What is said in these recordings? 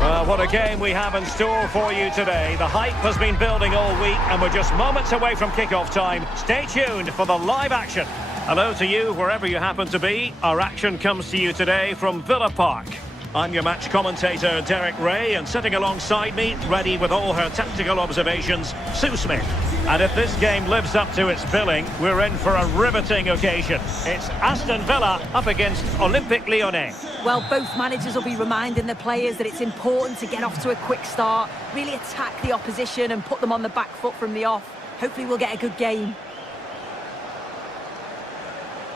Well, what a game we have in store for you today. The hype has been building all week and we're just moments away from kick-off time. Stay tuned for the live action. Hello to you, wherever you happen to be. Our action comes to you today from Villa Park. I'm your match commentator, Derek Ray, and sitting alongside me, ready with all her tactical observations, Sue Smith. And if this game lives up to its billing, we're in for a riveting occasion. It's Aston Villa up against Olympique Lyonnais. Well, both managers will be reminding the players that it's important to get off to a quick start, really attack the opposition and put them on the back foot from the off. Hopefully we'll get a good game.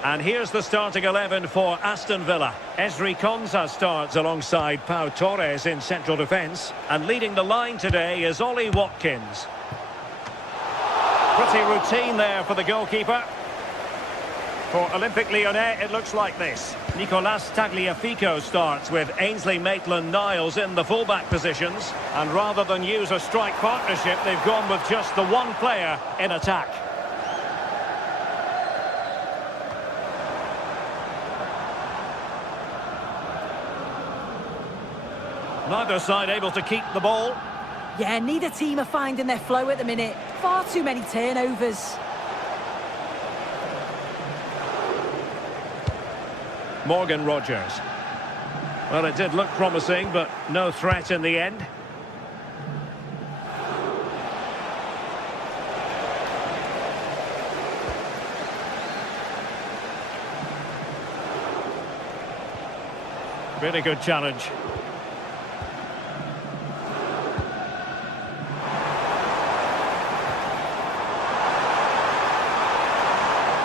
And here's the starting 11 for Aston Villa. Esri Konsa starts alongside Pau Torres in central defence. And leading the line today is Ollie Watkins. Pretty routine there for the goalkeeper. For Olympique Lyonnais, it looks like this. Nicolas Tagliafico starts with Ainsley Maitland-Niles in the fullback positions. And rather than use a strike partnership, they've gone with just the one player in attack. Neither side able to keep the ball. Yeah, neither team are finding their flow at the minute. Far too many turnovers. Morgan Rogers. Well, it did look promising, but no threat in the end. Really good challenge.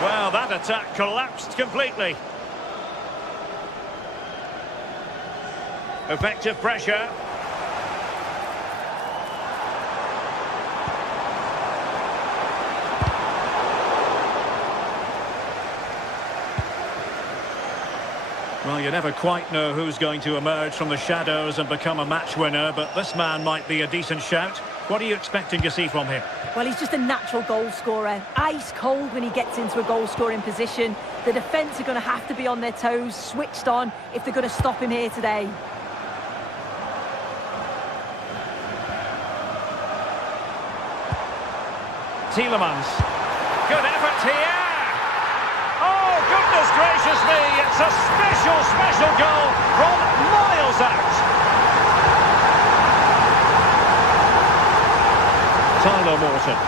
Well, that attack collapsed completely. Effective pressure. Well, you never quite know who's going to emerge from the shadows and become a match winner, but this man might be a decent shout. What are you expecting to see from him? Well, he's just a natural goal scorer. Ice cold when he gets into a goal-scoring position. The defence are going to have to be on their toes, switched on, if they're going to stop him here today. Tielemans. Good effort here. Oh, goodness gracious me. It's a special goal from miles out. Tyler Morton.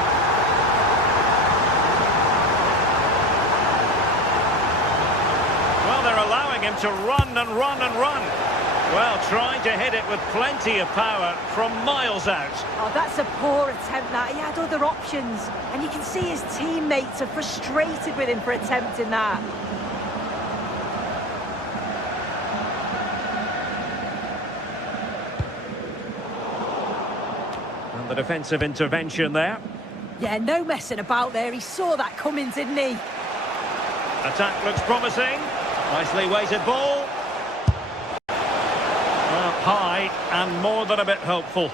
Well, they're allowing him to run and run and run. Well, trying to hit it with plenty of power from miles out. Oh, that's a poor attempt, that. He had other options. And you can see his teammates are frustrated with him for attempting that. And the defensive intervention there. Yeah, no messing about there. He saw that coming, didn't he? Attack looks promising. Nicely weighted ball. Well, high and more than a bit hopeful.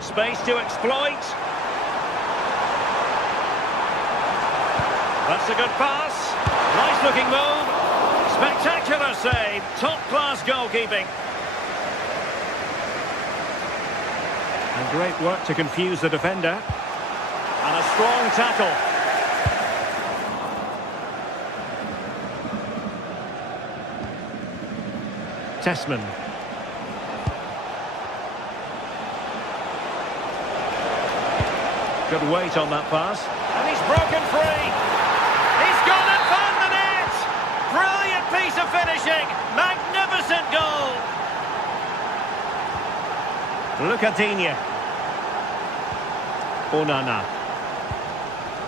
Space to exploit. That's a good pass. Nice looking move. Spectacular save. Top-class goalkeeping. And great work to confuse the defender. And a strong tackle. Tessman. Good weight on that pass. And he's broken free. He's gone and found the net. Brilliant piece of finishing. Magnificent goal. Lucadinha. Onana.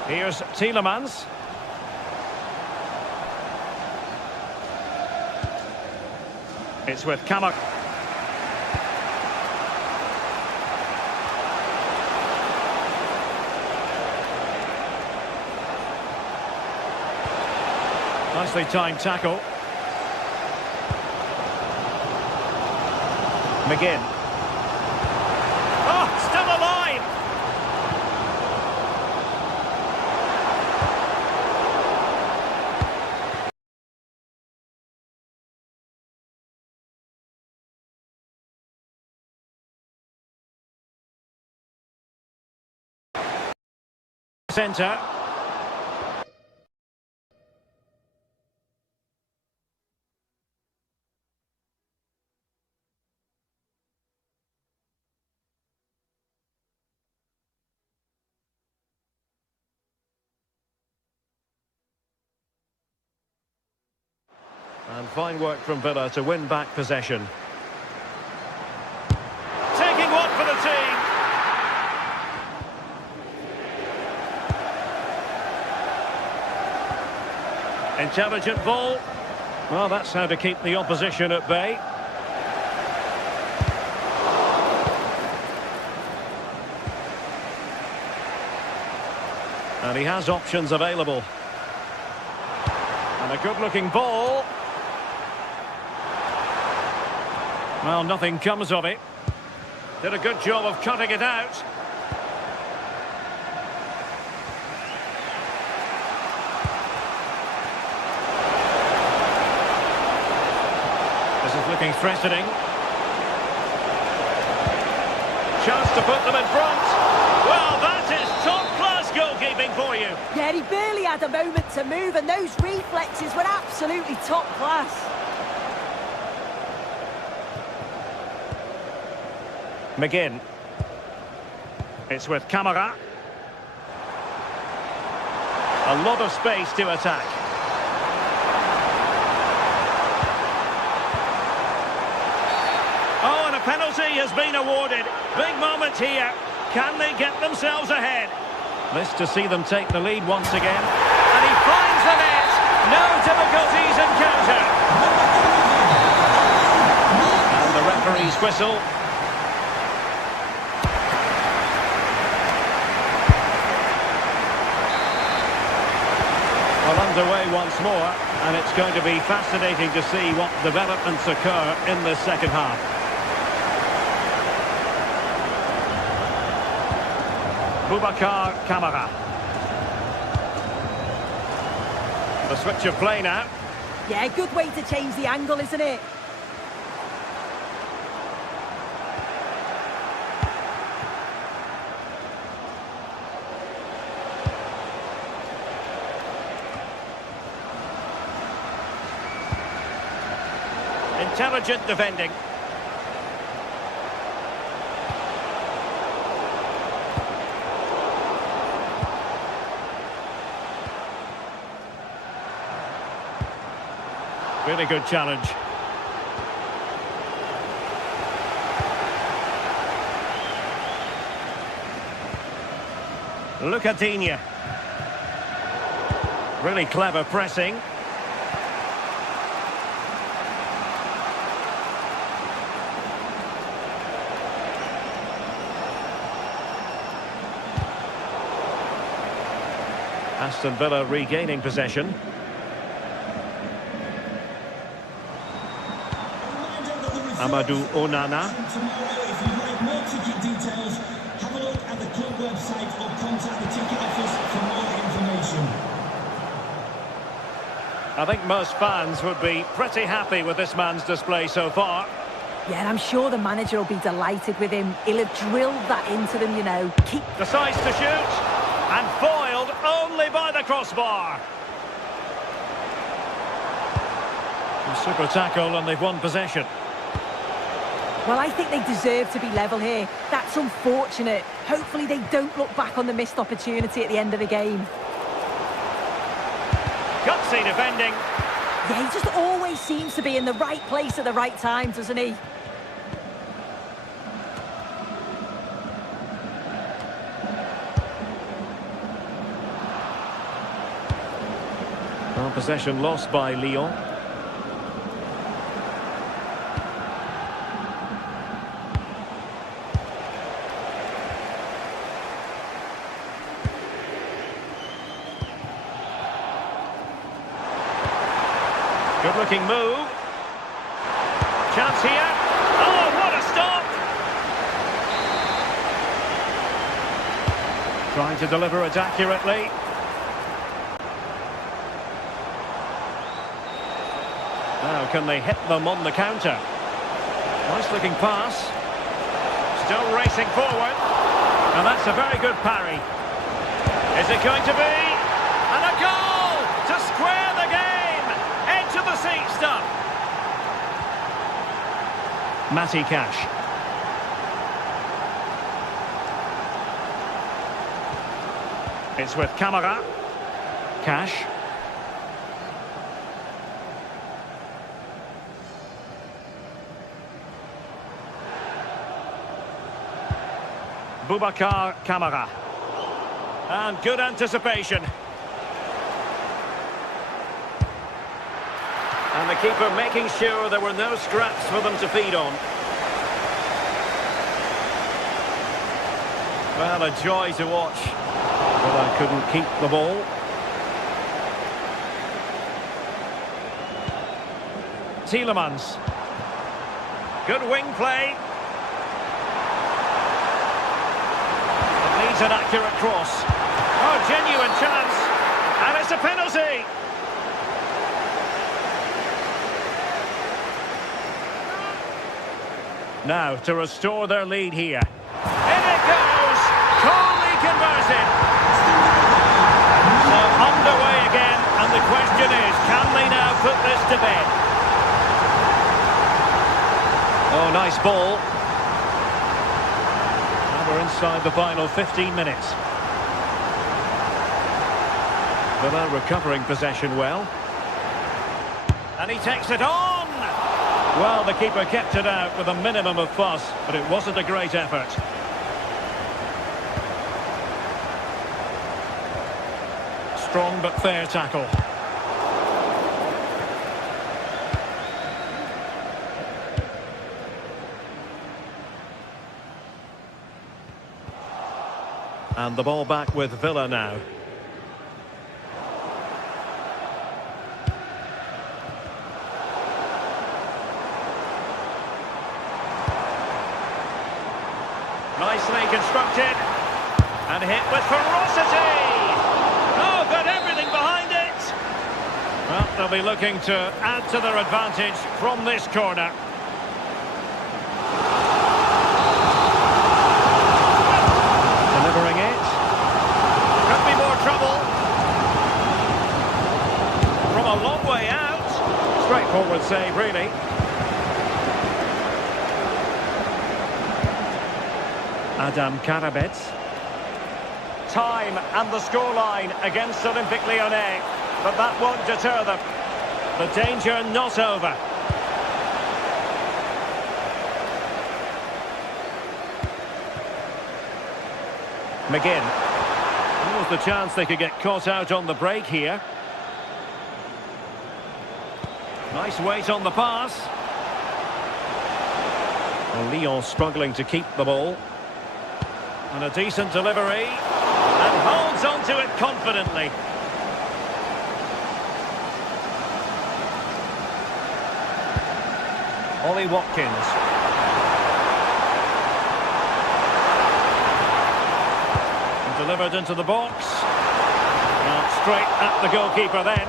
Here's Tielemans. It's with Kamak. Nicely timed tackle. McGinn. Oh, still alive! Centre. And fine work from Villa to win back possession. Taking one for the team. Intelligent ball. Well, that's how to keep the opposition at bay. And he has options available. And a good-looking ball. Well, nothing comes of it. Did a good job of cutting it out. This is looking threatening. Chance to put them in front. Well, that is top-class goalkeeping for you. Yeah, he barely had a moment to move, and those reflexes were absolutely top class. McGinn. It's with Camara. A lot of space to attack. Oh, and a penalty has been awarded. Big moment here. Can they get themselves ahead? This to see them take the lead once again. And he finds the net. No difficulties encountered. And the referee's whistle. Well, underway once more, and it's going to be fascinating to see what developments occur in the second half. Boubacar Kamara. The switch of play now. Yeah, good way to change the angle, isn't it? Intelligent defending. Really good challenge. Look at Digne. Really clever pressing. Aston Villa regaining possession. Amadou Onana. If you'd like more ticket details, have a look at the club website or contact the ticket office for more information. I think most fans would be pretty happy with this man's display so far. Yeah, and I'm sure the manager will be delighted with him. He'll have drilled that into them, you know. Decides to shoot, and foiled only by the crossbar. A super tackle, and they've won possession. Well, I think they deserve to be level here. That's unfortunate. Hopefully they don't look back on the missed opportunity at the end of the game. Gutsy defending. Yeah, he just always seems to be in the right place at the right time, doesn't he? Well, possession lost by Lyon. Good-looking move. Chance here. Oh, what a stop! Trying to deliver it accurately. Now, can they hit them on the counter? Nice-looking pass. Still racing forward. And that's a very good parry. Is it going to be? And a goal to square the game. Edge of the seat stuff. Matty Cash. It's with Camara. Cash. Boubacar Camara. And good anticipation. And the keeper making sure there were no scraps for them to feed on. Well, a joy to watch. But I couldn't keep the ball. Tielemans. Good wing play. Needs an accurate cross. Oh, genuine chance. And it's a penalty. Now, to restore their lead here. In it goes! Coolly converted. So, underway again, and the question is, can they now put this to bed? Oh, nice ball. And we're inside the final 15 minutes. Villa recovering possession well. And he takes it on! Well, the keeper kept it out with a minimum of fuss, but it wasn't a great effort. Strong but fair tackle. And the ball back with Villa now. Nicely constructed and hit with ferocity. Oh, got everything behind it. Well, they'll be looking to add to their advantage from this corner. Delivering it. Could be more trouble. From a long way out. Straightforward save, really. Adam Karabets. Time and the scoreline against Olympique Lyonnais, but that won't deter them. The danger not over. McGinn. There was the chance they could get caught out on the break here. Nice weight on the pass. Well, Lyon struggling to keep the ball. And a decent delivery, and holds on to it confidently. Ollie Watkins. And delivered into the box. Straight at the goalkeeper then.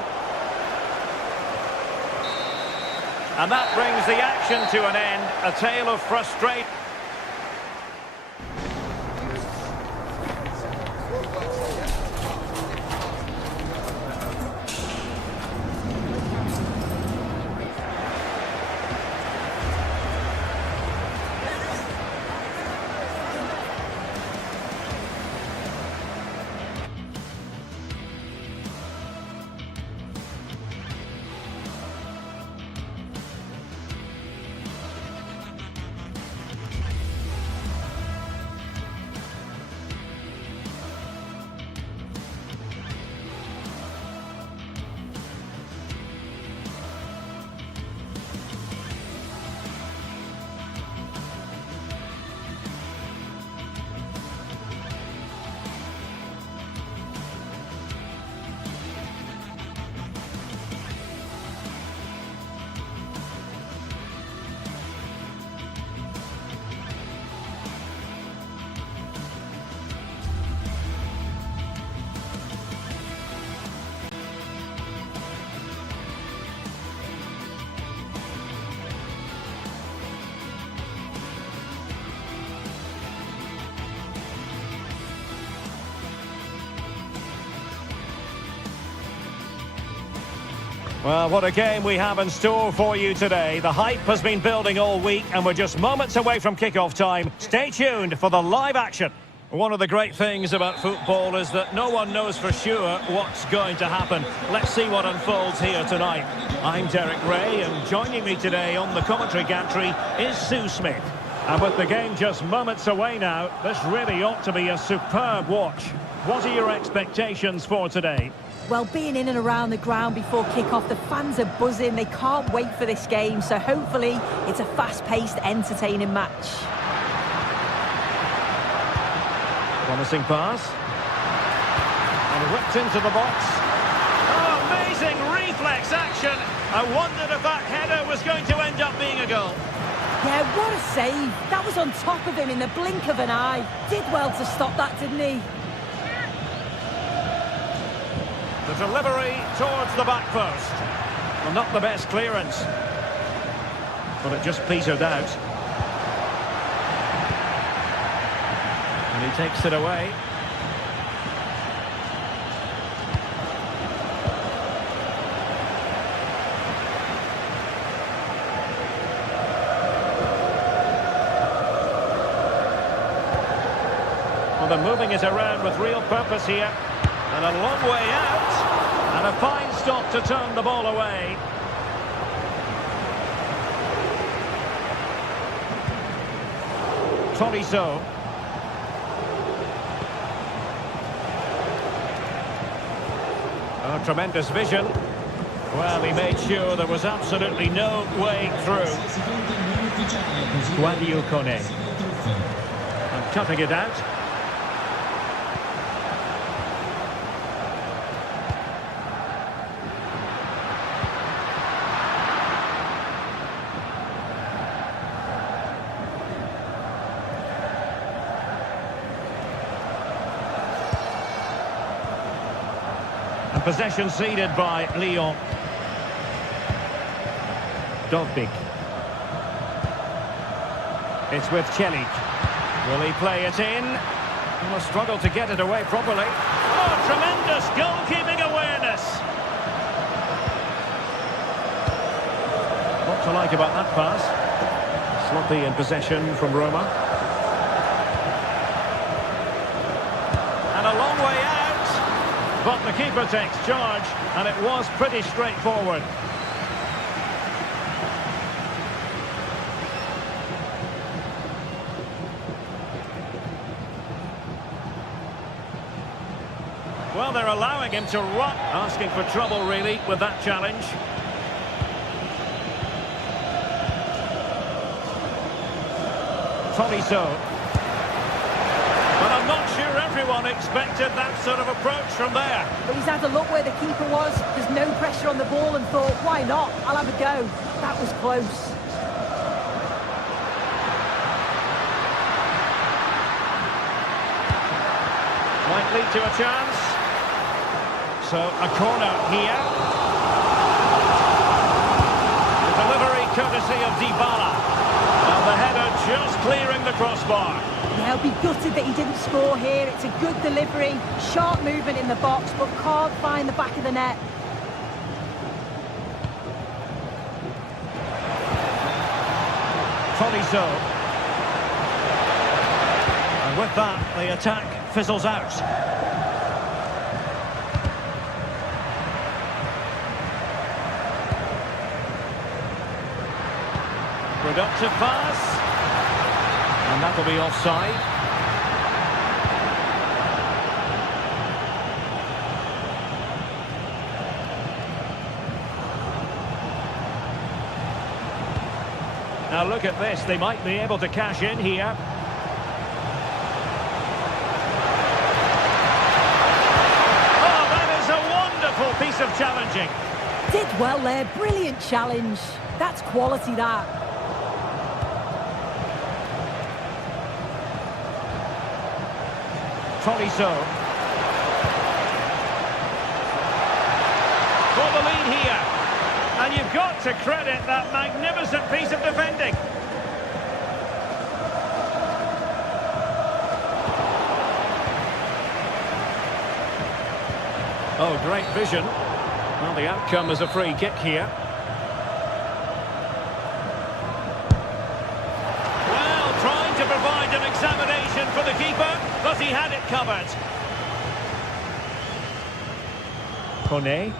And that brings the action to an end. A tale of frustration. Well, what a game we have in store for you today. The hype has been building all week and we're just moments away from kick-off time. Stay tuned for the live action. One of the great things about football is that no one knows for sure what's going to happen. Let's see what unfolds here tonight. I'm Derek Ray, and joining me today on the commentary gantry is Sue Smith. And with the game just moments away now, this really ought to be a superb watch. What are your expectations for today? Well, being in and around the ground before kick-off, the fans are buzzing. They can't wait for this game, so hopefully it's a fast-paced, entertaining match. Promising pass. And whipped into the box. Oh, amazing reflex action. I wondered if that header was going to end up being a goal. Yeah, what a save. That was on top of him in the blink of an eye. Did well to stop that, didn't he? The delivery towards the back post. Well, not the best clearance. But it just petered out. And he takes it away. Well, they're moving it around with real purpose here. And a long way out. And a fine stop to turn the ball away. Tolisso. Oh, tremendous vision. Well, he made sure there was absolutely no way through. Guadio Kone. And cutting it out. Possession ceded by Lyon. Dogbig. It's with Celik. Will he play it in? He will struggle to get it away properly. Oh, tremendous goalkeeping awareness. What to like about that pass? Sloppy in possession from Roma. And a long way out. But the keeper takes charge, and it was pretty straightforward. Well, they're allowing him to run, asking for trouble, really, with that challenge. Tolisso. But I'm not sure everyone expected that sort of approach from there. But he's had a look where the keeper was. There's no pressure on the ball and thought, why not? I'll have a go. That was close. Might lead to a chance. So a corner here. The delivery courtesy of Dybala. And the header just clearing the crossbar. Yeah, I'll be gutted that he didn't score here. It's a good delivery, sharp movement in the box, but can't find the back of the net. Tolisso. And with that, the attack fizzles out. Productive pass. And that'll be offside. Now look at this, they might be able to cash in here. Oh, that is a wonderful piece of challenging. Did well there, brilliant challenge. That's quality, that. Tolisso. For the lead here. And you've got to credit that magnificent piece of defending. Oh, great vision. Well, the outcome is a free kick here. Well, trying to provide an examination for the keeper, but he had it covered. Kone.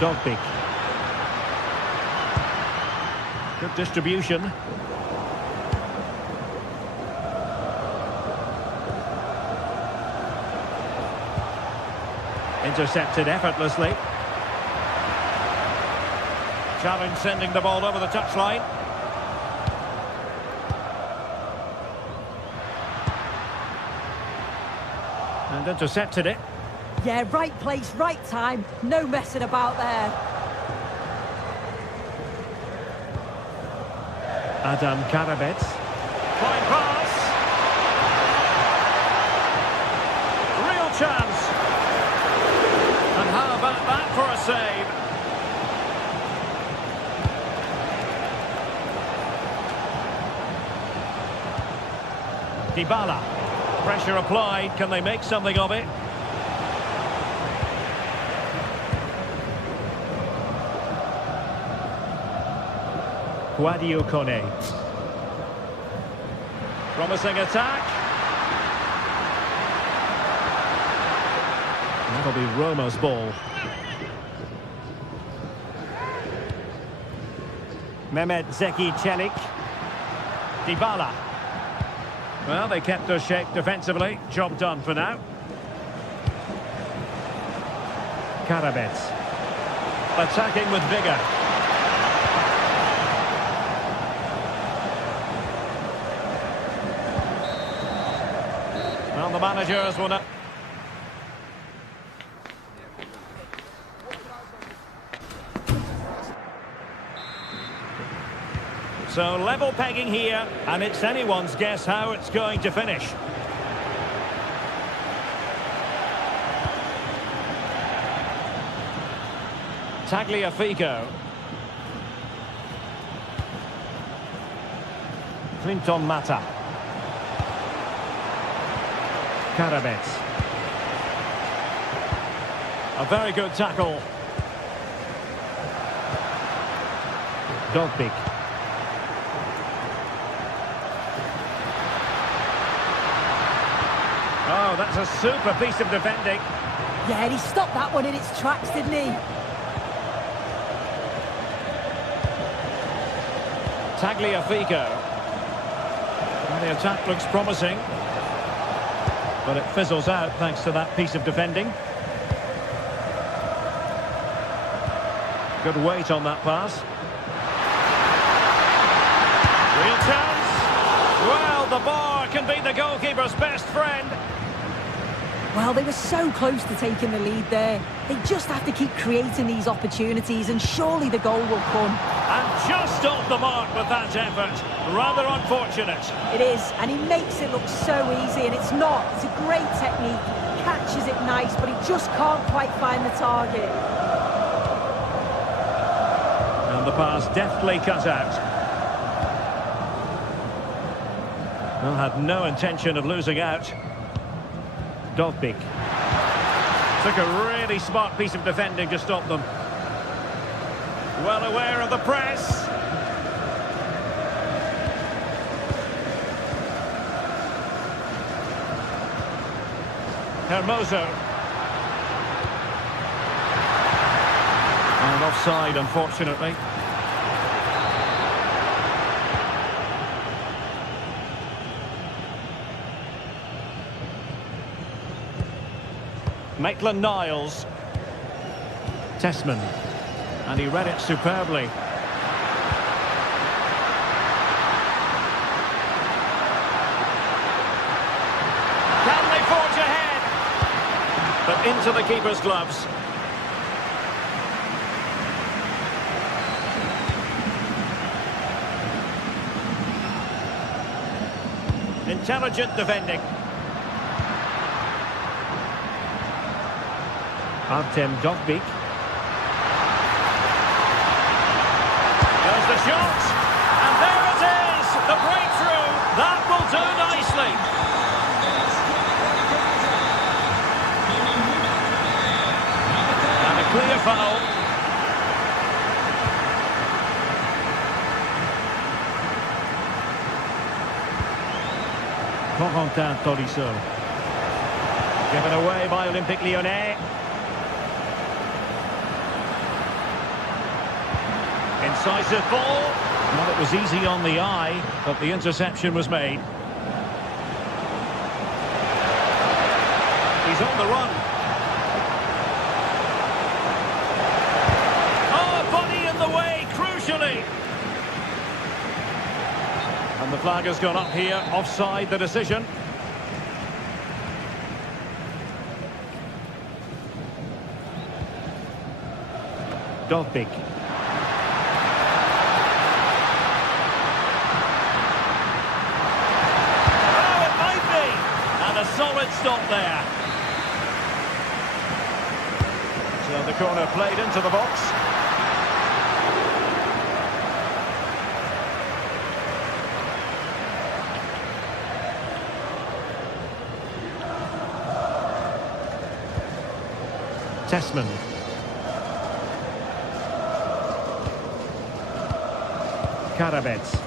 Dogbik. Good distribution. Intercepted effortlessly. Challenge sending the ball over the touchline. And intercepted it. Yeah, right place, right time. No messing about there. Adam Karabets. Fine pass. Real chance. And how about that for a save? Dybala. Pressure applied. Can they make something of it? Guadio Kone. Promising attack. That'll be Roma's ball. Mehmet Zeki Çelik. Dybala. Well, they kept their shape defensively. Job done for now. Karabets. Attacking with vigour. Well, the managers will not... So level pegging here, and it's anyone's guess how it's going to finish. Tagliafico. Clinton Mata. Karabets. A very good tackle. Dogbik. Oh, that's a super piece of defending. Yeah, and he stopped that one in its tracks, didn't he? Tagliafico. And the attack looks promising. But it fizzles out thanks to that piece of defending. Good weight on that pass. Real chance. Well, the bar can be the goalkeeper's best friend. Well, they were so close to taking the lead there. They just have to keep creating these opportunities and surely the goal will come. And just off the mark with that effort. Rather unfortunate. It is, and he makes it look so easy, and it's not. It's a great technique. Catches it nice, but he just can't quite find the target. And the pass deftly cut out. Well, had no intention of losing out. Dogbik. Took a really smart piece of defending to stop them. Well aware of the press. Hermoso. And offside, unfortunately. Maitland-Niles. Tessman. And he read it superbly. Can they forge ahead? But into the keeper's gloves. Intelligent defending. Artem Dogbik. There's the shot. And there it is. The breakthrough. That will do nicely. And a clear foul. Corentin Tolisso. Given away by Olympique Lyonnais. Incisive ball. Well, it was easy on the eye, but the interception was made. He's on the run. Oh, body in the way, crucially. And the flag has gone up here, offside the decision. Dovbik. Oh, it might be. And a solid stop there. So the corner played into the box. Tessman. Karabets.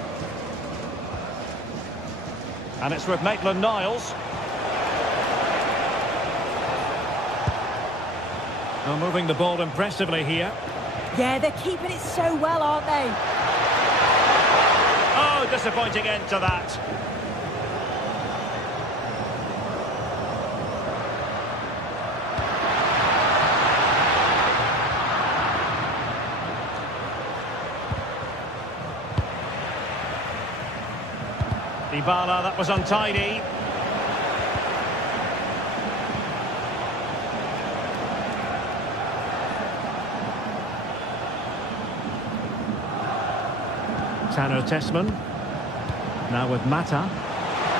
And it's with Maitland-Niles. Well, moving the ball impressively here. Yeah, they're keeping it so well, aren't they? Oh, disappointing end to that. Dybala, that was untidy. Tanner Tessman. Now with Mata.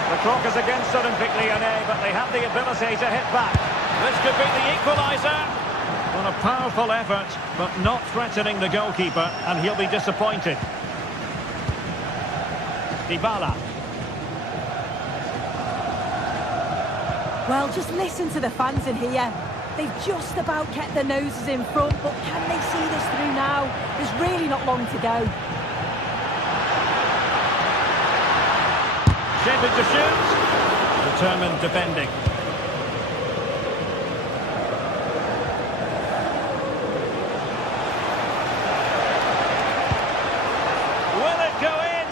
The clock is against Olympique Lyonnais, but they have the ability to hit back. This could be the equaliser. Well, a powerful effort, but not threatening the goalkeeper, and he'll be disappointed. Dybala. Well, just listen to the fans in here. They've just about kept their noses in front, but can they see this through now? There's really not long to go. Shaping to shoot. Determined defending. Will it go in?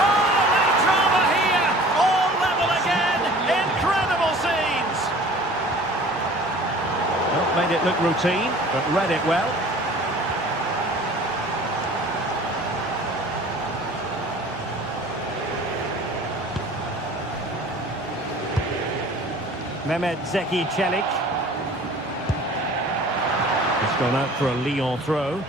Oh, late drama here. All level again. Incredible scenes. Well, made it look routine, but read it well. Mehmet Zeki Çelik. It's gone out for a Lyon throw.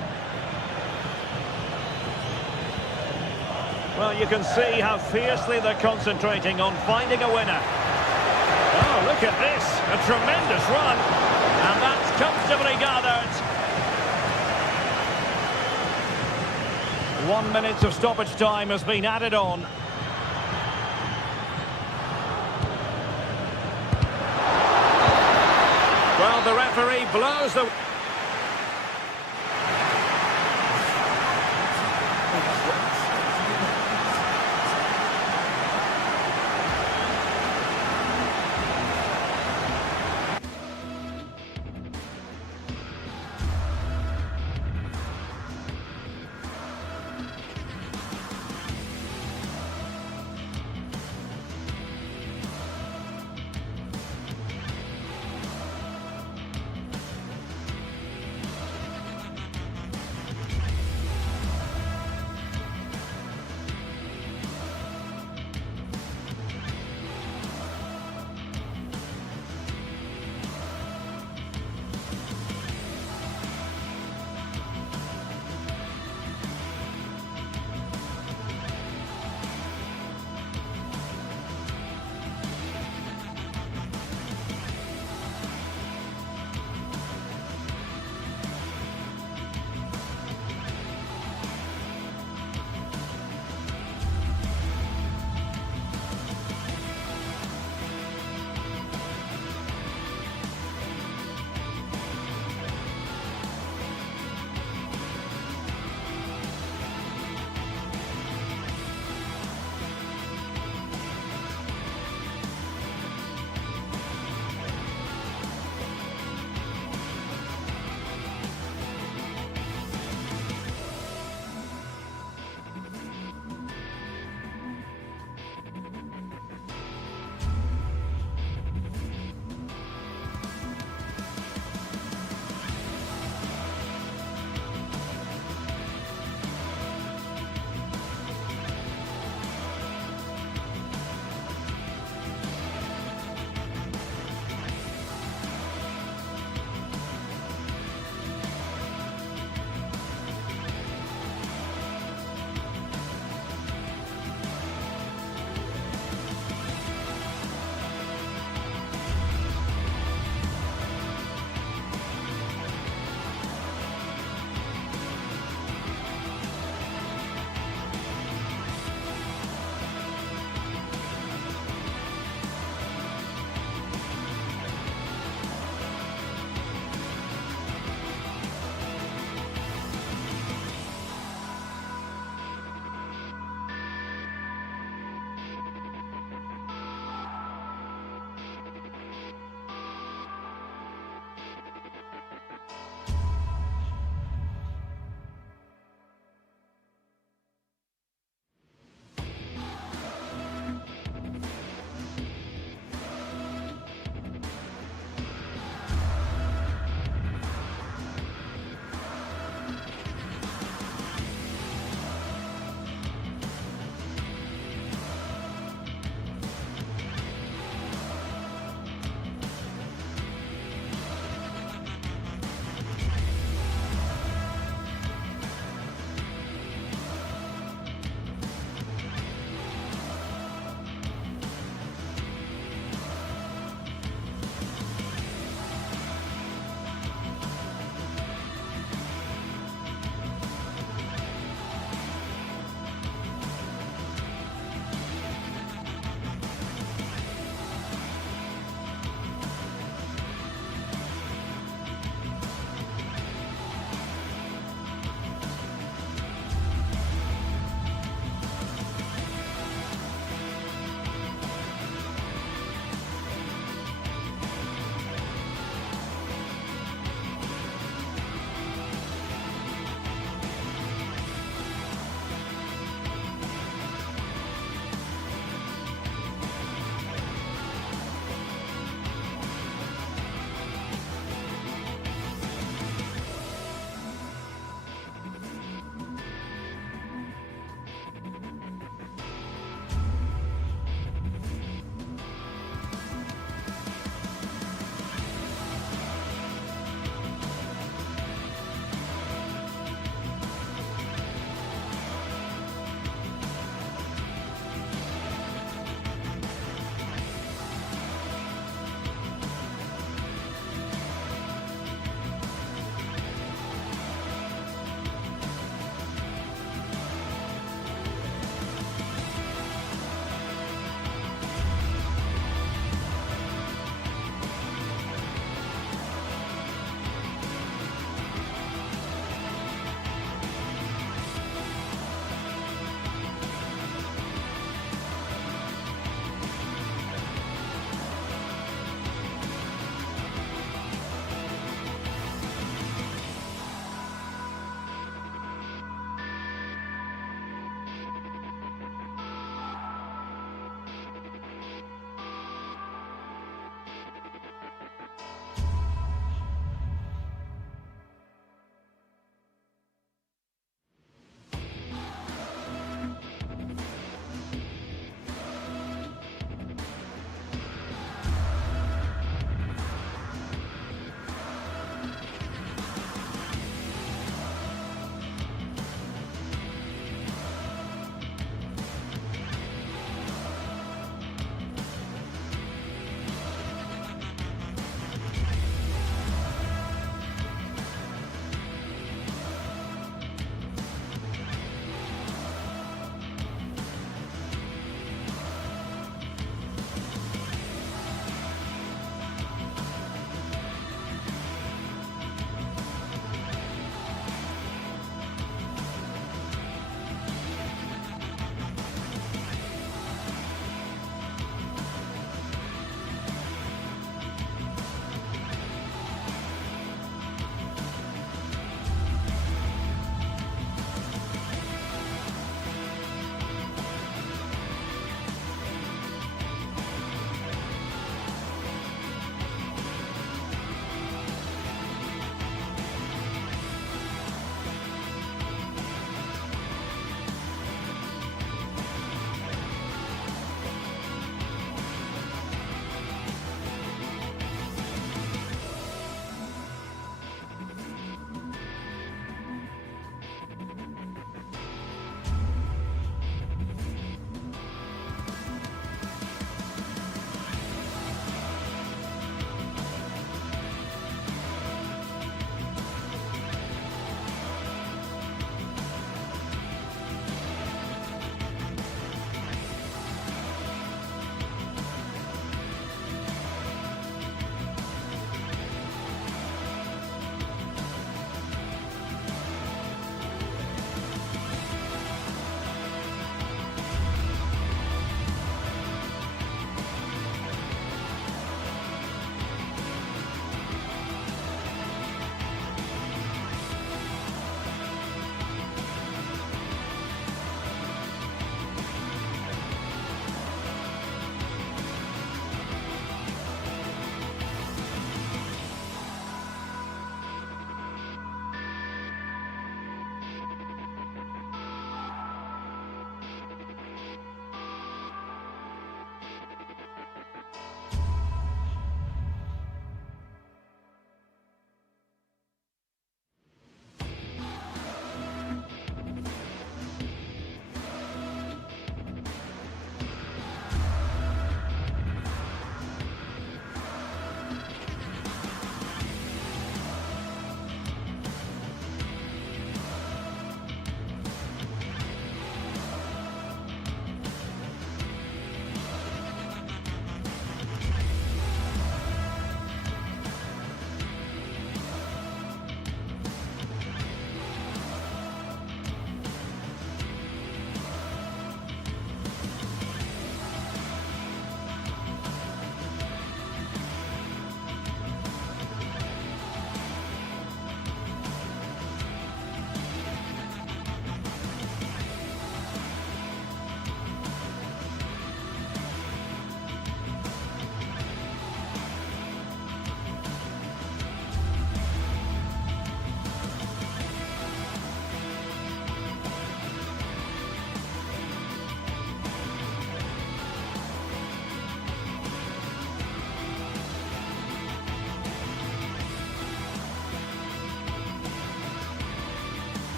Well, you can see how fiercely they're concentrating on finding a winner. Oh, look at this. A tremendous run. And that's comfortably gathered. 1 minute of stoppage time has been added on. Well, the referee blows the...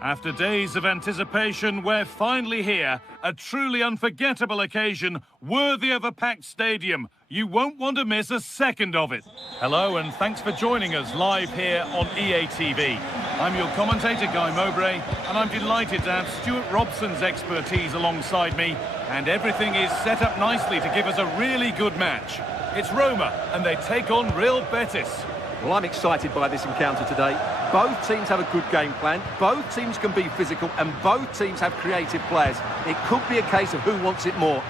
After days of anticipation, we're finally here. A truly unforgettable occasion, worthy of a packed stadium. You won't want to miss a second of it. Hello, and thanks for joining us live here on EA TV. I'm your commentator, Guy Mowbray, and I'm delighted to have Stuart Robson's expertise alongside me, and everything is set up nicely to give us a really good match. It's Roma, and they take on Real Betis. Well, I'm excited by this encounter today. Both teams have a good game plan, both teams can be physical, and both teams have creative players. It could be a case of who wants it more.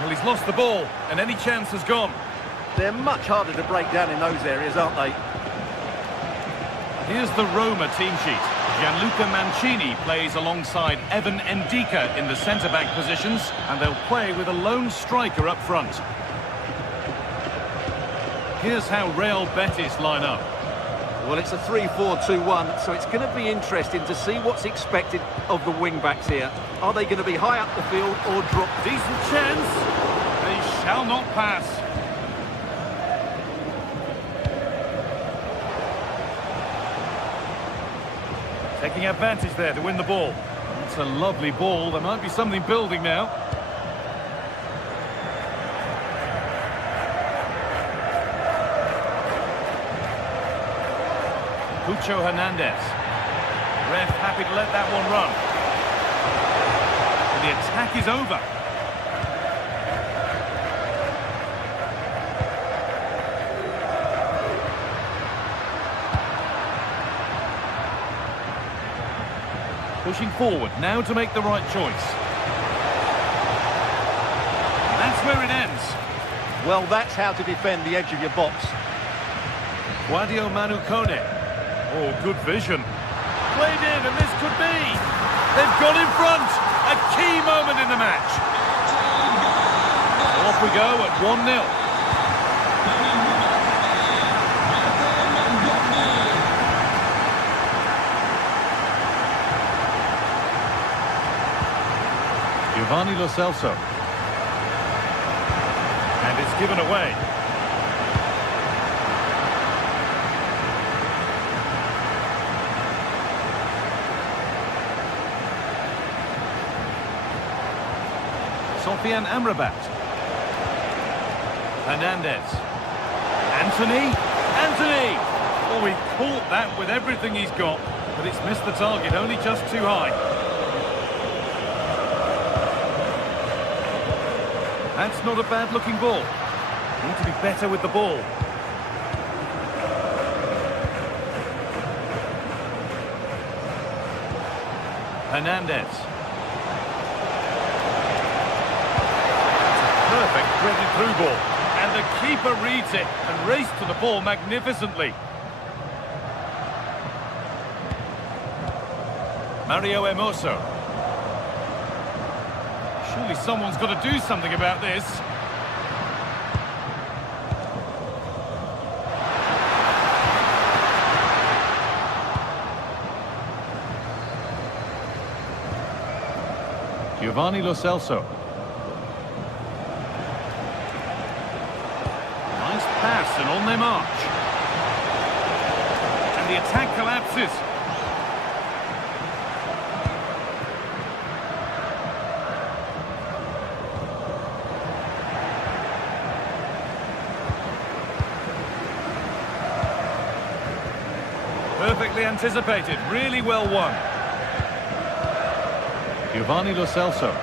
Well, he's lost the ball, and any chance has gone. They're much harder to break down in those areas, aren't they? Here's the Roma team sheet. Gianluca Mancini plays alongside Evan Ndika in the centre-back positions, and they'll play with a lone striker up front. Here's how Real Betis line up. Well, it's a 3-4-2-1, so it's going to be interesting to see what's expected of the wing-backs here. Are they going to be high up the field or drop? Decent chance. They shall not pass. Taking advantage there to win the ball. It's a lovely ball. There might be something building now. Cucho Hernandez. Ref happy to let that one run. And the attack is over. Pushing forward, now to make the right choice. And that's where it ends. Well, that's how to defend the edge of your box. Guadio Manu Kone. Oh, good vision. Played in, and this could be. They've got in front. A key moment in the match. Off we go at 1-0. Giovanni Lo Celso. And it's given away. Sofian Amrabat. Hernandez. Anthony. Oh, he caught that with everything he's got, but it's missed the target, only just too high. That's not a bad-looking ball. Need to be better with the ball. Hernandez. Perfect threaded through ball. And the keeper reads it and raced to the ball magnificently. Mario Hermoso. Surely someone's got to do something about this. Giovanni Lo Celso. Nice pass and on their march. And the attack collapses. Perfectly anticipated, really well won. Giovanni Lo Celso.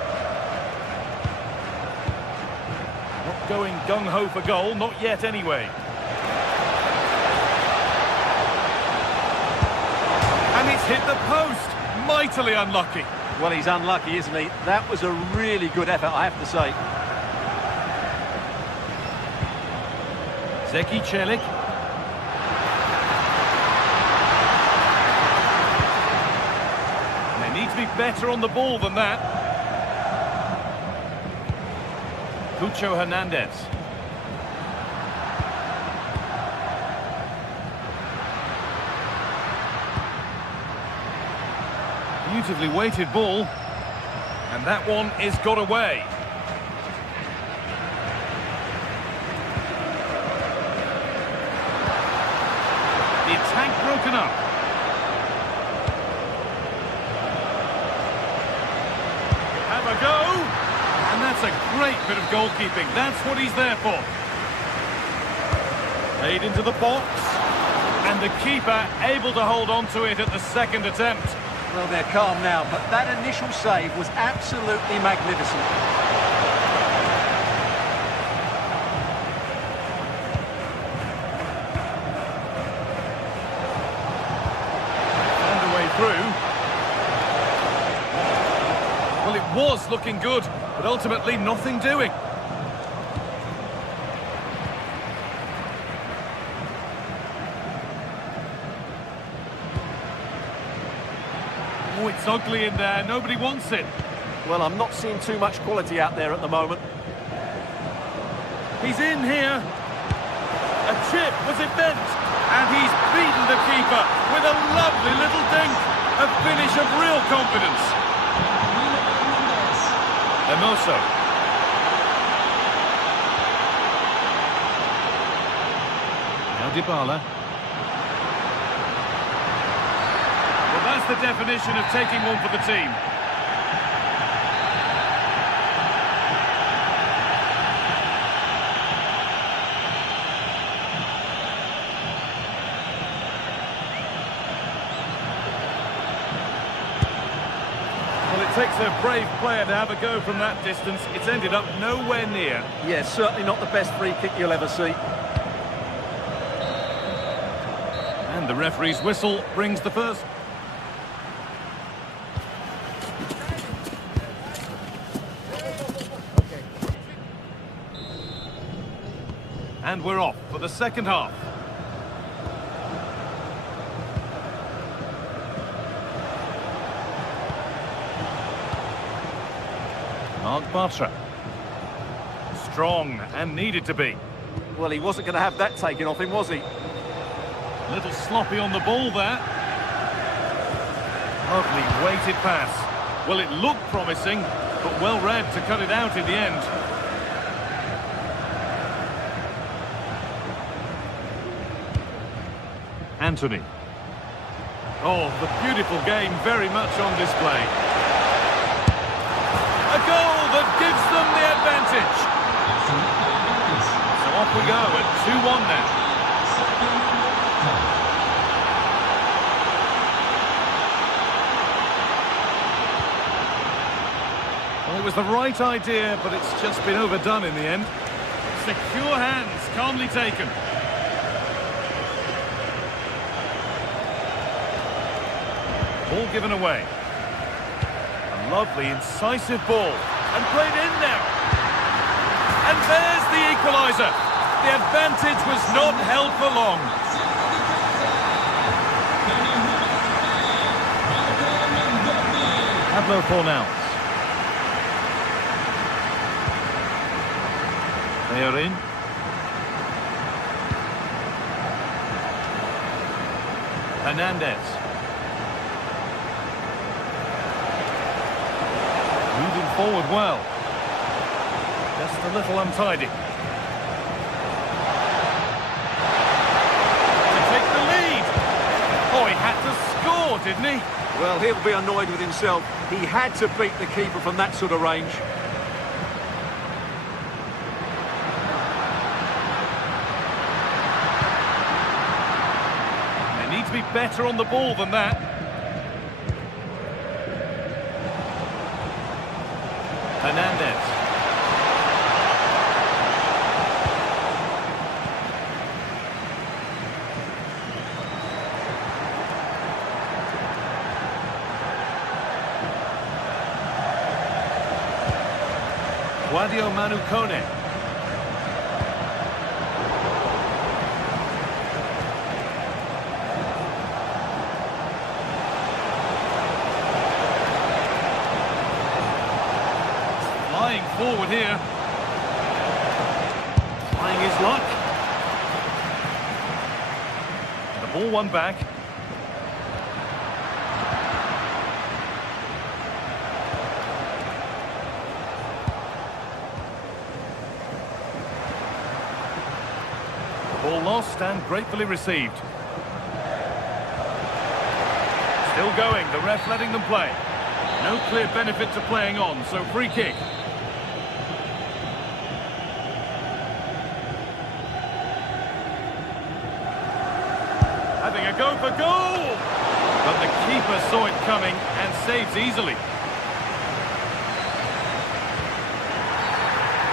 Not going gung-ho for goal, not yet anyway. And it's hit the post. Mightily unlucky. Well, he's unlucky, isn't he? That was a really good effort, I have to say. Zeki Celik. They need to be better on the ball than that. Cucho Hernandez. Beautifully weighted ball. And that one is got away. broken up. Have a go. And that's a great bit of goalkeeping. That's what he's there for. Played into the box. And the keeper able to hold on to it at the second attempt. Well, they're calm now, but that initial save was absolutely magnificent. Found a way through. Well, it was looking good, but ultimately nothing doing. Oh, it's ugly in there. Nobody wants it. Well, I'm not seeing too much quality out there at the moment. He's in here. A chip, was it bent? And he's beaten the keeper with a lovely little dink. A finish of real confidence. Hermoso. Now Dybala. Well, that's the definition of taking one for the team. It takes a brave player to have a go from that distance. It's ended up nowhere near. Yeah, certainly not the best free kick you'll ever see. And the referee's whistle brings the first. And we're off for the second half. Mark Bartra. Strong and needed to be. Well, he wasn't going to have that taken off him, was he? A little sloppy on the ball there. Lovely weighted pass. Well, it looked promising, but well read to cut it out in the end. Anthony. Oh, the beautiful game very much on display. A goal that gives them the advantage. So off we go at 2-1 now. Well, it was the right idea, but it's just been overdone in the end. Secure hands, calmly taken. Ball given away. A lovely, incisive ball. And played in now. And there's the equaliser. The advantage was not held for long. Pablo Fornals. They are in. Hernandez. Moving forward well. Just a little untidy. To take the lead. Oh, he had to score, didn't he? Well, he'll be annoyed with himself. He had to beat the keeper from that sort of range. They need to be better on the ball than that. Hernandez. Guadio Manucone. Flying forward here. Trying his luck. The ball won back. Ball lost and gratefully received. Still going, the ref letting them play. No clear benefit to playing on, so free kick. Having a go for goal! But the keeper saw it coming and saves easily.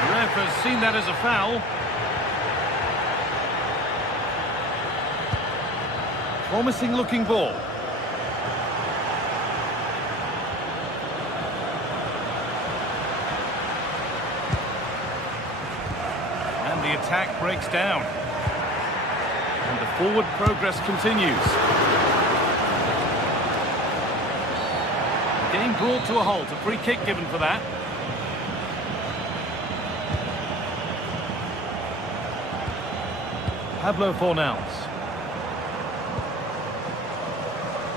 The ref has seen that as a foul. Promising looking ball. And the attack breaks down. And the forward progress continues. Game brought to a halt, a free kick given for that. Pablo Fornals.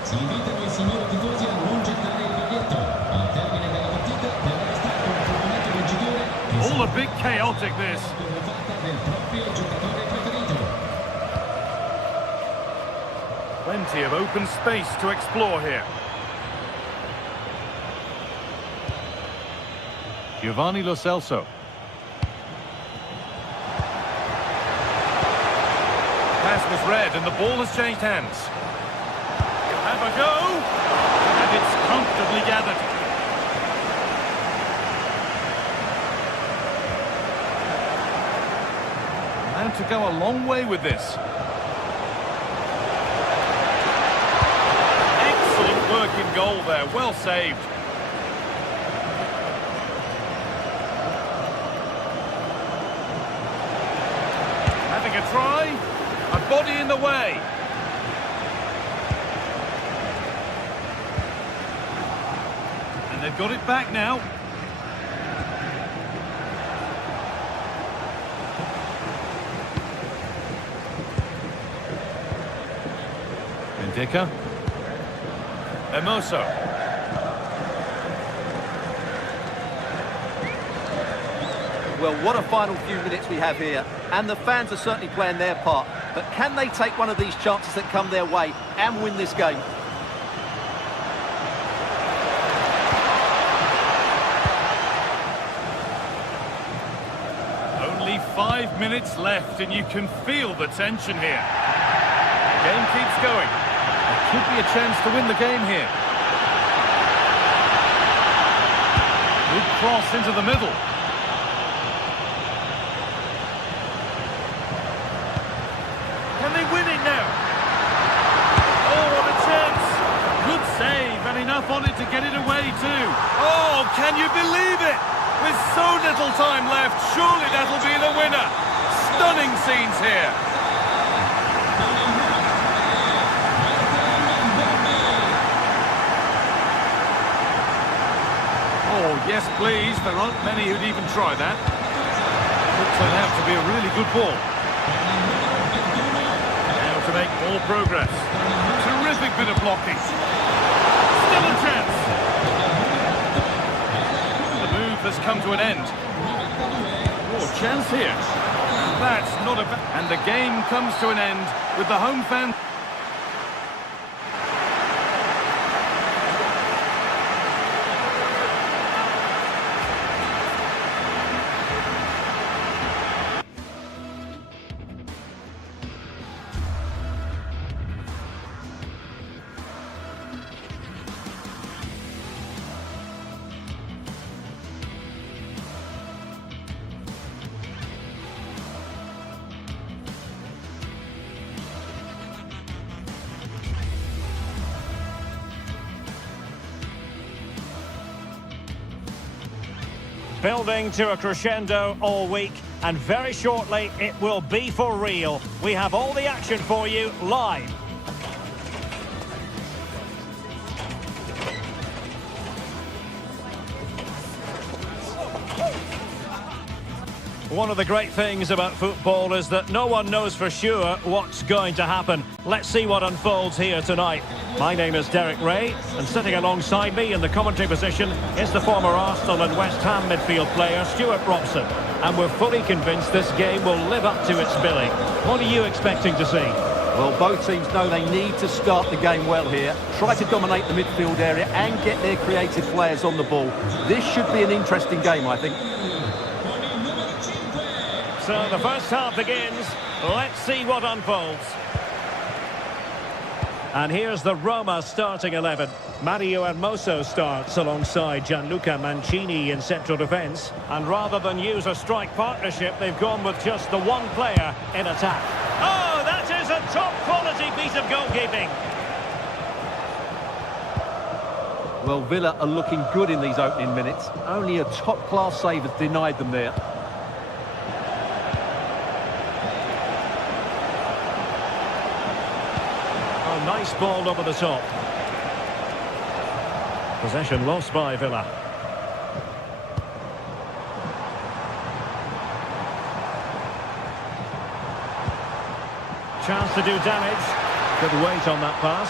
Si invitano i signori tifosi a non gettare il paglietto. Al termine della partita verrà restato un complimento vincitore che All a bit chaotic this. sarà fatta del proprio giocatore preferito. Plenty of open space to explore here. Giovanni Lo Celso. Pass was read and the ball has changed hands. Have a go, and it's comfortably gathered. And to go a long way with this. Excellent work in goal there, well saved. Having a try, a body in the way. And they've got it back now. Mendica. Hermoso. Well, what a final few minutes we have here. And the fans are certainly playing their part. But can they take one of these chances that come their way and win this game? Only 5 minutes left and you can feel the tension here. The game keeps going. There could be a chance to win the game here. Good cross into the middle. Can they win it now? Oh, what a chance! Good save and enough on it to get it away too. Oh, can you believe it? With so little time left, surely that'll be the winner. Stunning scenes here. Oh, yes, please. There aren't many who'd even try that. Could turn out to be a really good ball. Now to make more progress. Terrific bit of blocking. Still a chance. The move has come to an end. Oh, chance here. That's not a bad... And the game comes to an end with the home fan... Building to a crescendo all week, and very shortly it will be for real. We have all the action for you live. One of the great things about football is that no one knows for sure what's going to happen. Let's see what unfolds here tonight. My name is Derek Ray, and sitting alongside me in the commentary position is the former Arsenal and West Ham midfield player Stuart Robson. And we're fully convinced this game will live up to its billing. What are you expecting to see? Well, both teams know they need to start the game well here. Try to dominate the midfield area and get their creative players on the ball. This should be an interesting game, I think. So the first half begins. Let's see what unfolds. And here's the Roma starting 11. Mario Hermoso starts alongside Gianluca Mancini in central defence. And rather than use a strike partnership, they've gone with just the one player in attack. Oh, that is a top-quality piece of goalkeeping. Well, Villa are looking good in these opening minutes. Only a top-class save has denied them there. Oh, nice ball over the top. Possession lost by Villa. Chance to do damage. Good weight on that pass.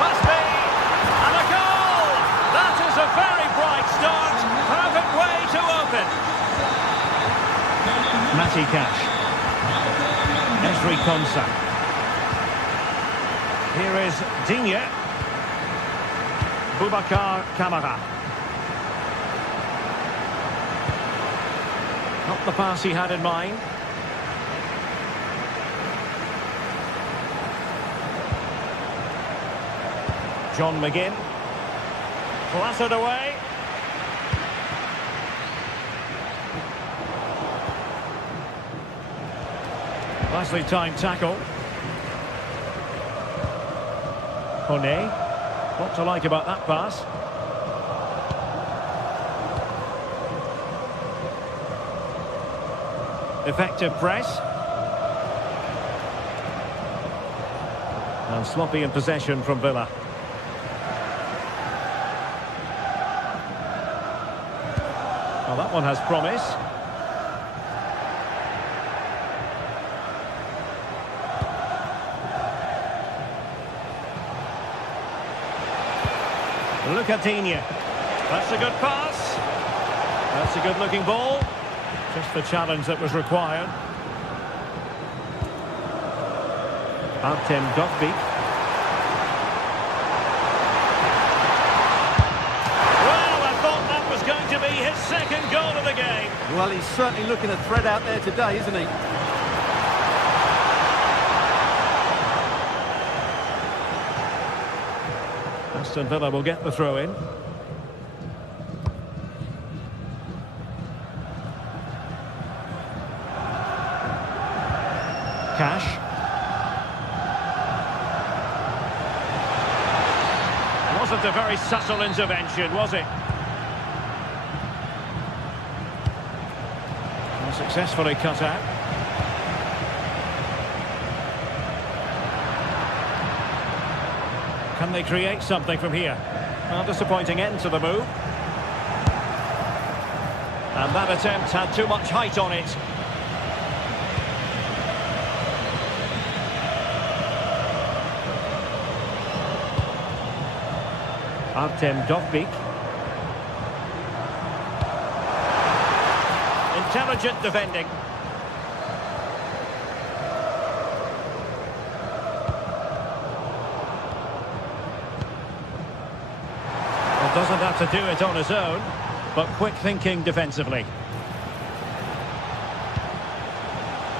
Must be! And a goal! That is a very bright start. Perfect way to open. Matty Cash. Esri Konsa. Here is Digne. Boubacar Kamara. Not the pass he had in mind. John McGinn. Clattered away. Nicely timed tackle. Kone. What to like about that pass? Effective press. And sloppy in possession from Villa. Well, that one has promise. Look at Digne. That's a good pass. That's a good looking ball. Just the challenge that was required. Artem Dovbyk. Well, I thought that was going to be his second goal of the game. Well, he's certainly looking a threat out there today, isn't he? Aston Villa will get the throw in. Cash. Wasn't a very subtle intervention, was it? And successfully cut out. Can they create something from here? A disappointing end to the move. And that attempt had too much height on it. Artem Dovbyk. Intelligent defending. Doesn't have to do it on his own, but quick thinking defensively.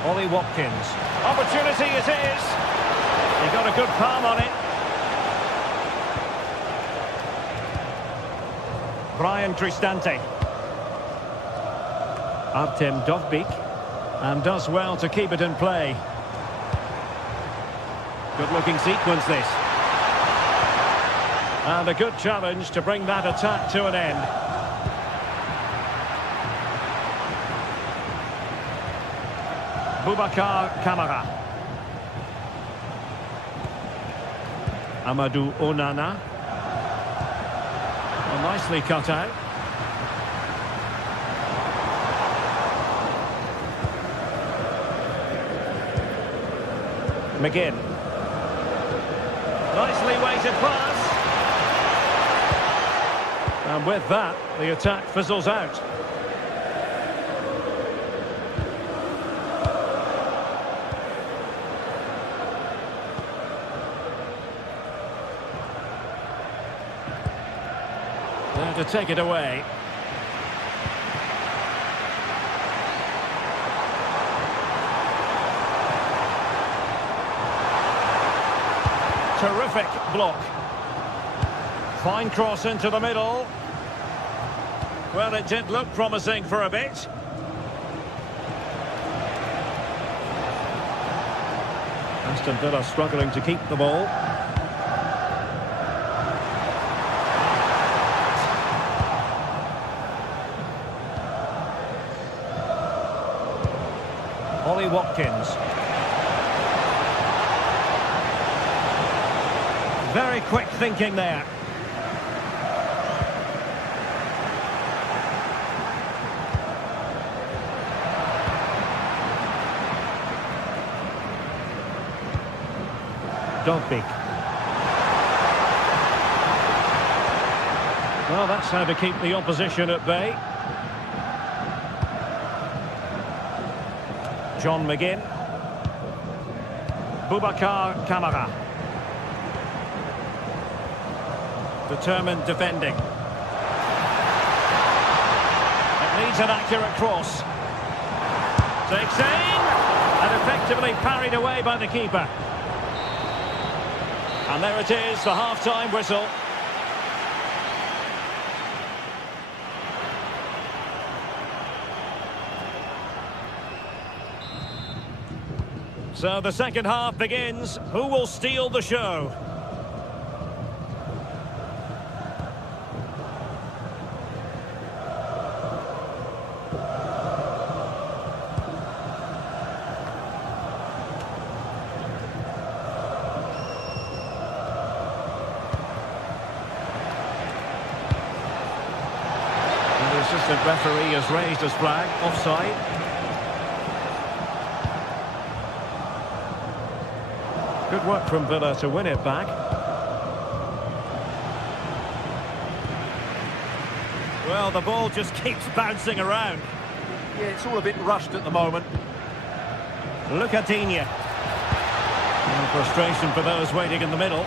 Ollie Watkins. Opportunity it is. He got a good palm on it. Brian Cristante. Artem Dovbyk. And does well to keep it in play. Good looking sequence this. And a good challenge to bring that attack to an end. Boubacar Kamara. Amadou Onana. Well, nicely cut out. McGinn. Nicely weighted pass. And with that, the attack fizzles out. There to take it away. Terrific block. Fine cross into the middle. Well, it did look promising for a bit. Aston Villa struggling to keep the ball. Ollie Watkins. Very quick thinking there. Dogbeak. Well, that's how to keep the opposition at bay. John McGinn. Boubacar Kamara. Determined defending. It needs an accurate cross. Takes aim and effectively parried away by the keeper. And there it is, the half-time whistle. So the second half begins. Who will steal the show? The assistant referee has raised his flag, offside. Good work from Villa to win it back. Well, the ball just keeps bouncing around. Yeah, it's all a bit rushed at the moment. Look at Digne. Frustration for those waiting in the middle.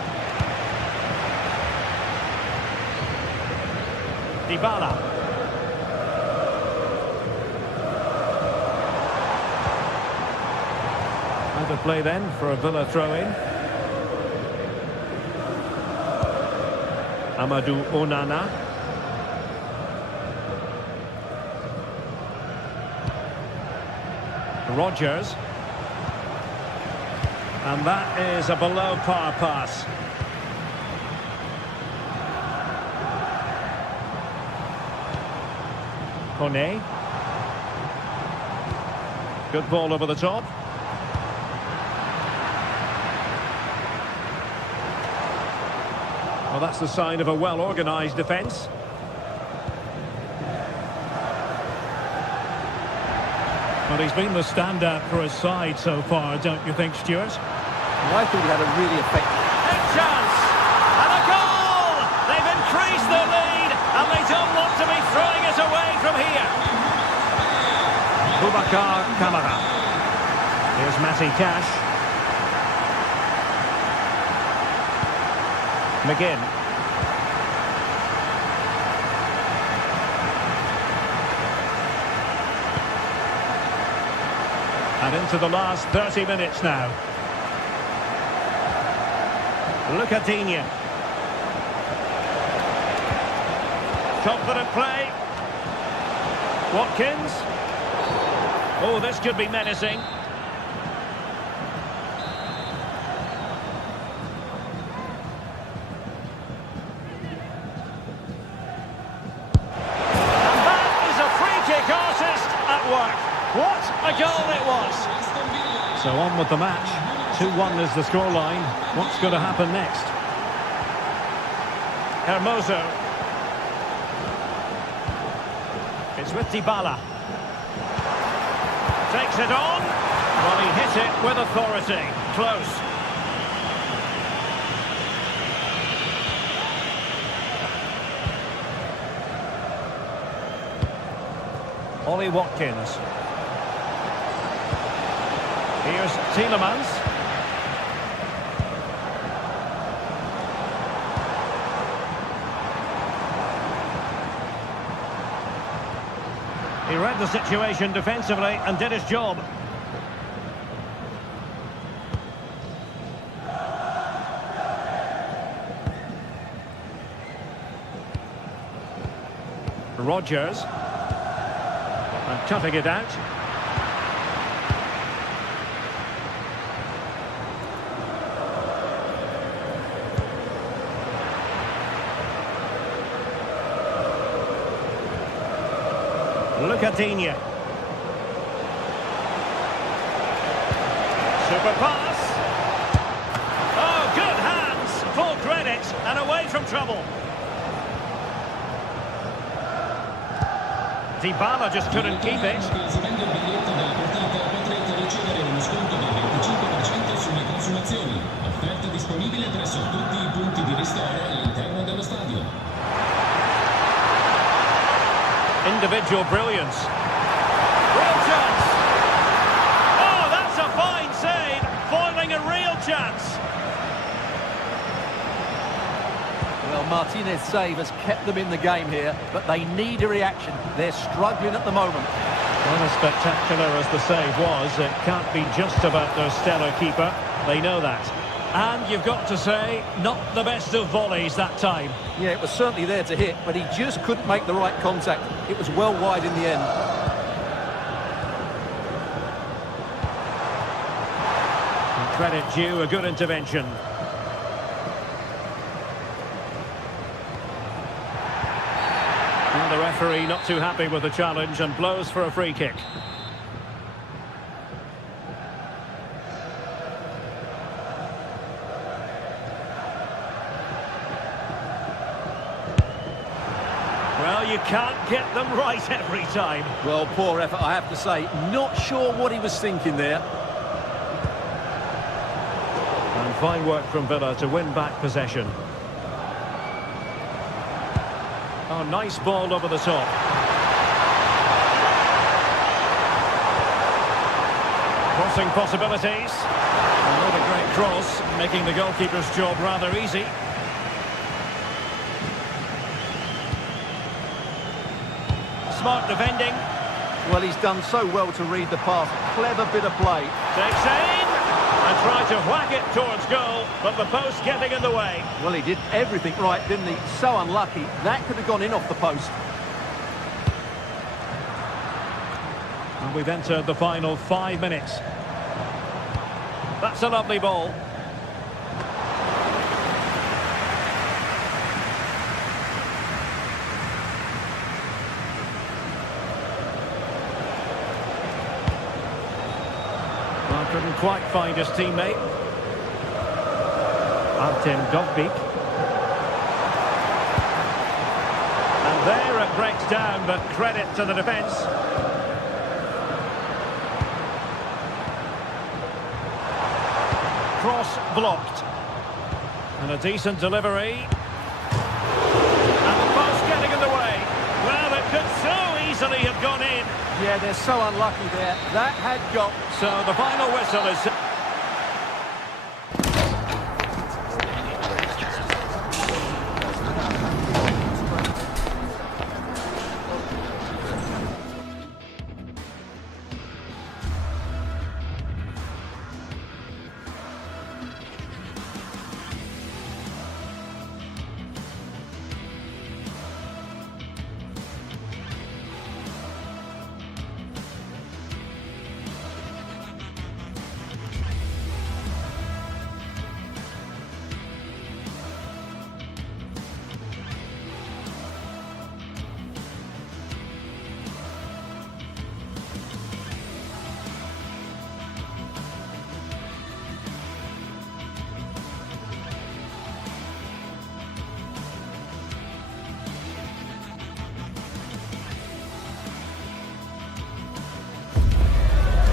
Dybala. The play then for a Villa throw-in. Amadou Onana. Rodgers. And that is a below-par pass. Kone. Good ball over the top. Well, that's the sign of a well-organised defence. Well, he's been the standout for his side so far, don't you think, Stuart? Well, I thought he had a really effective... Big chance! And a goal! They've increased their lead, and they don't want to be throwing it away from here. Boubacar Kamara. Here's Matty Cash. McGinn. And into the last 30 minutes now. Look at Digne. Confident play. Watkins. Oh, this could be menacing. What a goal it was! So on with the match. 2-1 is the scoreline. What's going to happen next? Hermoso. It's with Dybala. Takes it on. Well, he hit it with authority. Close. Ollie Watkins. Here's Tielemans. He read the situation defensively and did his job. Rodgers. And toughing it out. Lucadinha. Super pass. Oh, good hands. Full credit and away from trouble. Dybala just couldn't keep it. Esibendo il biglietto della partita potrete ricevere uno sconto del 25% sulle consumazioni. Offerta disponibile presso tutti i punti di ristoro all'interno dello stadio. Individual brilliance. Real chance. Oh, that's a fine save. Foiling a real chance. Well, Martinez's save has kept them in the game here, but they need a reaction. They're struggling at the moment. Well, as spectacular as the save was, it can't be just about their stellar keeper. They know that. And you've got to say, not the best of volleys that time. Yeah, it was certainly there to hit, but he just couldn't make the right contact. It was well wide in the end. And credit due, a good intervention. And the referee not too happy with the challenge and blows for a free kick. Well, you can't get them right every time. Well, poor effort, I have to say. Not sure what he was thinking there. And fine work from Villa to win back possession. Oh, nice ball over the top. Crossing possibilities. Another great cross, making the goalkeeper's job rather easy. Smart defending. Well, he's done so well to read the pass. Clever bit of play. Takes aim and tried to whack it towards goal, but the post getting in the way. Well, he did everything right, didn't he? So unlucky. That could have gone in off the post. And we've entered the final 5 minutes. That's a lovely ball. Well, couldn't quite find his teammate. Artem Govbik. And there it breaks down, but credit to the defence. Cross blocked. And a decent delivery. And the post getting in the way. Well, it could so easily have gone in. Yeah, they're so unlucky there. That had got... So the final whistle is...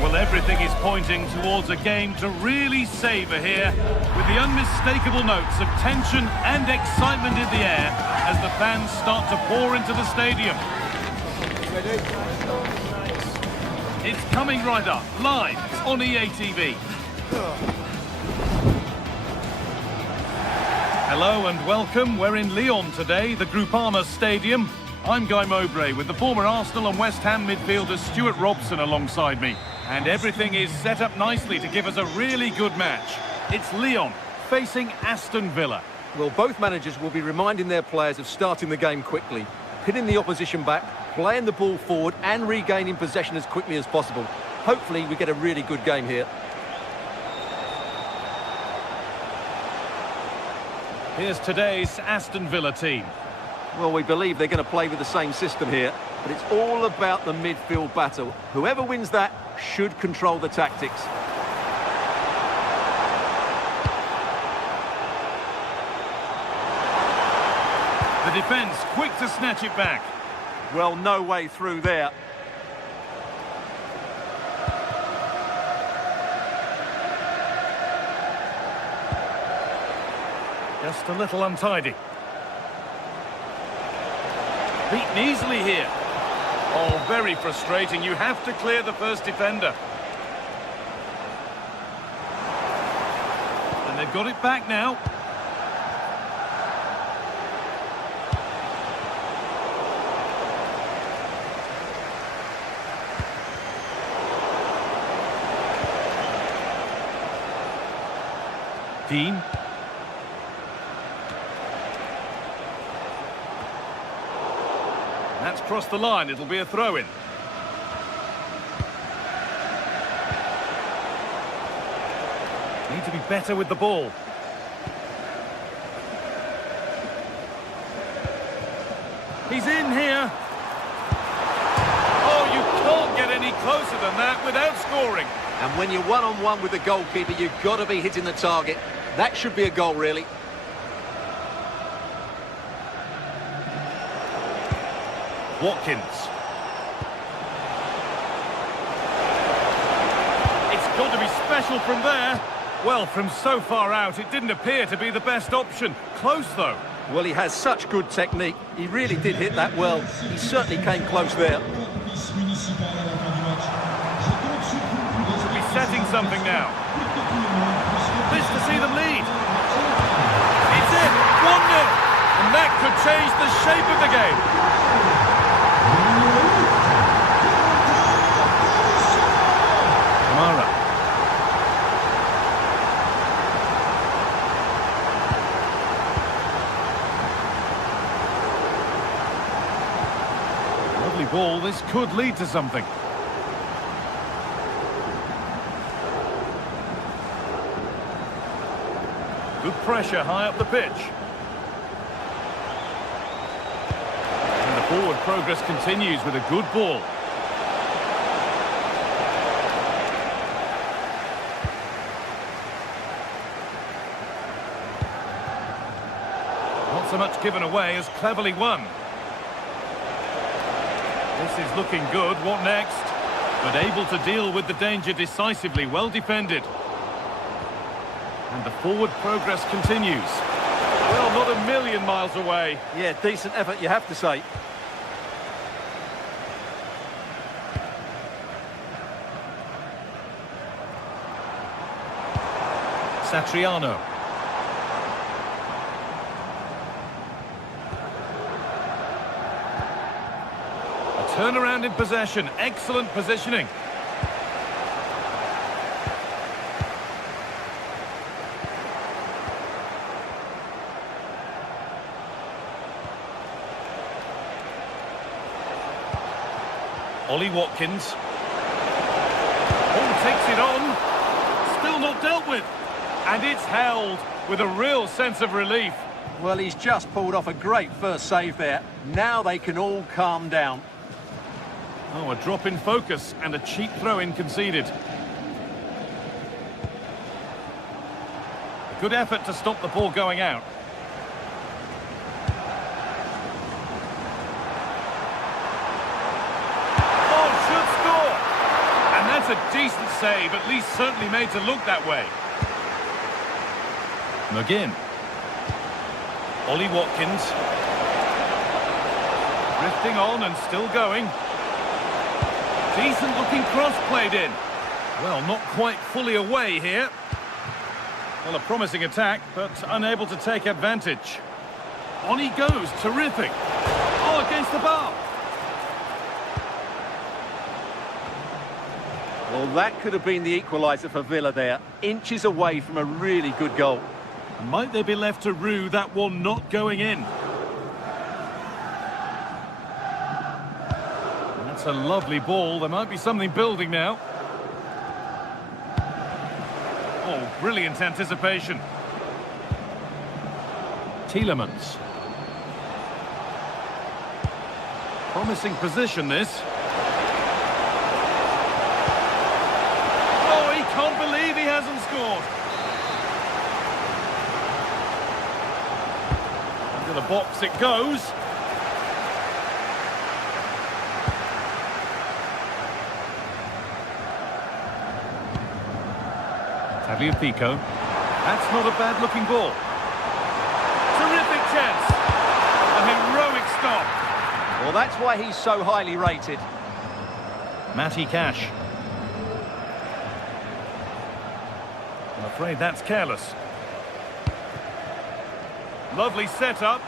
Well, everything is pointing towards a game to really savour here, with the unmistakable notes of tension and excitement in the air as the fans start to pour into the stadium. It's coming right up, live on EA TV. Hello and welcome. We're in Lyon today, the Groupama Stadium. I'm Guy Mowbray with the former Arsenal and West Ham midfielder Stuart Robson alongside me. And everything is set up nicely to give us a really good match. It's Lyon facing Aston Villa. Well, both managers will be reminding their players of starting the game quickly, pinning the opposition back, playing the ball forward and regaining possession as quickly as possible. Hopefully we get a really good game here. Here's today's Aston Villa team. Well, we believe they're going to play with the same system here, but it's all about the midfield battle. Whoever wins that should control the tactics. The defence quick to snatch it back. Well, no way through there. Just a little untidy. Beaten easily here. Oh, very frustrating. You have to clear the first defender. And they've got it back now. Dean. That's crossed the line. It'll be a throw-in. Need to be better with the ball. He's in here. Oh, you can't get any closer than that without scoring. And when you're one-on-one with the goalkeeper, you've got to be hitting the target. That should be a goal, really. Watkins. It's got to be special from there. Well, from so far out, it didn't appear to be the best option. Close, though. Well, he has such good technique. He really did hit that well. He certainly came close there. Should be setting something now. Pleased to see them lead. It's in. 1-0. And that could change the shape of the game. Kamara. Lovely ball. This could lead to something. Good pressure high up the pitch. And the forward progress continues with a good ball. Not so much given away as cleverly won. This is looking good. What next? But able to deal with the danger decisively. Well defended. And the forward progress continues. Well, not a million miles away. Yeah, decent effort, you have to say. Satriano. A turnaround in possession. Excellent positioning. Ollie Watkins. Oh, takes it on. Still not dealt with. And it's held with a real sense of relief. Well, he's just pulled off a great first save there. Now they can all calm down. Oh, a drop in focus and a cheap throw-in conceded. Good effort to stop the ball going out. That's a decent save, at least certainly made to look that way. McGinn. Ollie Watkins. Drifting on and still going. Decent looking cross played in. Well, not quite fully away here. Well, a promising attack, but unable to take advantage. On he goes, terrific. Oh, Oh, against the bar. Well, that could have been the equaliser for Villa there. Inches away from a really good goal. Might they be left to rue that one not going in? That's a lovely ball. There might be something building now. Oh, brilliant anticipation. Tielemans. Promising position, this. Oh, he can't believe he hasn't scored. Into the box it goes. Tagliafico. That's not a bad-looking ball. Terrific chance. A heroic stop. Well, that's why he's so highly rated. Matty Cash. I'm afraid that's careless. Lovely setup.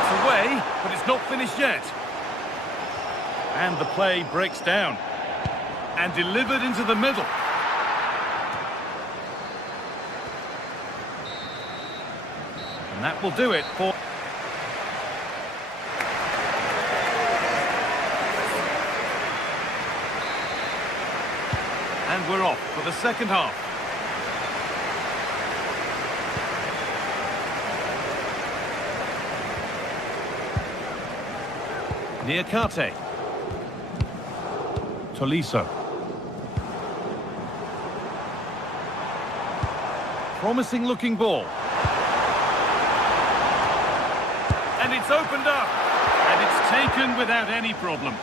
It's away, but it's not finished yet. And the play breaks down. And delivered into the middle. And that will do it for... And we're off for the second half. Niakate. Tolisso. Promising looking ball. And it's opened up. And it's taken without any problem.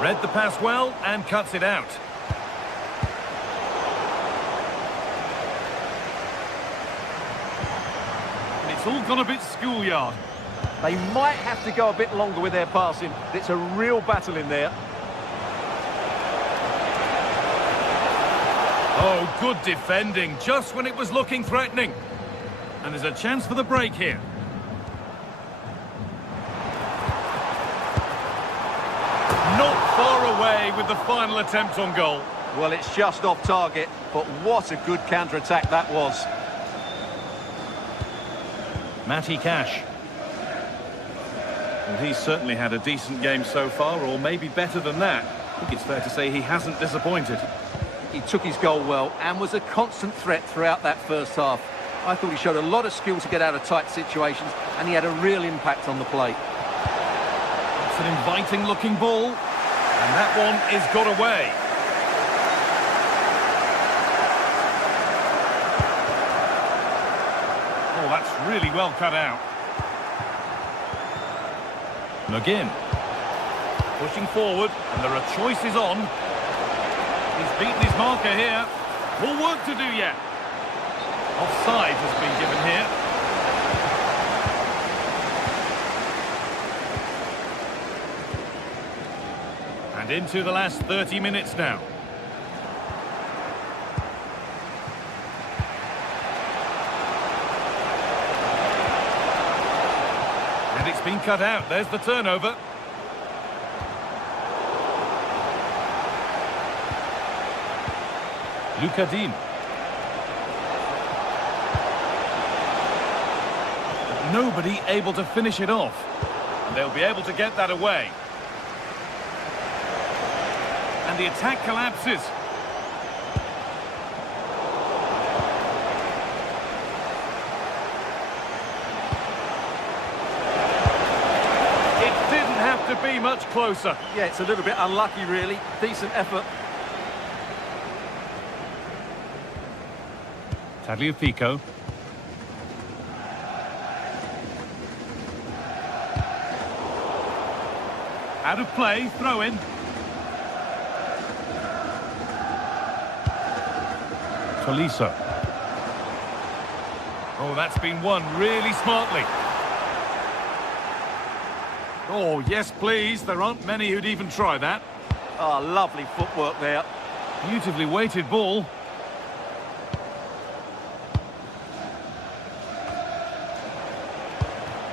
Read the pass well and cuts it out. It's all gone a bit schoolyard. They might have to go a bit longer with their passing. It's a real battle in there. Oh, good defending, just when it was looking threatening. And there's a chance for the break here. Not far away with the final attempt on goal. Well, it's just off target, but what a good counter-attack that was. Matty Cash. Well, he's certainly had a decent game so far, or maybe better than that. I think it's fair to say he hasn't disappointed. He took his goal well and was a constant threat throughout that first half. I thought he showed a lot of skill to get out of tight situations, and he had a real impact on the play. It's an inviting looking ball, and that one is got away. Oh, that's really well cut out. McGinn. Pushing forward, and there are choices on. He's beaten his marker here. More work to do yet. Offside has been given here. And into the last 30 minutes now. And it's been cut out. There's the turnover. Lucadine. But nobody able to finish it off. And they'll be able to get that away. And the attack collapses. It didn't have to be much closer. Yeah, it's a little bit unlucky, really. Decent effort. Tagliafico. Out of play, throw in. Tolisso. Oh, that's been won really smartly. Oh, yes, please. There aren't many who'd even try that. Oh, lovely footwork there. Beautifully weighted ball.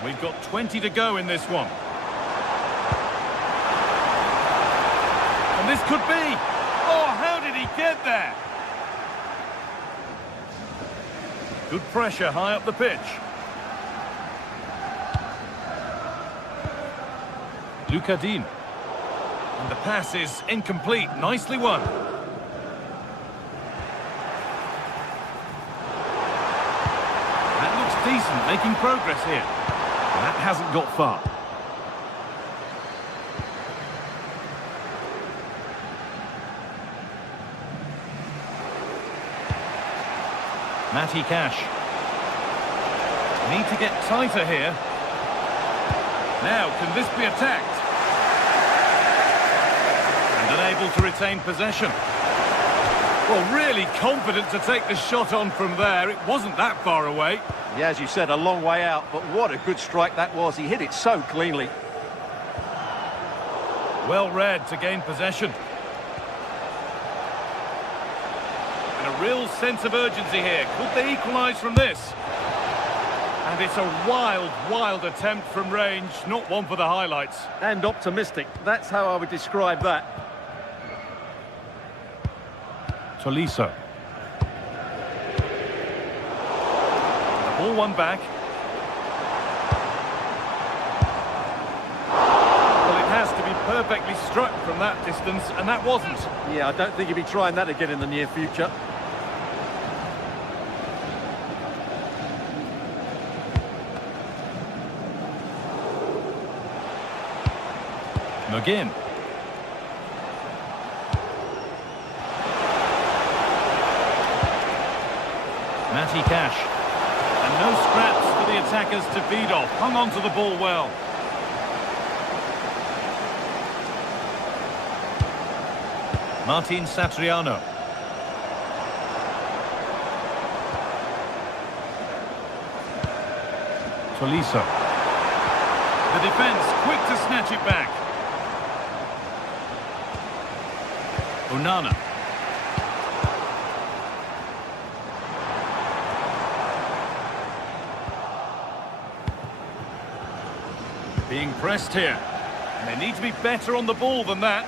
We've got 20 to go in this one. And this could be... Oh, how did he get there? Good pressure high up the pitch. Lucadine. And the pass is incomplete. Nicely won. That looks decent, making progress here. That hasn't got far. Matty Cash. Need to get tighter here. Now, can this be attacked? And unable to retain possession. Well, really confident to take the shot on from there. It wasn't that far away. Yeah, as you said, a long way out, but what a good strike that was. He hit it so cleanly. Well read to gain possession. And a real sense of urgency here. Could they equalise from this? And it's a wild, wild attempt from range. Not one for the highlights. And optimistic. That's how I would describe that. Tolisso. The ball won back. Well, it has to be perfectly struck from that distance, and that wasn't. Yeah, I don't think he'll be trying that again in the near future. McGinn. Matty Cash. And no scraps for the attackers to feed off. Hung on to the ball well. Martin Satriano. Tolisso. The defence quick to snatch it back. Onana. Being pressed here. And they need to be better on the ball than that.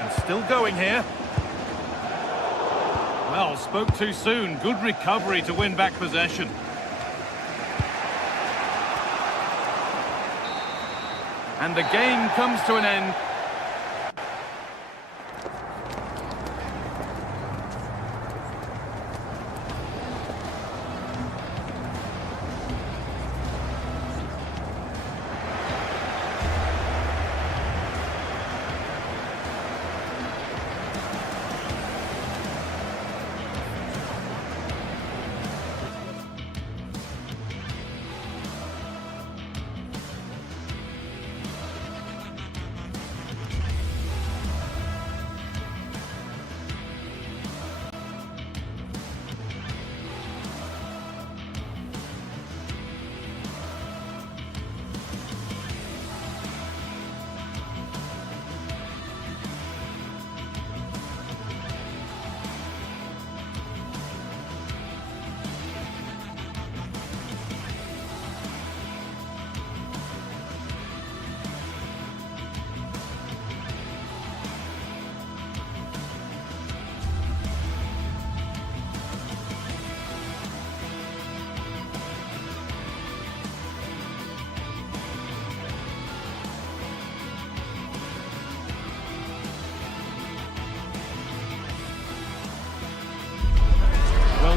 And still going here. Well, spoke too soon. Good recovery to win back possession. And the game comes to an end.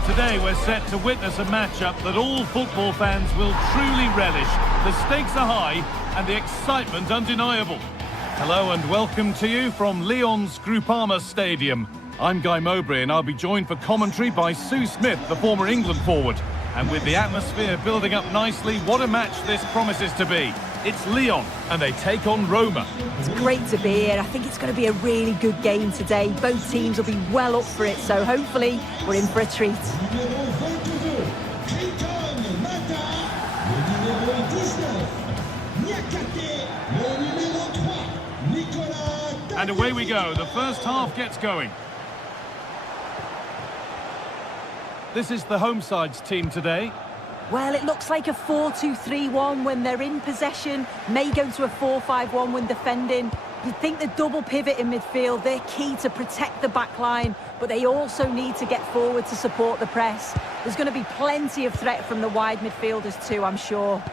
Today we're set to witness a matchup that all football fans will truly relish. The stakes are high and the excitement undeniable. Hello and welcome to you from Lyon's Groupama Stadium. I'm Guy Mowbray and I'll be joined for commentary by Sue Smith, the former England forward. And with the atmosphere building up nicely, what a match this promises to be. It's Lyon, and they take on Roma. It's great to be here. I think it's going to be a really good game today. Both teams will be well up for it, so hopefully we're in for a treat. And away we go. The first half gets going. This is the home side's team today. Well, it looks like a 4-2-3-1 when they're in possession. May go to a 4-5-1 when defending. You'd think the double pivot in midfield, they're key to protect the back line, but they also need to get forward to support the press. There's going to be plenty of threat from the wide midfielders too, I'm sure.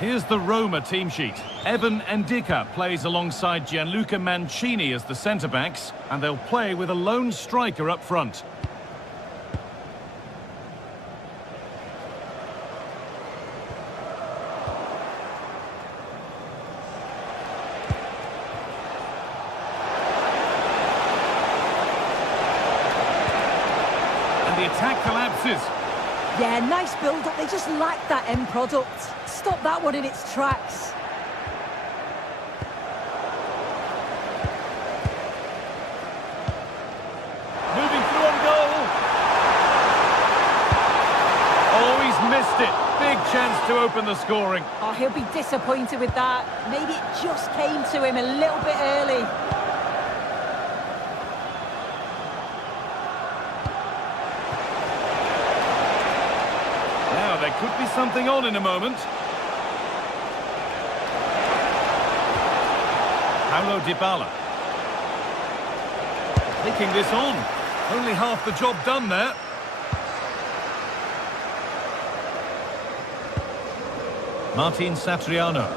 Here's the Roma team sheet. Evan Ndika plays alongside Gianluca Mancini as the centre-backs, and they'll play with a lone striker up front. And the attack collapses. Yeah, nice build-up. They just lack that end product. Stop that one in its tracks. Moving through on goal. Oh, he's missed it. Big chance to open the scoring. Oh, he'll be disappointed with that. Maybe it just came to him a little bit early. Now, there could be something on in a moment. Paulo Dybala. Taking this on. Only half the job done there. Martin Satriano.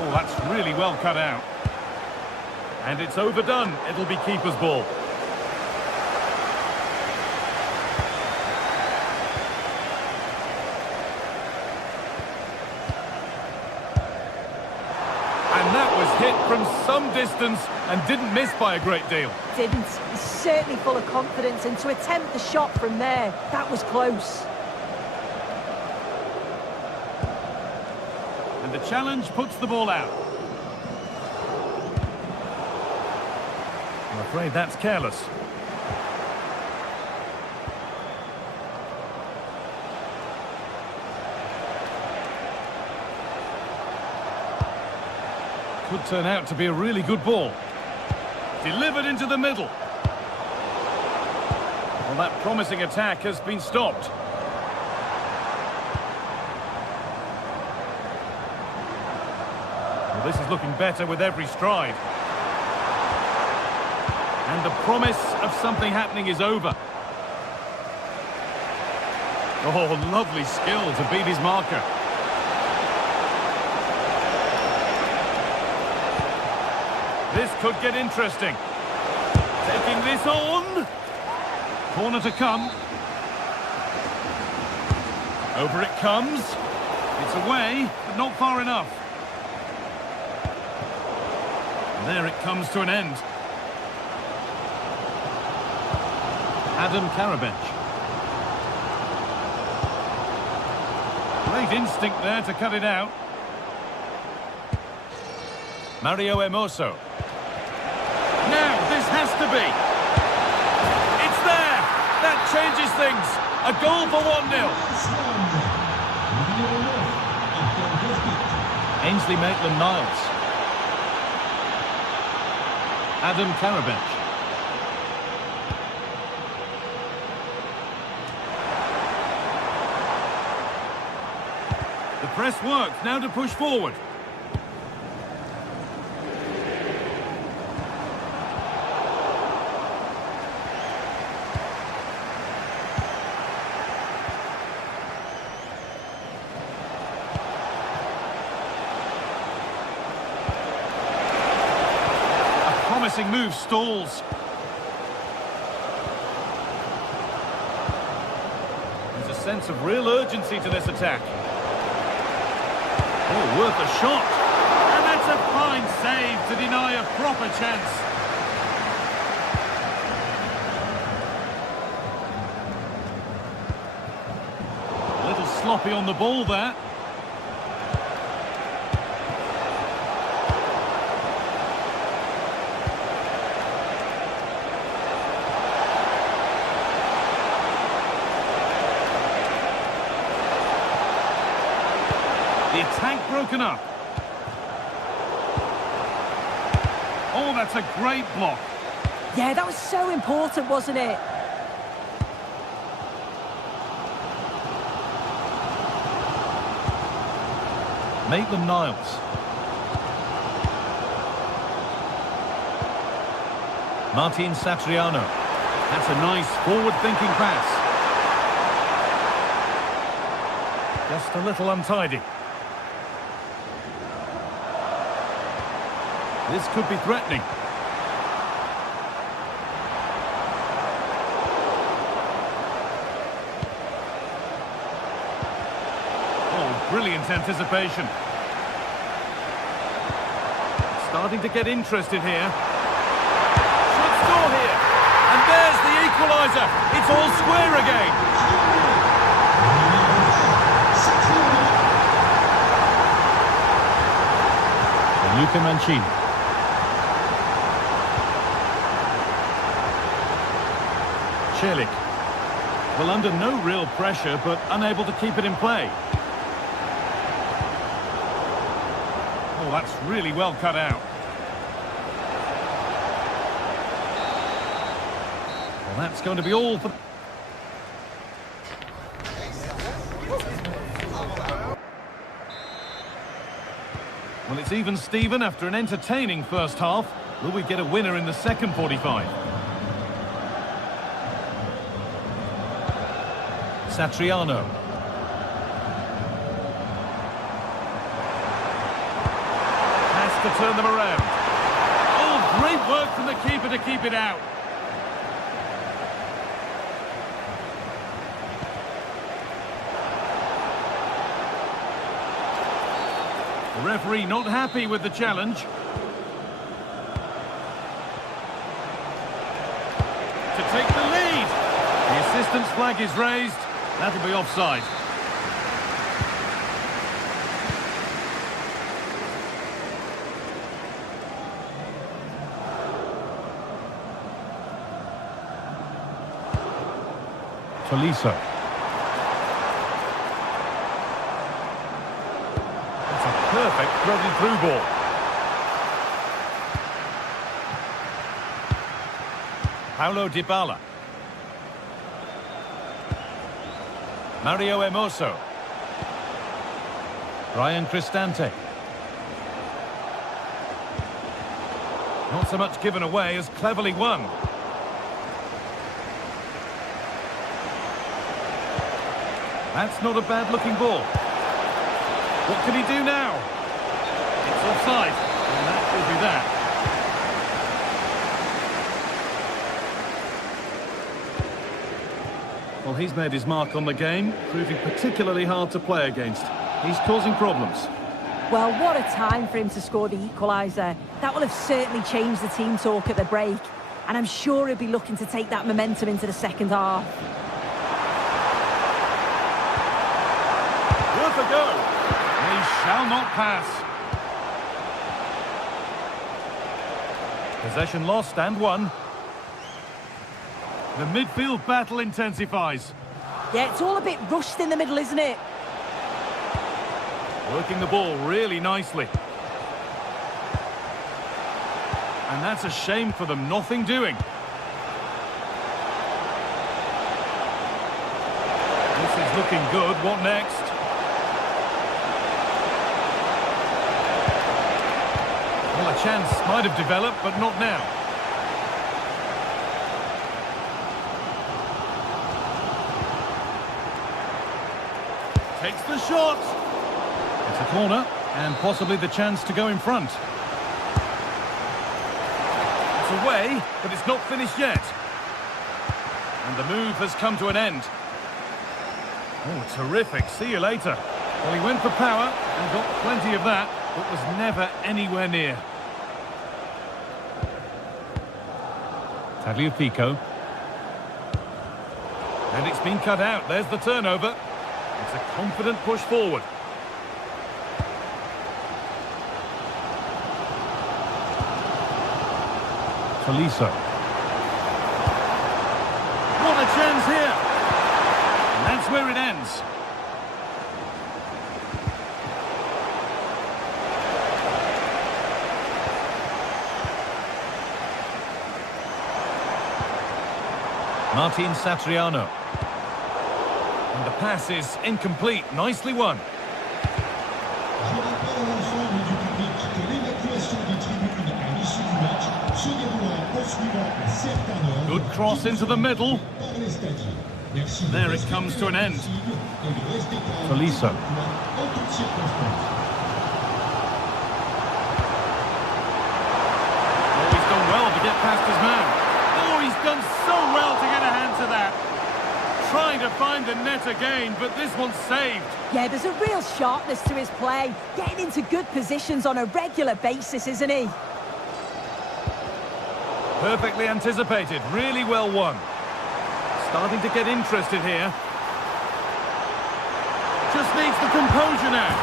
Oh, that's really well cut out. And it's overdone. It'll be keeper's ball. And that was hit from some distance and didn't miss by a great deal. Didn't. He's certainly full of confidence, and to attempt the shot from there, that was close. And the challenge puts the ball out. I'm afraid that's careless. Could turn out to be a really good ball. Delivered into the middle. Well, that promising attack has been stopped. Well, this is looking better with every stride. And the promise of something happening is over. Oh, lovely skill to beat his marker. This could get interesting. Taking this on. Corner to come. Over it comes. It's away, but not far enough. And there it comes to an end. Adam Karabech. Great instinct there to cut it out. Mario Hermoso. Now, this has to be. It's there. That changes things. A goal for 1-0. Ainsley Maitland-Niles. Adam Karabech. The press works. Now to push forward. Move stalls. There's a sense of real urgency to this attack. Oh, worth a shot. And that's a fine save to deny a proper chance. sloppy on the ball there. The attack broken up. Oh, that's a great block. Yeah, that was so important, wasn't it? Maitland-Niles. Martin Satriano. That's a nice forward-thinking pass. Just a little untidy. This could be threatening. Oh, brilliant anticipation. Starting to get interested here. Should score here. And there's the equaliser. It's all square again. Luca Mancini. Celik. Well, under no real pressure, but unable to keep it in play. Oh, that's really well cut out. Well, that's going to be all for... Well, it's even Steven after an entertaining first half. Will we get a winner in the second 45? Satriano. Has to turn them around. Oh, great work from the keeper to keep it out. The referee not happy with the challenge. To take the lead. The assistant's flag is raised. That'll be offside. Tolisso. That's a perfect thrown through ball. Paulo Dybala. Mario Hermoso. Ryan Cristante. Not so much given away as cleverly won. That's not a bad-looking ball. What can he do now? It's offside, and that will be that. Well, he's made his mark on the game, proving particularly hard to play against. He's causing problems. Well, what a time for him to score the equaliser. That will have certainly changed the team talk at the break. And I'm sure he'll be looking to take that momentum into the second half. Worth a go. He shall not pass. Possession lost and won. The midfield battle intensifies. Yeah, it's all a bit rushed in the middle, isn't it? Working the ball really nicely. And that's a shame for them, nothing doing. This is looking good, what next? Well, a chance might have developed, but not now. Takes the shot. It's a corner, and possibly the chance to go in front. It's away, but it's not finished yet. And the move has come to an end. Oh, terrific. See you later. Well, he went for power and got plenty of that, but was never anywhere near. Tagliafico. And it's been cut out. There's the turnover. It's a confident push forward. Tolisso. What a chance here! And that's where it ends. Martin Satriano. And the pass is incomplete. Nicely won. Je rappelle à l'ensemble du public que l'évacuation des tribunes à l'issue du match se déroulera en suivant un certain ordre. Good cross into the middle. Par les stadiers. Merci. There it comes to an end. Et le respect Tolisso. en toutes circonstances. Oh, he's done well to get past his man. Oh, he's done so well to get a hand to that. Trying to find the net again, but this one's saved. Yeah, there's a real sharpness to his play. Getting into good positions on a regular basis, isn't he? Perfectly anticipated. Really well won. Starting to get interested here. Just needs the composure now.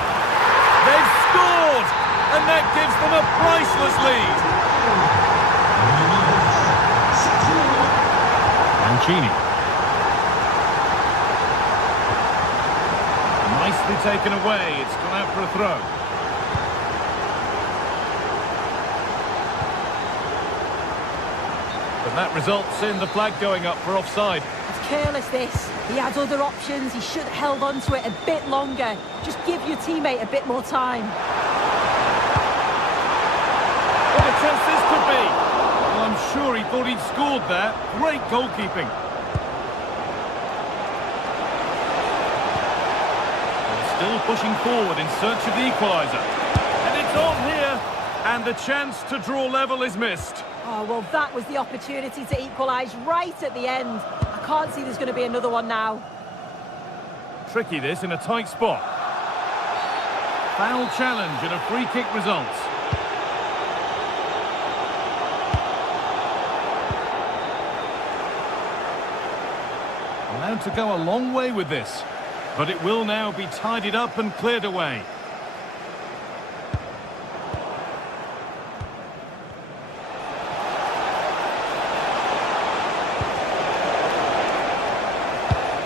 They've scored! And that gives them a priceless lead. Mancini. Nicely taken away. It's gone out for a throw. But that results in the flag going up for offside. It's careless, this. He had other options. He should have held on to it a bit longer. Just give your teammate a bit more time. What a chance this could be. Well, I'm sure he thought he'd scored there. Great goalkeeping. Still pushing forward in search of the equaliser. And it's on here. And the chance to draw level is missed. Oh, well, that was the opportunity to equalise right at the end. I can't see there's going to be another one now. Tricky this in a tight spot. Foul challenge and a free kick results. Allowed to go a long way with this. But it will now be tidied up and cleared away.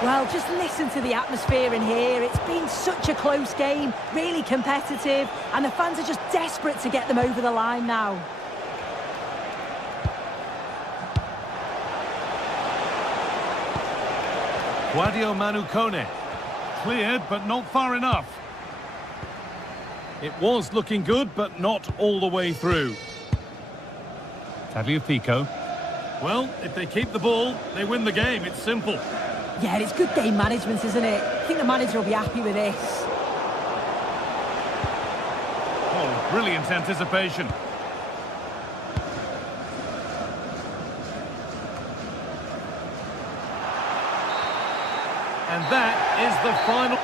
Well, just listen to the atmosphere in here. It's been such a close game, really competitive, and the fans are just desperate to get them over the line now. Guadio Manucone. Cleared, but not far enough. It was looking good, but not all the way through. Tagliafico. Well, if they keep the ball, they win the game. It's simple. Yeah, it's good game management, isn't it? I think the manager will be happy with this. Oh, brilliant anticipation. And that is the final.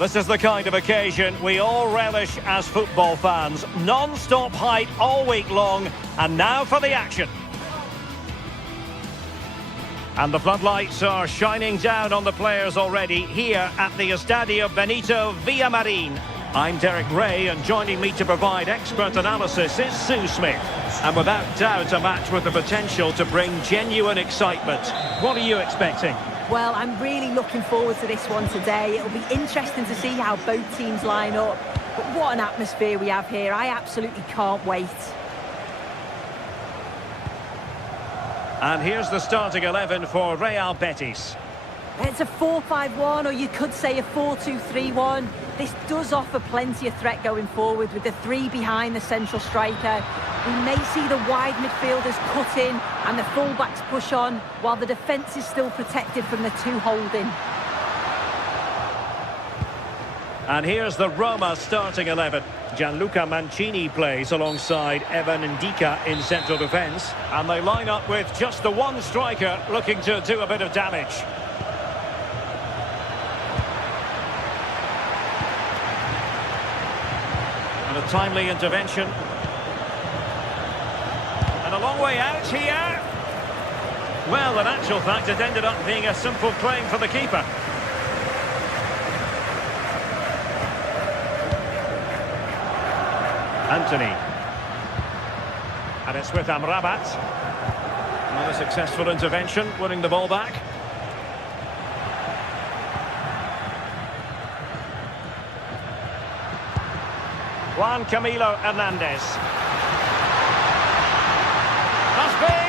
This is the kind of occasion we all relish as football fans. Non-stop hype all week long, and now for the action. And the floodlights are shining down on the players already here at the Estadio Benito Villamarin. I'm Derek Ray, and joining me to provide expert analysis is Sue Smith. And without doubt, a match with the potential to bring genuine excitement. What are you expecting? Well, I'm really looking forward to this one today. It'll be interesting to see how both teams line up. But what an atmosphere we have here. I absolutely can't wait. And here's the starting 11 for Real Betis. It's a 4-5-1, or you could say a 4-2-3-1. This does offer plenty of threat going forward with the three behind the central striker. We may see the wide midfielders cut in and the fullbacks push on, while the defence is still protected from the two holding. And here's the Roma starting 11. Gianluca Mancini plays alongside Evan Ndika in central defence. And they line up with just the one striker looking to do a bit of damage. And a timely intervention. And a long way out here. Well, in actual fact, it ended up being a simple claim for the keeper. Anthony. And it's with Amrabat. Another successful intervention, winning the ball back. Juan Camilo Hernandez. Must be!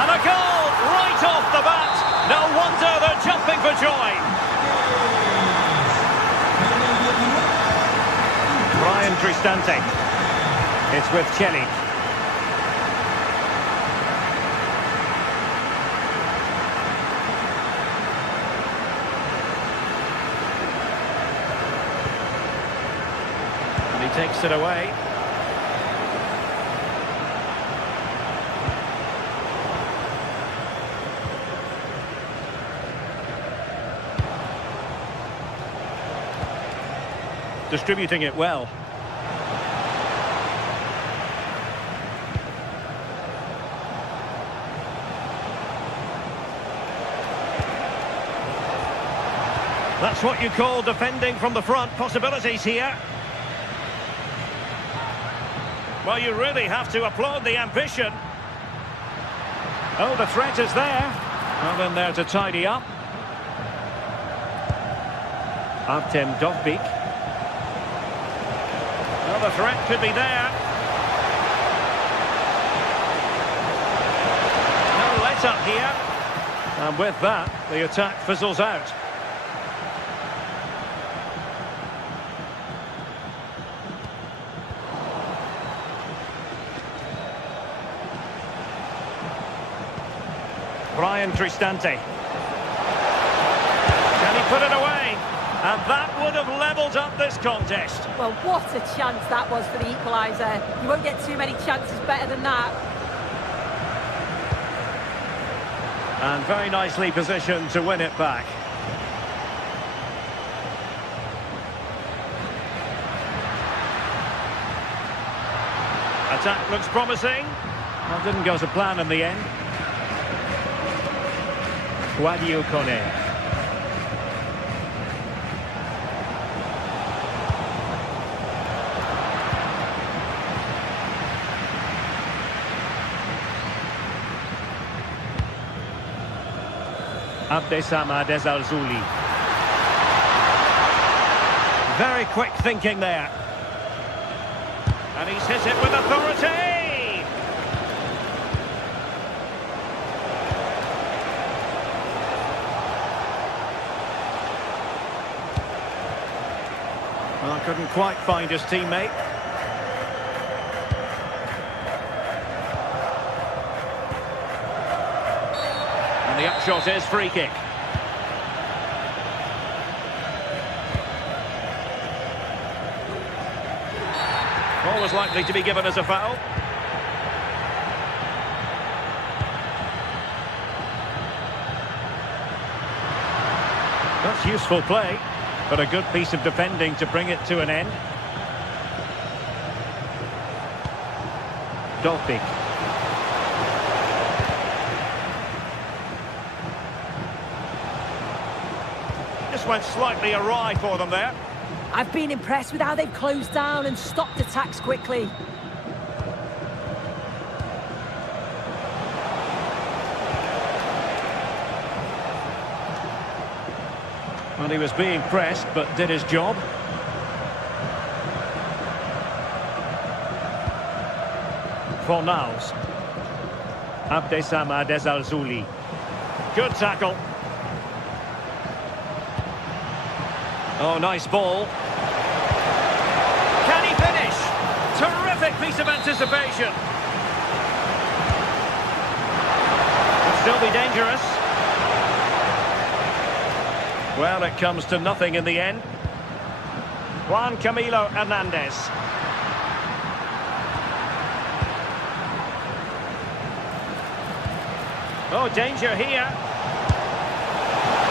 And a goal right off the bat. No wonder they're jumping for joy. Brian Cristante. It's with Chelly. And he takes it away. Distributing it well. That's what you call defending from the front. Possibilities here. Well, you really have to applaud the ambition. Oh, the threat is there. Well, in there to tidy up. Artem Dovbyk. Well, the threat could be there. No let up here. And with that, the attack fizzles out. Brian Cristante. Can he put it away? And that would have levelled up this contest. Well, what a chance that was for the equaliser. You won't get too many chances better than that. And very nicely positioned to win it back. Attack looks promising. Well, didn't go to plan in the end. Guadio Kone. Abdesama Desarzuli. Very quick thinking there. And he's hit it with authority. Well, couldn't quite find his teammate. And the upshot is free kick. Always likely to be given as a foul. That's useful play. But a good piece of defending to bring it to an end. Dolphy. Just went slightly awry for them there. I've been impressed with how they've closed down and stopped attacks quickly. Well, he was being pressed, but did his job. Fornals. Abdessamad Al-Zouli. Good tackle. Oh, nice ball. Can he finish? Terrific piece of anticipation. Could still be dangerous. Well, it comes to nothing in the end. Juan Camilo Hernandez. Oh, danger here.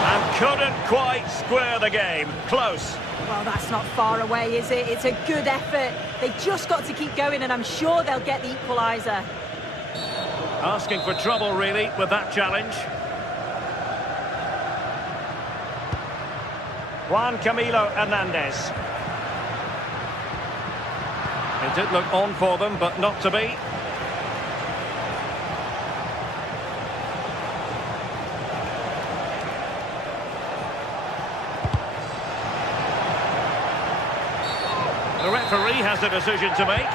And couldn't quite square the game. Close. Well, that's not far away, is it? It's a good effort. They just got to keep going, and I'm sure they'll get the equaliser. Asking for trouble, really, with that challenge. Juan Camilo Hernandez. It did look on for them, but not to be. The referee has a decision to make.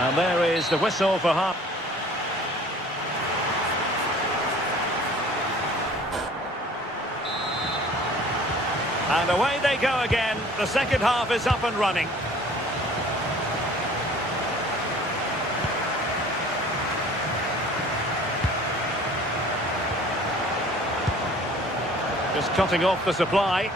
And there is the whistle for half. And away they go again. The second half is up and running. Just cutting off the supply.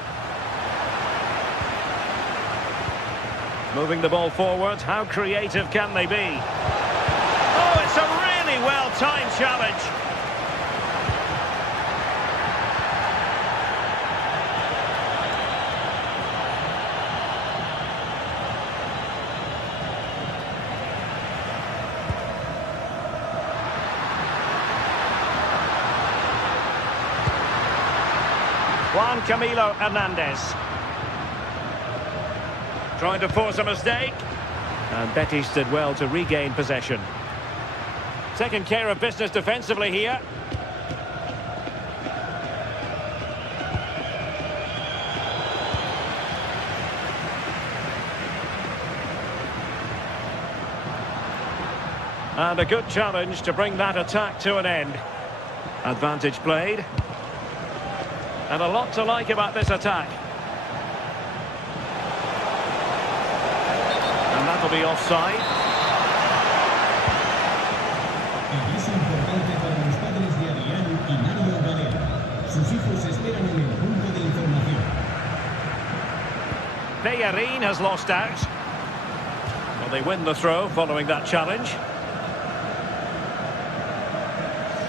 Moving the ball forward. How creative can they be? Oh, it's a really well-timed challenge. Juan Camilo Hernandez. Trying to force a mistake. And Betis did well to regain possession. Taking care of business defensively here. And a good challenge to bring that attack to an end. Advantage played. And a lot to like about this attack. And that'll be offside. Es importante para los padres de Adrián y Mario Varela. Sus hijos esperan en el punto de información. Bellerin has lost out. Well, they win the throw following that challenge.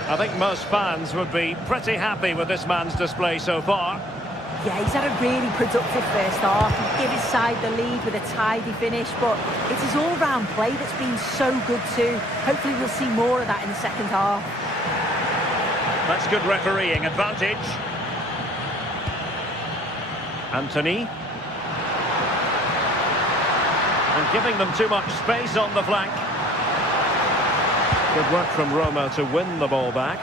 I think most fans would be pretty happy with this man's display so far. Yeah, he's had a really productive first half. He gave his side the lead with a tidy finish, but it's his all-round play that's been so good too. Hopefully we'll see more of that in the second half. That's good refereeing. Advantage. Anthony. And giving them too much space on the flank. Good work from Roma to win the ball back.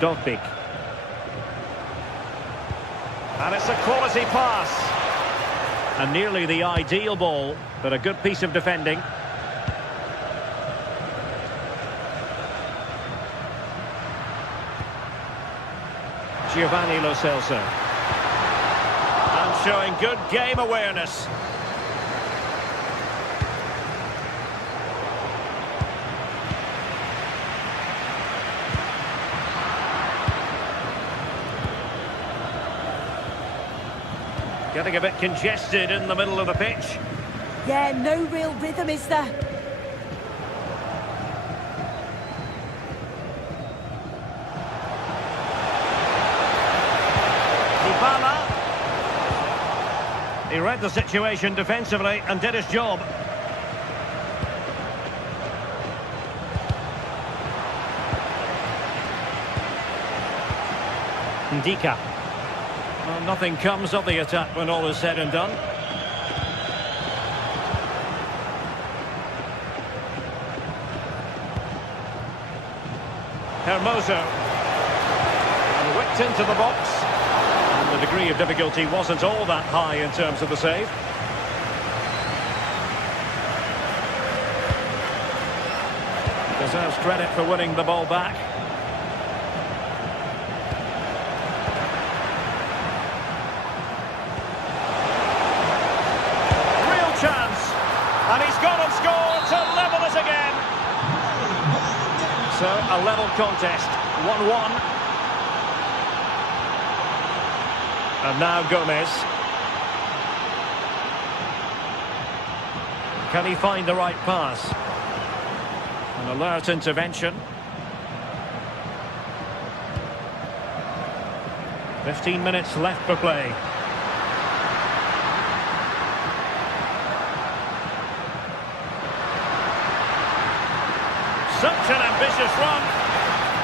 Dolphy. And it's a quality pass. And nearly the ideal ball, but a good piece of defending. Giovanni Lo Celso. And showing good game awareness. Getting a bit congested in the middle of the pitch. Yeah, no real rhythm, is there? Dybala. He read the situation defensively and did his job. Ndika. Well, nothing comes of the attack when all is said and done. Hermoso. And whipped into the box. And the degree of difficulty wasn't all that high in terms of the save. Deserves credit for winning the ball back. Real chance. And he's gone and scored to level it again. So, a level contest, 1-1. And now Gomez. Can he find the right pass? An alert intervention. 15 minutes left for play. Such an ambitious run.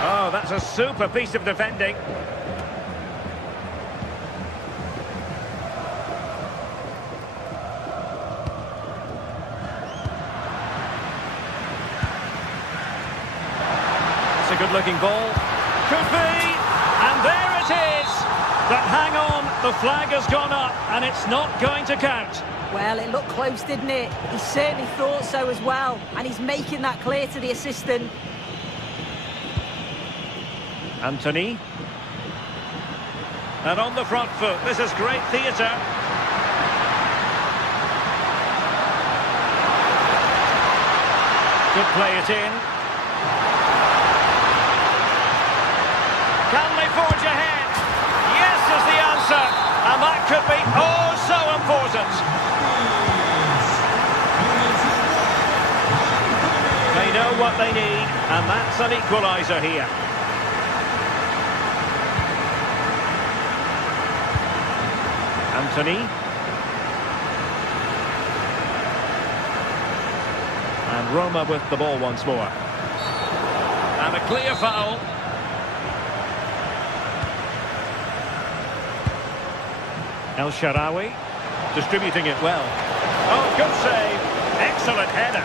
Oh, that's a super piece of defending. It's a good-looking ball. Could be. And there it is. But hang on, the flag has gone up and it's not going to count. Well, it looked close, didn't it? He certainly thought so as well. And he's making that clear to the assistant. Anthony. And on the front foot, this is great theatre. Could play it in. Can they forge ahead? Yes is the answer. And that could be oh so important. They know what they need, and that's an equaliser here. Anthony. And Roma with the ball once more. And a clear foul. El Shaarawy distributing it well. Oh, good save. Excellent header.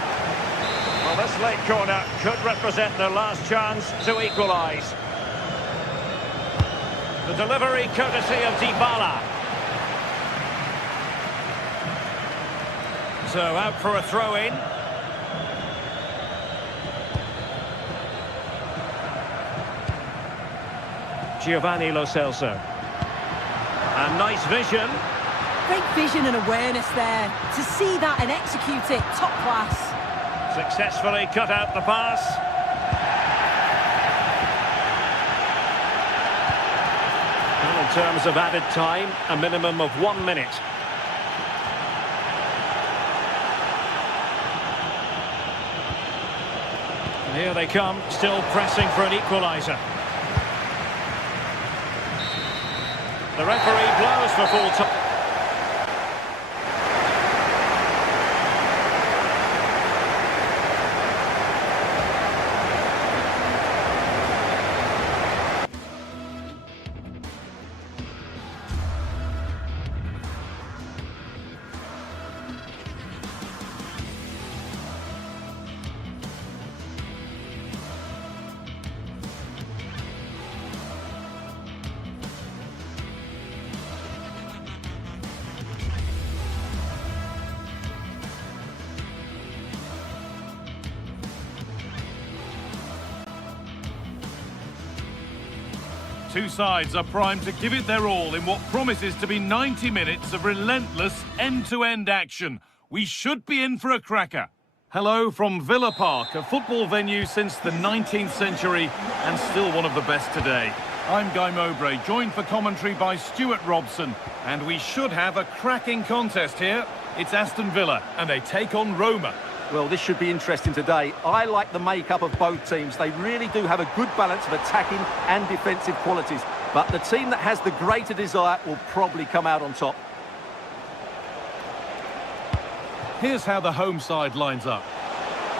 Well, this late corner could represent their last chance to equalise. The delivery courtesy of Dybala. So out for a throw-in. Giovanni Lo Celso. And nice vision. Great vision and awareness there. To see that and execute it, top class. Successfully cut out the pass. And in terms of added time, a minimum of 1 minute. And here they come, still pressing for an equaliser. The referee blows for full time. Two sides are primed to give it their all in what promises to be 90 minutes of relentless end-to-end action. We should be in for a cracker. Hello from Villa Park, a football venue since the 19th century and still one of the best today. I'm Guy Mowbray, joined for commentary by Stuart Robson, and we should have a cracking contest here. It's Aston Villa, and they take on Roma. Well, this should be interesting today. I like the makeup of both teams. They really do have a good balance of attacking and defensive qualities. But the team that has the greater desire will probably come out on top. Here's how the home side lines up.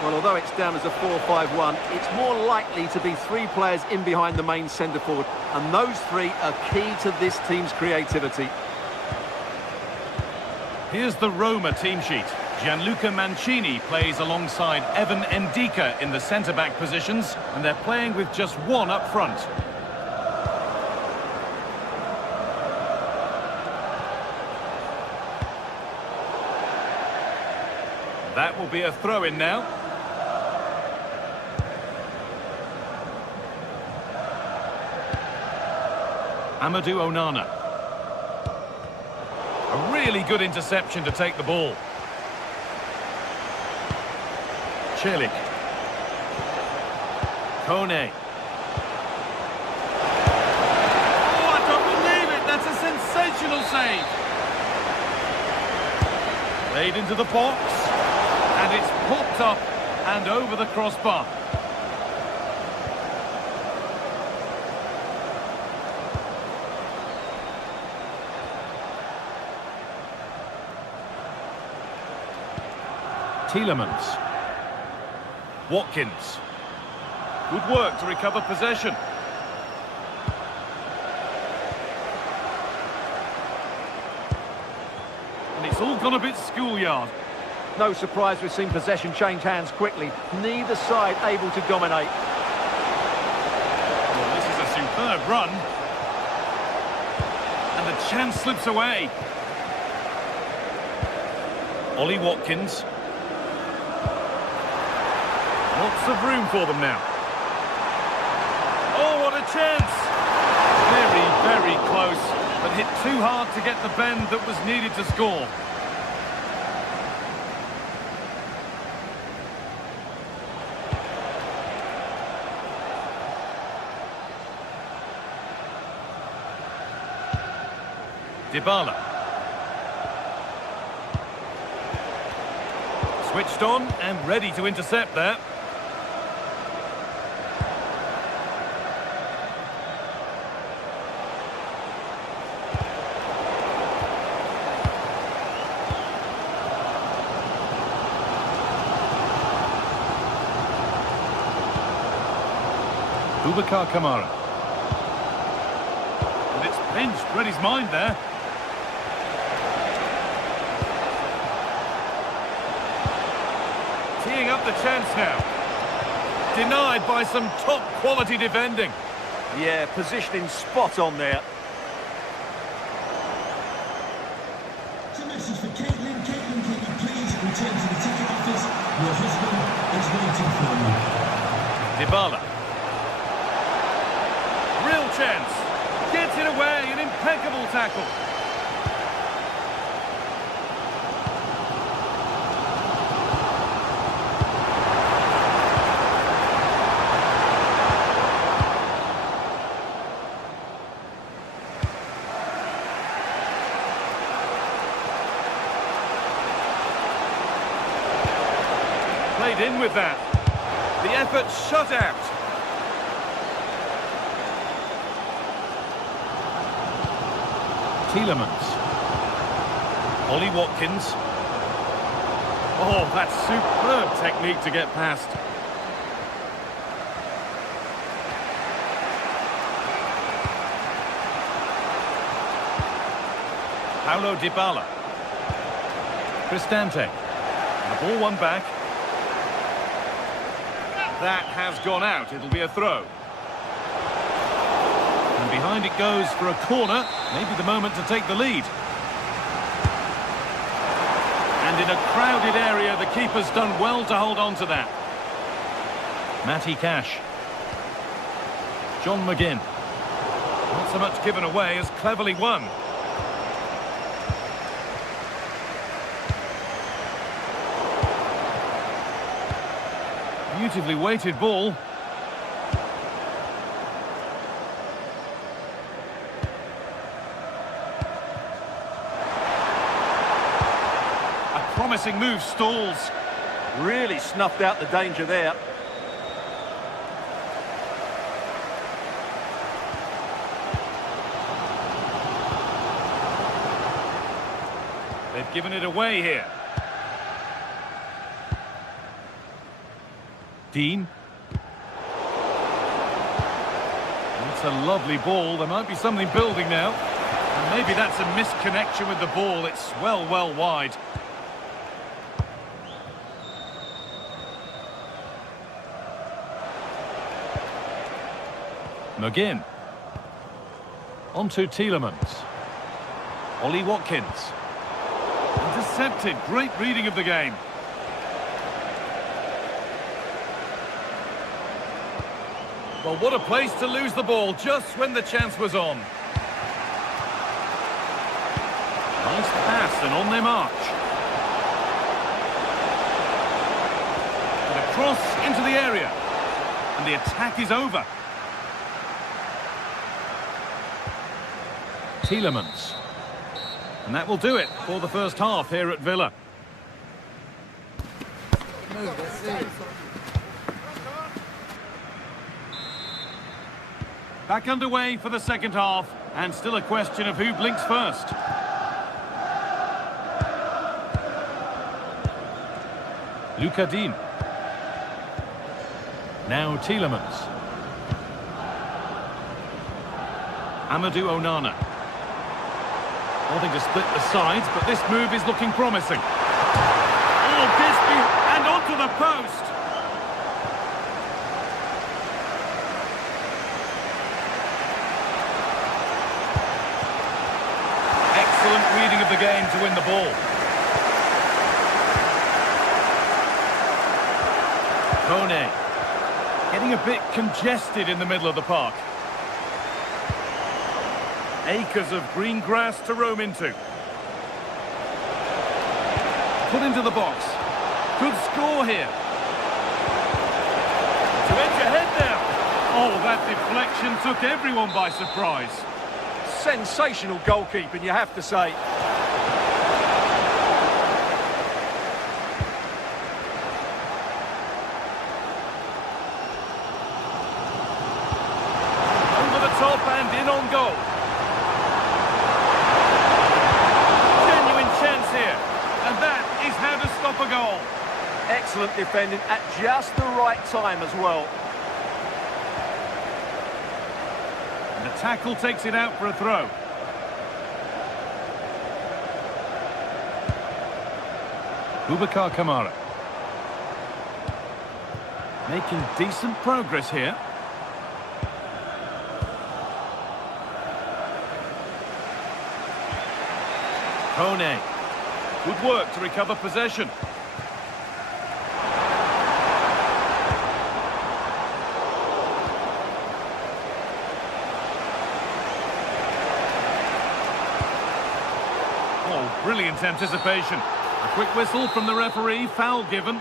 Well, although it's down as a 4-5-1, it's more likely to be 3 players in behind the main centre-forward. And those 3 are key to this team's creativity. Here's the Roma team sheet. Gianluca Mancini plays alongside Evan Ndika in the centre-back positions, and they're playing with just 1 up front. That will be a throw-in now. Amadou Onana. A really good interception to take the ball. Celik. Kone. Oh, I don't believe it! That's a sensational save! Played into the box. And it's popped up and over the crossbar. Tielemans. Watkins. Good work to recover possession. And it's all gone a bit schoolyard. No surprise we've seen possession change hands quickly. Neither side able to dominate. Well, this is a superb run. And the chance slips away. Ollie Watkins. Lots of room for them now. Oh, what a chance! Very, very close, but hit too hard to get the bend that was needed to score. Dybala. Switched on and ready to intercept there. Boubacar Kamara. And it's pinched, read his mind there. Teeing up the chance now. Denied by some top quality defending. Yeah, positioning spot on there. It's a message for Caitlin. Caitlin, can you please return to the ticket office? Your husband is waiting for you. Dybala. Real chance. Gets it away, an impeccable tackle. Played in with that. The effort shut out. Tielemans. Ollie Watkins. Oh, that's superb technique to get past. Paulo Dybala. Cristante. The ball won back. That has gone out. It'll be a throw. And behind it goes for a corner. Maybe the moment to take the lead. And in a crowded area, the keeper's done well to hold on to that. Matty Cash. John McGinn. Not so much given away as cleverly won. Beautifully weighted ball. A promising move stalls. Really snuffed out the danger there. They've given it away here. Dean. That's a lovely ball. There might be something building now. And maybe that's a misconnection with the ball. It's well wide. McGinn. On to Tielemans. Ollie Watkins. Intercepted. Great reading of the game. Well, what a place to lose the ball just when the chance was on. Nice pass and on their march. And a cross into the area. And the attack is over. Tielemans. And that will do it for the first half here at Villa. Back underway for the second half, and still a question of who blinks first. Luca Dean. Now Tielemans. Amadou Onana. Wanting to split the sides, but this move is looking promising. Oh, Bisbee, and onto the post. Excellent reading of the game to win the ball. Kone. Getting a bit congested in the middle of the park. Acres of green grass to roam into. Put into the box. Good score here. To edge ahead now. Oh, that deflection took everyone by surprise. Sensational goalkeeping, you have to say. Over the top and in on goal. And that is how to stop a goal. Excellent defending at just the right time as well. And the tackle takes it out for a throw. Boubacar Kamara. Making decent progress here. Kone. Good work to recover possession. Oh, brilliant anticipation. A quick whistle from the referee, foul given.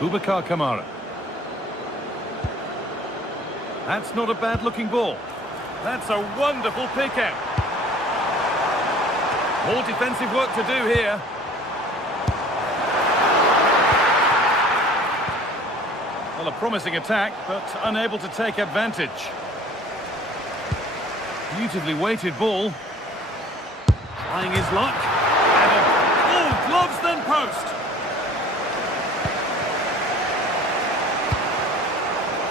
Boubacar Kamara. That's not a bad-looking ball. That's a wonderful pick-out. More defensive work to do here. Well, a promising attack, but unable to take advantage. Beautifully weighted ball. Trying his luck. And gloves then post.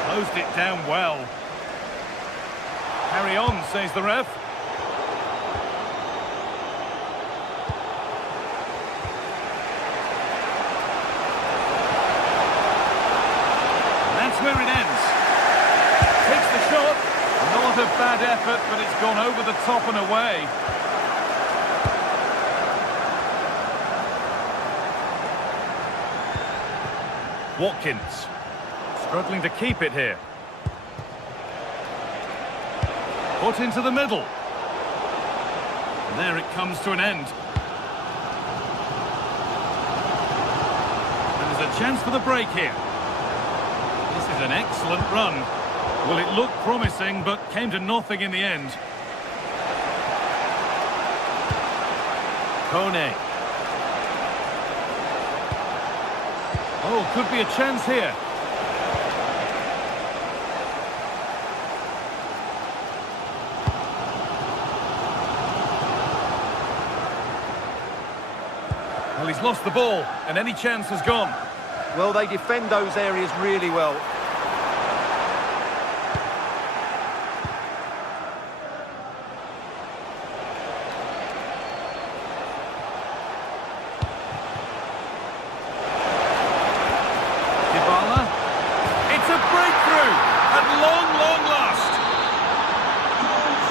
Closed it down well. Carry on, says the ref. And that's where it ends. Takes the shot. Not a bad effort, but it's gone over the top and away. Watkins. Struggling to keep it here. Put into the middle. And there it comes to an end. And there's a chance for the break here. This is an excellent run. Well, it looked promising, but came to nothing in the end. Kone. Oh, could be a chance here. Well, he's lost the ball, and any chance has gone. Well, they defend those areas really well. It's a breakthrough at long, long last.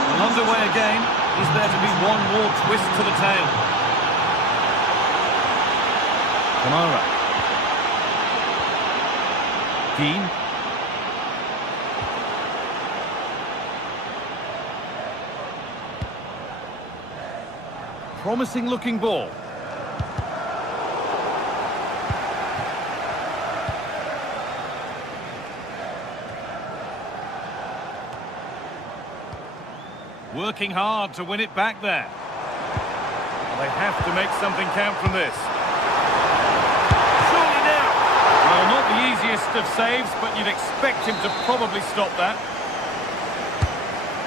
Well, underway again. Is there to be one more twist to the tail? Kamara. Dean. Promising looking ball. Working hard to win it back there. They have to make something count from this. Surely now. Well, not the easiest of saves, but you'd expect him to probably stop that.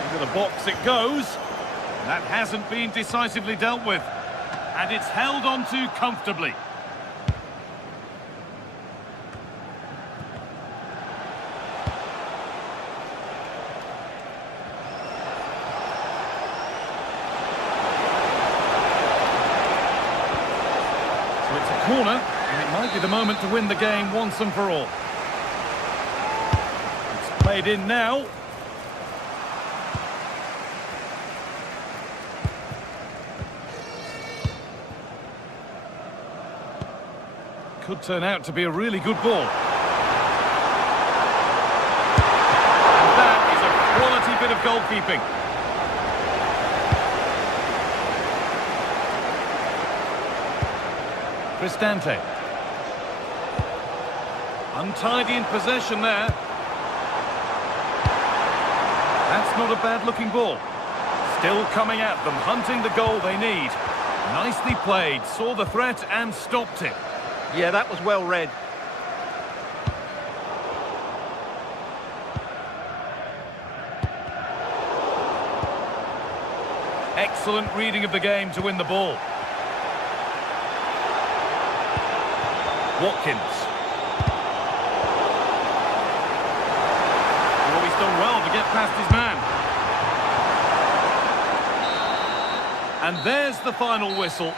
Into the box it goes. That hasn't been decisively dealt with. And it's held on to comfortably. Corner, and it might be the moment to win the game once and for all. It's played in now. Could turn out to be a really good ball. And that is a quality bit of goalkeeping. Cristante. Untidy in possession there. That's not a bad-looking ball. Still coming at them, hunting the goal they need. Nicely played, saw the threat and stopped it. Yeah, that was well read. Excellent reading of the game to win the ball. Watkins. Oh, he's done well to get past his man. And there's the final whistle.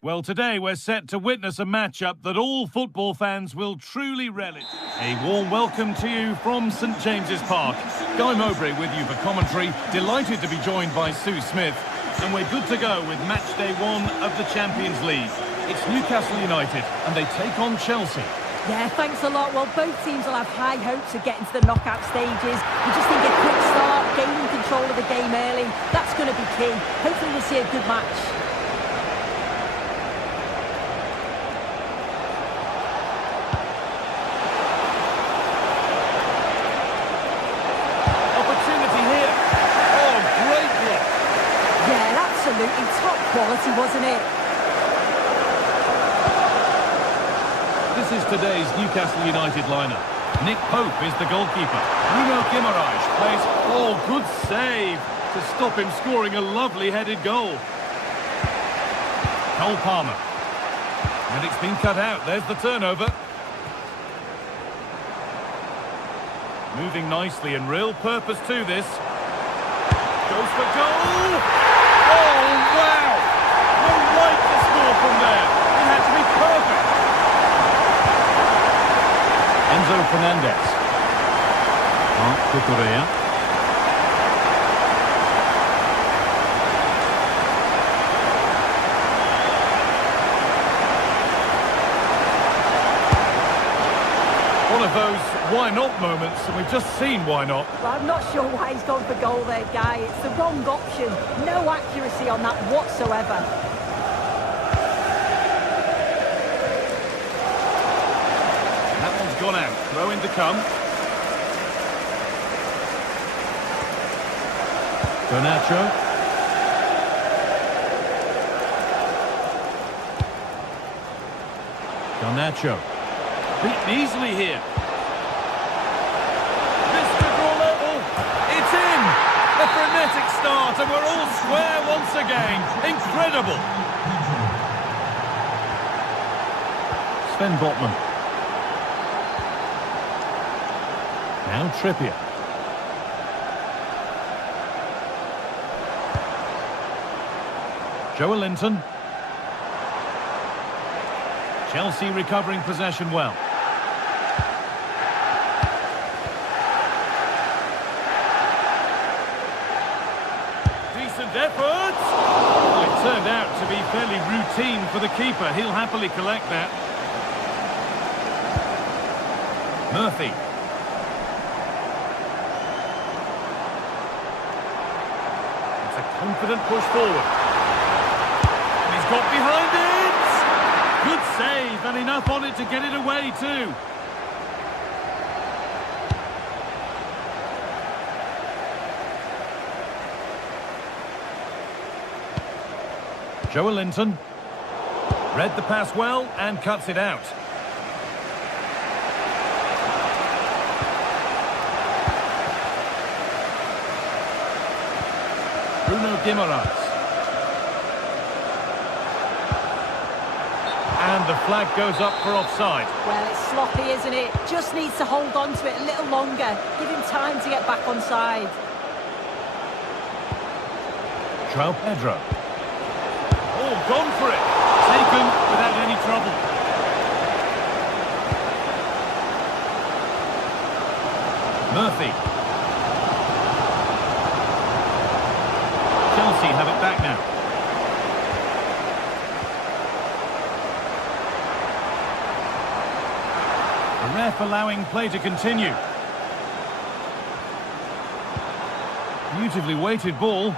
Well, today we're set to witness a matchup that all football fans will truly relish. A warm welcome to you from St James's Park. Guy Mowbray with you for commentary. Delighted to be joined by Sue Smith. And we're good to go with match day 1 of the Champions League. It's Newcastle United and they take on Chelsea. Yeah, thanks a lot. Well, both teams will have high hopes of getting to the knockout stages. We just think a quick start, gaining control of the game early, that's going to be key. Hopefully we'll see a good match. quality, wasn't it? This is today's Newcastle United lineup. Nick Pope is the goalkeeper. Bruno Guimaraes plays... Oh, good save to stop him scoring a lovely headed goal. Cole Palmer. And it's been cut out. There's the turnover. Moving nicely and real purpose to this. Goes for goal! Oh, wow! No right to score from there. It had to be perfect. Enzo Fernandez. Cucurella. One of those why-not moments, and we've just seen why not. Well, I'm not sure why he's gone for goal there, Guy. It's the wrong option. No accuracy on that whatsoever. That one's gone out. Throw in to come. Garnacho. Garnacho. Beaten easily here. Mr. Draw level. It's in. A frenetic start, and we're all square once again. Incredible. Sven Botman. Now Trippier. Joelinton. Chelsea recovering possession well. Decent effort. Well, it turned out to be fairly routine for the keeper. He'll happily collect that. Murphy. It's a confident push forward. And he's got behind it. Good save, and enough on it to get it away too. Joelinton. Read the pass well and cuts it out. Bruno Guimaraes. And the flag goes up for offside. Well, it's sloppy, isn't it? Just needs to hold on to it a little longer. Give him time to get back on side. João Pedro. Oh, gone for it. Taken without any trouble. Murphy. Chelsea have it back now. The ref allowing play to continue. Beautifully weighted ball.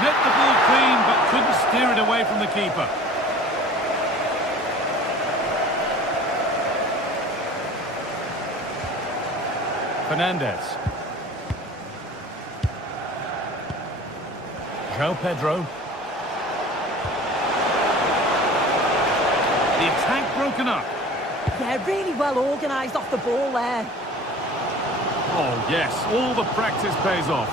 Net the ball clean, but couldn't steer it away from the keeper. Fernandez. João Pedro. The attack broken up. Yeah, really well organised off the ball there. Oh, yes, all the practice pays off.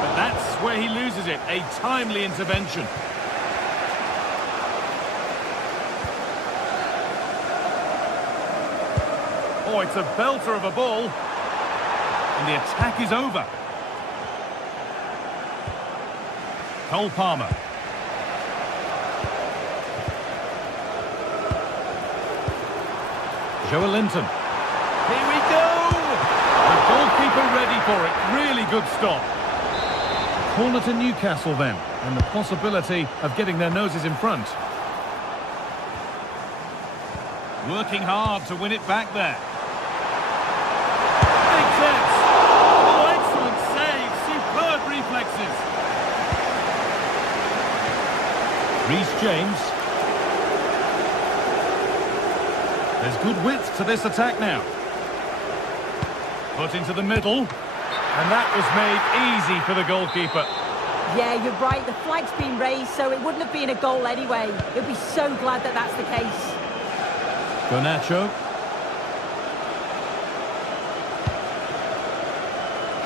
But that's where he loses it, a timely intervention. Oh, it's a belter of a ball. And the attack is over. Cole Palmer. Joelinton. Here we go! The goalkeeper ready for it. Really good stop. Corner to Newcastle then, and the possibility of getting their noses in front. Working hard to win it back there. Big chance. Oh, excellent save. Superb reflexes. Reece James. There's good width to this attack now. Put into the middle. And that was made easy for the goalkeeper. Yeah, you're right. The flag's been raised, so it wouldn't have been a goal anyway. He'll be so glad that that's the case. Garnacho.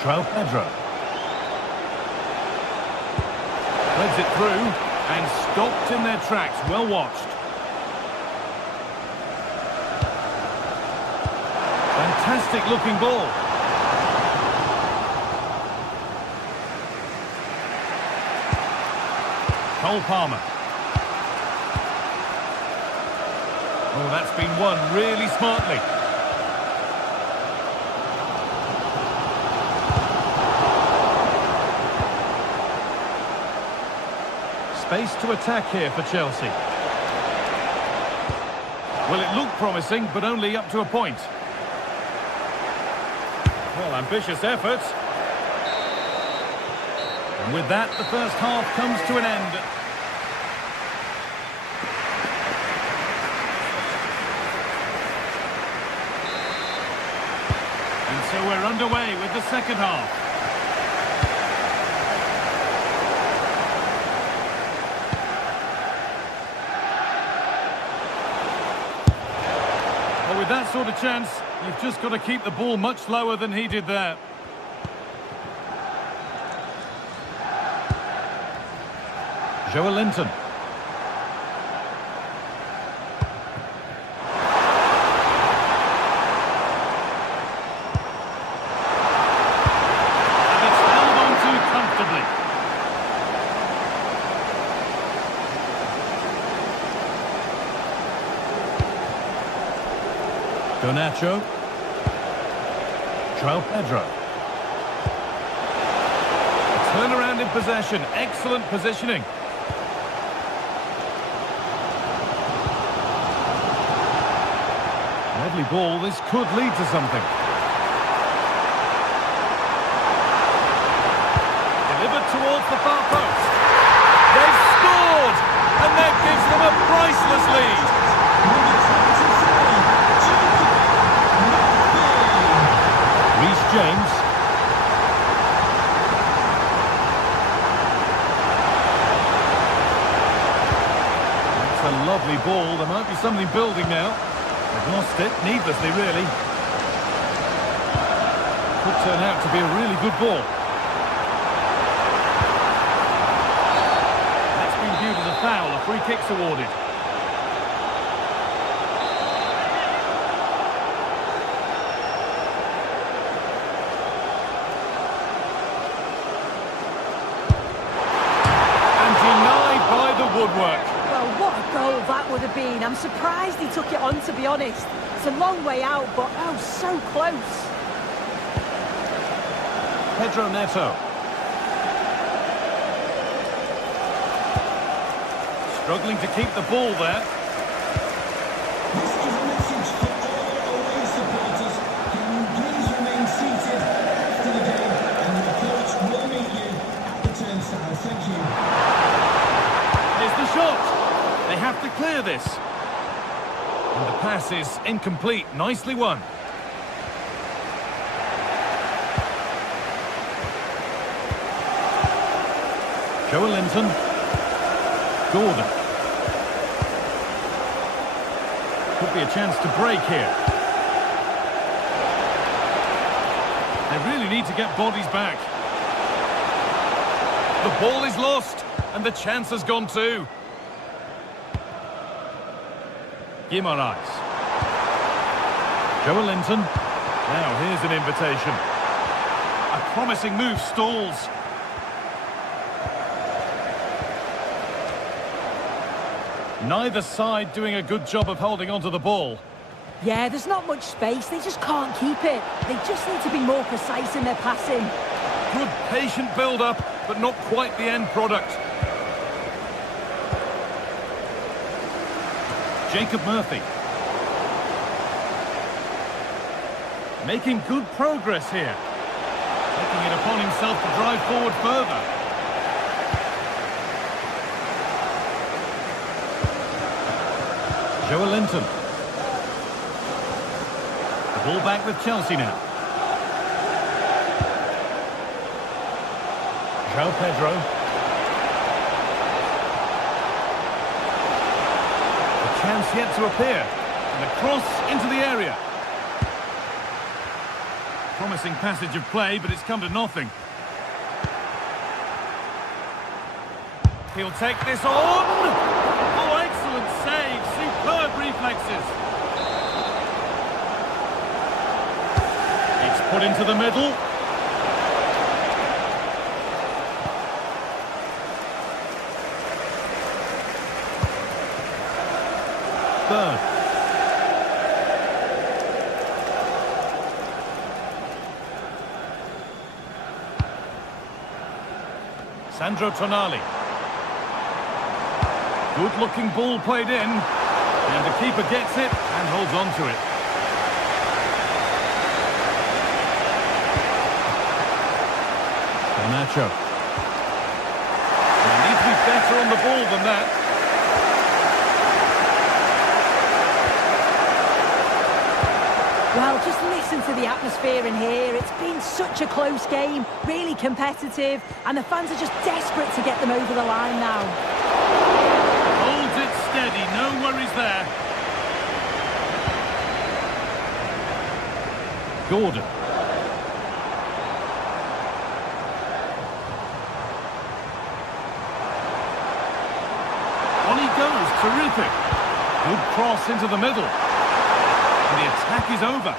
João Pedro. Threads it through and stopped in their tracks. Well watched. Fantastic looking ball. Cole Palmer. Oh, that's been won really smartly. Space to attack here for Chelsea. Well, it looked promising, but only up to a point. Well, ambitious effort. And with that, the first half comes to an end. And so we're underway with the second half. Well, with that sort of chance, you've just got to keep the ball much lower than he did there. Joe Linton. And it's held on to comfortably. Garnacho. João Pedro. Turnaround in possession. Excellent positioning. Lovely ball. This could lead to something. Delivered towards the far post. They've scored! And that gives them a priceless lead. Reece James. That's a lovely ball. There might be something building now. They've lost it, needlessly really. Could turn out to be a really good ball. That's been viewed as a foul, a free kick's awarded. And denied by the woodwork. Well, what a goal that would have been. I'm surprised he took it on, to be honest. It's a long way out, but oh, so close. Pedro Neto. Struggling to keep the ball there. This is a message for all away supporters. Can you please remain seated after the game, and the coach will meet you at the turnstile. Thank you. Here's the shot. They have to clear this. And the pass is incomplete. Nicely won. Joe Linton. Gordon. Could be a chance to break here. They really need to get bodies back. The ball is lost, and the chance has gone too. Guimaraes. Joe Linton. Now here's an invitation. A promising move stalls. Neither side doing a good job of holding onto the ball. Yeah, there's not much space. They just can't keep it. They just need to be more precise in their passing. Good patient build-up, but not quite the end product. Jacob Murphy. Making good progress here. Taking it upon himself to drive forward further. Joe Linton. The ball back with Chelsea now. João Pedro. chance yet to appear. And a cross into the area. Promising passage of play, but it's come to nothing. He'll take this on! Oh, excellent save! Superb reflexes! It's put into the middle. Bird. Sandro Tonali. Good-looking ball played in. And the keeper gets it and holds on to it. Garnacho. They need to be better on the ball than that. Well, just listen to the atmosphere in here. It's been such a close game, really competitive, and the fans are just desperate to get them over the line now. Holds it steady, no worries there. Gordon. On he goes, terrific. Good cross into the middle. And the attack is over.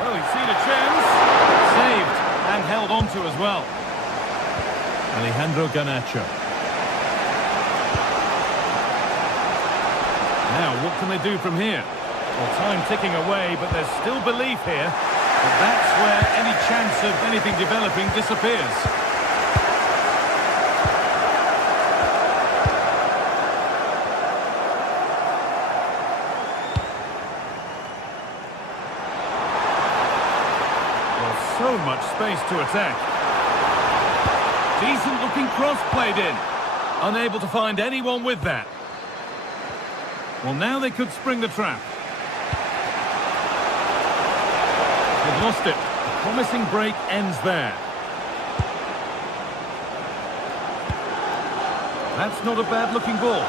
Well, he's seen a chance. Saved and held on to as well. Alejandro Garnacho. Now, what can they do from here? Well, time ticking away, but there's still belief here. But that's where any chance of anything developing disappears. Well, so much space to attack. Decent looking cross played in. Unable to find anyone with that. Well, now they could spring the trap. They've lost it. A promising break ends there. That's not a bad-looking ball.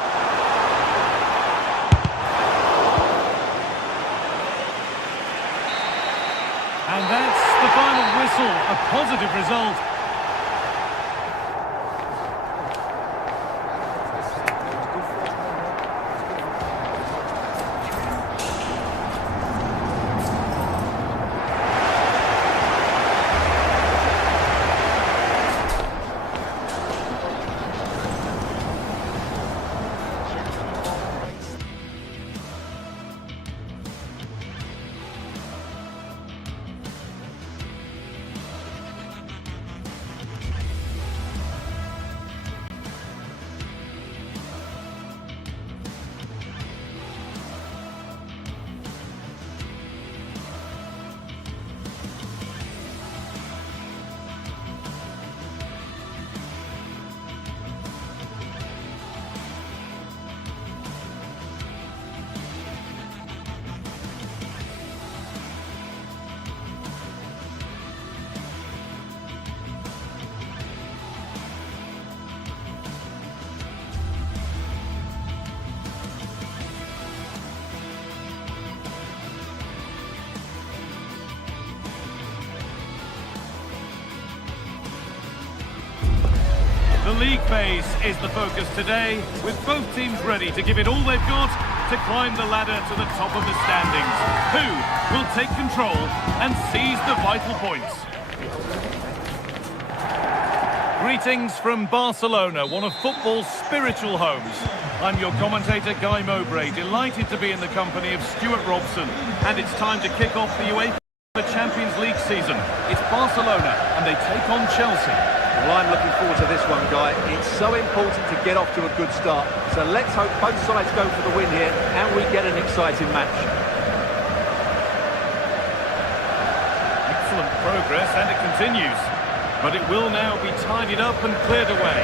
And that's the final whistle. A positive result. The league phase is the focus today, with both teams ready to give it all they've got to climb the ladder to the top of the standings. Who will take control and seize the vital points? Greetings from Barcelona, one of football's spiritual homes. I'm your commentator, Guy Mowbray, delighted to be in the company of Stuart Robson. And it's time to kick off the UEFA Champions League season. It's Barcelona, and they take on Chelsea. Well, I'm looking forward to this one, Guy. It's so important to get off to a good start. So let's hope both sides go for the win here and we get an exciting match. Excellent progress, and it continues. But it will now be tidied up and cleared away.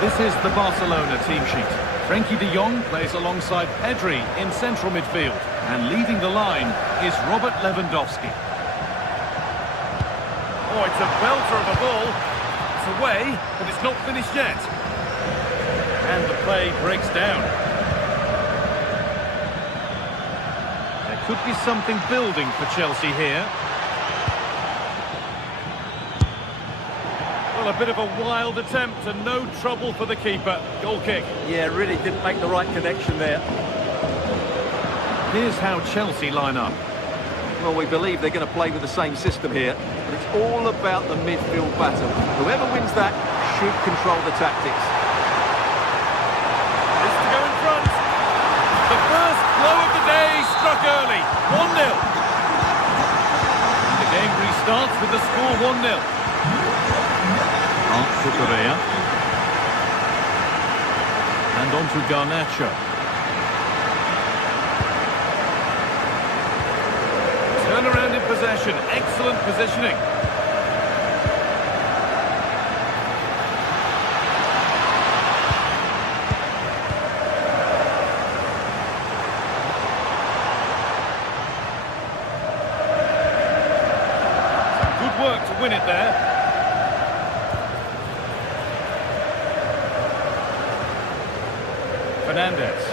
This is the Barcelona team sheet. Frenkie de Jong plays alongside Pedri in central midfield. And leading the line is Robert Lewandowski. Oh, it's a belter of a ball. It's away, but it's not finished yet. And the play breaks down. There could be something building for Chelsea here. Well, a bit of a wild attempt and no trouble for the keeper. Goal kick. Yeah, really didn't make the right connection there. Here's how Chelsea line up. Well, we believe they're going to play with the same system here, but it's all about the midfield battle. Whoever wins that should control the tactics. This to go in front. The first blow of the day struck early. 1-0. The game restarts with the score 1-0. Cucurella. And on to Garnacho. Turn around in possession. Excellent positioning. Good work to win it there. Fernandez.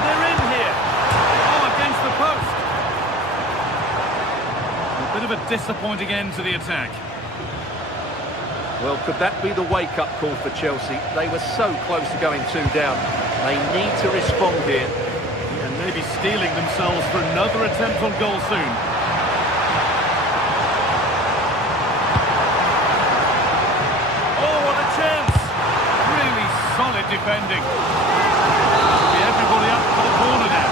They're in here. Oh, against the post. A bit of a disappointing end to the attack. Well, could that be the wake-up call for Chelsea? They were so close to going 2 down. They need to respond here. And maybe steeling themselves for another attempt on goal soon. Oh, what a chance! Really solid defending. Everybody up for the corner now.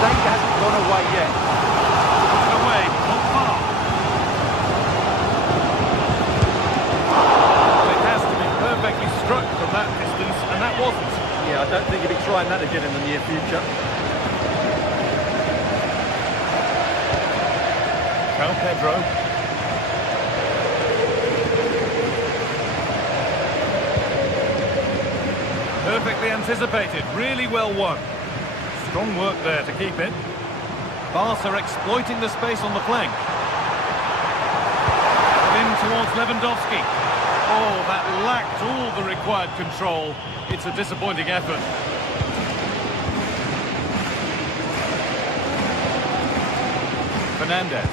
Danger hasn't gone away yet. Away, but not far. It has to be perfectly struck from that distance, and that wasn't. Yeah, I don't think he'll be trying that again in the near future. Pedro. Perfectly anticipated, really well won. Strong work there to keep it. Barca exploiting the space on the flank. In towards Lewandowski. Oh, that lacked all the required control. It's a disappointing effort. Fernandez.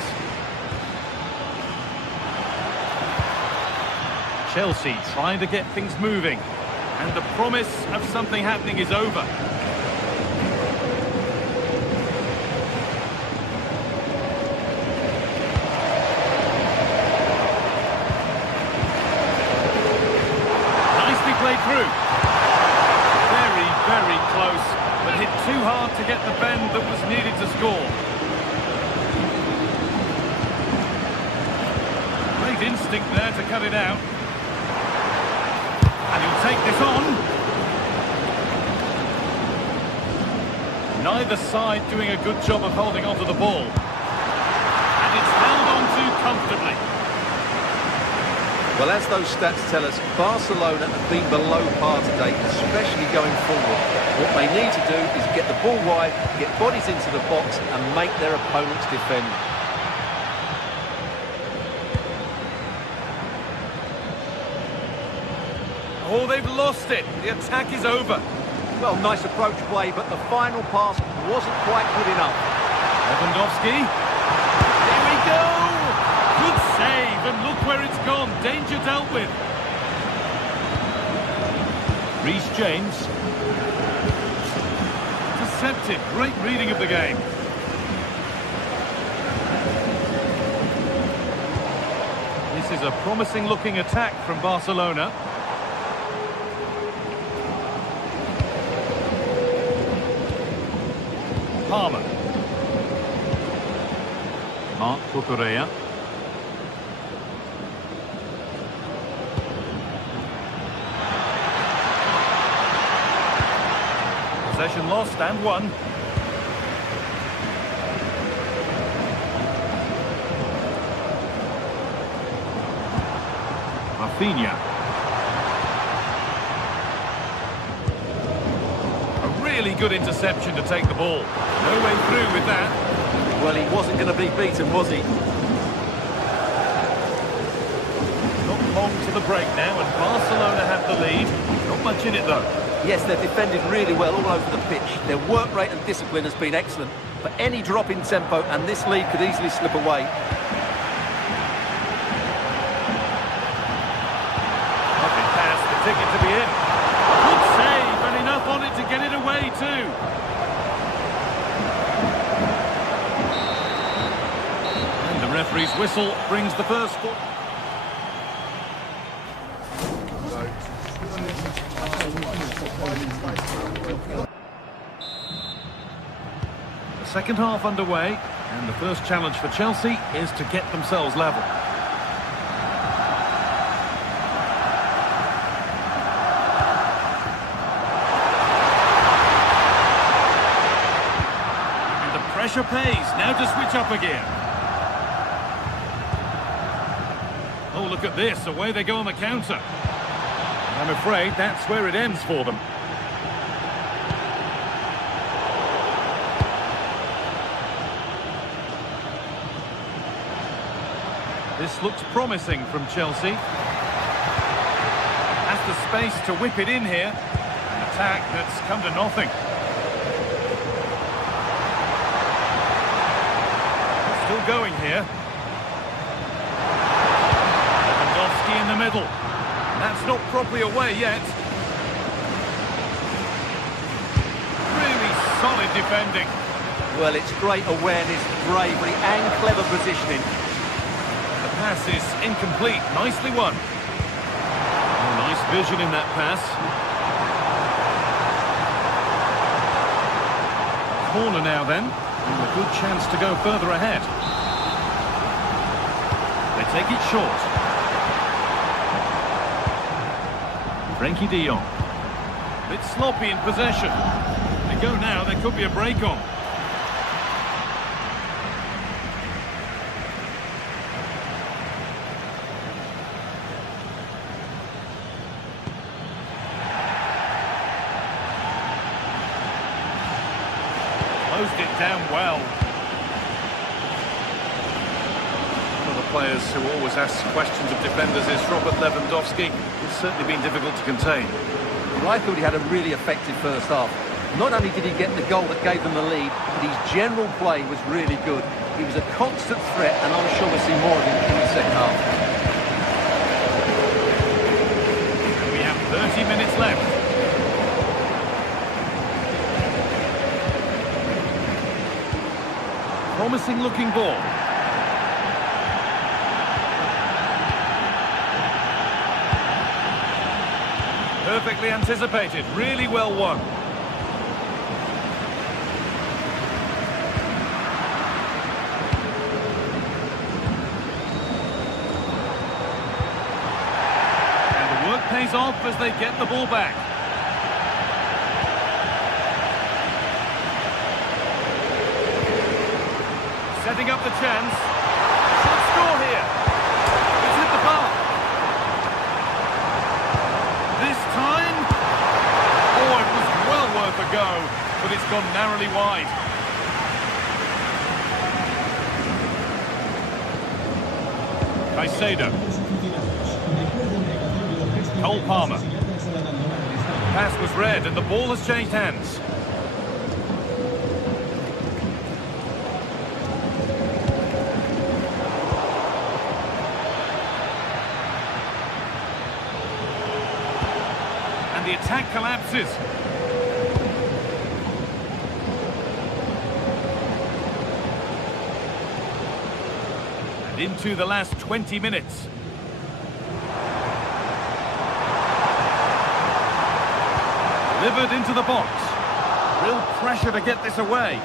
Chelsea trying to get things moving. And the promise of something happening is over. Nicely played through. Very, very close, but hit too hard to get the bend that was needed to score. Great instinct there to cut it out. And he'll take this on. Neither side doing a good job of holding onto the ball. And it's held on to comfortably. Well, as those stats tell us, Barcelona have been below par today, especially going forward. What they need to do is get the ball wide, get bodies into the box and make their opponents defend. Oh, they've lost it. The attack is over. Well, nice approach play, but the final pass wasn't quite good enough. Lewandowski. Here we go. Good save, and look where it's gone. Danger dealt with. Reece James. Intercepted. Great reading of the game. This is a promising-looking attack from Barcelona. Palmer. Cucurella. Possession lost and won. Rafinha. A real really good interception to take the ball. No way through with that. Well, he wasn't going to be beaten, was he? Not long to the break now, and Barcelona have the lead. Not much in it, though. Yes, they've defended really well all over the pitch. Their work rate and discipline has been excellent. But any drop in tempo, and this lead could easily slip away. Lovely pass, the ticket to be in. Good save, and enough on it to get it away too. And the referee's whistle brings the first ball. The second half underway, and the first challenge for Chelsea is to get themselves level. And the pressure pays, now to switch up again. Oh, look at this, away they go on the counter. I'm afraid that's where it ends for them. This looks promising from Chelsea. Has the space to whip it in here. An attack that's come to nothing. Still going here. Lewandowski in the middle. That's not properly away yet. Really solid defending. Well, it's great awareness, bravery and clever positioning. Pass is incomplete. Nicely won. Oh, nice vision in that pass. Corner now then. And a good chance to go further ahead. They take it short. Frankie de Jong. Bit sloppy in possession. They go now, there could be a break on. Closed it down well. One of the players who always asks questions of defenders is Robert Lewandowski. It's certainly been difficult to contain. Well, I thought he had a really effective first half. Not only did he get the goal that gave them the lead, but his general play was really good. He was a constant threat, and I'm sure we'll see more of him in the second half. We have 30 minutes left. Promising looking ball. Perfectly anticipated, really well won. And the work pays off as they get the ball back. Setting up the chance. Should score here. It's hit the bar. This time. Oh, it was well worth a go, but it's gone narrowly wide. Caicedo. Cole Palmer. Pass was read and the ball has changed hands. And the attack collapses. And into the last 20 minutes. Delivered into the box. Real pressure to get this away.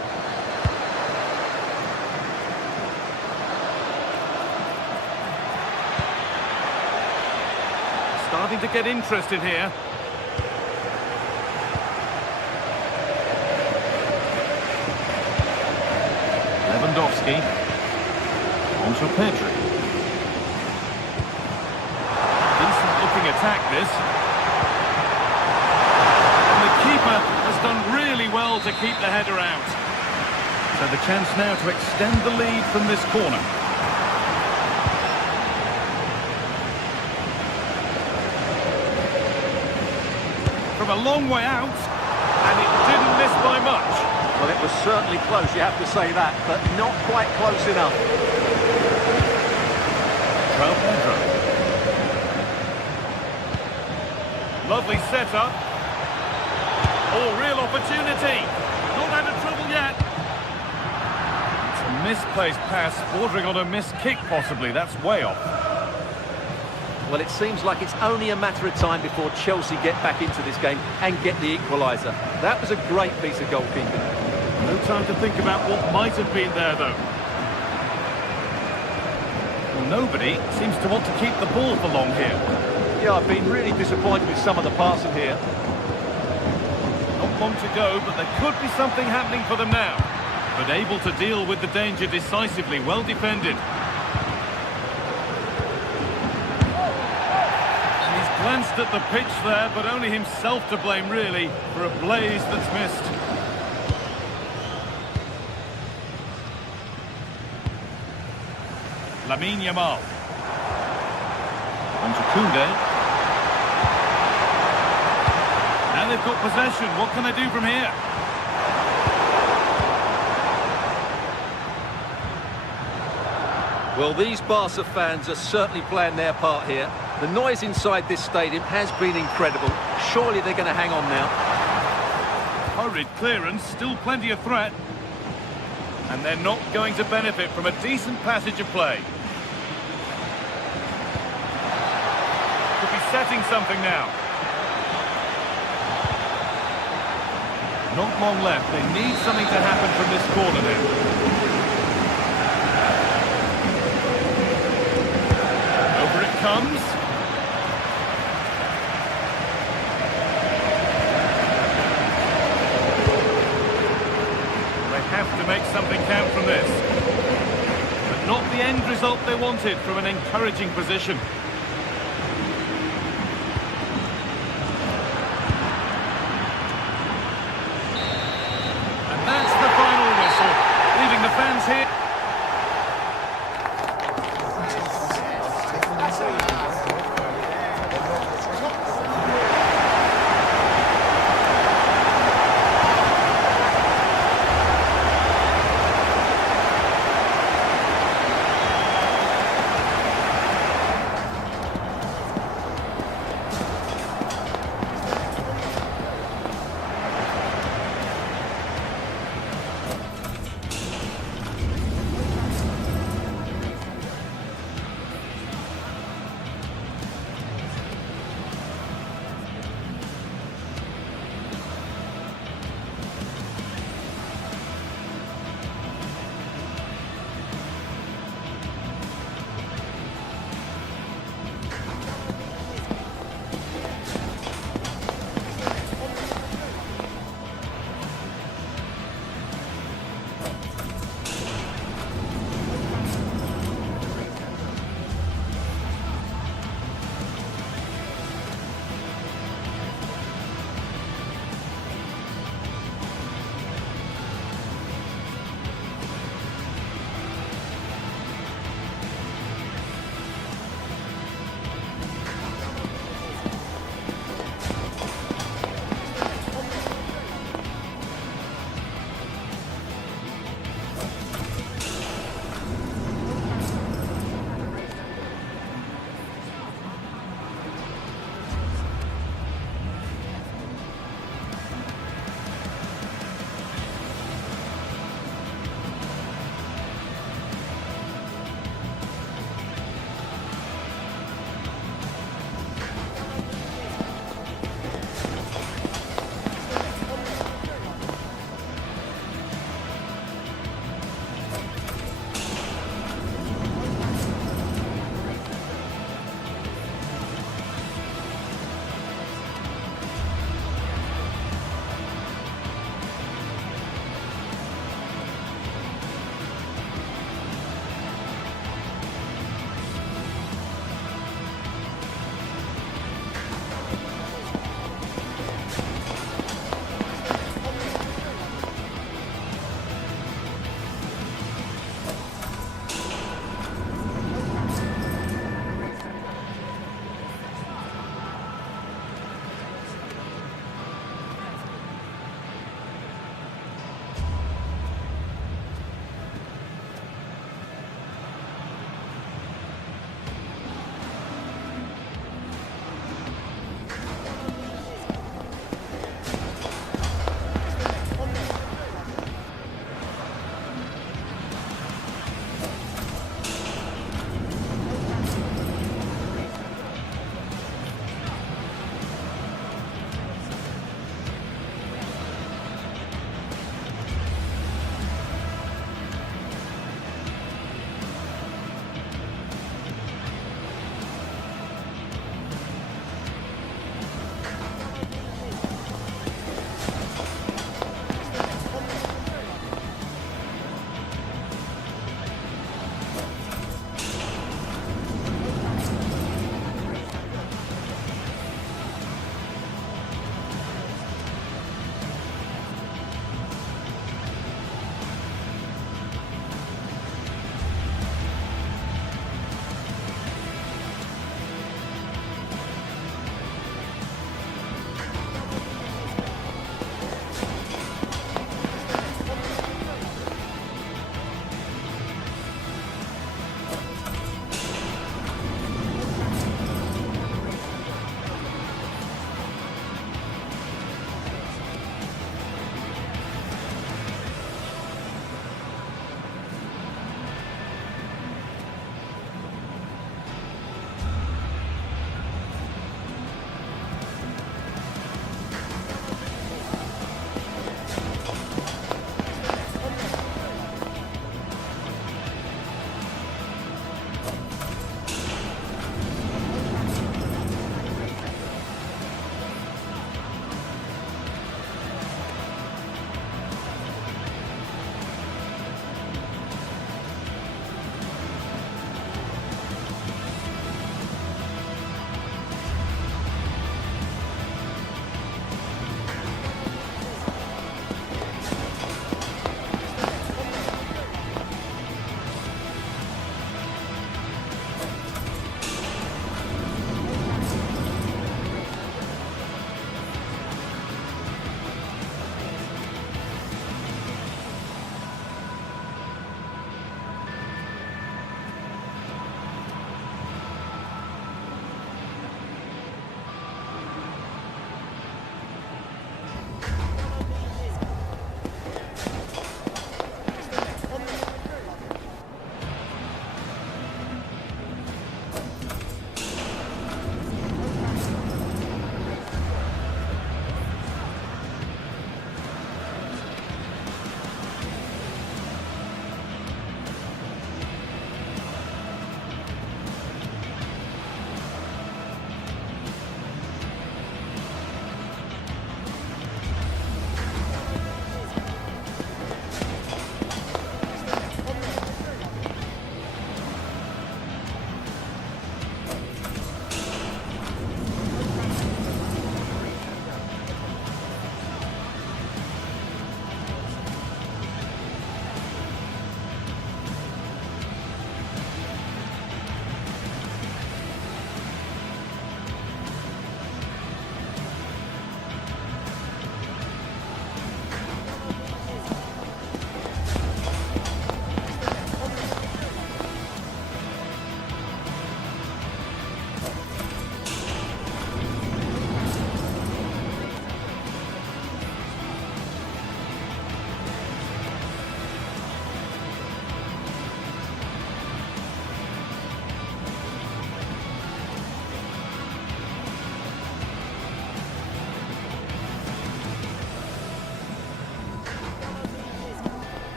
Starting to get interested here. Lewandowski. Onto Pedri. Decent looking attack this. And the keeper has done really well to keep the header out. So the chance now to extend the lead from this corner. From a long way out, and it didn't miss by much. Well, it was certainly close, you have to say that, but not quite close enough. Well, Pedro. Lovely setup. Oh, real opportunity. Not out of trouble yet. It's a misplaced pass, bordering on a missed kick possibly. That's way off. Well, it seems like it's only a matter of time before Chelsea get back into this game and get the equaliser. That was a great piece of goalkeeping. No time to think about what might have been there, though. Well, nobody seems to want to keep the ball for long here. Yeah, I've been really disappointed with some of the passing here. Not long to go, but there could be something happening for them now. But able to deal with the danger decisively, well defended. Glanced at the pitch there, but only himself to blame, really, for a blaze that's missed. Lamine Yamal. On to Koundé. Now they've got possession. What can they do from here? Well, these Barca fans are certainly playing their part here. The noise inside this stadium has been incredible. Surely they're going to hang on now. Hurried clearance, still plenty of threat. And they're not going to benefit from a decent passage of play. Could be setting something now. Not long left. They need something to happen from this corner now. Over it comes. Have to make something count from this. But not the end result they wanted from an encouraging position. And that's the final whistle, leaving the fans here.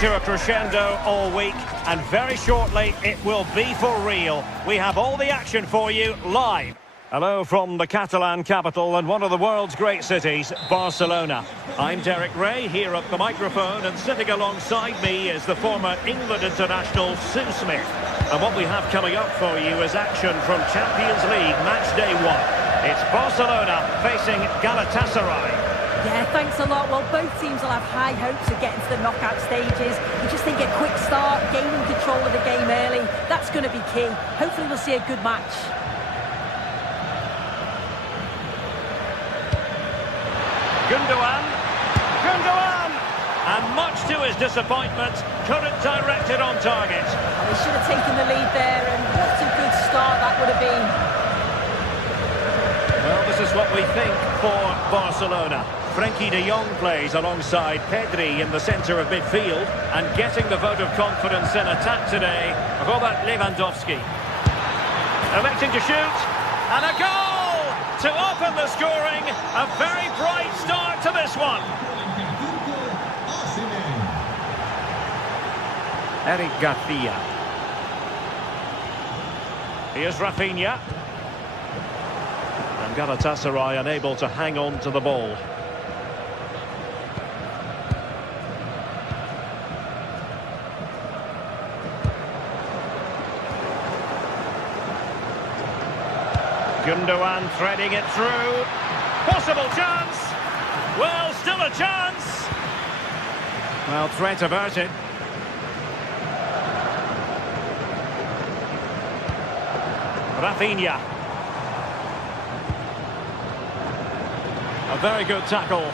to a crescendo all week, and very shortly it will be for real. We have all the action for you live. Hello from the Catalan capital and one of the world's great cities, Barcelona. I'm Derek Ray here at the microphone, and sitting alongside me is the former England international Sue Smith. And what we have coming up for you is action from Champions League match day 1. It's Barcelona facing Galatasaray. Yeah, thanks a lot. Well, both teams will have high hopes of getting to the knockout stages. You just think a quick start, gaining control of the game early, that's going to be key. Hopefully we'll see a good match. Gundogan, and much to his disappointment, couldn't direct it on target. They should have taken the lead there, and what a good start that would have been. Well, this is what we think for Barcelona. Frenkie de Jong plays alongside Pedri in the centre of midfield, and getting the vote of confidence in attack today, Robert Lewandowski. Electing to shoot, and a goal! To open the scoring, a very bright start to this one. Eric Garcia. Here's Rafinha. And Galatasaray unable to hang on to the ball. Gundogan threading it through. Possible chance. Well, still a chance. Well, threat averted. Rafinha. A very good tackle.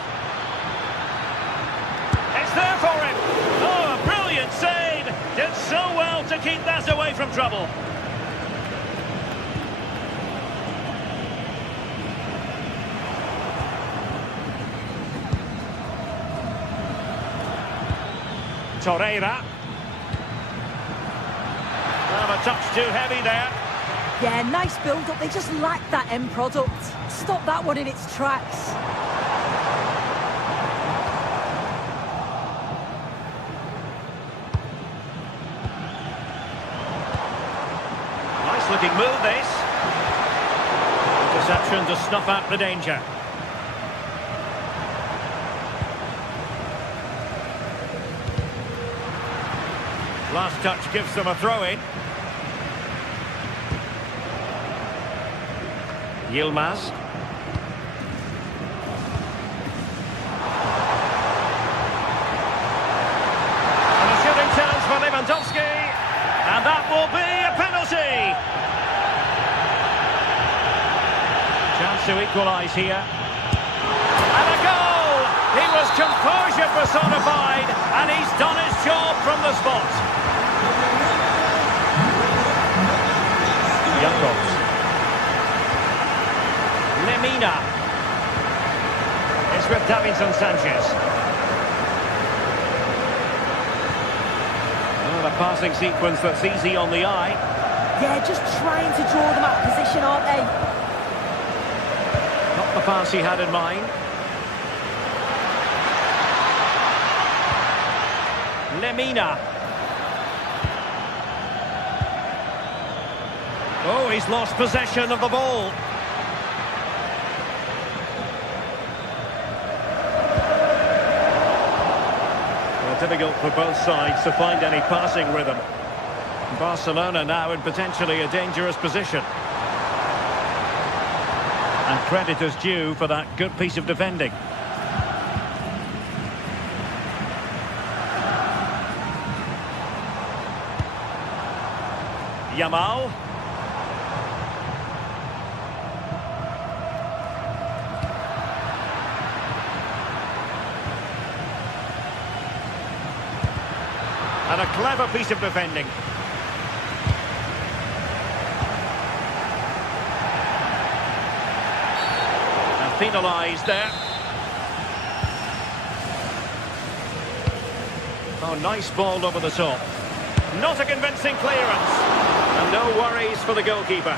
It's there for him. Oh, a brilliant save. Did so well to keep that away from trouble. Torreira. Well, a touch too heavy there. Yeah, nice build-up. They just lack that end product. Stop that one in its tracks. Nice looking move, this. Interception to snuff out the danger. Last touch gives them a throw-in. Yilmaz. And a shooting chance for Lewandowski. And that will be a penalty. Chance to equalise here. And a goal! He was composure personified, and he's done his job from the spot. Jacobs. Lemina. It's with Davinson Sanchez. Oh, the passing sequence that's easy on the eye. Yeah, just trying to draw them out of position, aren't they? Not the pass he had in mind. Lemina. Oh, he's lost possession of the ball. Well, difficult for both sides to find any passing rhythm. Barcelona now in potentially a dangerous position. And credit is due for that good piece of defending. Yamal. And a clever piece of defending. And penalised there. Oh, nice ball over the top. Not a convincing clearance. And no worries for the goalkeeper.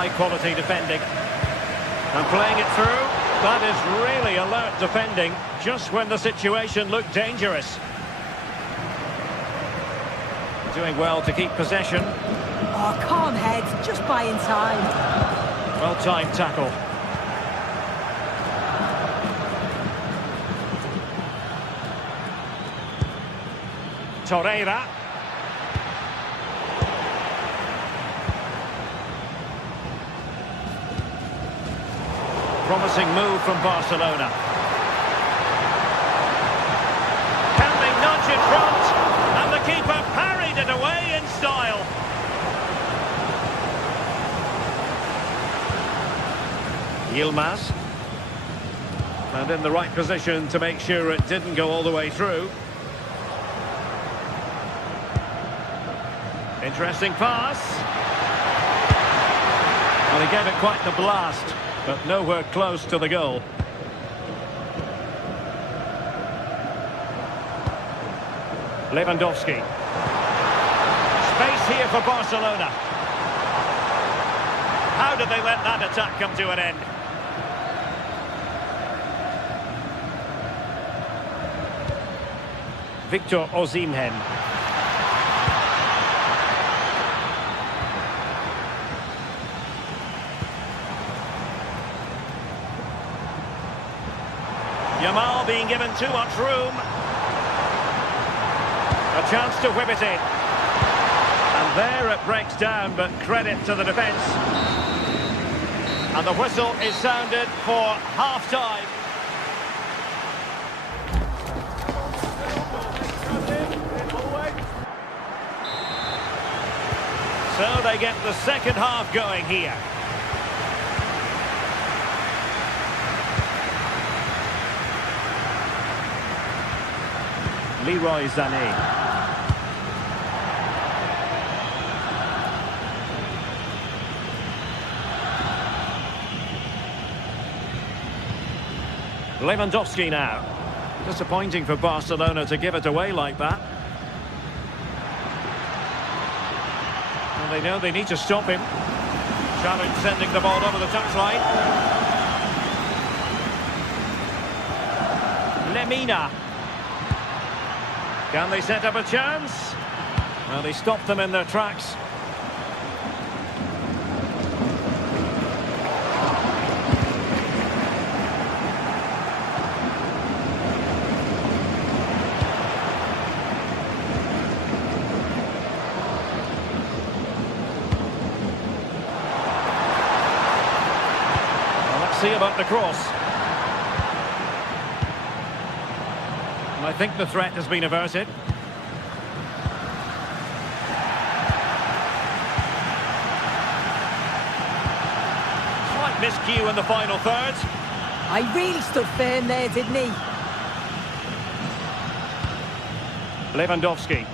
high-quality defending. And playing it through. That is really alert defending, just when the situation looked dangerous. Doing well to keep possession. Oh, calm head, just buying time. Well-timed tackle. Torreira. Promising move from Barcelona. Can they nudge in front? And the keeper parried it away in style. Yilmaz. And in the right position to make sure it didn't go all the way through. Interesting pass. Well, he gave it quite the blast, but nowhere close to the goal. Lewandowski. Space here for Barcelona. How did they let that attack come to an end? Victor Osimhen. Yamal being given too much room. A chance to whip it in. And there it breaks down, but credit to the defence. And the whistle is sounded for half-time. So they get the second half going here. Leroy Sané. Lewandowski now. Disappointing for Barcelona to give it away like that. Well, they know they need to stop him. Challenge sending the ball over the touchline. Lemina. Can they set up a chance? Well, they stopped them in their tracks. Well, let's see about the cross. I think the threat has been averted. Slight miscue in the final third. I really stood firm there, didn't he? Lewandowski.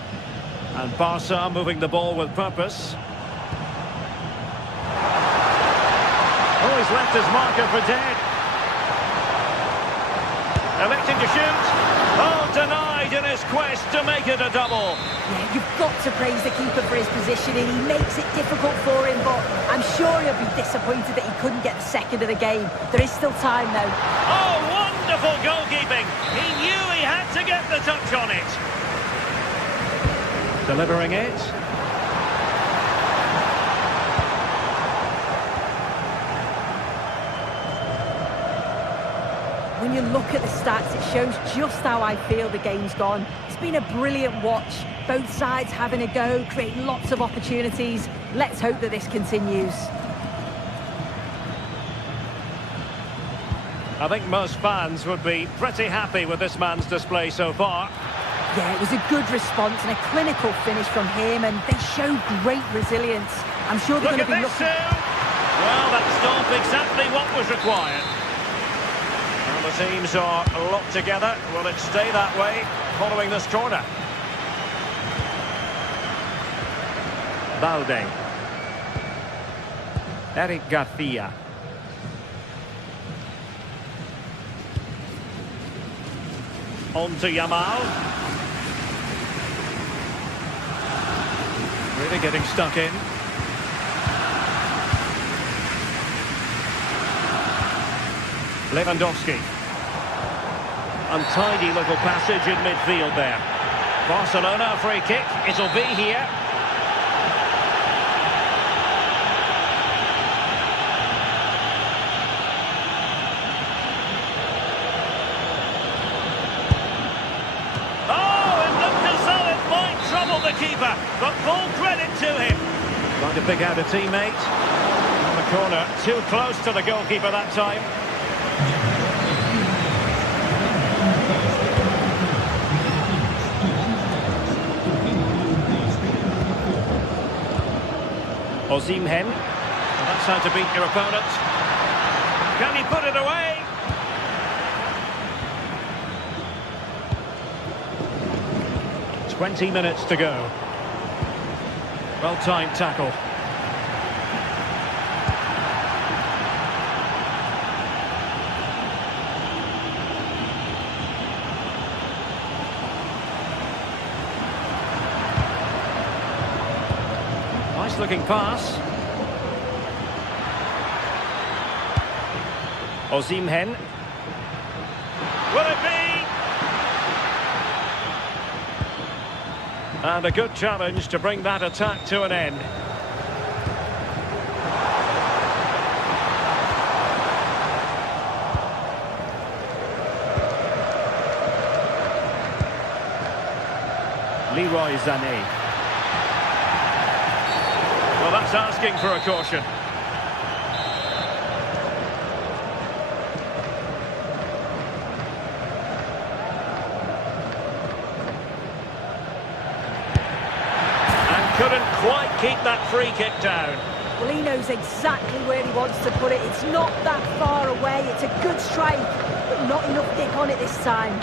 And Barca moving the ball with purpose. Oh, he's left his marker for dead. Electing to shoot. Oh, denied in his quest to make it a double. Yeah, you've got to praise the keeper for his positioning. He makes it difficult for him, but I'm sure he'll be disappointed that he couldn't get the second of the game. There is still time, though. Oh, wonderful goalkeeping. He knew he had to get the touch on it. Delivering it. When you look at the stats, it shows just how I feel the game's gone. It's been a brilliant watch. Both sides having a go, creating lots of opportunities. Let's hope that this continues. I think most fans would be pretty happy with this man's display so far. Yeah, it was a good response and a clinical finish from him, and they showed great resilience. I'm sure they're going to be looking... Well, that's not exactly what was required. Well, the teams are locked together. Will it stay that way following this corner? Balde. Eric Garcia. On to Yamal. Really getting stuck in. Lewandowski. Untidy little passage in midfield there. Barcelona a free kick. It'll be here. Oh, it looked as though it might trouble the keeper, but full credit to him. Trying to pick out a teammate. On the corner, too close to the goalkeeper that time. Osimhen. Well, that's how to beat your opponent. Can he put it away? "20 minutes to go. Well-timed tackle. Nice-looking pass. Osimhen. Will it be? And a good challenge to bring that attack to an end. Leroy Sané. Well, that's asking for a caution. Couldn't quite keep that free kick down. Well, he knows exactly where he wants to put it. It's not that far away. It's a good strike, but not enough dick on it this time.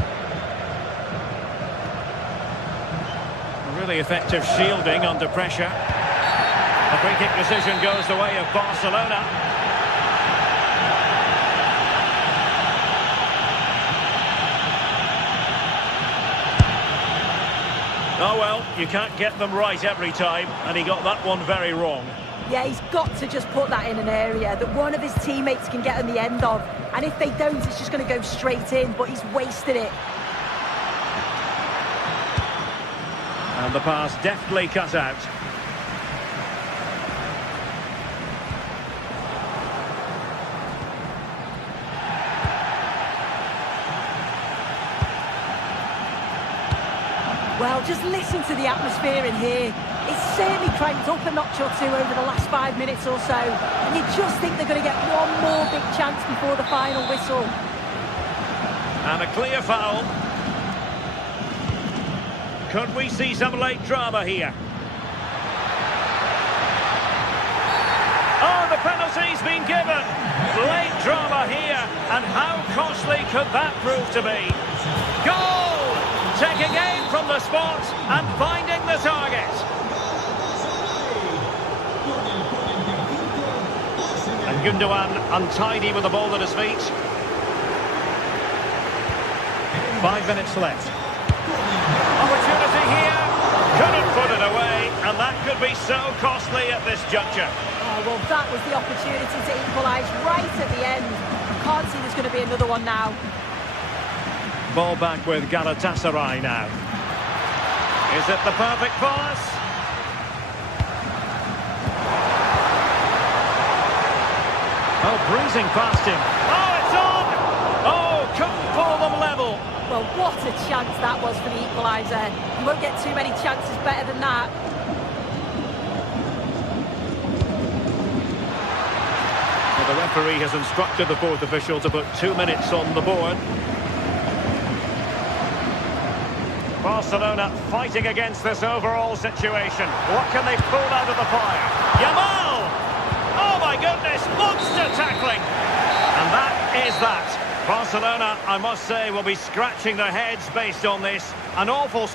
Really effective shielding under pressure. The free kick decision goes the way of Barcelona. Oh well, you can't get them right every time, and he got that one very wrong. Yeah, he's got to just put that in an area that one of his teammates can get on the end of. And if they don't, it's just going to go straight in, but he's wasted it. And the pass deftly cut out. Well, just listen to the atmosphere in here. It's certainly cranked up a notch or two over the last 5 minutes or so. And you just think they're going to get one more big chance before the final whistle. And a clear foul. Could we see some late drama here? Oh, the penalty's been given. Late drama here. And how costly could that prove to be? Goal! Taking aim from the spot and finding the target. And Gundogan untidy with the ball at his feet. 5 minutes left. Opportunity here. Couldn't put it away, and that could be so costly at this juncture. Oh, well, that was the opportunity to equalise right at the end. I can't see there's going to be another one now. Ball back with Galatasaray now. Is it the perfect pass? Oh, breezing past him. Oh, it's on! Oh, couldn't pull them level. Well, what a chance that was for the equaliser. You won't get too many chances better than that. Well, the referee has instructed the fourth official to put 2 minutes on the board. Barcelona fighting against this overall situation. What can they pull out of the fire? Yamal! Oh my goodness, monster tackling! And that is that. Barcelona, I must say, will be scratching their heads based on this. An awful...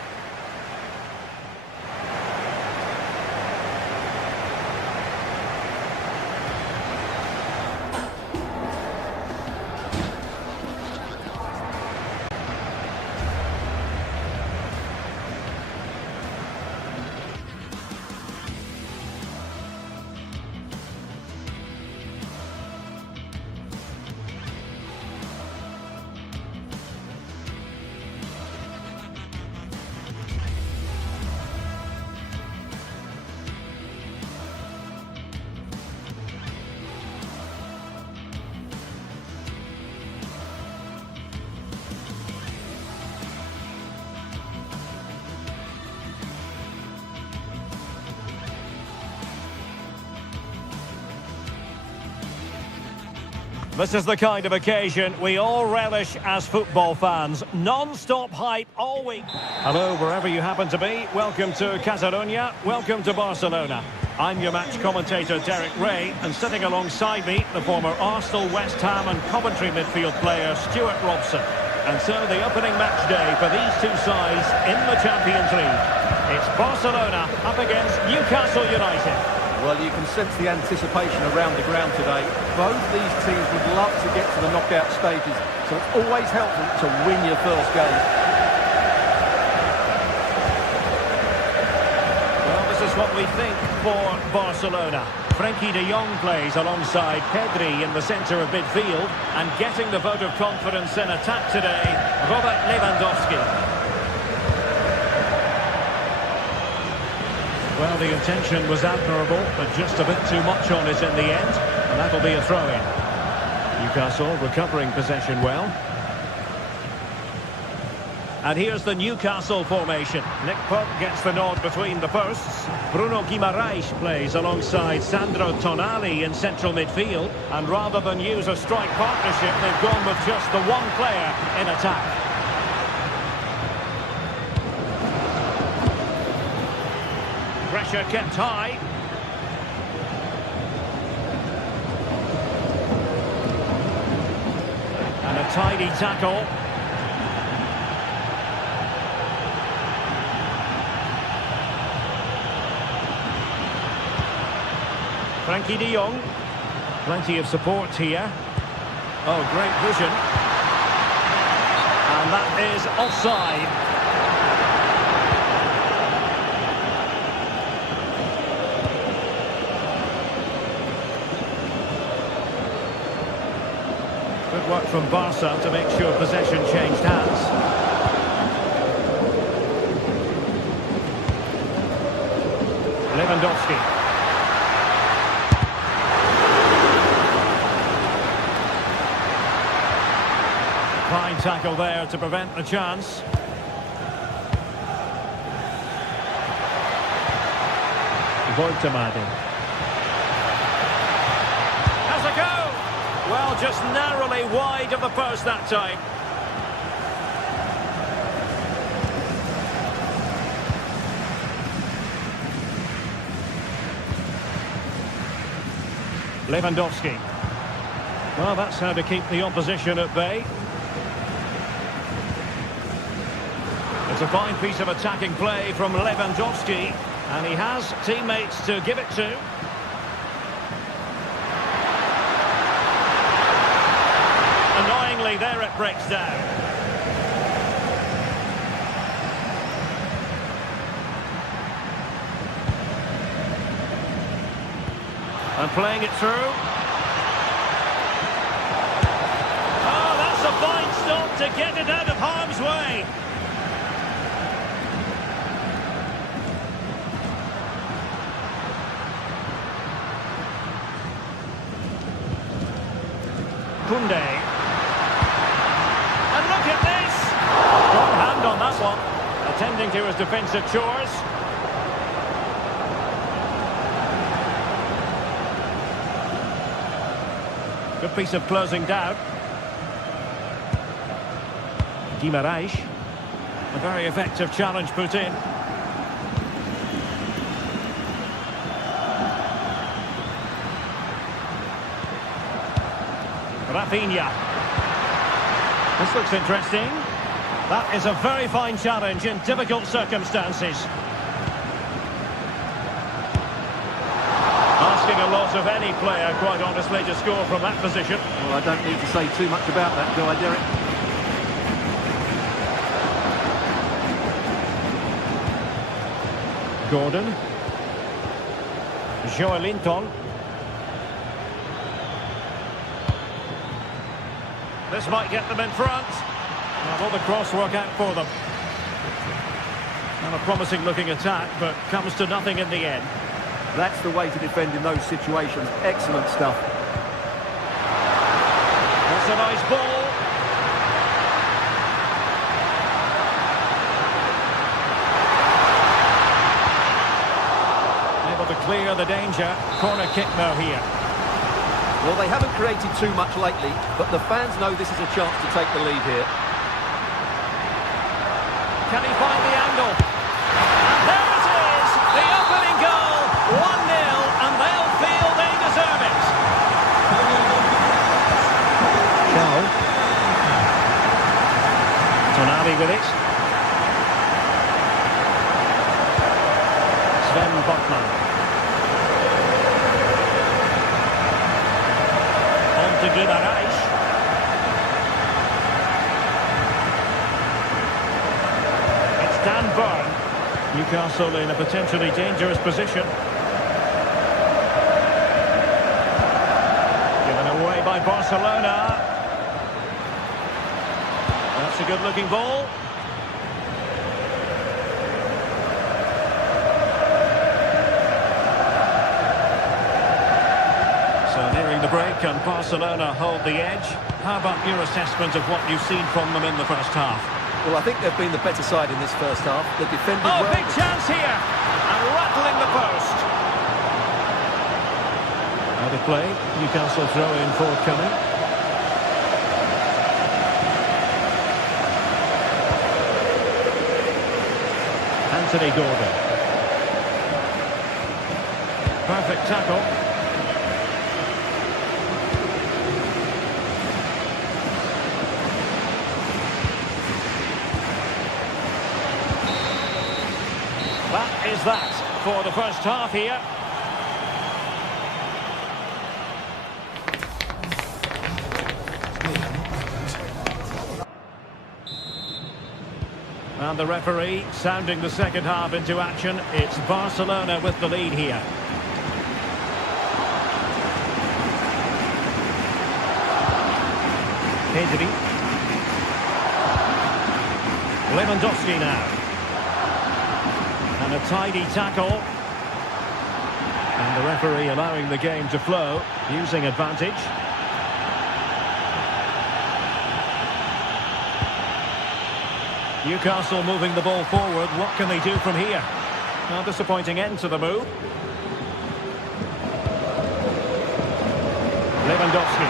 This is the kind of occasion we all relish as football fans. Non-stop hype all week. Hello, wherever you happen to be. Welcome to Catalonia. Welcome to Barcelona. I'm your match commentator, Derek Ray, and sitting alongside me, the former Arsenal, West Ham and Coventry midfield player, Stuart Robson. And so the opening match day for these two sides in the Champions League. It's Barcelona up against Newcastle United. Well, you can sense the anticipation around the ground today. Both these teams would love to get to the knockout stages, so it's always helpful to win your first game. Well, this is what we think for Barcelona. Frenkie de Jong plays alongside Pedri in the centre of midfield, and getting the vote of confidence in attack today, Robert Lewandowski. Well, the intention was admirable, but just a bit too much on it in the end, and that'll be a throw-in. Newcastle recovering possession well. And here's the Newcastle formation. Nick Pope gets the nod between the posts. Bruno Guimaraes plays alongside Sandro Tonali in central midfield, and rather than use a strike partnership, they've gone with just the one player in attack. Pressure kept high. And a tidy tackle. Frenkie de Jong. Plenty of support here. Oh, great vision. And that is offside. Good work from Barca to make sure possession changed hands. Lewandowski. Fine tackle there to prevent the chance. Voitamadi. Has a go! Well, just narrowly wide of the post that time. Lewandowski. Well, that's how to keep the opposition at bay. It's a fine piece of attacking play from Lewandowski, and he has teammates to give it to. Annoyingly, there it breaks down. And playing it through. Oh, that's a fine stop to get it out of harm's way. Koundé. And look at this! Strong hand on that one. Attending to his defensive chores. Good piece of closing down. Guimaraes. A very effective challenge put in. Rafinha. This looks interesting. That is a very fine challenge in difficult circumstances. Asking a lot of any player, quite honestly, to score from that position. Well, I don't need to say too much about that, do I, Derek? Gordon. Joelinton. This might get them in front. Will the cross work out for them? And a promising looking attack, but comes to nothing in the end. That's the way to defend in those situations. Excellent stuff. That's a nice ball. Able to clear the danger. Corner kick now here. Well, they haven't created too much lately, but the fans know this is a chance to take the lead here. Can he find the angle? And there it is! The opening goal! 1-0, and they'll feel they deserve it. Charles. Tonali with it. Sven Botman. On to Guimaraes. It's Dan Burn. Newcastle in a potentially dangerous position. Given away by Barcelona. That's a good-looking ball. So nearing the break, and Barcelona hold the edge. How about your assessment of what you've seen from them in the first half? Well, I think they've been the better side in this first half. They've defended well. Oh, big chance here! And rattling the post. Out of play. Newcastle throw-in forthcoming. Anthony Gordon. Perfect tackle. That is that for the first half here. And the referee sounding the second half into action. It's Barcelona with the lead here. Pedri. Lewandowski now. And a tidy tackle. And the referee allowing the game to flow, using advantage. Newcastle moving the ball forward. What can they do from here? A disappointing end to the move. Lewandowski.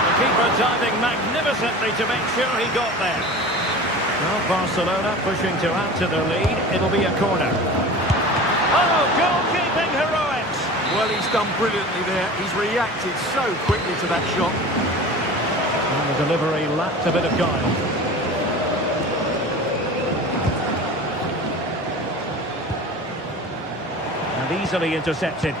The keeper diving magnificently to make sure he got there. Well, Barcelona pushing to add to their lead. It'll be a corner. Oh, goalkeeping heroics! Well, he's done brilliantly there. He's reacted so quickly to that shot. And the delivery lacked a bit of guile. And easily intercepted.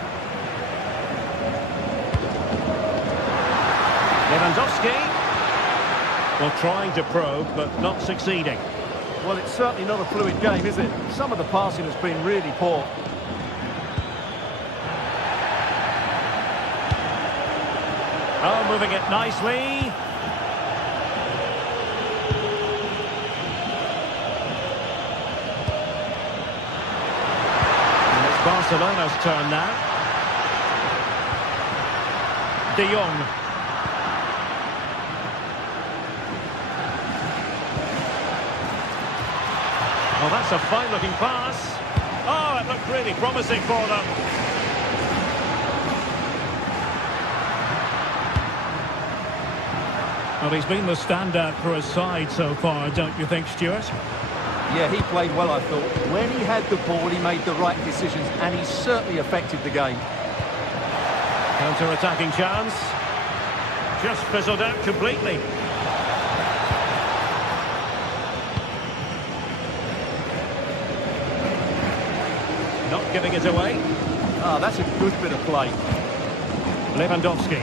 Lewandowski. Well, trying to probe, but not succeeding. Well, it's certainly not a fluid game, is it? Some of the passing has been really poor. Oh, moving it nicely. And it's Barcelona's turn now. De Jong. Oh, that's a fine-looking pass. Oh, it looked really promising for them. Well, he's been the standout for his side so far, don't you think, Stuart? Yeah, he played well, I thought. When he had the ball, he made the right decisions, and he certainly affected the game. Counter-attacking chance. Just fizzled out completely. Not giving it away. Ah, that's a good bit of play. Lewandowski.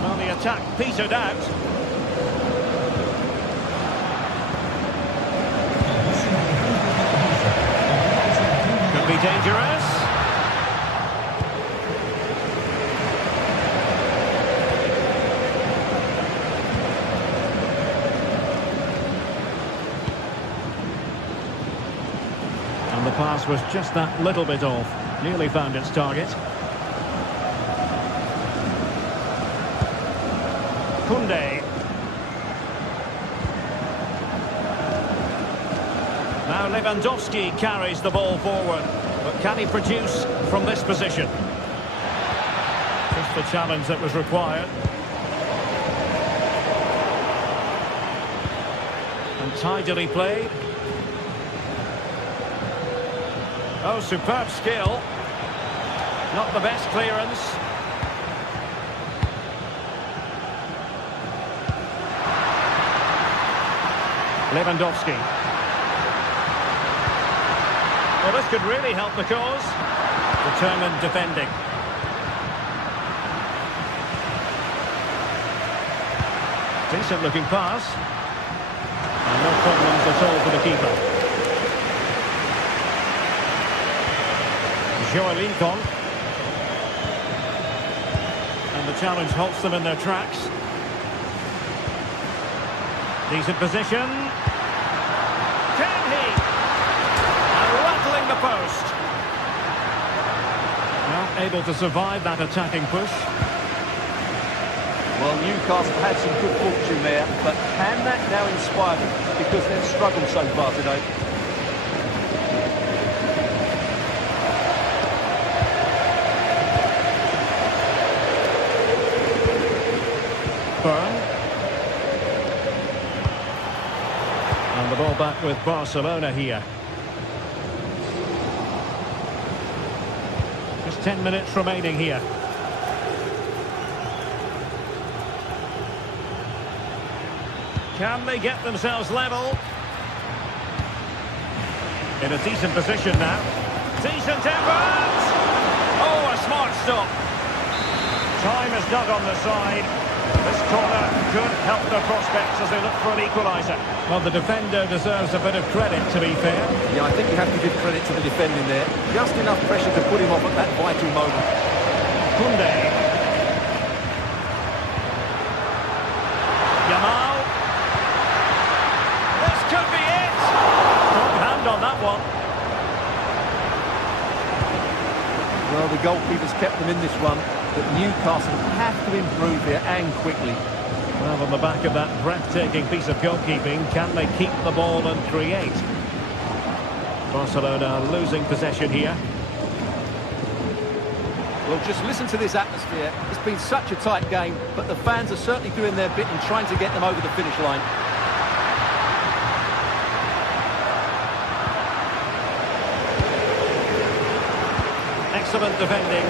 Well, the attack petered out. Could be dangerous. And the pass was just that little bit off. Nearly found its target. Koundé. Now Lewandowski carries the ball forward. But can he produce from this position? Just the challenge that was required. And tidily played. Oh, superb skill. Not the best clearance. Lewandowski. Well, this could really help the cause. Determined defending. Decent looking pass. And no problems at all for the keeper. Lincoln. And the challenge halts them in their tracks. Decent position. Can he? And rattling the post. Well, able to survive that attacking push. Well, Newcastle had some good fortune there, but can that now inspire them? Because they've struggled so far today. And the ball back with Barcelona here. Just 10 minutes remaining here. Can they get themselves level? In a decent position now. Decent effort! Oh, a smart stop. Time is not on the side. This corner could help their prospects as they look for an equaliser. Well, the defender deserves a bit of credit, to be fair. Yeah, I think you have to give credit to the defending there. Just enough pressure to put him off at that vital moment. Koundé. Yamal. This could be it. Strong hand on that one. Well, the goalkeeper's kept them in this one, but Newcastle have to improve here and quickly. Well, on the back of that breathtaking piece of goalkeeping, can they keep the ball and create? Barcelona losing possession here. Well, just listen to this atmosphere. It's been such a tight game, but the fans are certainly doing their bit and trying to get them over the finish line. Excellent defending.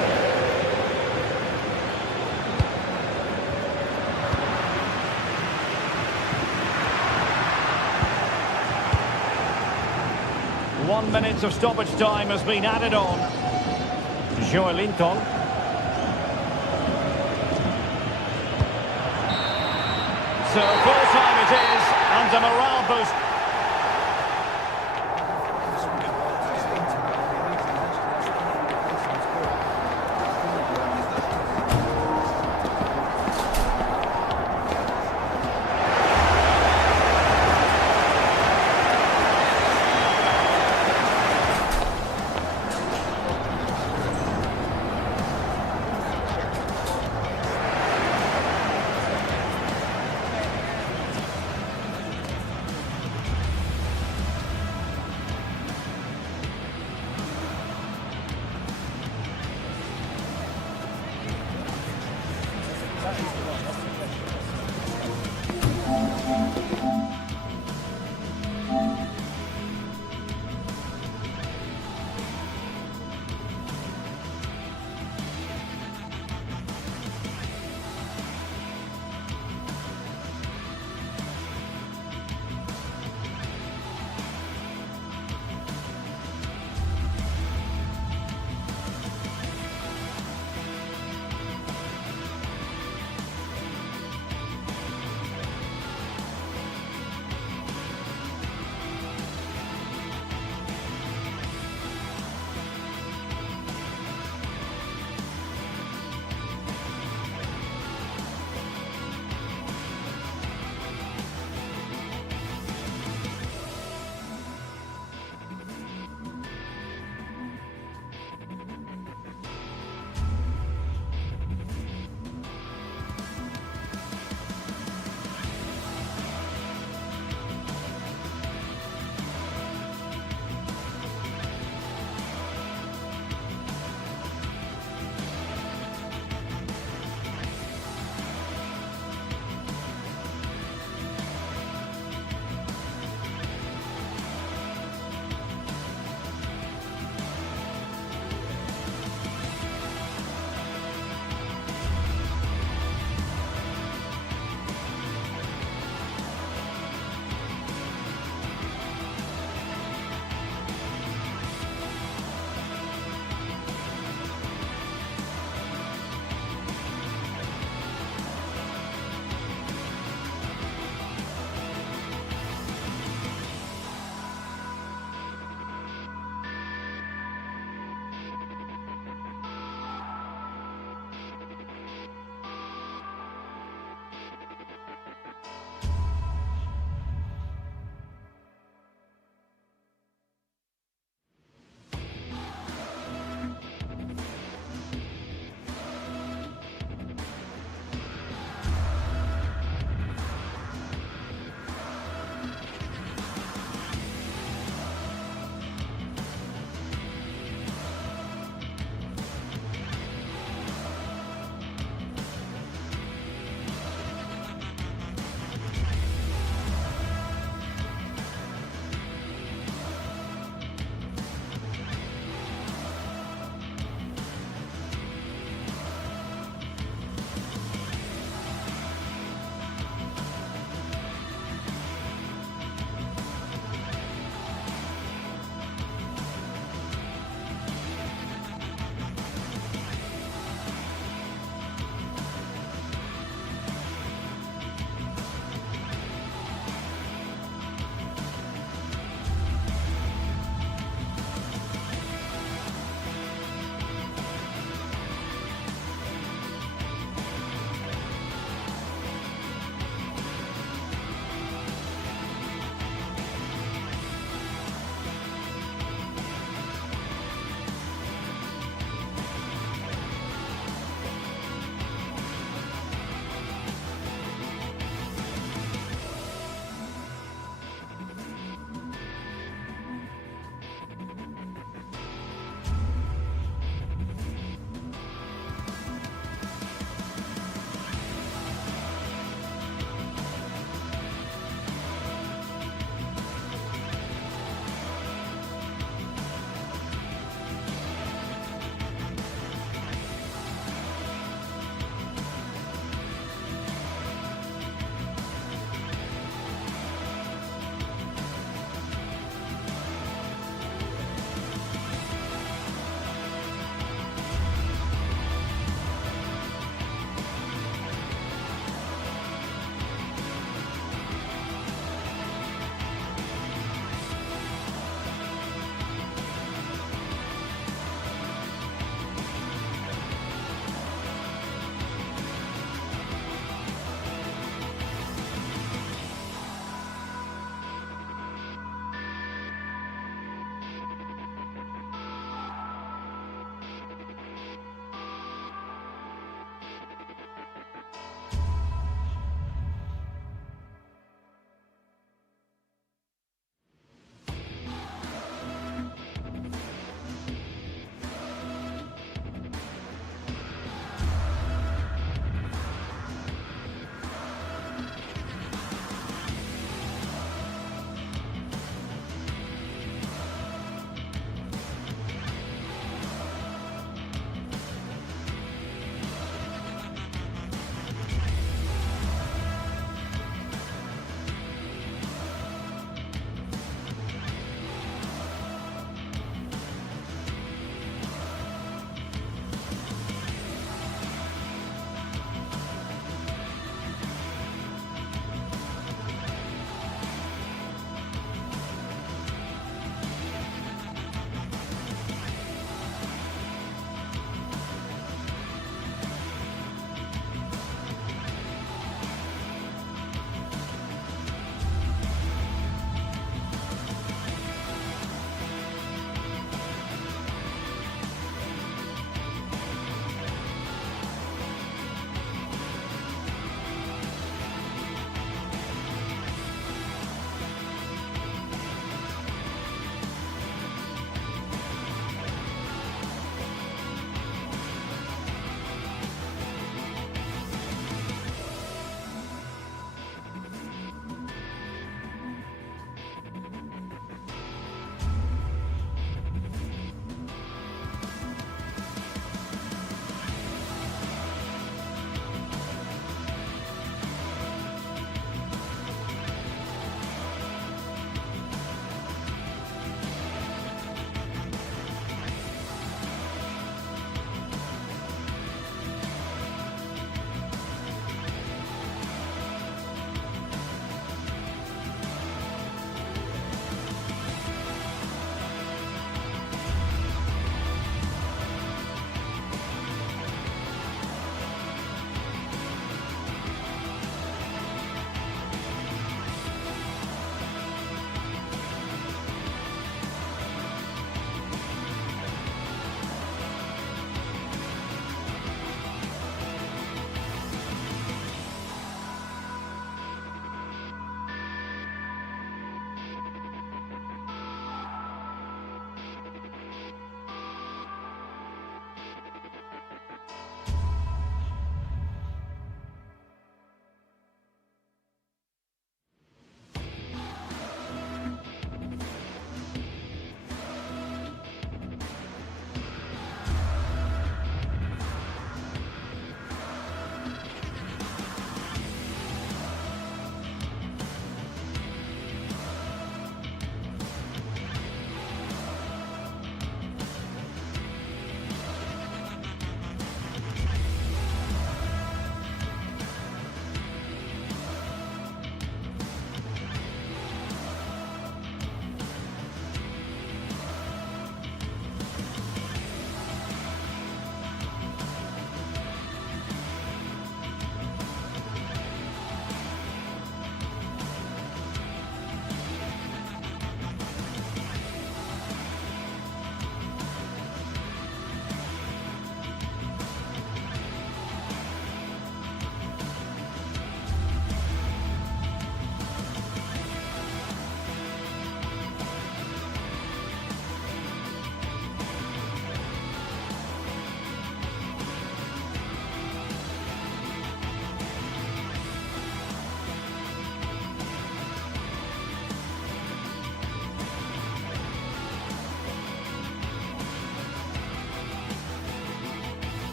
One minute of stoppage time has been added on. Lincoln. So full time it is, and a morale boost.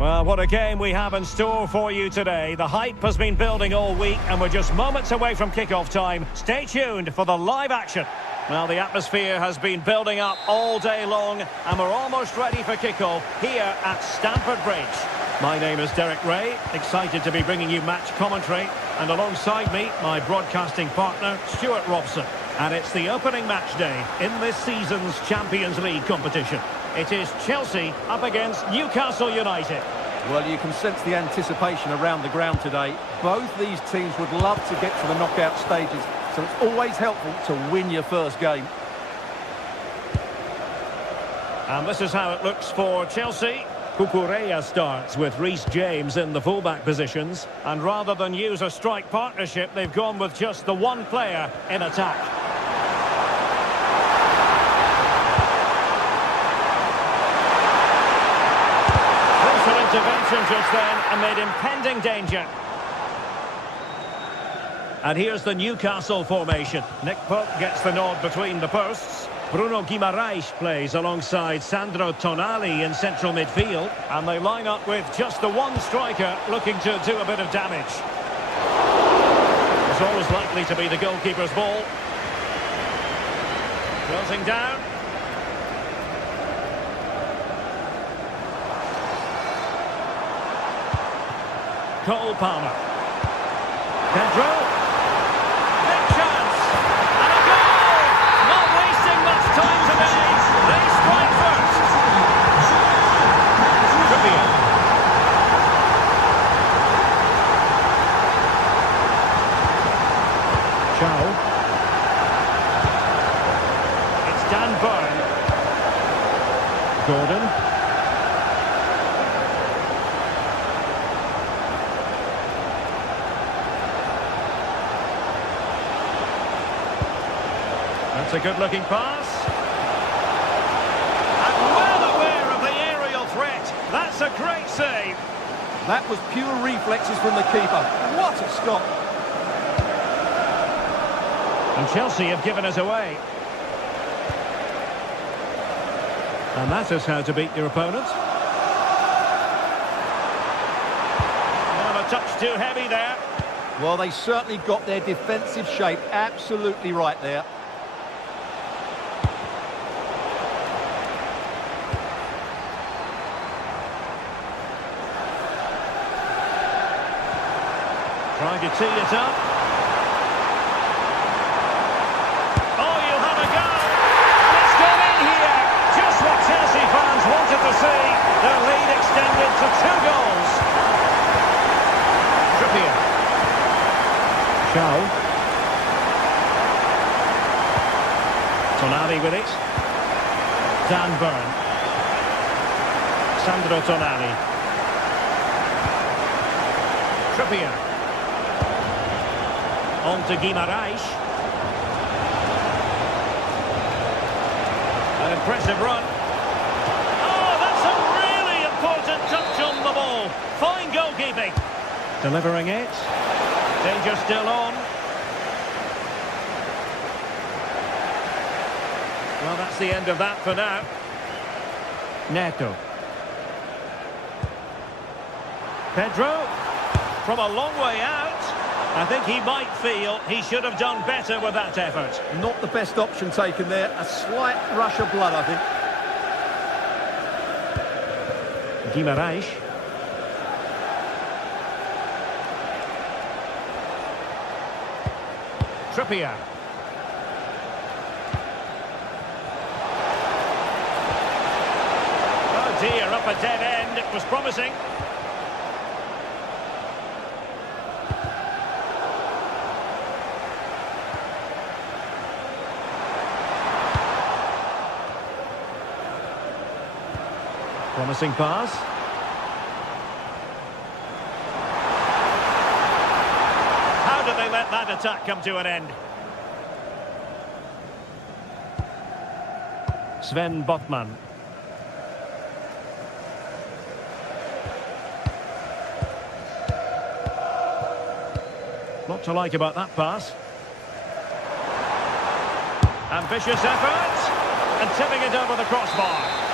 Well, what a game we have in store for you today. The hype has been building all week and we're just moments away from kick-off time. Stay tuned for the live action. Well, the atmosphere has been building up all day long and we're almost ready for kick-off here at Stamford Bridge. My name is Derek Ray, excited to be bringing you match commentary, and alongside me, my broadcasting partner, Stuart Robson. And it's the opening match day in this season's Champions League competition. It is Chelsea up against Newcastle United. Well, you can sense the anticipation around the ground today. Both these teams would love to get to the knockout stages, so it's always helpful to win your first game. And this is how it looks for Chelsea. Cucurella starts with Reece James in the fullback positions, and rather than use a strike partnership, they've gone with just the one player in attack. Crucial intervention just then amid impending danger. And here's the Newcastle formation. Nick Pope gets the nod between the posts. Bruno Guimaraes plays alongside Sandro Tonali in central midfield. And they line up with just the one striker looking to do a bit of damage. It's always likely to be the goalkeeper's ball. Closing down. Cole Palmer. Pedro. Time today, they strike first. Trippier. Chow. It's Dan Burn. Gordon. That's a good-looking pass. And well aware of the aerial threat. That's a great save. That was pure reflexes from the keeper. What a stop. And Chelsea have given us away. And that is how to beat your opponent. Well, a touch too heavy there. Well, they certainly got their defensive shape absolutely right there. Trying to tee it up. Oh, you'll have a go. It's gone in here. Just what Chelsea fans wanted to see. Their lead extended to 2 goals. Trippier. Chow. Tonali with it. Dan Burn. Sandro Tonali. Trippier. On to Guimaraes. An impressive run. Oh, that's a really important touch on the ball. Fine goalkeeping. Delivering it. Danger still on. Well, that's the end of that for now. Neto. Pedro. From a long way out. I think he might feel he should have done better with that effort. Not the best option taken there. A slight rush of blood, I think. Guimaraes. Trippier. Oh dear, up a dead end. It was promising. Promising pass. How did they let that attack come to an end? Sven Botman. Lot to like about that pass. Ambitious effort. And tipping it over the crossbar.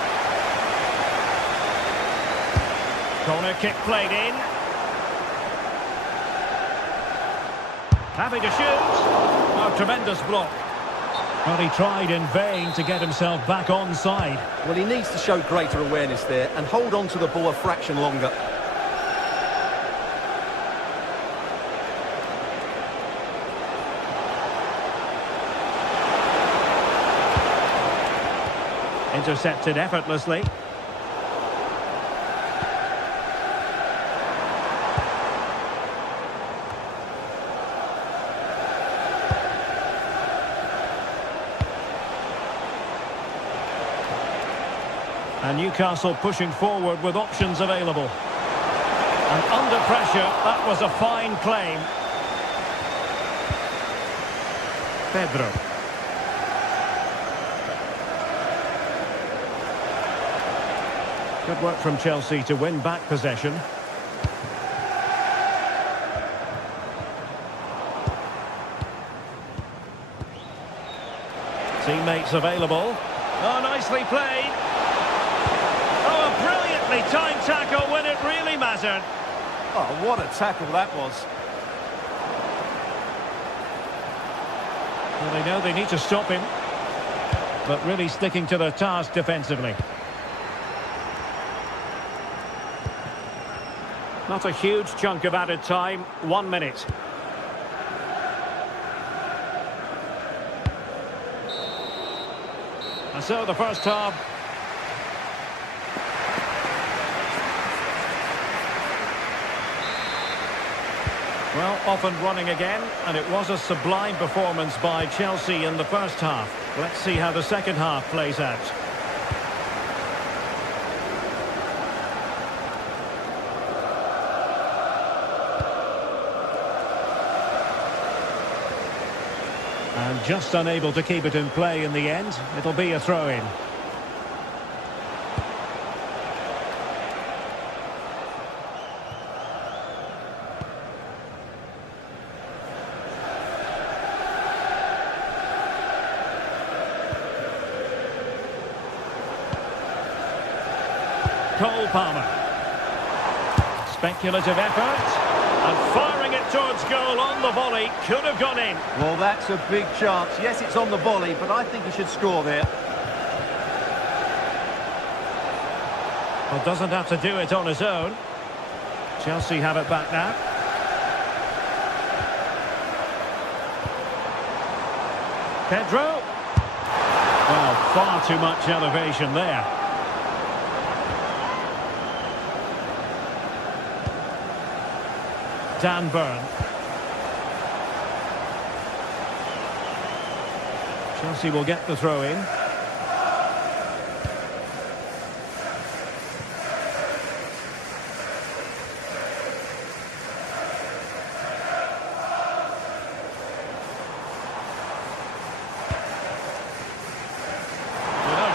Corner kick played in. Happy to shoot. A tremendous block. Well, he tried in vain to get himself back onside. Well, he needs to show greater awareness there and hold on to the ball a fraction longer. Intercepted effortlessly. And Newcastle pushing forward with options available. And under pressure, that was a fine claim. Pedro. Good work from Chelsea to win back possession. Teammates available. Oh, nicely played. Oh, a brilliantly timed tackle when it really mattered. Oh, what a tackle that was. Well, they know they need to stop him, but really sticking to their task defensively. Not a huge chunk of added time, 1 minute. And so the first half. Well, off and running again, and it was a sublime performance by Chelsea in the first half. Let's see how the second half plays out. And just unable to keep it in play in the end. It'll be a throw-in. Cole Palmer. Speculative effort. And firing it towards goal on the volley. Could have gone in. Well, that's a big chance. Yes, it's on the volley, but I think he should score there. Well, doesn't have to do it on his own. Chelsea have it back now. Pedro. Well, far too much elevation there. Dan Burn. Chelsea will get the throw in.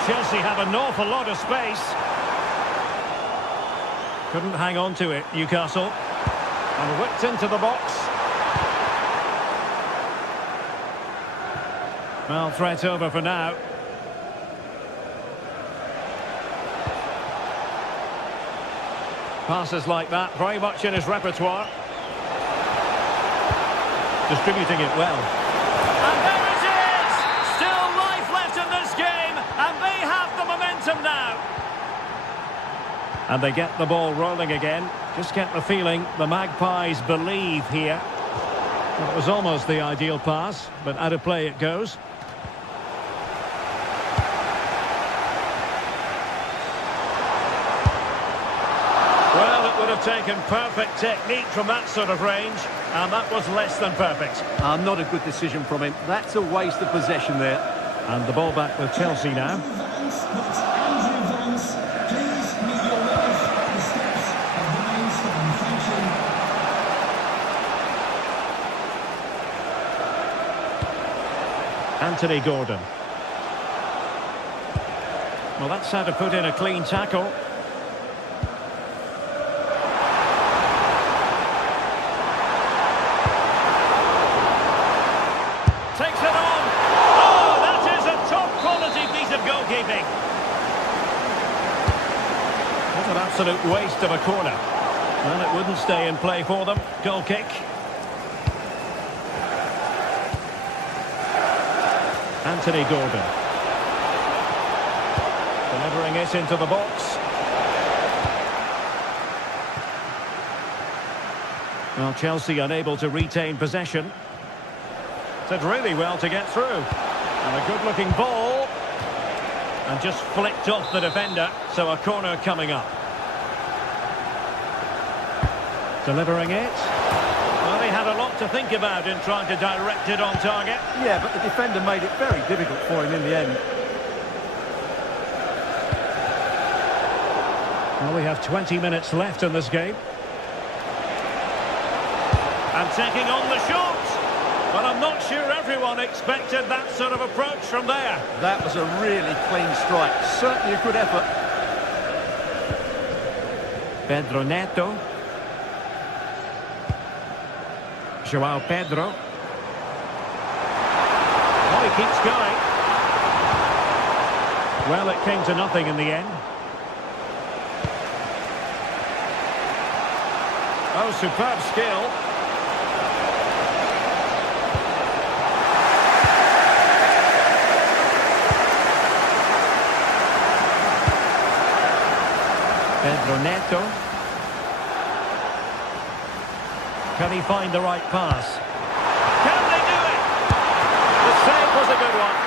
Chelsea have an awful lot of space. Couldn't hang on to it, Newcastle. And whipped into the box. Well, threat over for now. Passes like that, very much in his repertoire. Distributing it well. And there it is! Still life left in this game, and they have the momentum now. And they get the ball rolling again. Just get the feeling the Magpies believe here. Well, it was almost the ideal pass, but out of play it goes. Well, it would have taken perfect technique from that sort of range, and that was less than perfect. Not a good decision from him. That's a waste of possession there. And the ball back with Chelsea now. Anthony Gordon. Well, that's how to put in a clean tackle. Takes it on. Oh, that is a top quality piece of goalkeeping. What an absolute waste of a corner. Well, it wouldn't stay in play for them. Goal kick. Anthony Gordon. Delivering it into the box. Well, Chelsea unable to retain possession. Did really well to get through. And a good-looking ball. And just flicked off the defender, so a corner coming up. Delivering it. Well, they had a lot to think about in trying to direct it on target. Yeah, but the defender made it very difficult for him in the end. Well, we have 20 minutes left in this game. And taking on the shot. But I'm not sure everyone expected that sort of approach from there. That was a really clean strike. Certainly a good effort. Pedro Neto. João Pedro. Well, he keeps going. Well, it came to nothing in the end. Oh, superb skill. Pedro Neto. Can he find the right pass? Can they do it? The save was a good one.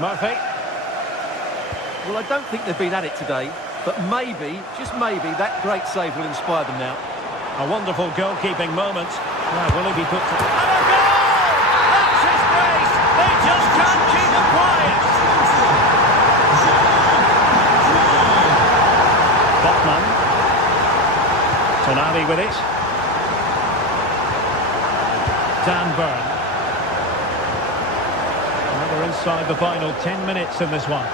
Murphy. Well, I don't think they've been at it today, but maybe, just maybe, that great save will inspire them now. A wonderful goalkeeping moment. Now, will he be put to... And a goal! That's his brace! They just can't keep him quiet! Botman. Tonali with it. Dan Burn. Well, we're inside the final 10 minutes in this one.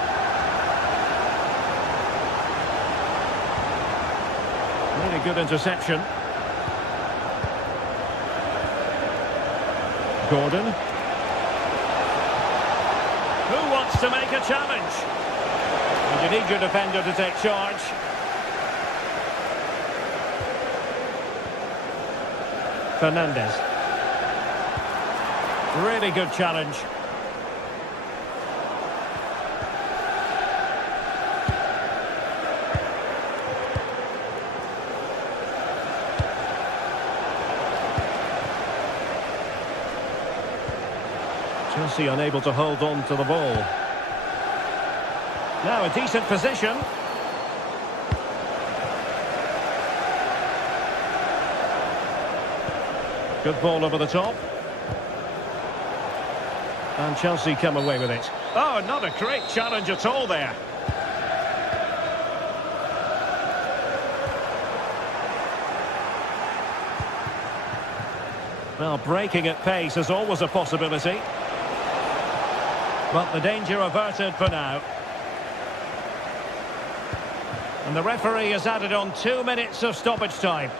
Really good interception. Gordon. Who wants to make a challenge? And you need your defender to take charge. Fernandez. Really good challenge. Chelsea unable to hold on to the ball. Now a decent position. Good ball over the top. And Chelsea come away with it. Oh, not a great challenge at all there. Well, breaking at pace is always a possibility. But the danger averted for now. And the referee has added on 2 minutes of stoppage time.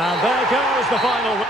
And there goes the final.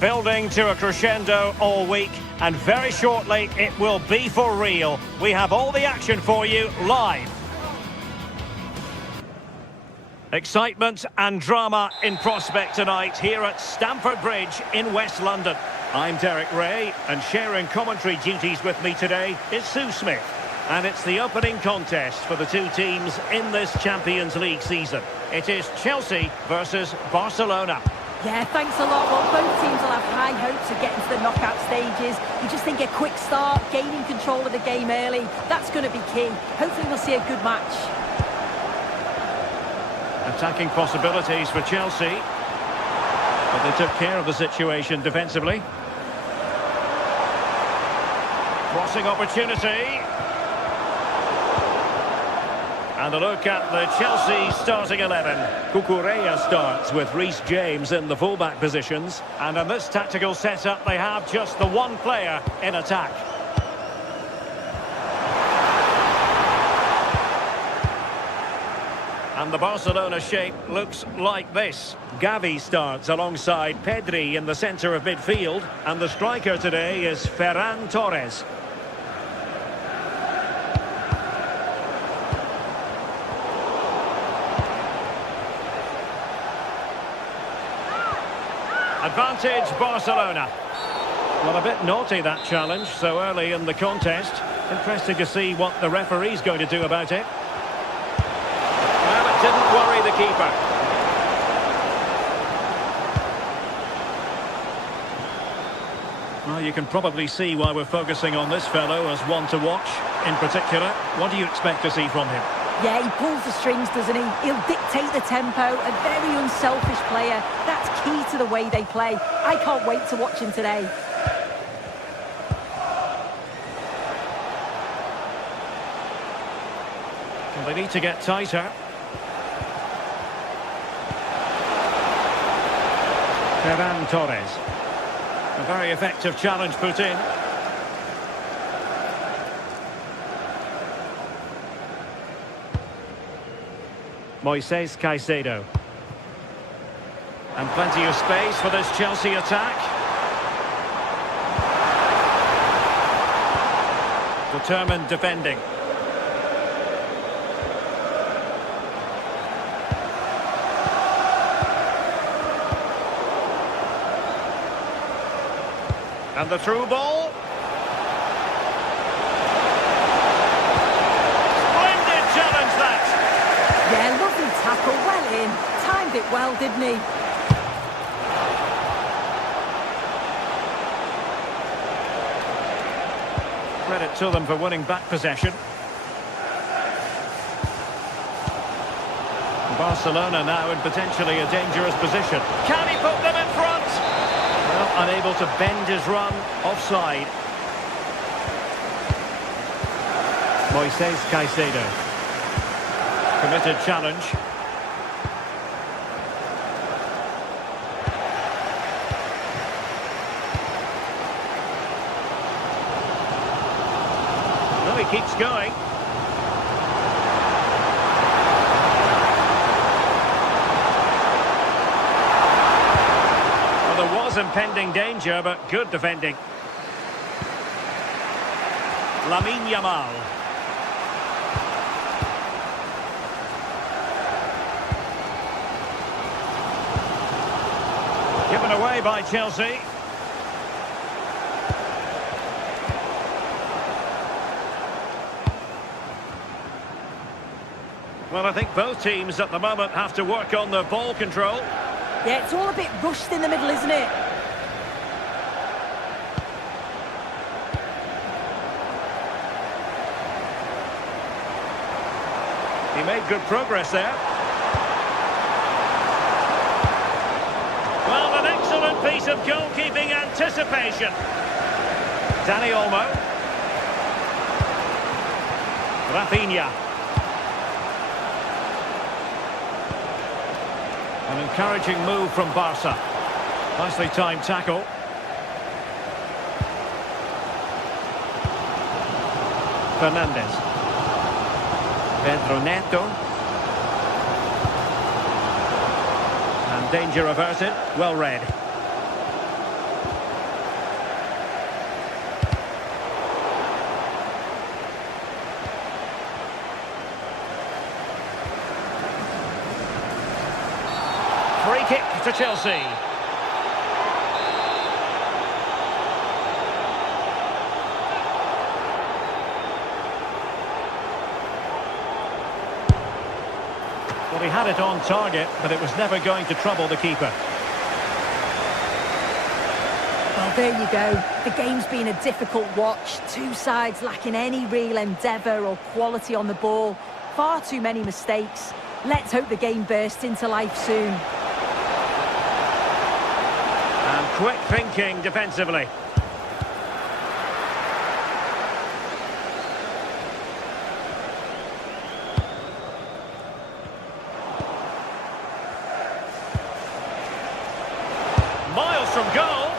Building to a crescendo all week, and very shortly it will be for real. We have all the action for you live. Excitement and drama in prospect tonight here at Stamford Bridge in West London. I'm Derek Ray, and sharing commentary duties with me today is Sue Smith. And it's the opening contest for the two teams in this Champions League season. It is Chelsea versus Barcelona. Yeah, thanks a lot. Well, both teams will have high hopes of getting to the knockout stages. You just think a quick start, gaining control of the game early, that's going to be key. Hopefully we'll see a good match. Attacking possibilities for Chelsea. But they took care of the situation defensively. Crossing opportunity. And a look at the Chelsea starting 11. Cucurella starts with Reece James in the fullback positions. And in this tactical setup, they have just the one player in attack. And the Barcelona shape looks like this. Gavi starts alongside Pedri in the centre of midfield. And the striker today is Ferran Torres. Advantage Barcelona. Well, a bit naughty that challenge so early in the contest. Interesting to see what the referee's going to do about it. Well, it didn't worry the keeper. Well, you can probably see why we're focusing on this fellow as one to watch. In particular, what do you expect to see from him? Yeah, he pulls the strings, doesn't he? He'll dictate the tempo, a very unselfish player. That's key to the way they play. I can't wait to watch him today. Well, they need to get tighter. Ferran Torres. A very effective challenge put in. Moises Caicedo. And plenty of space for this Chelsea attack. Determined defending. And the through ball. Splendid challenge that. Yeah, lovely tackle, well in. Timed it well, didn't he? Credit to them for winning back possession. Barcelona now in potentially a dangerous position. Can he put them in front? Well, unable to bend his run, offside. Moises Caicedo. Committed challenge. Well, he keeps going. Well, there was impending danger, but good defending. Lamine Yamal. Given away by Chelsea. Well, I think both teams at the moment have to work on their ball control. Yeah, it's all a bit rushed in the middle, isn't it? He made good progress there. Well, an excellent piece of goalkeeping anticipation. Dani Olmo. Rafinha. An encouraging move from Barca. Nicely timed tackle. Fernandes. Pedro Neto. And danger averted. Well read. Free kick to Chelsea. Well, he had it on target, but it was never going to trouble the keeper. Well, there you go. The game's been a difficult watch. Two sides lacking any real endeavour or quality on the ball. Far too many mistakes. Let's hope the game bursts into life soon. And quick thinking defensively. Miles from goal.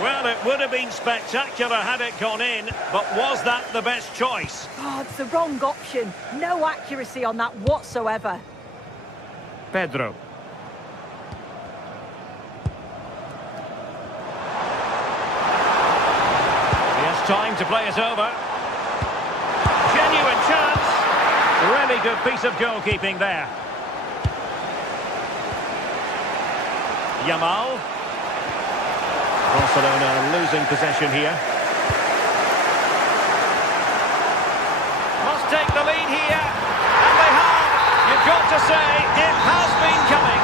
Well, it would have been spectacular had it gone in, but was that the best choice? Oh, it's the wrong option. No accuracy on that whatsoever. Pedro. He has time to play it over. Genuine chance. Really good piece of goalkeeping there. Yamal. Barcelona losing possession here. Must take the lead here. And they have. You've got to say, it has been coming.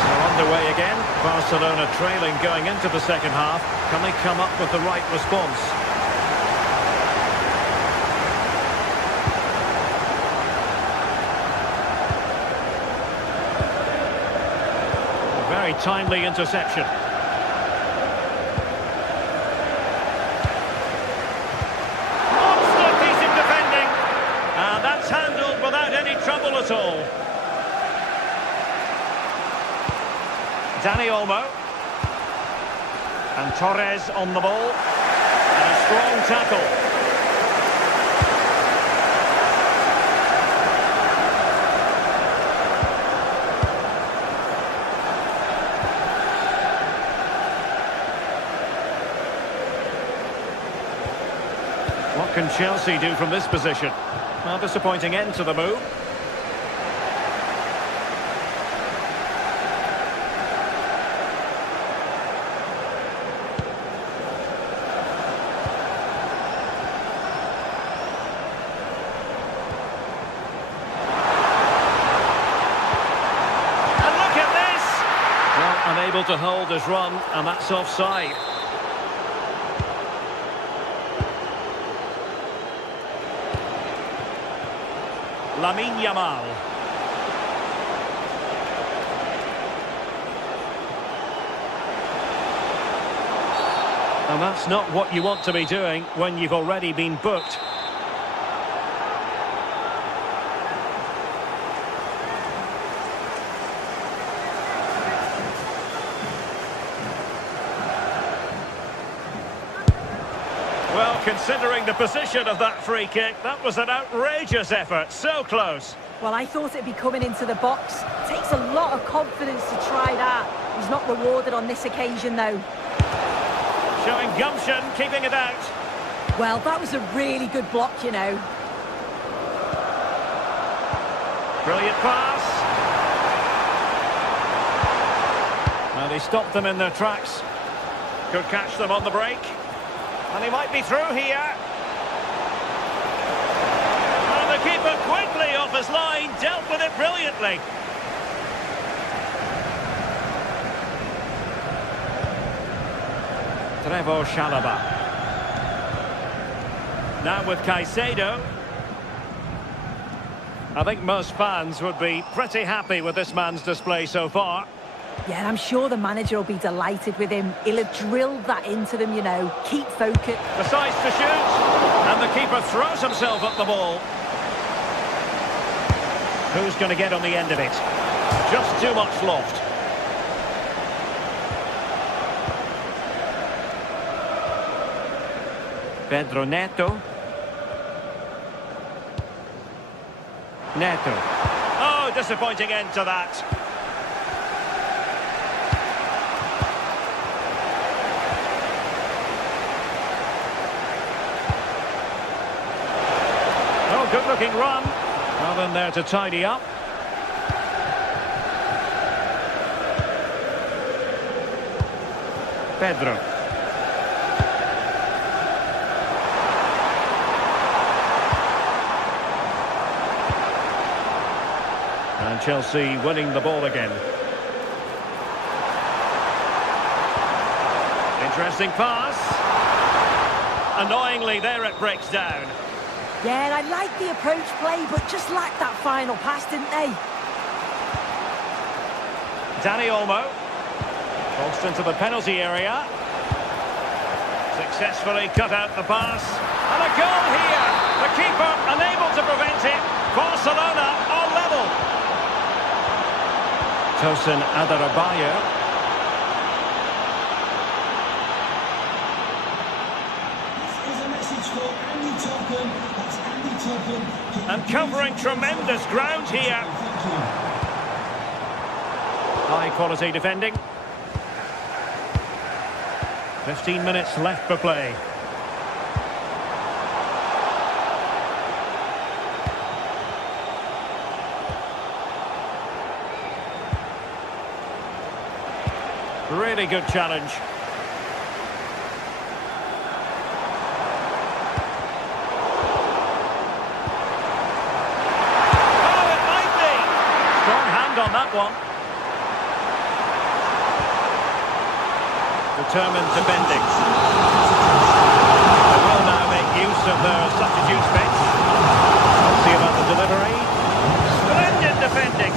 So underway again. Barcelona trailing going into the second half. Can they come up with the right response? Very timely interception. Monster piece of defending. And that's handled without any trouble at all. Dani Olmo. And Torres on the ball. And a strong tackle. What can Chelsea do from this position? Well, disappointing end to the move. And look at this! Well, unable to hold his run, and that's offside. Yamal. And that's not what you want to be doing when you've already been booked. Well, considering the position of that free kick, that was an outrageous effort. So close. Well, I thought it'd be coming into the box. It takes a lot of confidence to try that. He's not rewarded on this occasion, though. Showing gumption, keeping it out. Well, that was a really good block, you know. Brilliant pass. Well, he stopped them in their tracks. Could catch them on the break. And he might be through here. And the keeper quickly off his line, dealt with it brilliantly. Trevoh Chalobah. Now with Caicedo. I think most fans would be pretty happy with this man's display so far. Yeah, I'm sure the manager will be delighted with him. He'll have drilled that into them, you know. Keep focused. Decides to shoot. And the keeper throws himself at the ball. Who's going to get on the end of it? Just too much loft. Pedro Neto. Neto. Oh, disappointing end to that. Good-looking run. Well in there to tidy up. Pedro. And Chelsea winning the ball again. Interesting pass. Annoyingly, there it breaks down. Yeah, and I like the approach play, but just lacked that final pass, didn't they? Dani Olmo. Crossed into the penalty area. Successfully cut out the pass. And a goal here. The keeper unable to prevent it. Barcelona on level. Tosin Adarabioyo. And covering tremendous ground here. High quality defending. 15 minutes left for play. Really good challenge. On that one. Determined defending. They will now make use of their substitutes bench. Let's see about the delivery. Splendid defending.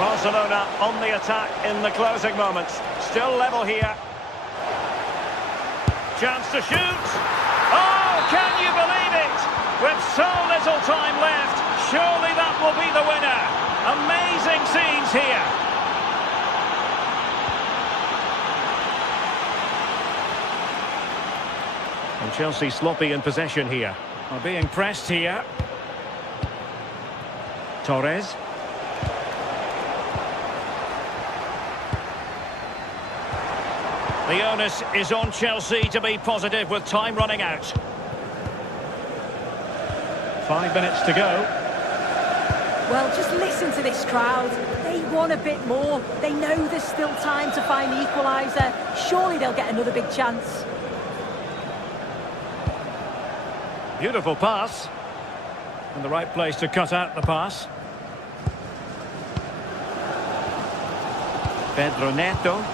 Barcelona on the attack in the closing moments. Still level here. Chance to shoot. Oh, can you believe it? With so little time left, surely that will be the winner. Amazing scenes here. And Chelsea sloppy in possession here. Are being pressed here. Torres. The onus is on Chelsea to be positive with time running out. 5 minutes to go. Well, just listen to this crowd. They want a bit more. They know there's still time to find the equaliser. Surely they'll get another big chance. Beautiful pass. In the right place to cut out the pass. Pedro Neto.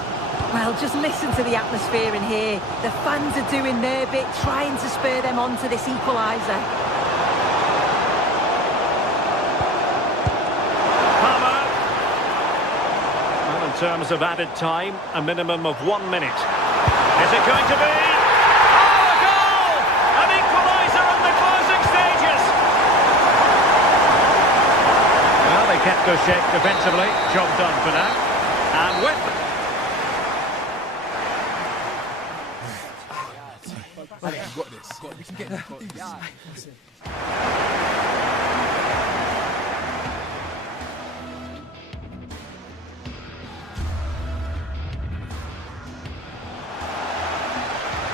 Well, just listen to the atmosphere in here. The fans are doing their bit, trying to spur them on to this equaliser. Palmer. Well, in terms of added time, a minimum of 1 minute. Is it going to be? Oh, a goal! An equaliser in the closing stages. Well, they kept their shape defensively. Job done for now. And with... Alex, you've got this. We can get there.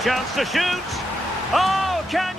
Chance to shoot. Oh, can...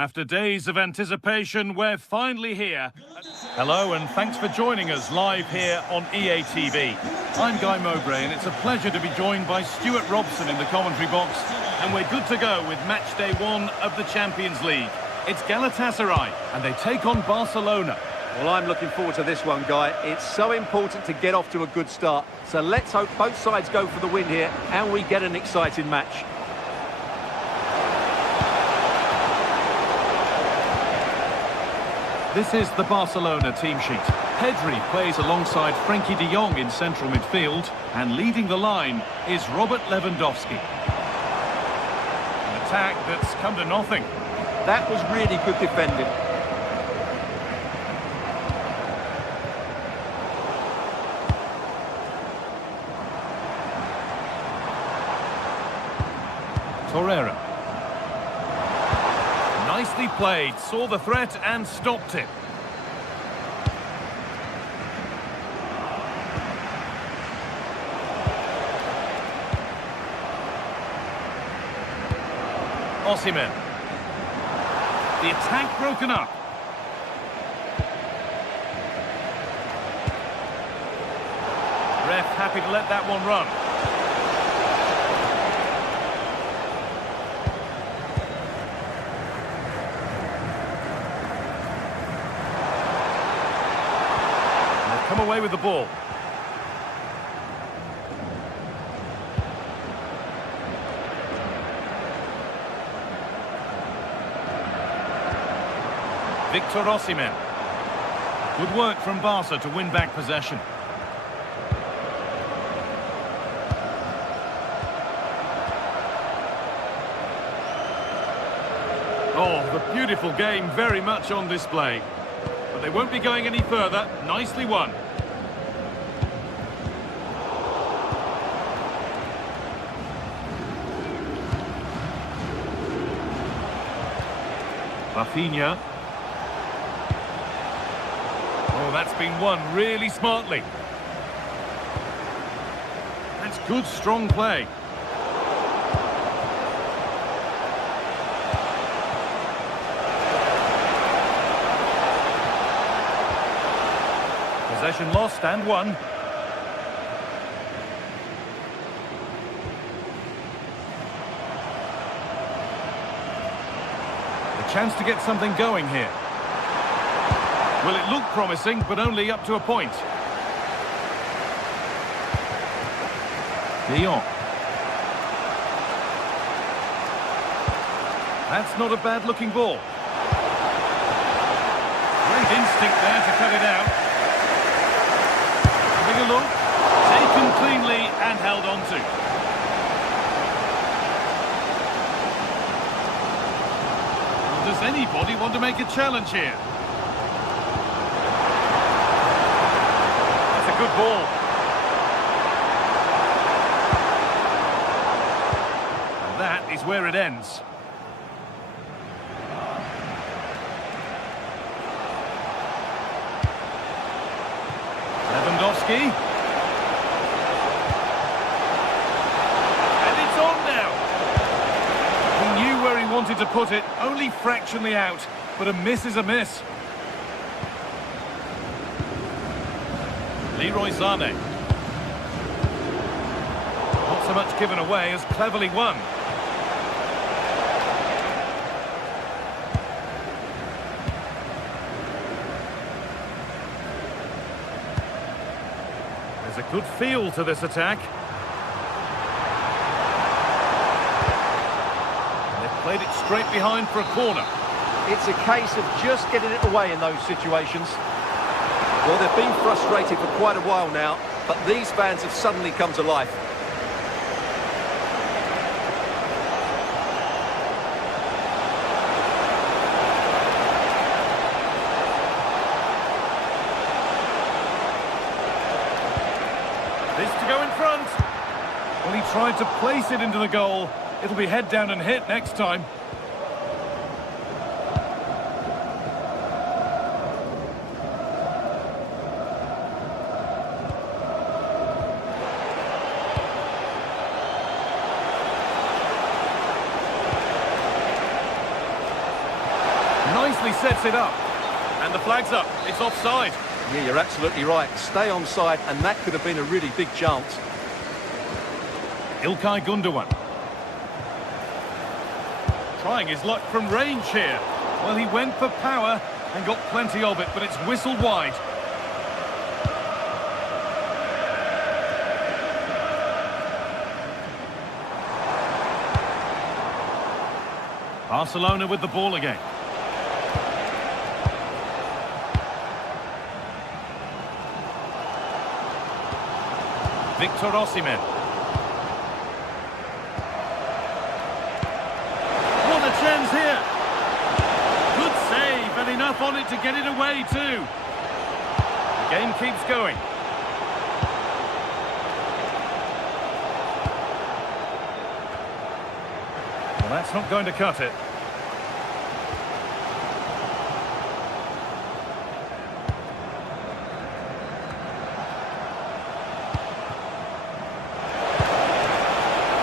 After days of anticipation, we're finally here. Hello and thanks for joining us live here on EA TV. I'm Guy Mowbray and it's a pleasure to be joined by Stuart Robson in the commentary box. And we're good to go with match day 1 of the Champions League. It's Galatasaray and they take on Barcelona. Well, I'm looking forward to this one, Guy. It's so important to get off to a good start. So let's hope both sides go for the win here and we get an exciting match. This is the Barcelona team sheet. Pedri plays alongside Frenkie de Jong in central midfield, and leading the line is Robert Lewandowski. An attack that's come to nothing. That was really good defending. Torreira. Nicely played, saw the threat and stopped it. Osimhen. The attack broken up. Ref happy to let that one run. Come away with the ball. Victor Osimhen. Good work from Barca to win back possession. Oh, the beautiful game very much on display. But they won't be going any further. Nicely won. Rafinha. Oh, that's been won really smartly. That's good, strong play. Possession lost and won. A chance to get something going here. Well, it looked promising, but only up to a point. Lyon. That's not a bad-looking ball. Great instinct there to cut it out. Having a look, taken cleanly and held on to. Well, does anybody want to make a challenge here? That's a good ball. And that is where it ends. Lewandowski. And it's on now. He knew where he wanted to put it, only fractionally out, but a miss is a miss. Leroy Sané. Not so much given away as cleverly won. There's a good feel to this attack. And they've played it straight behind for a corner. It's a case of just getting it away in those situations. Well, they've been frustrated for quite a while now, but these fans have suddenly come to life. This to go in front. Well, he tried to place it into the goal. It'll be head down and hit next time. he sets it up. And the flag's up. It's offside. Yeah, you're absolutely right. Stay onside, and that could have been a really big chance. Ilkay Gundogan. Trying his luck from range here. Well, he went for power and got plenty of it, but it's whistled wide. Barcelona with the ball again. Victor Osimhen. What a chance here. Good save, and enough on it to get it away too. The game keeps going. Well, that's not going to cut it.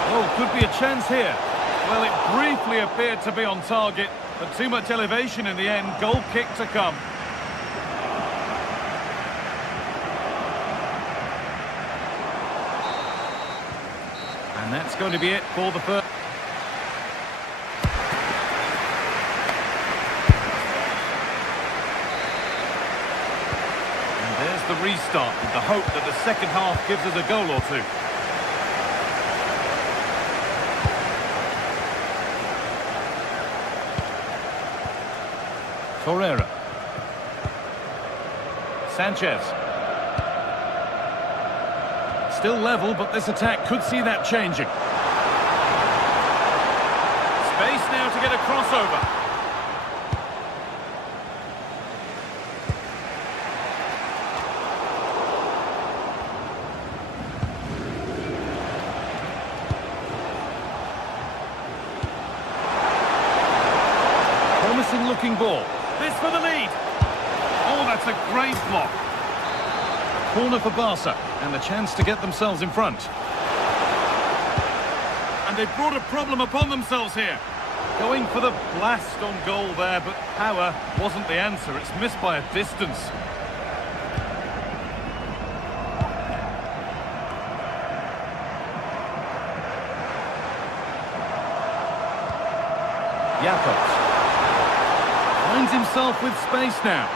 Oh, could be a chance here. Well, it briefly appeared to be on target, but too much elevation in the end. Goal kick to come. And that's going to be it for the first. And there's the restart with the hope that the second half gives us a goal or two. Torreira. Sanchez. Still level, but this attack could see that changing. Space now to get a crossover. Promising looking ball. This for the lead. Oh, that's a great block. Corner for Barca, and the chance to get themselves in front. And they've brought a problem upon themselves here. Going for the blast on goal there, but power wasn't the answer. It's missed by a distance. Jakobs. Finds himself with space now.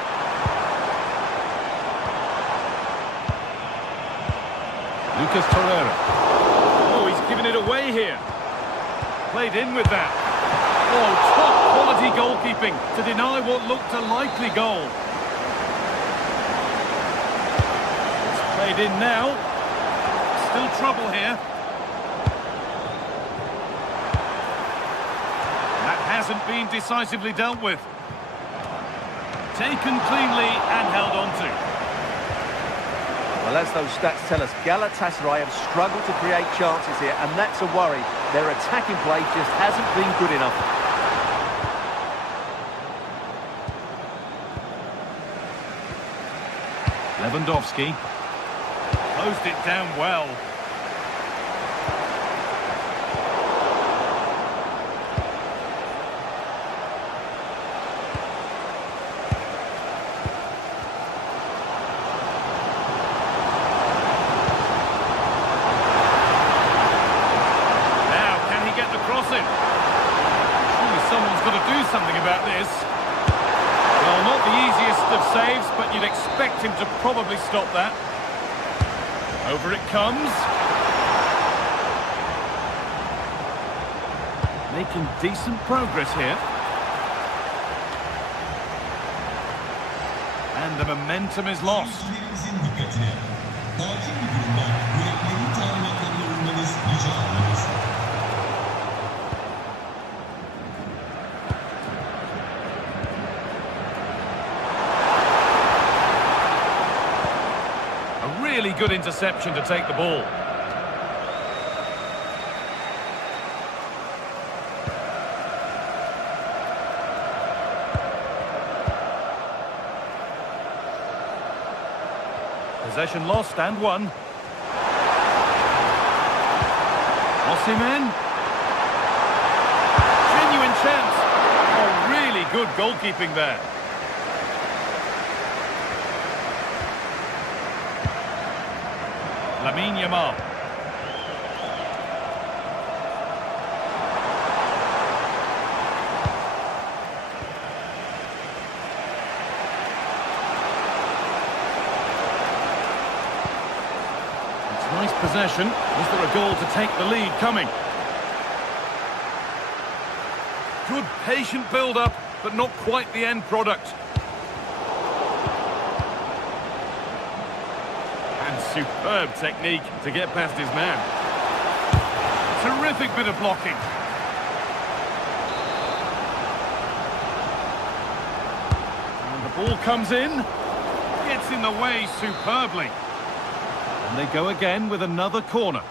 Lucas Torreira. Oh, he's given it away here. Played in with that. Oh, top quality goalkeeping to deny what looked a likely goal. It's played in now. Still trouble here. That hasn't been decisively dealt with. Taken cleanly and held on to. Well, as those stats tell us, Galatasaray have struggled to create chances here, and that's a worry. Their attacking play just hasn't been good enough. Lewandowski. Closed it down well. Something about this. Well, not the easiest of saves, but you'd expect him to probably stop that. Over it comes. Making decent progress here. And the momentum is lost. Really good interception to take the ball. Possession lost and won. Osimhen. Genuine chance. Oh, really good goalkeeping there. Yamal. It's nice possession. Is there a goal to take the lead coming? Good patient build-up, but not quite the end product. Superb technique to get past his man. Terrific bit of blocking. And the ball comes in. Gets in the way superbly. And they go again with another corner.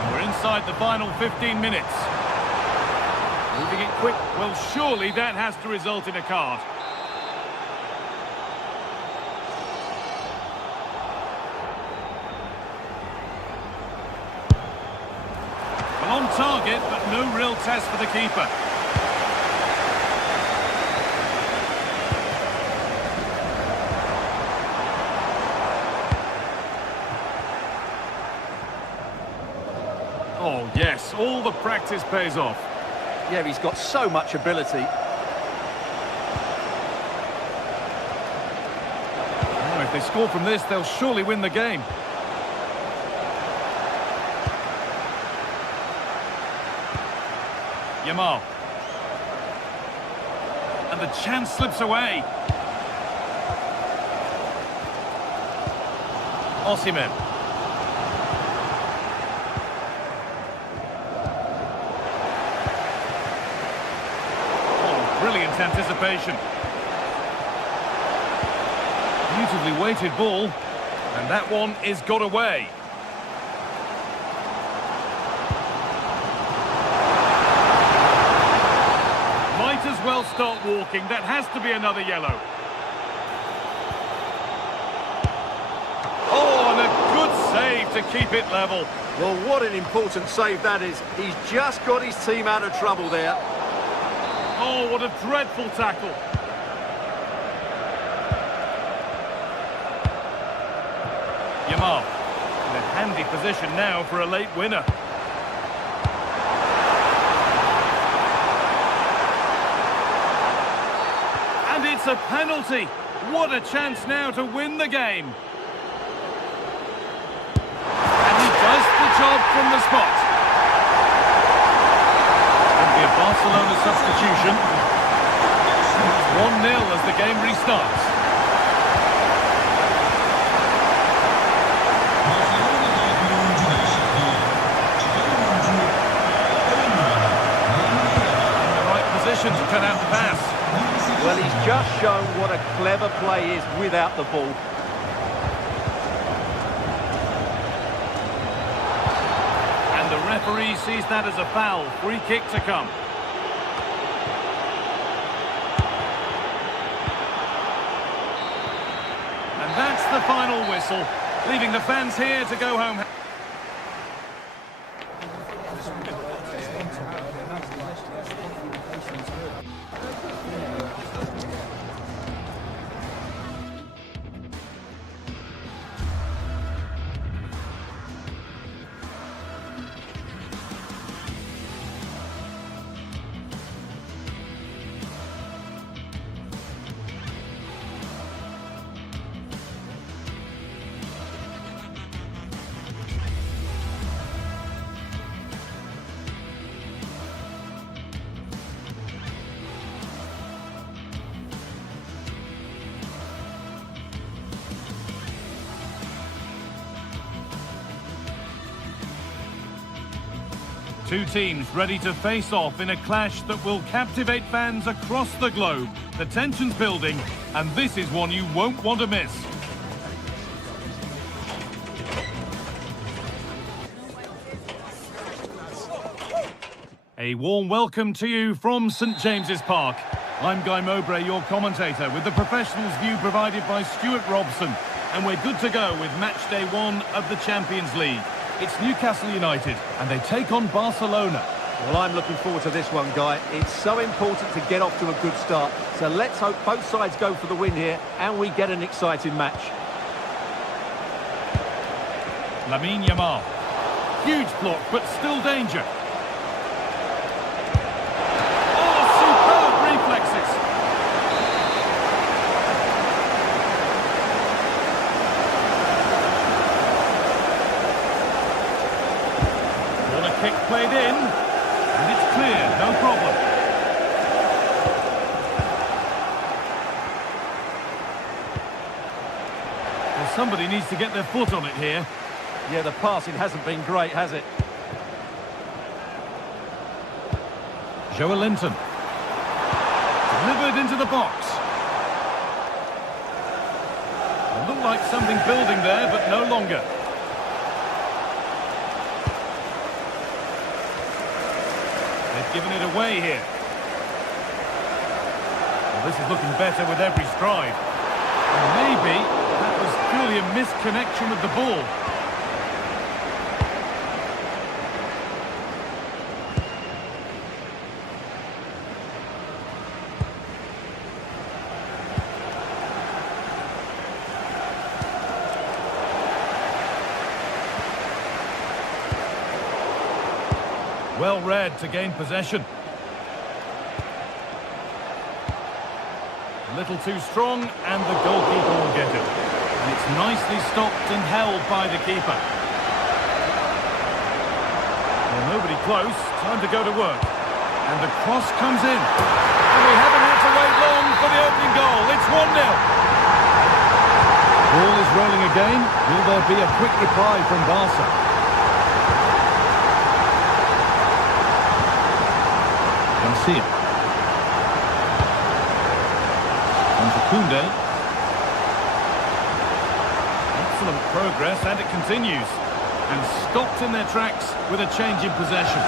And we're inside the final 15 minutes. Moving it quick. Well, surely that has to result in a card. Well, on target, but no real test for the keeper. Oh, yes, all the practice pays off. Yeah, he's got so much ability. Oh, if they score from this, they'll surely win the game. Yamal. And the chance slips away. Osimhen. Brilliant anticipation. Beautifully weighted ball. And that one is got away. Might as well start walking. That has to be another yellow. Oh, and a good save to keep it level. Well, what an important save that is. He's just got his team out of trouble there. Oh, what a dreadful tackle. Yamal in a handy position now for a late winner. And it's a penalty. What a chance now to win the game. And he does the job from the spot. A Barcelona substitution. It's 1-0 as the game restarts. In the right position to cut out the pass. Well, he's just shown what a clever play is without the ball. The referee sees that as a foul. Free kick to come. And that's the final whistle, leaving the fans here to go home. Two teams ready to face off in a clash that will captivate fans across the globe. The tension's building, and this is one you won't want to miss. A warm welcome to you from St James's Park. I'm Guy Mowbray, your commentator, with the professionals' view provided by Stuart Robson. and we're good to go with match day 1 of the Champions League. It's Newcastle United, and they take on Barcelona. Well, I'm looking forward to this one, Guy. It's so important to get off to a good start. So let's hope both sides go for the win here and we get an exciting match. Lamine Yamal. Huge block, but still danger. Oh, superb reflexes. What a kick played in. And it's clear, no problem. Well, somebody needs to get their foot on it here. Yeah, the passing hasn't been great, has it? Joelinton. Delivered into the box. It looked like something building there, but no longer. They've given it away here. Well, this is looking better with every stride. And maybe that was purely a misconnection with the ball. Well read to gain possession. A little too strong, and the goalkeeper will get it. And it's nicely stopped and held by the keeper. Well, nobody close. Time to go to work. And the cross comes in. And we haven't had to wait long for the opening goal. It's 1-0. Ball is rolling again. Will there be a quick reply from Barca? See it. On to Koundé. Excellent progress, and it continues. And stopped in their tracks with a change in possession.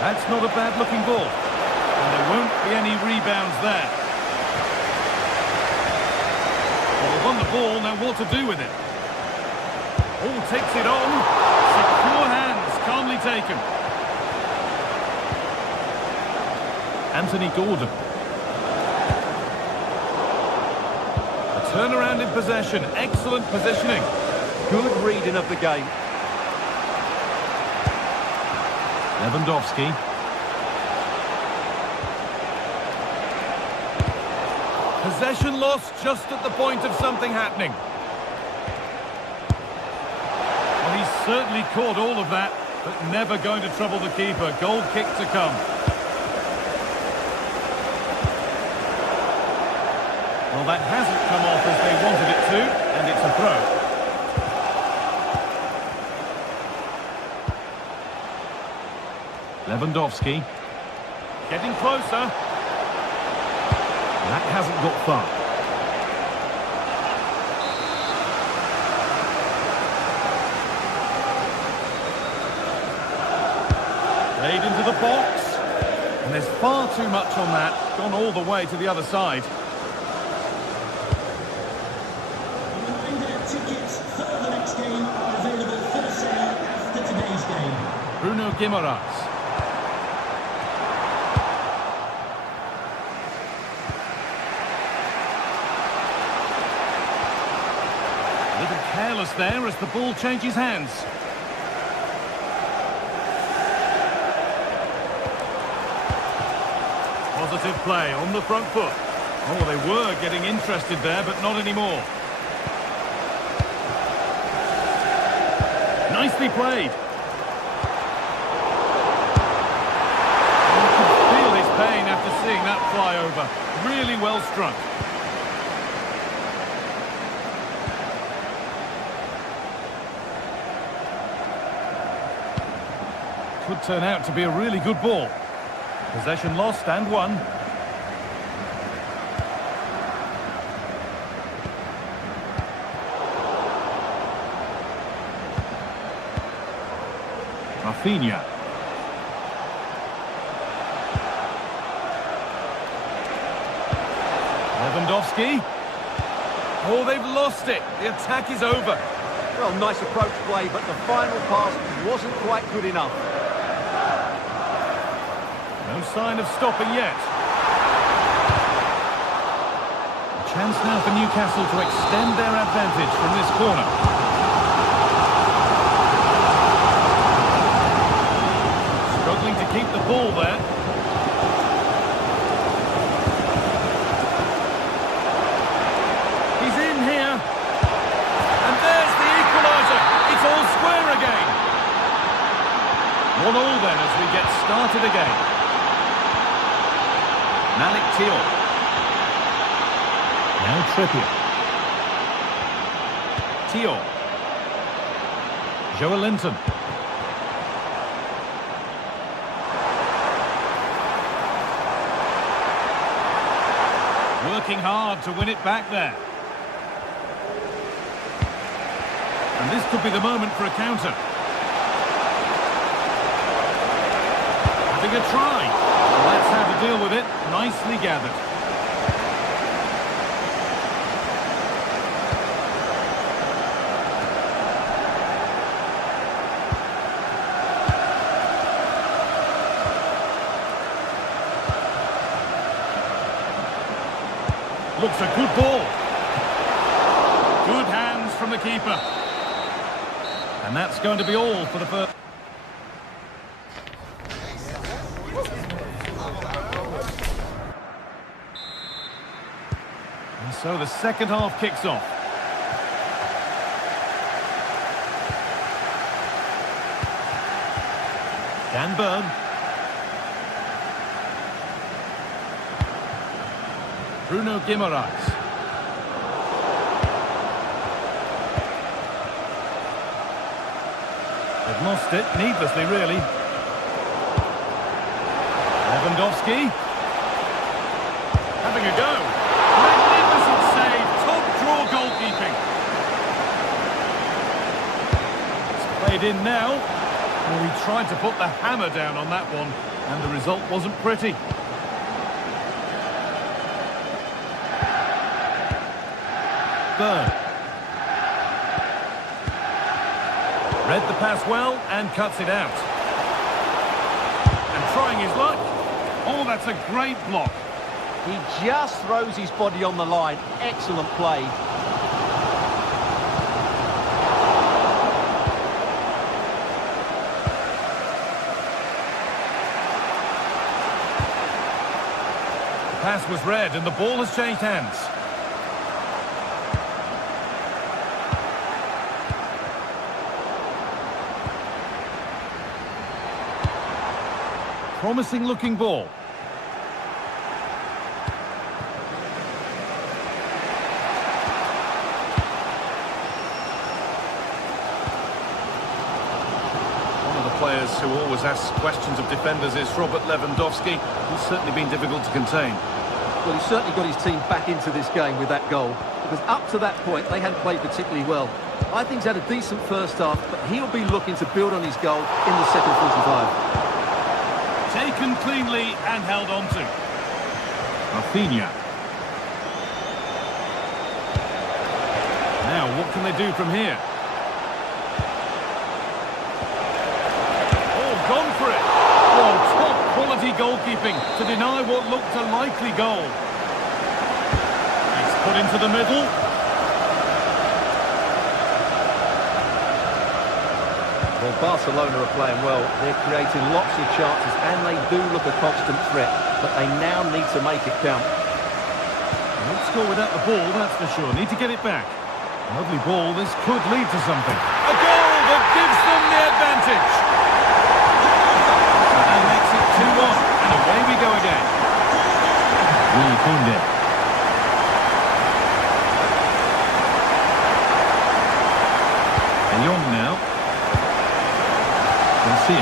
That's not a bad-looking ball. And there won't be any rebounds there. On the ball, now what to do with it? Oh, takes it on. Secure hands, calmly taken. Anthony Gordon. A turnaround in possession. Excellent positioning. Good reading of the game. Lewandowski. Possession lost just at the point of something happening. Well, he's certainly caught all of that, but never going to trouble the keeper. Goal kick to come. Well, that hasn't come off as they wanted it to, and it's a throw. Lewandowski. Getting closer. That hasn't got far. Played into the box. And there's far too much on that. Gone all the way to the other side. Reminder, tickets for the next game are available for sale after today's game. Bruno Guimaraes. Careless there as the ball changes hands. Positive play on the front foot. Oh, they were getting interested there, but not anymore. Nicely played. You can feel his pain after seeing that fly over. Really well struck. Could turn out to be a really good ball. Possession lost and won. Rafinha. Lewandowski. Oh, they've lost it. The attack is over. Well, nice approach play, but the final pass wasn't quite good enough. No sign of stopping yet. A chance now for Newcastle to extend their advantage from this corner. Struggling to keep the ball there. He's in here. And there's the equaliser. It's all square again. 1-1 then as we get started again. Malik Thiaw. Now Trippier. Thiaw. Joelinton. Working hard to win it back there. And this could be the moment for a counter. Having a try. Well, that's how to deal with it. Nicely gathered. Looks a good ball. Good hands from the keeper. And that's going to be all for the first. And so the second half kicks off. Dan Burn. Bruno Guimaraes. They've lost it, needlessly really. Lewandowski. Having a go. Magnificent save, top draw goalkeeping. It's played in now. Well, he tried to put the hammer down on that one, and the result wasn't pretty. Burn. Read the pass well and cuts it out. And trying his luck. Oh, that's a great block. He just throws his body on the line. Excellent play. The pass was read and the ball has changed hands. Promising looking ball. One of the players who always asks questions of defenders is Robert Lewandowski. He's certainly been difficult to contain. Well, he's certainly got his team back into this game with that goal, because up to that point they hadn't played particularly well. I think he's had a decent first half, but he'll be looking to build on his goal in the second 45. Taken cleanly and held on to. Rafinha. Now, what can they do from here? Oh, gone for it. Oh, top quality goalkeeping to deny what looked a likely goal. It's put into the middle. Well, Barcelona are playing well. They're creating lots of chances and they do look a constant threat, but they now need to make it count. They won't score without the ball, that's for sure. Need to get it back. Lovely ball. This could lead to something. A goal that gives them the advantage. And makes it 2-1. And away we go again. Willy Koundé. De Jong now. See it.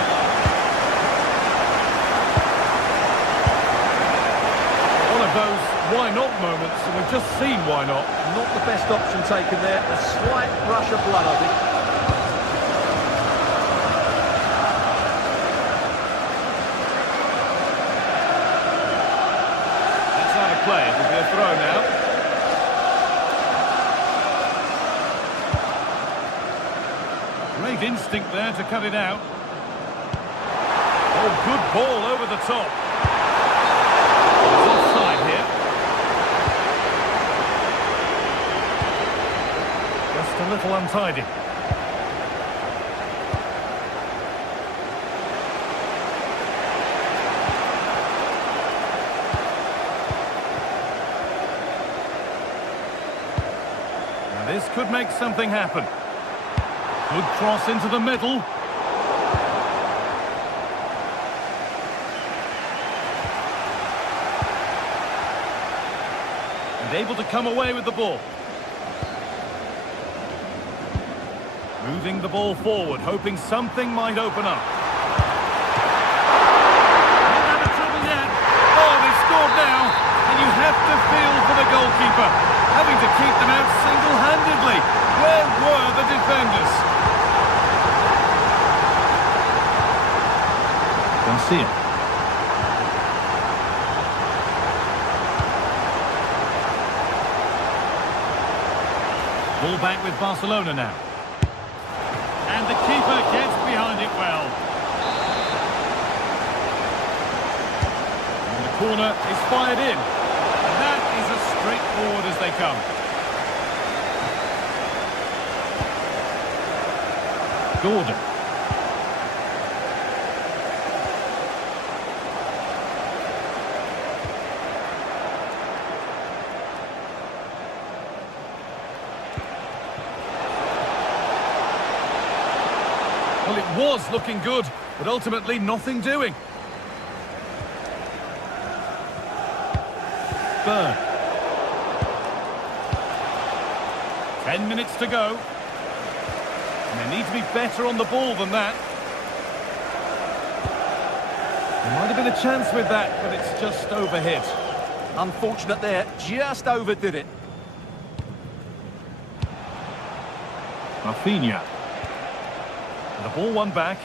One of those why not moments, and we've just seen why not. Not the best option taken there. A slight brush of blood, I think. instinct there to cut it out. Oh, good ball over the top. It's offside here. Just a little untidy. Now this could make something happen. Good cross into the middle. And able to come away with the ball. Moving the ball forward, hoping something might open up. Not out of trouble yet. Oh, they've scored now. And you have to feel for the goalkeeper, having to keep them out single-handedly. Where were the defenders? Can see it. Ball back with Barcelona now. And the keeper gets behind it well. And the corner is fired in. And that is as straightforward as they come. Gordon. Well, it was looking good, but ultimately nothing doing. Burn. 10 minutes to go. And they need to be better on the ball than that. There might have been a chance with that, but it's just overhit. Unfortunate there, just overdid it. Rafinha. And the ball won back.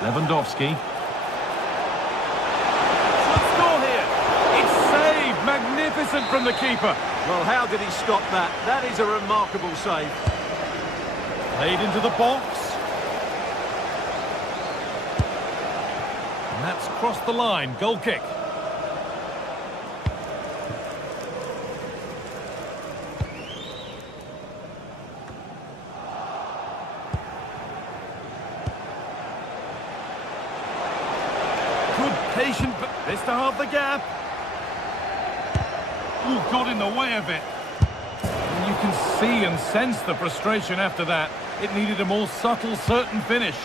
Lewandowski. Should score here. It's saved. Magnificent from the keeper. Well, how did he stop that? That is a remarkable save. Played into the box. And that's crossed the line. Goal kick. Patient, but this to half the gap. Ooh, got in the way of it. And you can see and sense the frustration after that. It needed a more subtle, certain finish.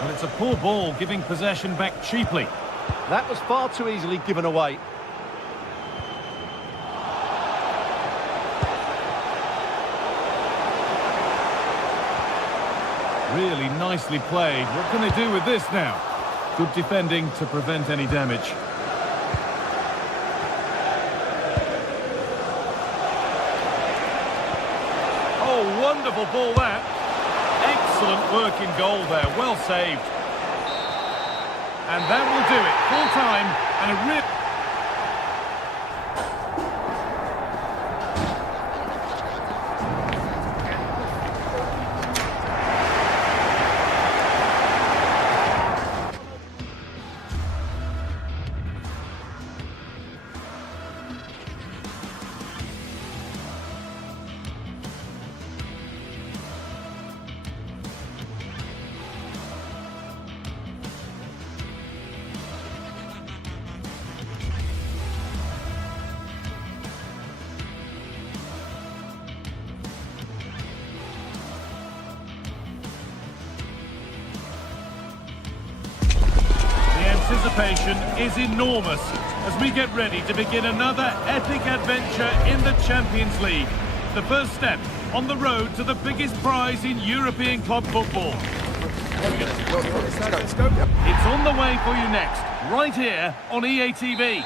Well, it's a poor ball, giving possession back cheaply. That was far too easily given away. Really nicely played. What can they do with this now? Good defending to prevent any damage. Oh, wonderful ball that. Excellent work in goal there. Well saved. And that will do it. Full time and a real... Anticipation is enormous as we get ready to begin another epic adventure in the Champions League. The first step on the road to the biggest prize in European club football. Let's go. It's on the way for you next, right here on EA TV.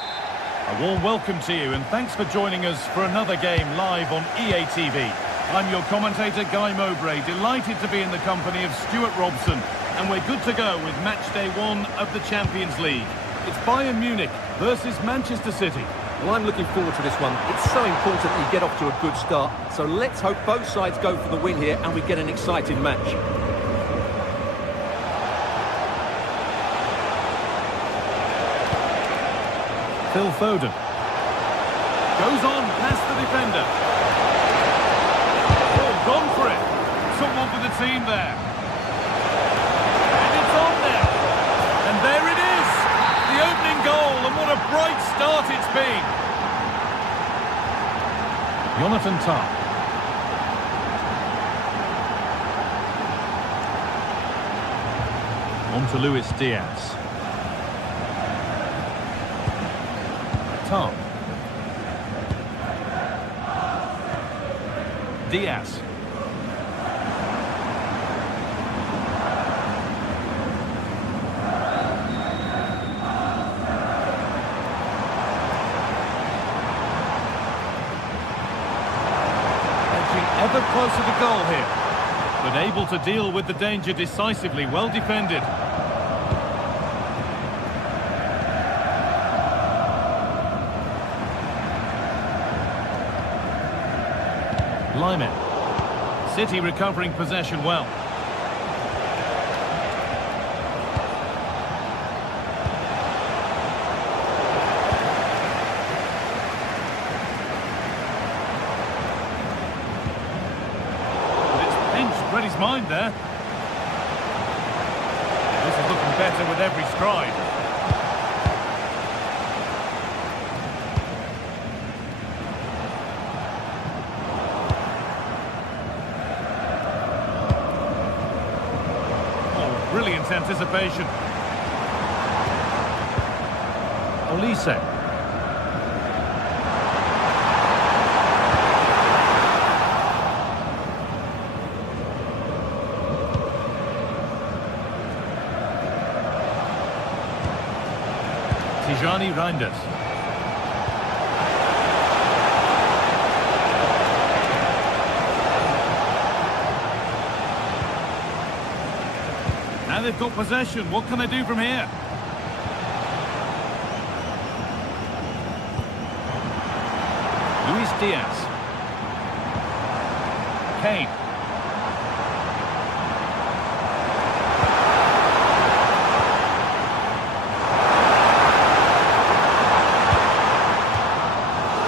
A warm welcome to you and thanks for joining us for another game live on EA TV. I'm your commentator, Guy Mowbray, delighted to be in the company of Stuart Robson. And we're good to go with match day 1 of the Champions League. It's Bayern Munich versus Manchester City. Well, I'm looking forward to this one. It's so important that you get off to a good start. So let's hope both sides go for the win here and we get an exciting match. Phil Foden. Goes on past the defender. Oh, gone for it. Someone for the team there. And it's on there. And there it is. The opening goal, and what a bright start it's been. Jonathan Tah. On to Luis Diaz. Tom. Diaz. Edging ever closer to goal here, but able to deal with the danger decisively. Well defended. Lyon. City recovering possession well. But it's pinched, read his mind there. This is looking better with every stride. Brilliant anticipation. Olise. Tijani Reinders. Now they've got possession. What can they do from here? Luis Diaz. Kane.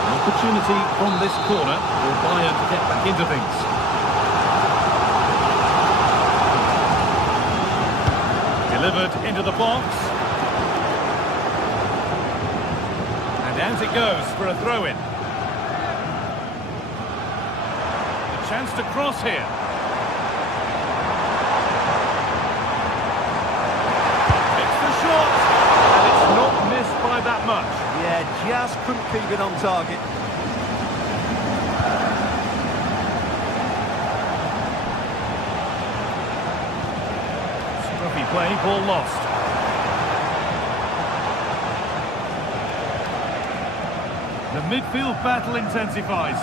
An opportunity from this corner for Bayern to get back into things. Delivered into the box. And out it goes for a throw-in. A chance to cross here. It's the shot. And it's not missed by that much. Yeah, just couldn't keep it on target. Play, ball lost. The midfield battle intensifies.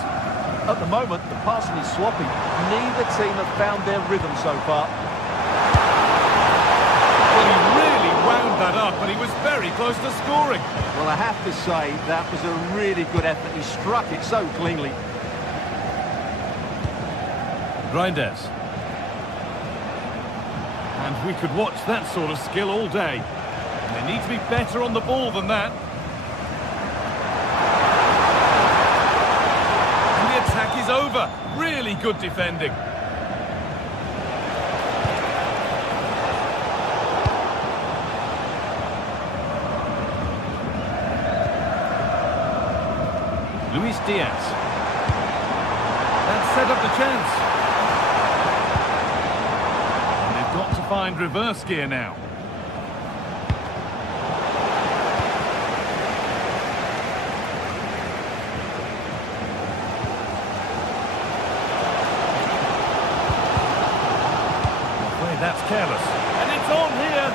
At the moment, the passing is sloppy. Neither team have found their rhythm so far. Well, he really wound that up, and he was very close to scoring. Well, I have to say, that was a really good effort. He struck it so cleanly. Reinders. And we could watch that sort of skill all day. And they need to be better on the ball than that. And the attack is over. Really good defending. Luis Diaz. That set up the chance. Find reverse gear now. Well, that's careless. And it's on here.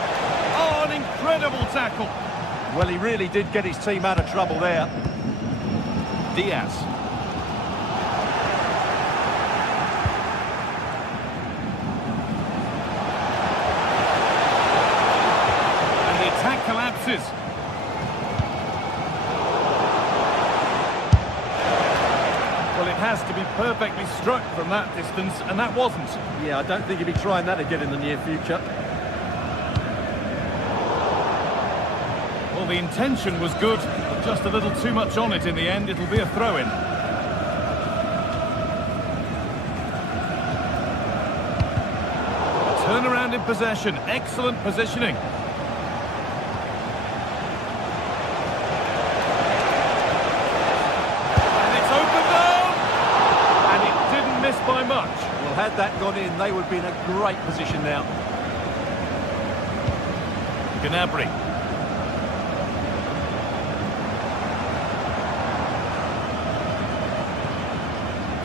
Oh, an incredible tackle. Well, he really did get his team out of trouble there. Diaz. Collapses. Well, it has to be perfectly struck from that distance, and that wasn't. Yeah, I don't think he'll be trying that again in the near future. Well, the intention was good, but just a little too much on it in the end. It'll be a throw-in. Turnaround in possession. Excellent positioning. And it's opened down! And it didn't miss by much. Well, had that gone in, they would be in a great position now. Gnabry.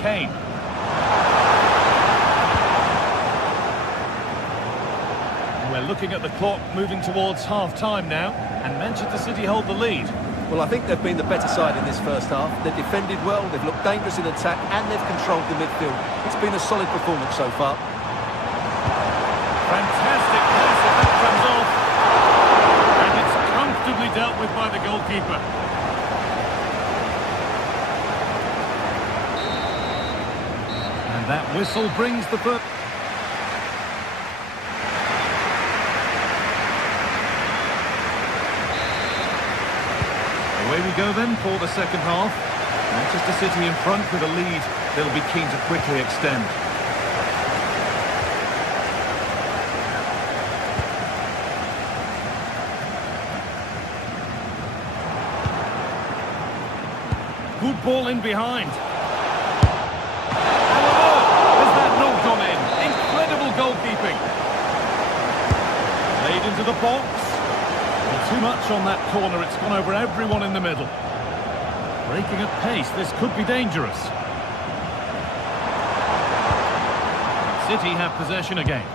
Kane. We're looking at the clock moving towards half-time now, and Manchester City hold the lead. Well, I think they've been the better side in this first half. They've defended well, they've looked dangerous in attack, and they've controlled the midfield. It's been a solid performance so far. Fantastic pass if that comes off. And it's comfortably dealt with by the goalkeeper. And that whistle brings the first... Away we go then for the second half. Manchester City in front with a lead. They'll be keen to quickly extend. Good ball in behind. And the ball! Has that not gone in? Incredible goalkeeping. Laid into the box. Well, too much on that corner. It's gone over everyone in the middle. Breaking at pace. This could be dangerous. City have possession again.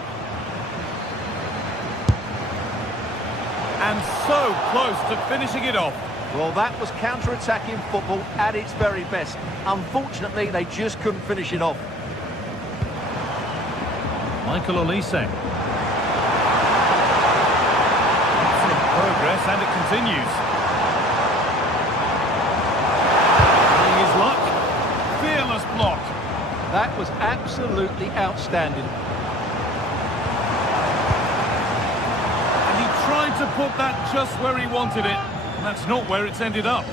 And so close to finishing it off. Well, that was counter-attacking football at its very best. Unfortunately, they just couldn't finish it off. Michael Olise. Excellent progress, and it continues. Trying his luck. Fearless block. That was absolutely outstanding. And he tried to put that just where he wanted it. That's not where it's ended up.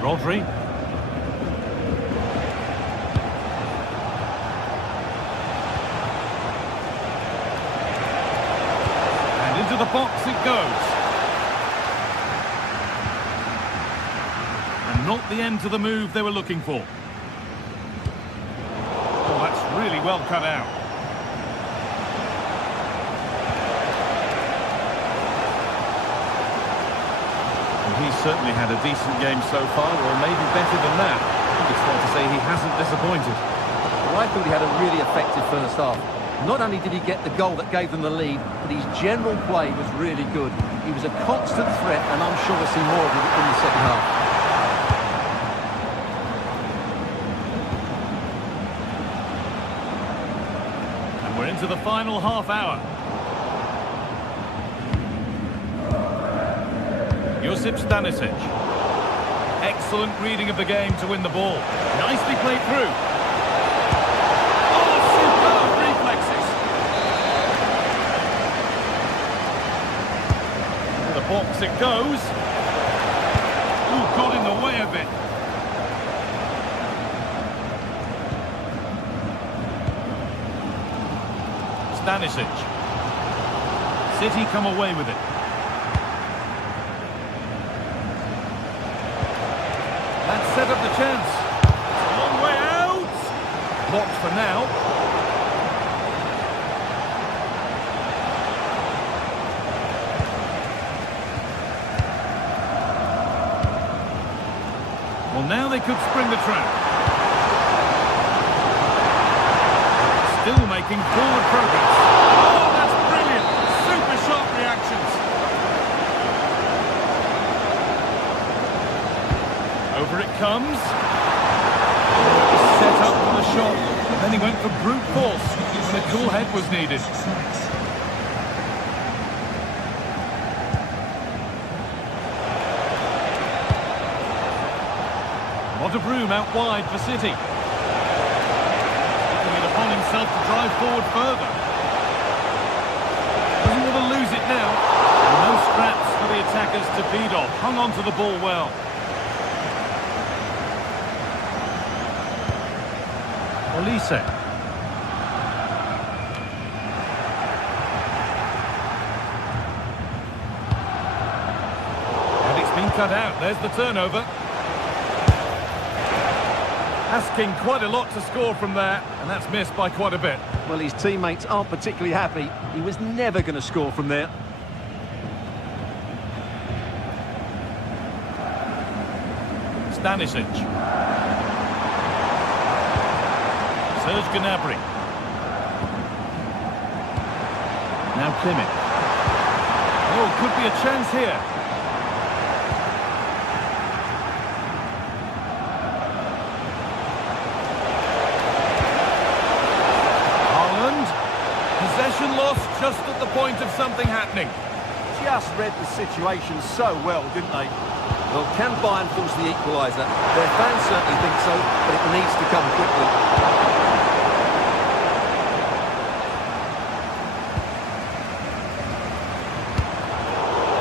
Rodri. And into the box it goes. And not the end to the move they were looking for. Oh, that's really well cut out. He's certainly had a decent game so far, or maybe better than that. I think it's fair to say he hasn't disappointed. Well, I thought he had a really effective first half. Not only did he get the goal that gave them the lead, but his general play was really good. He was a constant threat, and I'm sure we'll see more of him in the second half. And we're into the final half hour. Josip Stanisic. Excellent reading of the game to win the ball. Nicely played through. Oh, superb reflexes. To the box it goes. Ooh, got in the way of it. Stanisic. City come away with it. That set up the chance. It's a long way out. Blocked for now. Well, now they could spring the trap. Still making forward progress. Oh, that's brilliant. Super sharp reactions. Over it comes. Set up for the shot. And then he went for brute force when a cool head was needed. A lot of room out wide for City. Taking it upon himself to drive forward further. Doesn't want to lose it now. And no scraps for the attackers to feed off. Hung on to the ball well. Olise. And it's been cut out. There's the turnover. Asking quite a lot to score from there, and that's missed by quite a bit. Well, his teammates aren't particularly happy. He was never going to score from there. Stanisic. Serge Gnabry. Now Climax. Oh, could be a chance here. Possession lost just at the point of something happening. Just read the situation so well, didn't they? Well, can Bayern force the equaliser? Their fans certainly think so, but it needs to come quickly.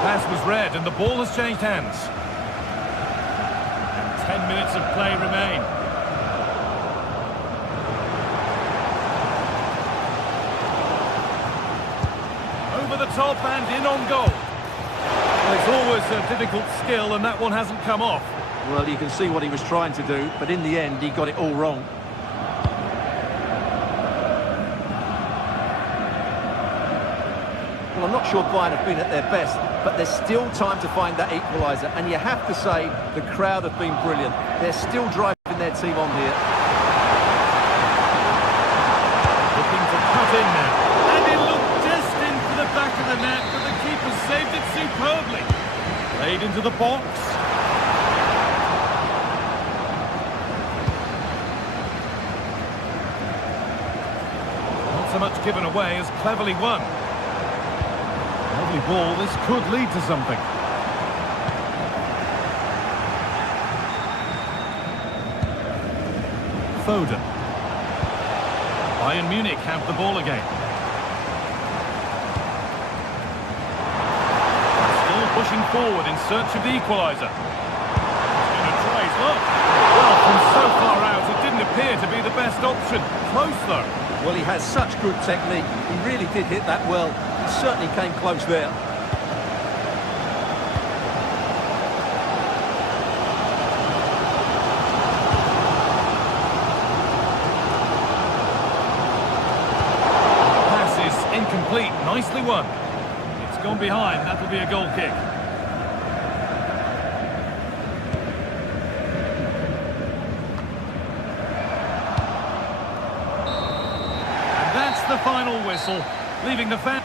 Pass was read and the ball has changed hands. 10 minutes of play remain. Over the top and in on goal. Well, it's always a difficult skill and that one hasn't come off. Well, you can see what he was trying to do, but in the end he got it all wrong. Well, I'm not sure Bayern have been at their best, but there's still time to find that equaliser, and you have to say the crowd have been brilliant. They're still driving their team on here. Looking to cut in now. And it looked destined for the back of the net, but the keeper saved it superbly. Played into the box. Not so much given away as cleverly won. Lovely ball, this could lead to something. Foden. Bayern Munich have the ball again. Still pushing forward in search of the equaliser. He's going to try his luck. Well, from so far out, it didn't appear to be the best option. Close, though. Well, he has such good technique. He really did hit that well. He certainly came close there. Pass is incomplete. Nicely won. It's gone behind. That'll be a goal kick. And that's the final whistle, leaving the fan.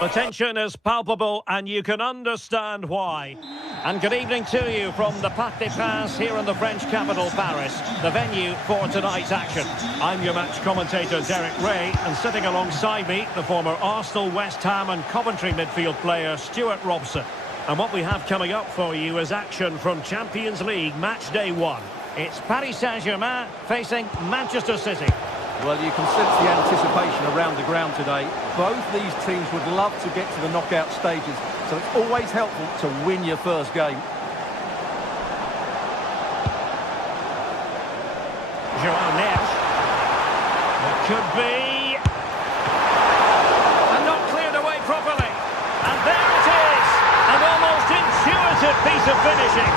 The tension is palpable and you can understand why. And good evening to you from the Parc des Princes here in the French capital, Paris, the venue for tonight's action. I'm your match commentator, Derek Ray, and sitting alongside me, the former Arsenal, West Ham and Coventry midfield player, Stuart Robson. And what we have coming up for you is action from Champions League match day 1. It's Paris Saint-Germain facing Manchester City. Well, you can sense the anticipation around the ground today. Both these teams would love to get to the knockout stages, so it's always helpful to win your first game. Joao Neves. That could be... and not cleared away properly. And there it is! An almost intuitive piece of finishing.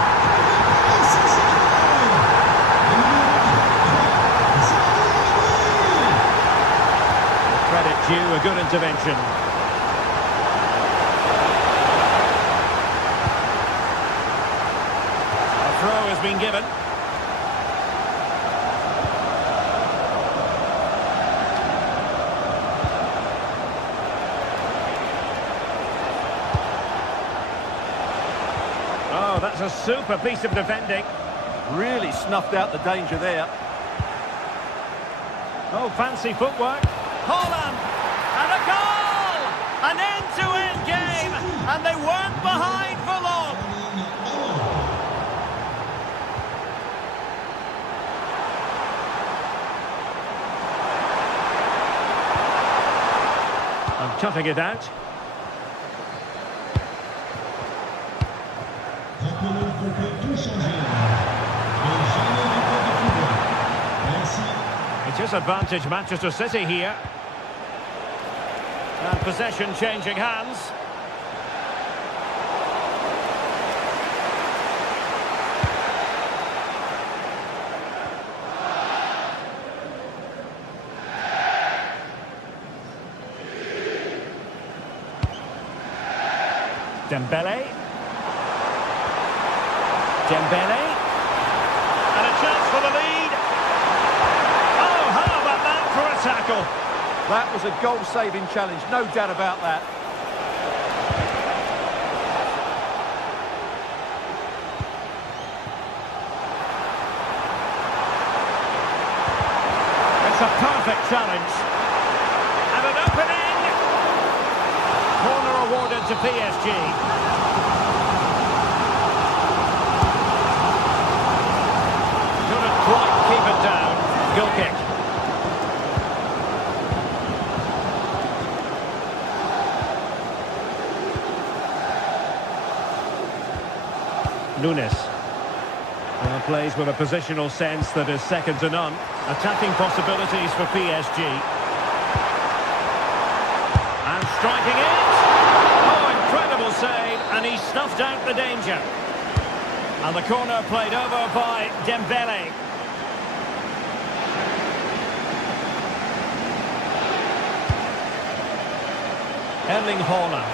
Credit due, a good intervention. A throw has been given. Oh, that's a super piece of defending. Really snuffed out the danger there. Oh, fancy footwork. Holland, and a goal! An end-to-end game, and they weren't behind for long. And cutting it out. It is advantage Manchester City here. And possession changing hands. Dembele. And a chance for the lead. Oh, how about that for a tackle? That was a goal-saving challenge, no doubt about that. It's a perfect challenge. And an opening. Corner awarded to PSG. Couldn't quite keep it down. Goal kick. Nunes plays with a positional sense that is second to none. Attacking possibilities for PSG. And striking it! Oh, incredible save, and he snuffed out the danger. And the corner played over by Dembele. Erling Haaland.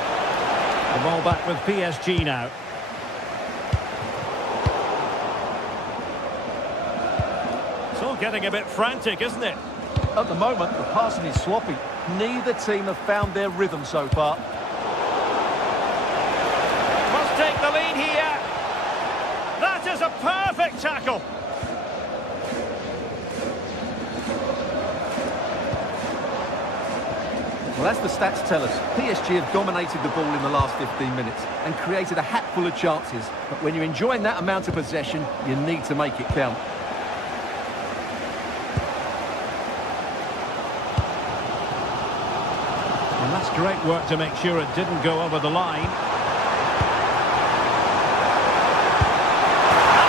The ball back with PSG now. Getting a bit frantic, isn't it? At the moment, the passing is sloppy. Neither team have found their rhythm so far. Must take the lead here. That is a perfect tackle. Well, as the stats tell us, PSG have dominated the ball in the last 15 minutes and created a hatful of chances. But when you're enjoying that amount of possession, you need to make it count. And that's great work to make sure it didn't go over the line. And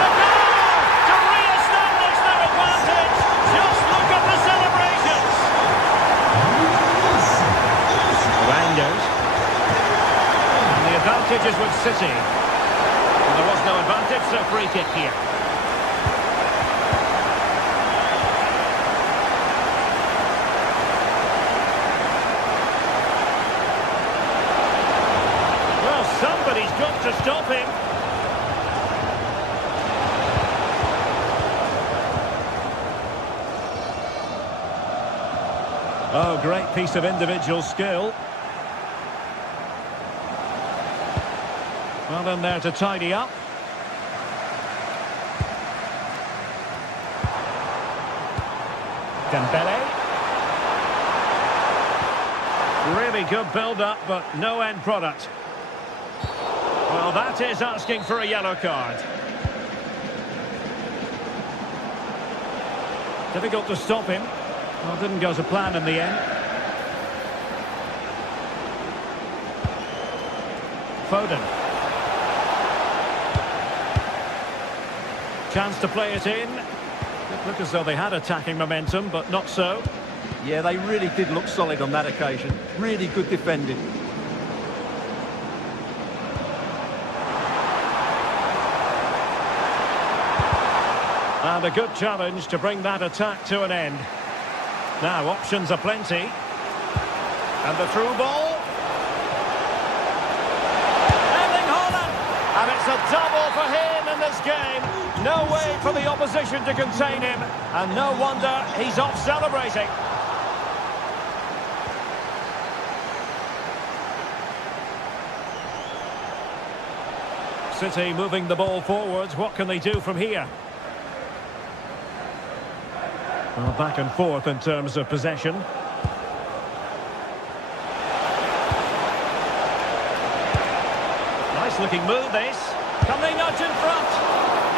a goal to re-establish their advantage. Just look at the celebrations. Rangers. And the advantage is with City. And there was no advantage, so free kick here. Somebody's got to stop him. Oh, great piece of individual skill. Well in there to tidy up. Dembele. Really good build-up, but no end product. Well, that is asking for a yellow card. Difficult to stop him. Well, didn't go to plan in the end. Foden. Chance to play it in. It looked as though they had attacking momentum, but not so. Yeah, they really did look solid on that occasion. Really good defending. And a good challenge to bring that attack to an end. Now, options are plenty. And the through ball. Erling Haaland! And it's a double for him in this game. No way for the opposition to contain him. And no wonder he's off celebrating. City moving the ball forwards. What can they do from here? Well, back and forth in terms of possession. Nice looking move this. Can they nudge in front?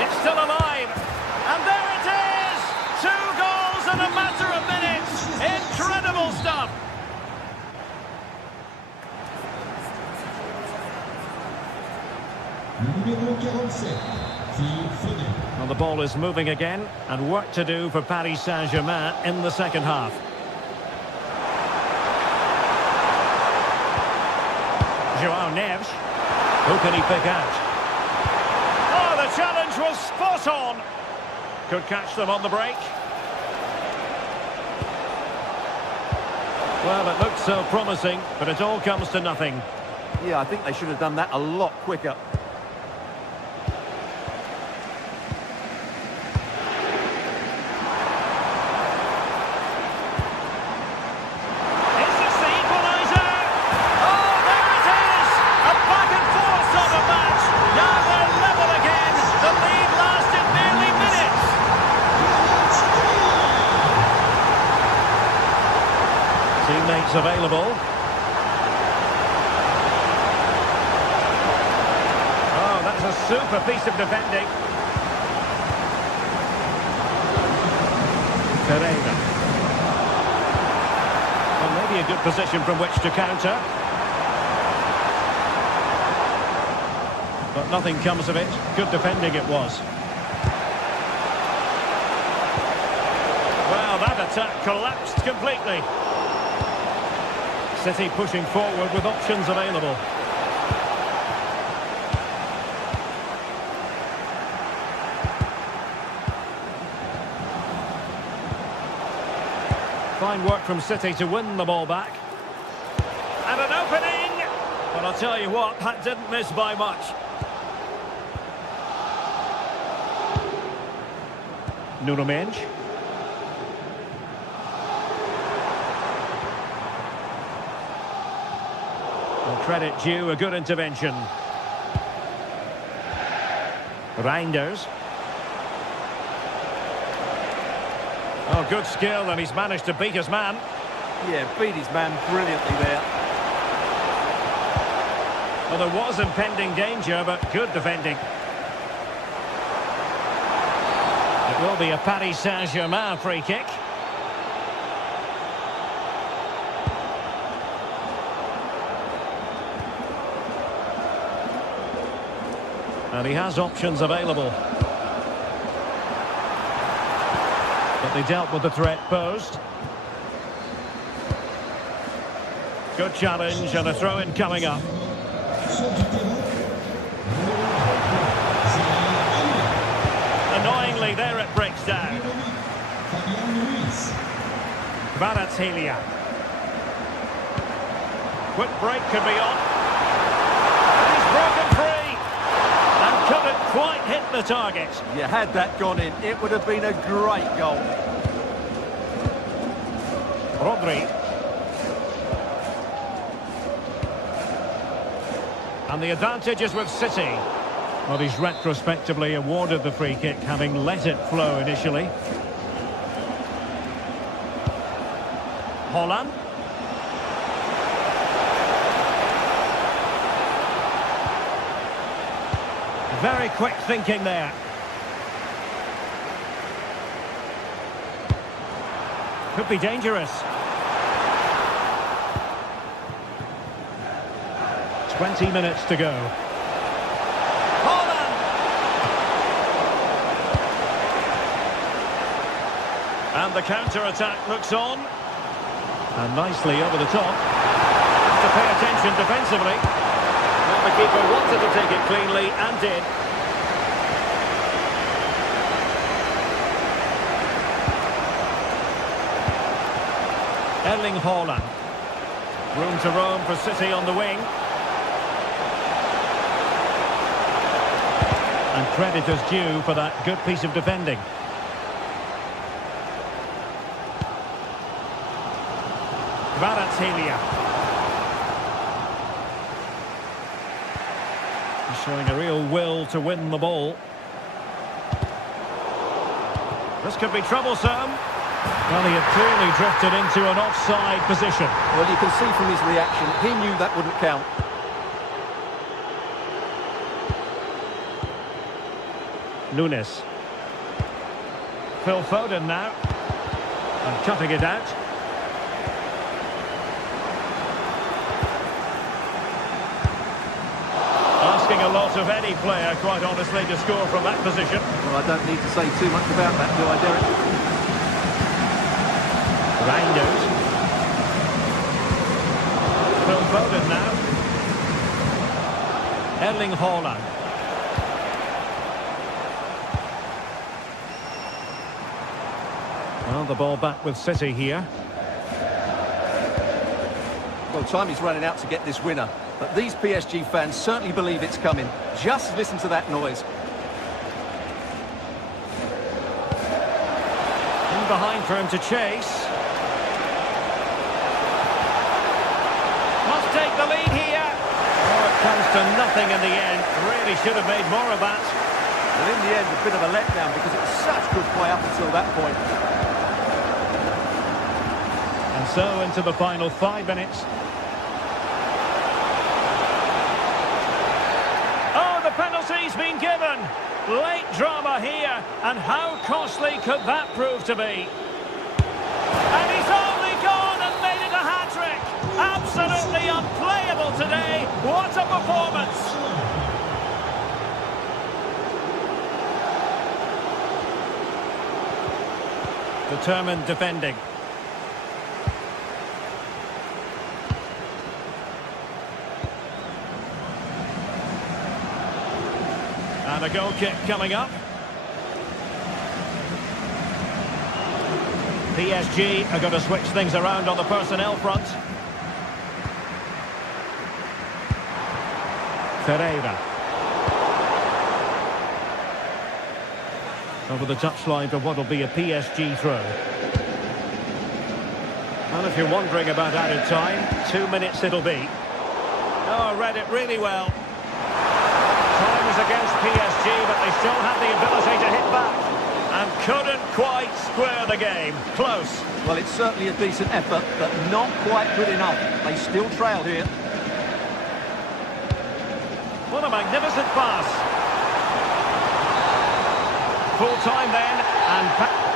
It's still alive. And there it is! 2 goals in a matter of minutes. Incredible stuff. Numéro 47, Phil Foden. Well, the ball is moving again, and work to do for Paris Saint-Germain in the second half. João Neves. Who can he pick out? Oh, the challenge was spot on. Could catch them on the break. Well, it looked so promising, but it all comes to nothing. Yeah, I think they should have done that a lot quicker. Teammates available. Oh, that's a super piece of defending. Pereira. Well, maybe a good position from which to counter. But nothing comes of it. Good defending it was. Well, that attack collapsed completely. City pushing forward with options available. Fine work from City to win the ball back. And an opening! But I'll tell you what, that didn't miss by much. Nuno Mendes. Credit due, a good intervention. Reinders. Oh, good skill, and he's managed to beat his man. Yeah, beat his man brilliantly there. Well, there was impending danger, but good defending. It will be a Paris Saint-Germain free kick. And he has options available. But they dealt with the threat posed. Good challenge and a throw-in coming up. Annoyingly, there it breaks down. Kvaratskhelia. Quick break could be on. And he's broken free. Couldn't quite hit the target. Yeah, had that gone in, it would have been a great goal. Rodri. And the advantage is with City. Well, he's retrospectively awarded the free kick, having let it flow initially. Haaland. Very quick thinking there. Could be dangerous. 20 minutes to go. Haaland! And the counter-attack looks on. And nicely over the top. Have to pay attention defensively. Well, the keeper wanted to take it cleanly and did. Erling Haaland. Room to roam for City on the wing. And credit is due for that good piece of defending. Kvaratskhelia. He's showing a real will to win the ball. This could be troublesome. Well, he had clearly drifted into an offside position. Well, you can see from his reaction, he knew that wouldn't count. Nunes. Phil Foden now. And cutting it out. Asking a lot of any player, quite honestly, to score from that position. Well, I don't need to say too much about that, do I, Derek? Reinders. Phil Foden now. Erling Haaland. Well, the ball back with City here. Well, time is running out to get this winner. But these PSG fans certainly believe it's coming. Just listen to that noise. In behind for him to chase. Must take the lead here. Oh, it comes to nothing in the end. Really should have made more of that. Well, in the end, a bit of a letdown because it was such good play up until that point. And so into the final 5 minutes. Oh, the penalty's been given. Late drama here. And how costly could that prove to be? And he's only gone and made it a hat-trick. Absolutely unplayable today. What a performance. Determined defending. And a goal kick coming up. PSG are going to switch things around on the personnel front. Ferreira. Over the touchline for what will be a PSG throw. And if you're wondering about added time, 2 minutes it'll be. Oh, read it really well. Time is against PSG, but they still have the ability to hit back. And couldn't quite square the game. Close. Well, it's certainly a decent effort, but not quite good enough. They still trail here. What a magnificent pass. Full time then, and...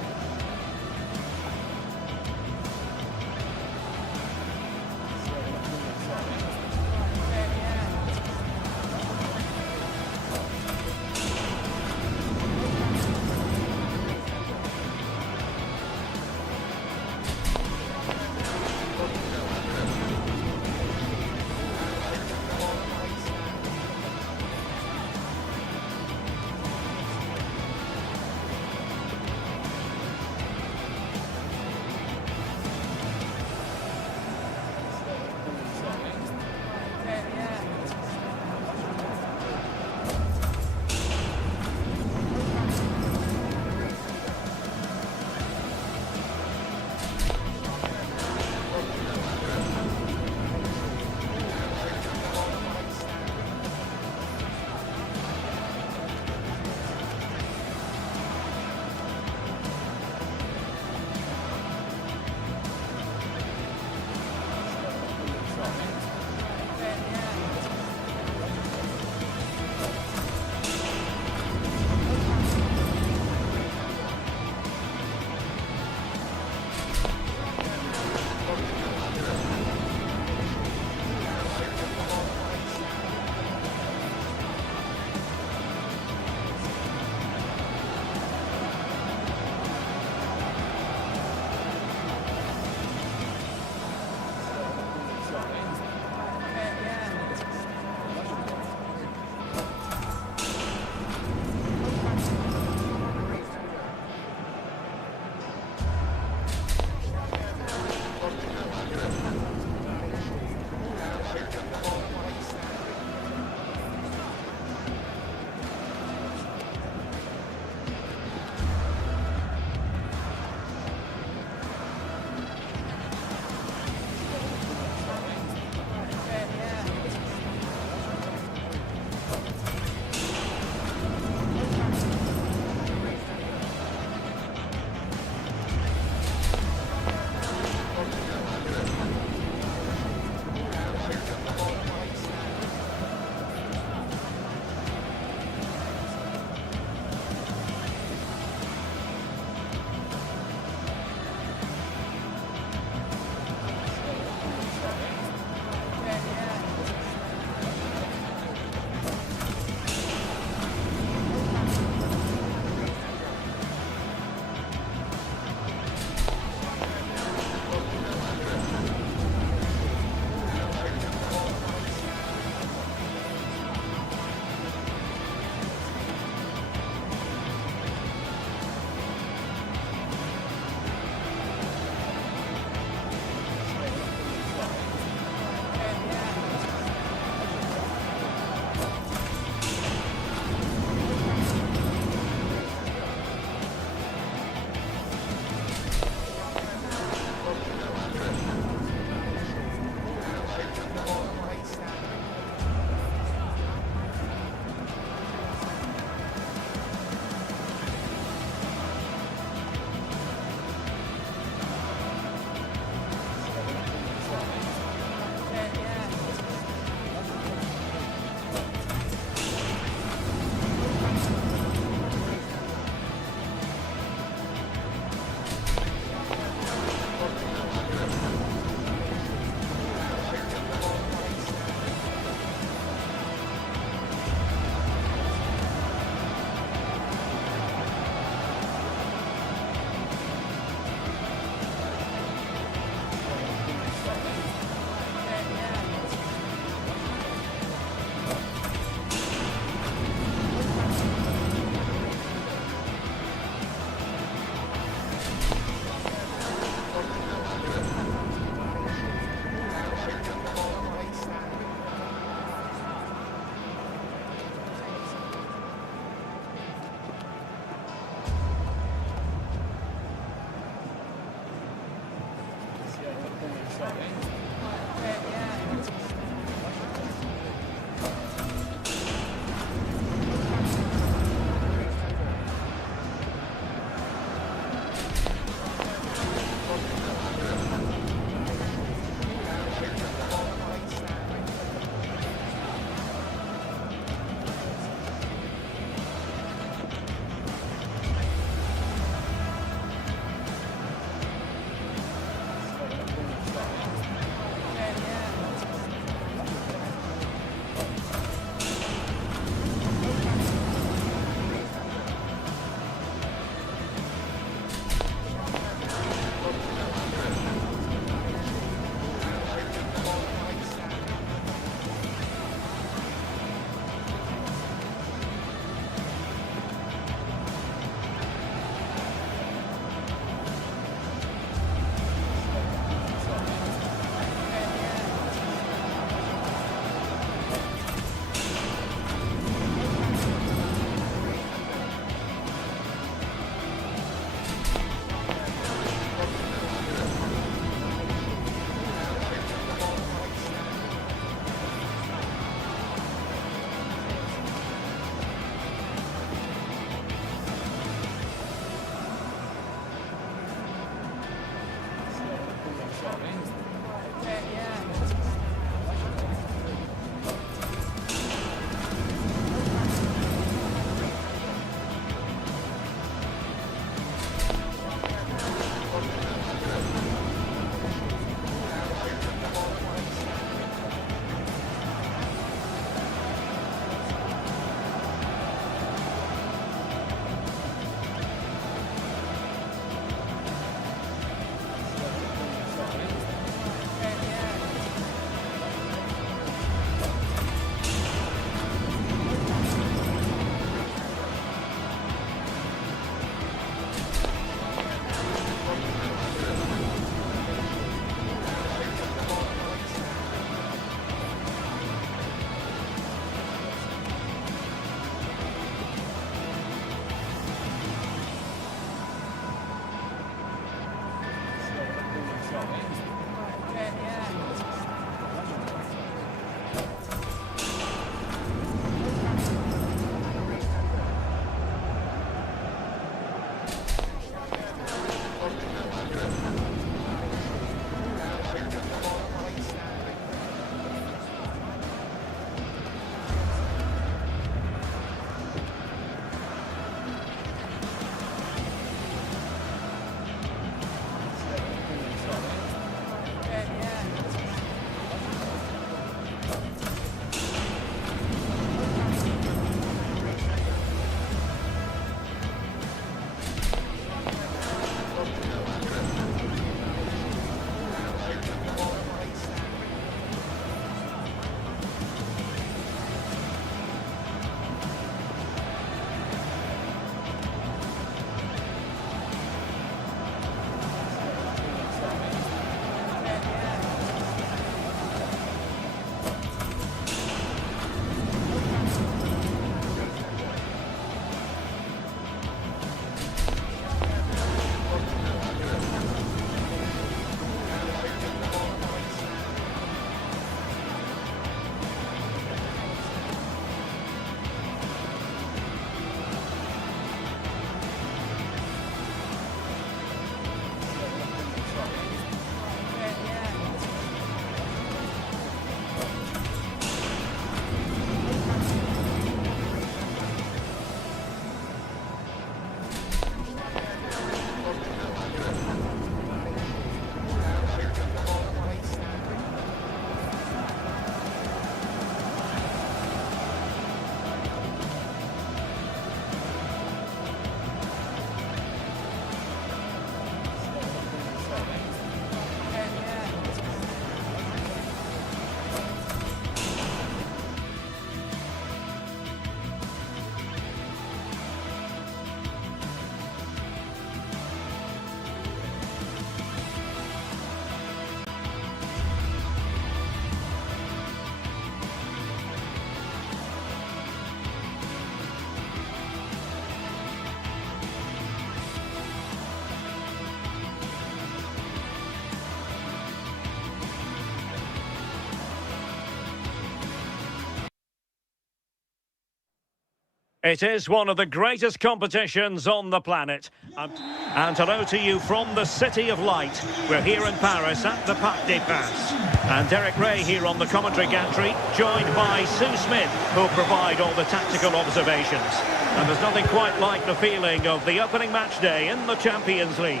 It is one of the greatest competitions on the planet. And hello to you from the City of Light. We're here in Paris at the Parc des Princes. And Derek Ray here on the commentary gantry, joined by Sue Smith, who'll provide all the tactical observations. And there's nothing quite like the feeling of the opening match day in the Champions League.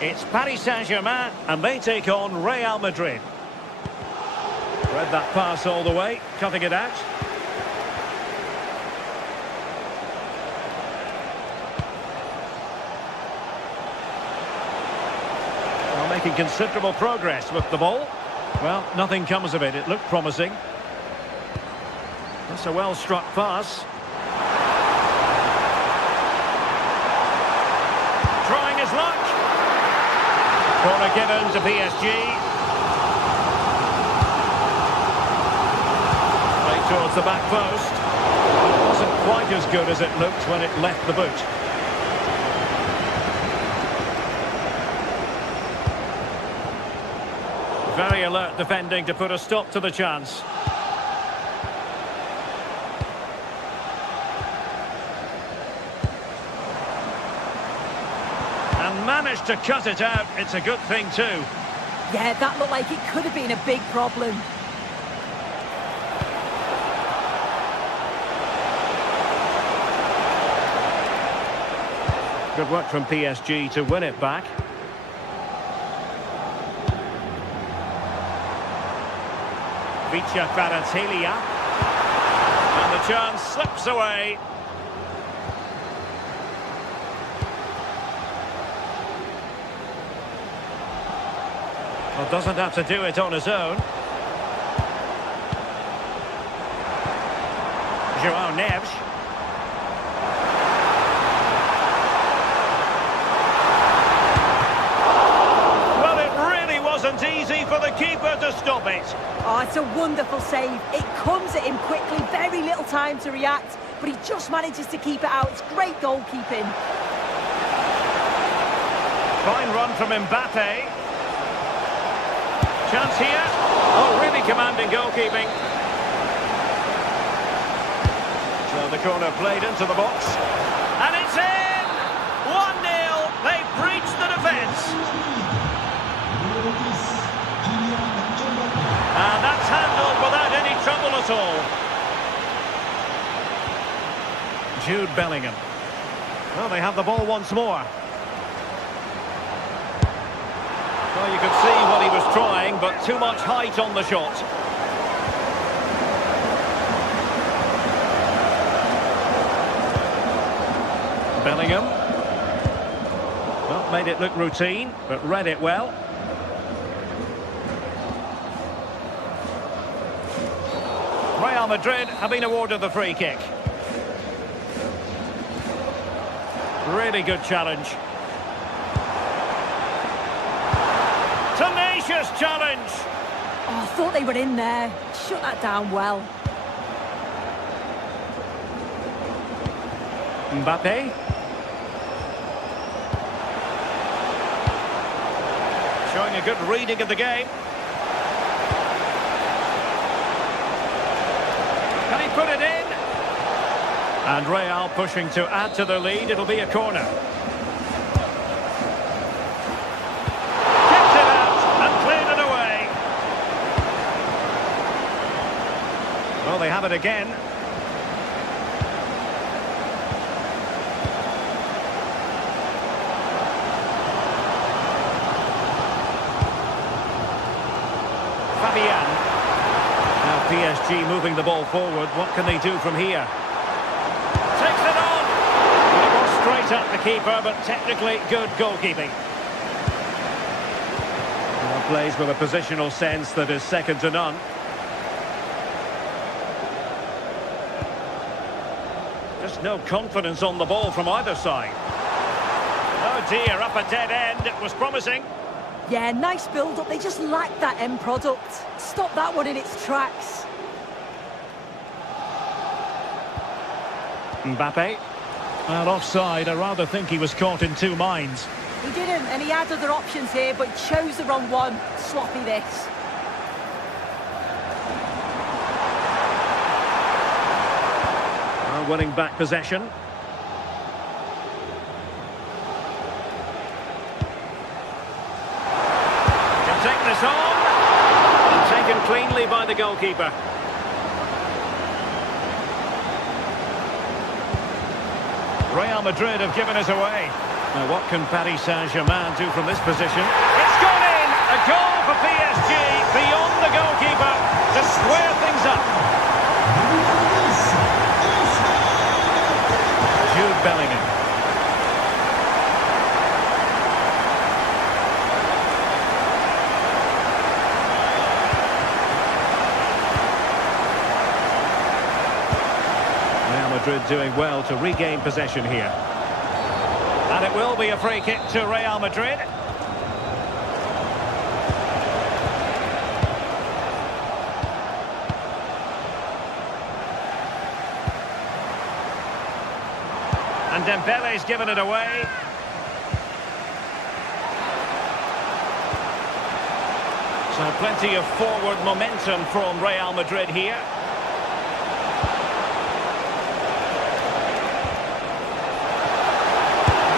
It's Paris Saint-Germain, and they take on Real Madrid. Read that pass all the way, cutting it out. Making considerable progress with the ball. Well, nothing comes of it. It looked promising. That's a well-struck pass. Trying his luck. Corner given to PSG. Right towards the back post. It wasn't quite as good as it looked when it left the boot. Very alert defending to put a stop to the chance. And managed to cut it out. It's a good thing too. Yeah, that looked like it could have been a big problem. Good work from PSG to win it back. Kvaratskhelia, and the chance slips away. Well, doesn't have to do it on his own. João Neves. Well, it really wasn't easy for the keeper to stop it. Oh, it's a wonderful save. It comes at him quickly, very little time to react, but he just manages to keep it out. It's great goalkeeping. Fine run from Mbappe. Chance here. Oh, really commanding goalkeeping. So the corner played into the box. And it's in! 1-0. They breached the defence. And that's handled without any trouble at all. Jude Bellingham. Well, they have the ball once more. Well, you could see what he was trying, but too much height on the shot. Bellingham. Well, made it look routine, but read it well. Real Madrid have been awarded the free kick. Really good challenge. Tenacious challenge. Oh, I thought they were in there. Shut that down well. Mbappe. Showing a good reading of the game. Can he put it in? And Real pushing to add to the lead. It'll be a corner. Kicked it out and cleared it away. Well, they have it again. Fabian. Now PSG moving the ball forward. What can they do from here? Takes it on! Well, it was straight at the keeper, but technically good goalkeeping. Well, plays with a positional sense that is second to none. Just no confidence on the ball from either side. Oh dear, up a dead end. It was promising. Yeah, nice build-up. They just lacked that end product. Stop that one in its tracks. Mbappe. Well, offside. I rather think he was caught in two minds. He didn't, and he had other options here, but chose the wrong one. Sloppy this. Well, Now winning back possession. Can take this on. And taken cleanly by the goalkeeper. Real Madrid have given us away. Now what can Paris Saint-Germain do from this position? It's gone in! A goal for PSG beyond the goalkeeper to square things up. Jude Bellingham. Real Madrid doing well to regain possession here. And it will be a free kick to Real Madrid. And Dembele's given it away. So plenty of forward momentum from Real Madrid here.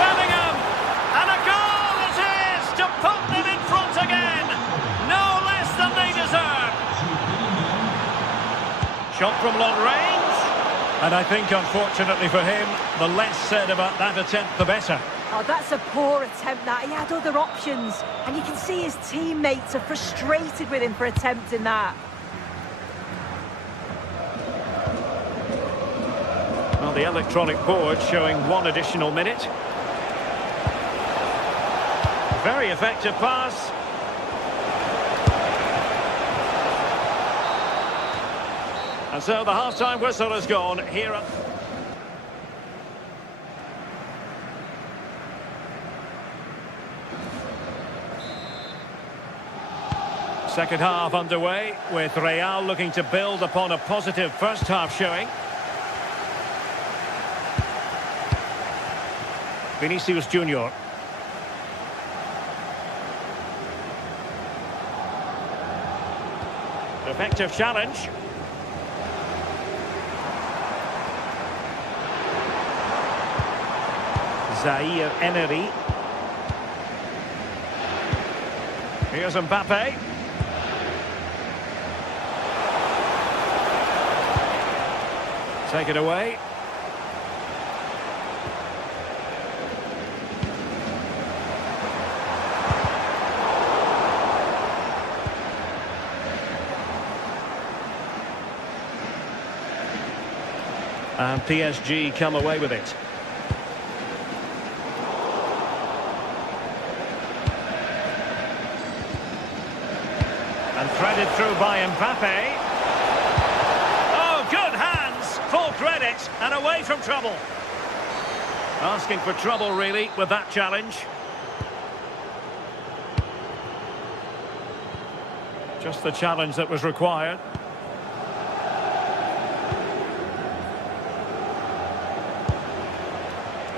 Bellingham! And a goal it is to put them in front again. No less than they deserve. Shot from long range. And I think, unfortunately for him, the less said about that attempt, the better. Oh, that's a poor attempt, that. He had other options. And you can see his teammates are frustrated with him for attempting that. Well, the electronic board showing 1 additional minute. Very effective pass. And so the half-time whistle has gone here. Second half underway, with Real looking to build upon a positive first half showing. Vinicius Junior. Effective challenge. Zaire Emery. Here's Mbappe. Take it away. And PSG come away with it. And threaded through by Mbappe. Oh, good hands! Full credit and away from trouble. Asking for trouble, really, with that challenge. Just the challenge that was required.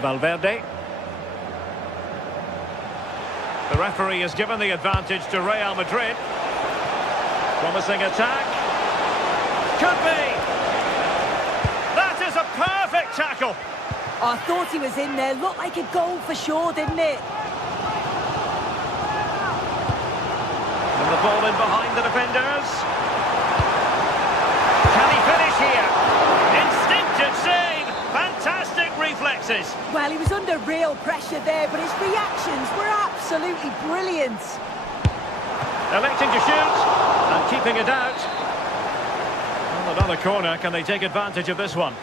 Valverde. The referee has given the advantage to Real Madrid. Promising attack. Could be. That is a perfect tackle. Oh, I thought he was in there. Looked like a goal for sure, didn't it? And the ball in behind the defenders. Can he finish here? Instinctive save. Fantastic reflexes. Well, he was under real pressure there, but his reactions were absolutely brilliant. Electing to shoot and keeping it out. Well, another corner. Can they take advantage of this one?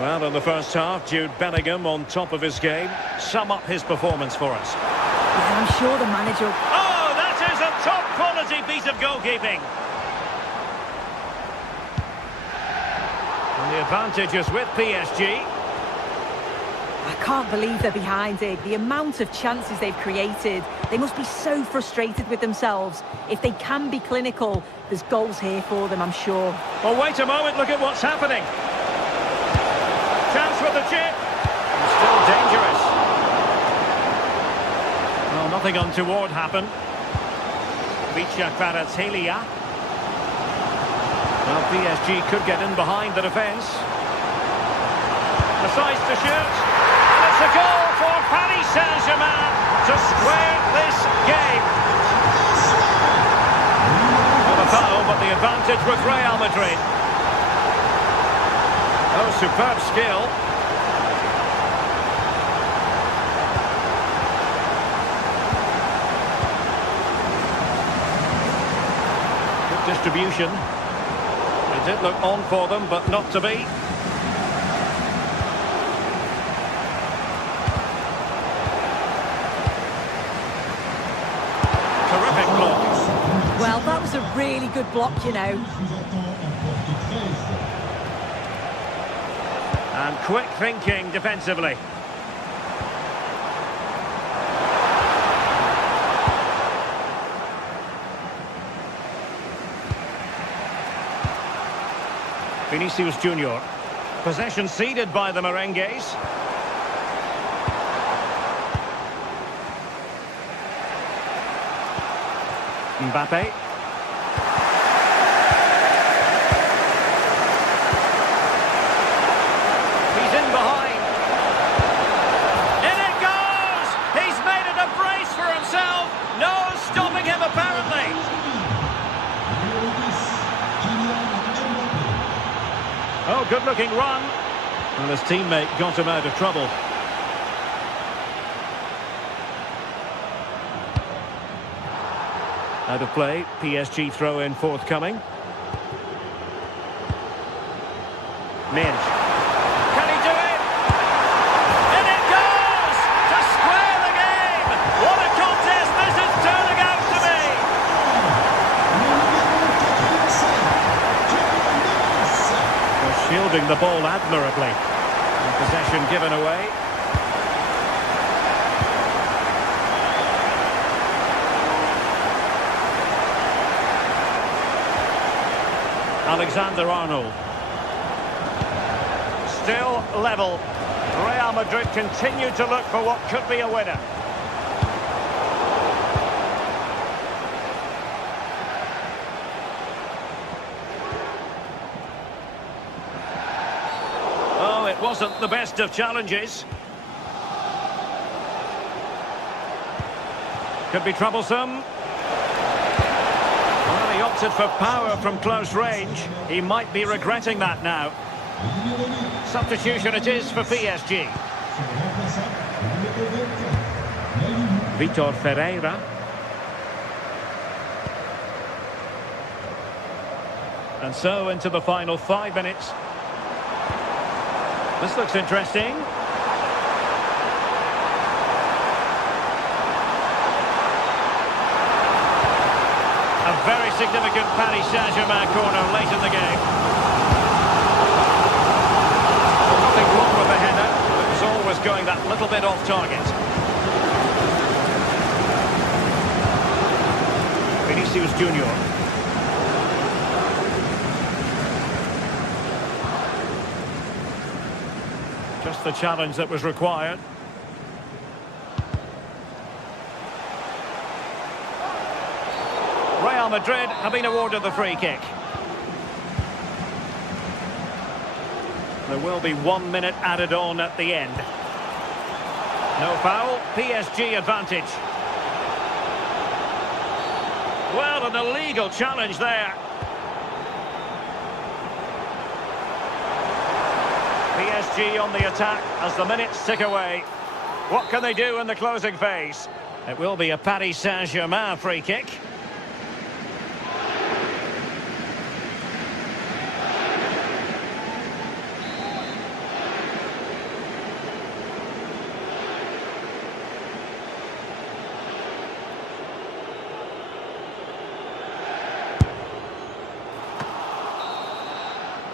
Well, in the first half, Jude Bellingham on top of his game. Sum up his performance for us. Yeah, I'm sure the manager... Oh, that is a top-quality piece of goalkeeping. And the advantage is with PSG. I can't believe they're behind it. The amount of chances they've created. They must be so frustrated with themselves. If they can be clinical, there's goals here for them, I'm sure. Well, wait a moment. Look at what's happening. Chance with the chip. And still dangerous. Well, nothing untoward happened. Vicha Kvaratskhelia. Well, PSG could get in behind the defence. Decides to shoot. And it's a goal for Paris Saint-Germain to square this game. Not a foul, but the advantage with Real Madrid. Oh, superb skill. Good distribution. It did look on for them, but not to be. Terrific block. Well, that was a really good block, you know. And quick thinking defensively. Vinicius Junior. Possession ceded by the Merengues. Mbappe. He's in behind. In it goes! He's made it a brace for himself. No stopping him apparently. Oh, good-looking run. And his teammate got him out of trouble. Out of play, PSG throw-in forthcoming. Minge. Can he do it? And it goes! To square the game! What a contest this is turning out to be! They're shielding the ball admirably. And possession given away. Alexander-Arnold. Still level. Real Madrid continue to look for what could be a winner. Oh, it wasn't the best of challenges. Could be troublesome. Well, he opted for power from close range. He might be regretting that now. Substitution it is for PSG. Vitor Ferreira. And so into the final 5 minutes. This looks interesting. A very significant Paris Saint-Germain corner late in the game. Nothing wrong with the header, but it was always going that little bit off target. Vinicius Junior. Just the challenge that was required. Real Madrid have been awarded the free kick. There will be 1 minute added on at the end. No foul, PSG advantage. Well, an illegal challenge there. PSG on the attack as the minutes tick away. What can they do in the closing phase? It will be a Paris Saint-Germain free kick.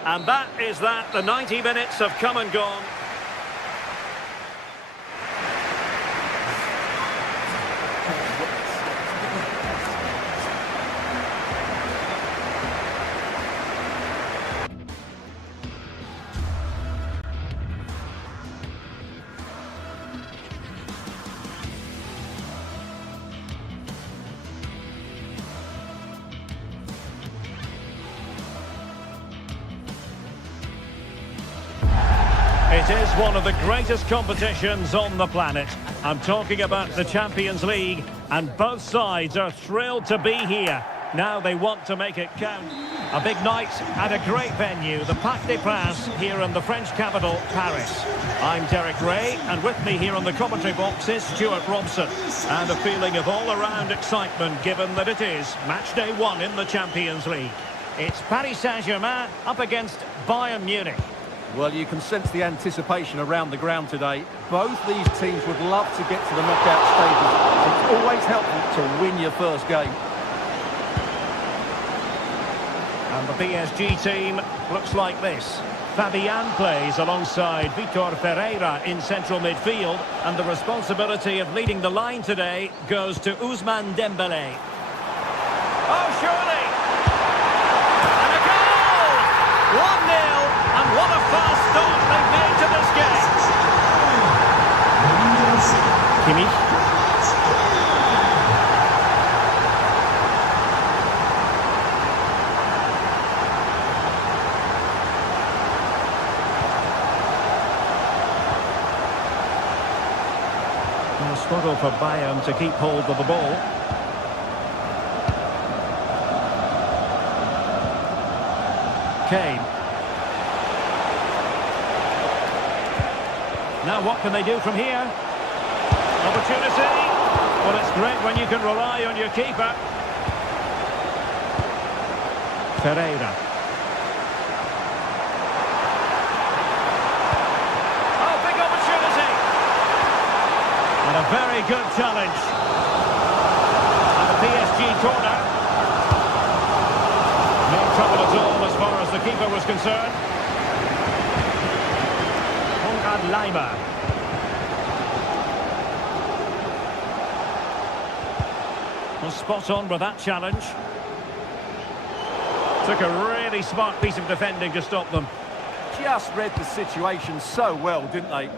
And that is that. The 90 minutes have come and gone. It is one of the greatest competitions on the planet. I'm talking about the Champions League, and both sides are thrilled to be here. Now they want to make it count. A big night at a great venue, the Parc des Princes, here in the French capital, Paris. I'm Derek Ray, and with me here on the commentary box is Stuart Robson. And a feeling of all-around excitement, given that it is match day 1 in the Champions League. It's Paris Saint-Germain up against Bayern Munich. Well, you can sense the anticipation around the ground today. Both these teams would love to get to the knockout stages. It's always helpful to win your first game. And the PSG team looks like this. Fabian plays alongside Vitor Ferreira in central midfield, and the responsibility of leading the line today goes to Ousmane Dembélé. Oh, surely! And a goal! 1-0, and what a fast start they've made to this game. Kimmich. A struggle for Bayern to keep hold of the ball. Kane. Now what can they do from here? Opportunity. Well, it's great when you can rely on your keeper. Ferreira. Oh, big opportunity. And a very good challenge. And the PSG corner. No trouble at all as far as the keeper was concerned. Lima. Well, spot on with that challenge. Took a really smart piece of defending to stop them. Just read the situation so well, didn't they?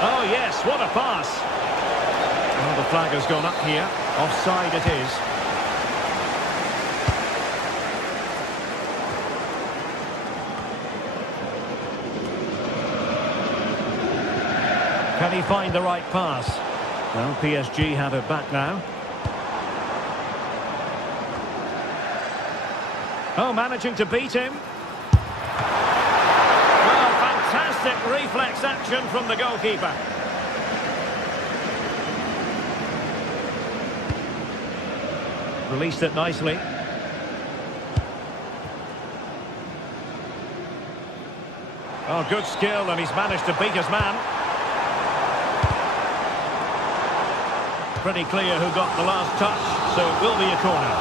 Oh yes, what a pass. Well, the flag has gone up here. Offside it is. Can he find the right pass? Well, PSG have it back now. Oh, managing to beat him. Well, fantastic reflex action from the goalkeeper. Released it nicely. Oh, good skill, and he's managed to beat his man. Pretty clear who got the last touch, so it will be a corner.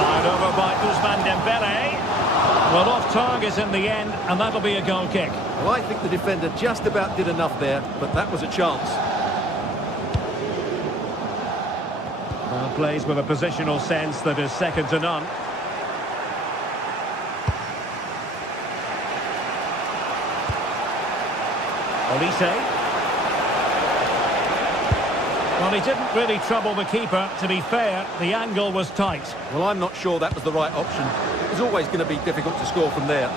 Fired over by Ousmane Dembélé. Well, off target in the end, and that'll be a goal kick. Well, I think the defender just about did enough there, but that was a chance. Well, plays with a positional sense that is second to none. Olise. Well, he didn't really trouble the keeper. To be fair, the angle was tight. Well, I'm not sure that was the right option. It was always going to be difficult to score from there.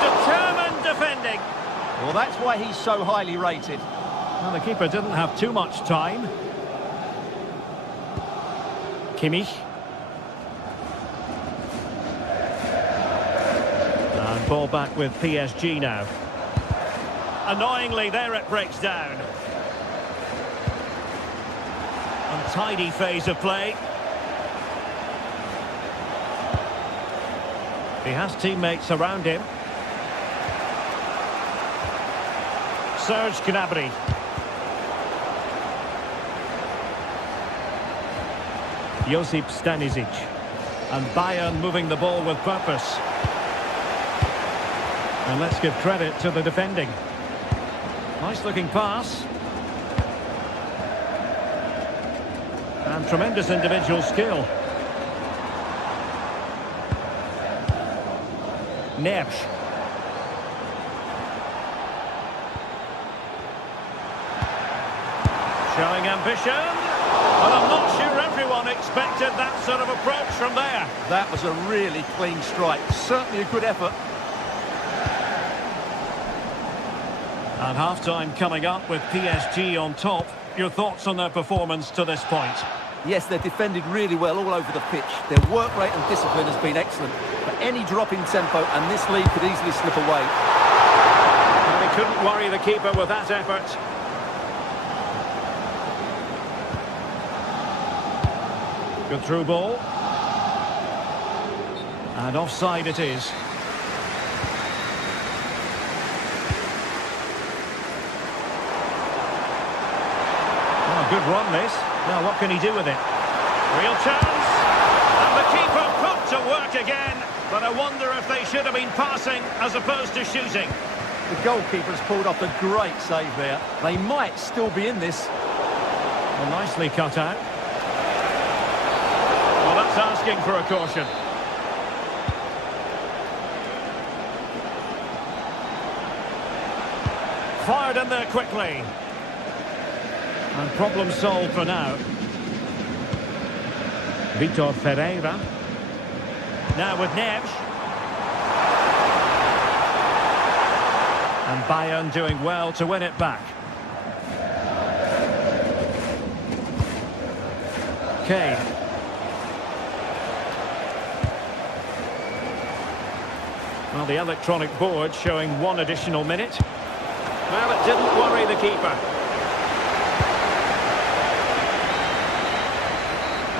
Determined defending. Well, that's why he's so highly rated. Well, the keeper didn't have too much time. Kimmich. Ball back with PSG now. Annoyingly, there it breaks down. Untidy phase of play. He has teammates around him. Serge Gnabry. Josip Stanisic. And Bayern moving the ball with purpose. And let's give credit to the defending. Nice looking pass. And tremendous individual skill. Neves. Showing ambition. But I'm not sure everyone expected that sort of approach from there. That was a really clean strike. Certainly a good effort. And half-time coming up with PSG on top. Your thoughts on their performance to this point? Yes, they've defended really well all over the pitch. Their work rate and discipline has been excellent. But any drop in tempo and this lead could easily slip away. And they couldn't worry the keeper with that effort. Good through ball. And offside it is. Oh, good run this. Now what can he do with it? Real chance. And the keeper put to work again. But I wonder if they should have been passing as opposed to shooting. The goalkeeper has pulled off a great save there. They might still be in this. Well, nicely cut out. Well, that's asking for a caution. Fired in there quickly. And problem solved for now. Vitor Ferreira. Now with Neves. And Bayern doing well to win it back. Kane. Well, the electronic board showing 1 additional minute. Well, it didn't worry the keeper.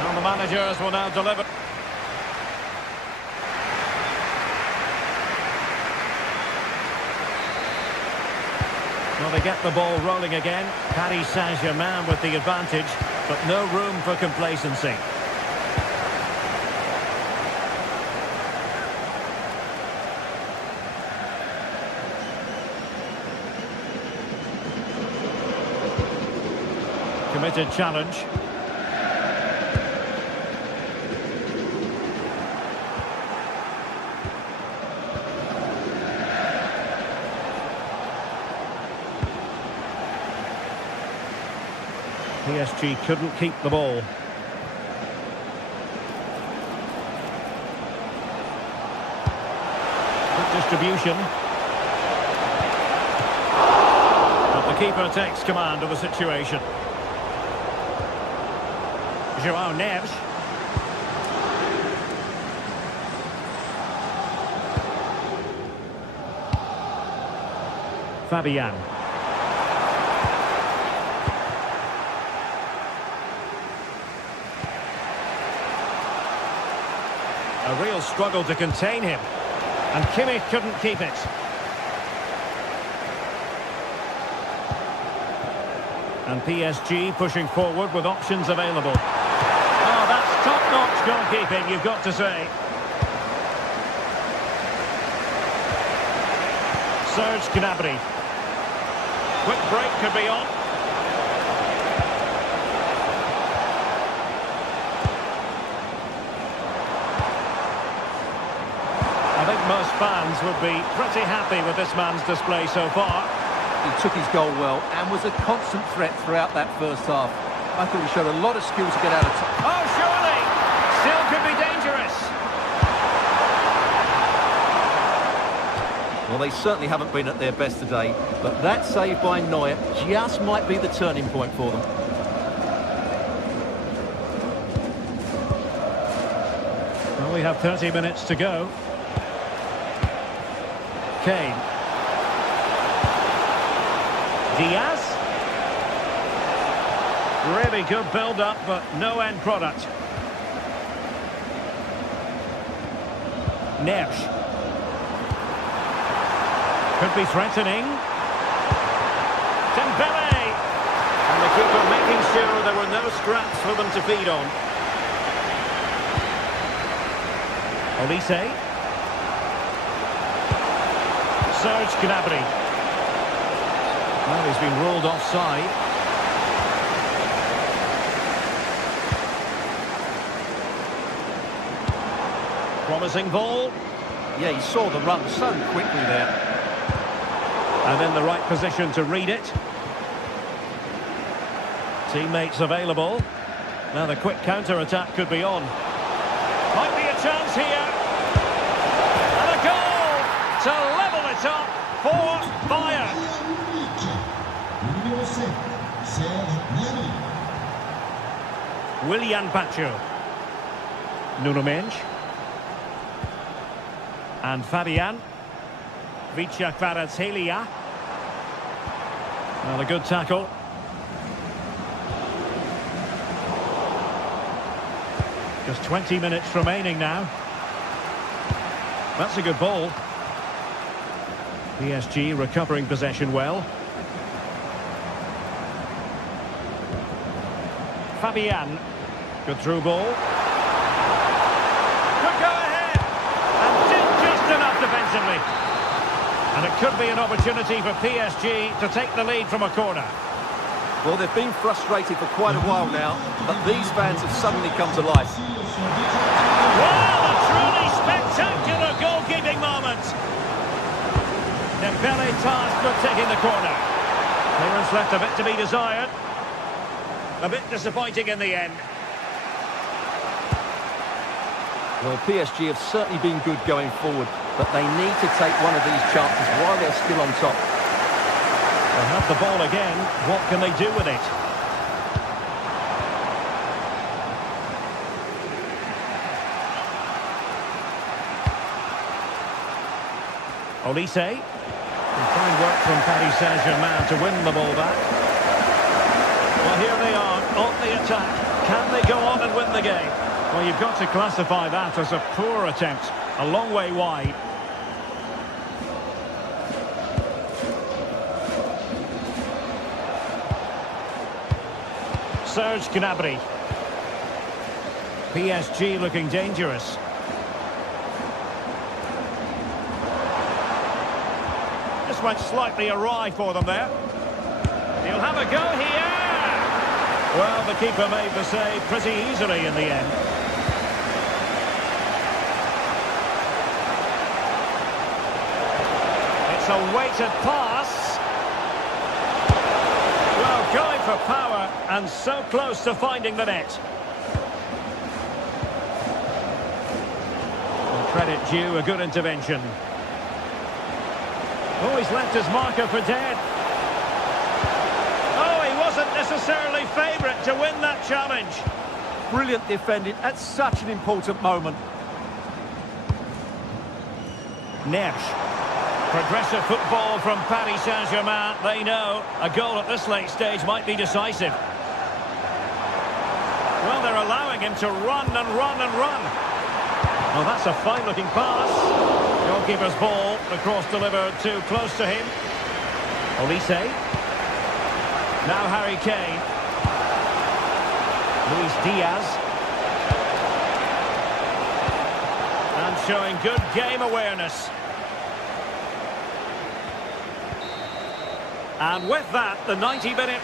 And the managers will now deliver. Well, they get the ball rolling again. Paris Saint-Germain with the advantage, but no room for complacency. Committed challenge. PSG couldn't keep the ball. Good distribution. But the keeper takes command of the situation. Joao Neves. Fabian. A real struggle to contain him. And Kimmich couldn't keep it. And PSG pushing forward with options available. Oh, that's top-notch goalkeeping, you've got to say. Serge Gnabry. Quick break could be on. I think most fans would be pretty happy with this man's display so far. He took his goal well and was a constant threat throughout that first half. I thought he showed a lot of skill to get out of it. Oh, surely! Still could be dangerous. Well, they certainly haven't been at their best today, but that save by Neuer just might be the turning point for them. Well, we have 30 minutes to go. Kane. Diaz. Really good build-up, but no end product. Neves. Could be threatening. Dembele. And the keeper making sure there were no scraps for them to feed on. Olise. Serge Gnabry. Well, he's been ruled offside. Promising ball. Yeah, he saw the run so quickly there. And in the right position to read it. Teammates available. Now the quick counter-attack could be on. Might be a chance here. And a goal to level it up for Bayern. Willian Pacho. Nuno Mendes. And Fabian. Vicha Kvaratskhelia. Well, a good tackle. Just 20 minutes remaining now. That's a good ball. PSG recovering possession well. Fabian. Good through ball. Could go ahead. And did just enough defensively. And it could be an opportunity for PSG to take the lead from a corner. Well, they've been frustrated for quite a while now, but these fans have suddenly come to life. Well, a truly spectacular goalkeeping moment. Dembele tasked with taking the corner. Clearance left a bit to be desired. A bit disappointing in the end. Well, PSG have certainly been good going forward, but they need to take one of these chances while they're still on top. They'll have the ball again. What can they do with it? Olise. Fine work from Paris Saint-Germain to win the ball back. Well, here they are on the attack. Can they go on and win the game? Well, you've got to classify that as a poor attempt. A long way wide. Serge Gnabry. PSG looking dangerous. This went slightly awry for them there. He'll have a go here. Well, the keeper made the save pretty easily in the end. It's a weighted pass. Well, going for power and so close to finding the net. And credit due, a good intervention. Oh, he's left his marker for dead. Oh, he wasn't necessarily favourite to win that challenge. Brilliant defending at such an important moment. Nesh. Progressive football from Paris Saint-Germain. They know a goal at this late stage might be decisive. Well, they're allowing him to run and run and run. Well, that's a fine-looking pass. Goalkeeper's ball. The cross delivered too close to him. Olise. Now Harry Kane. Luis Diaz. And showing good game awareness. And with that, the 90-minute...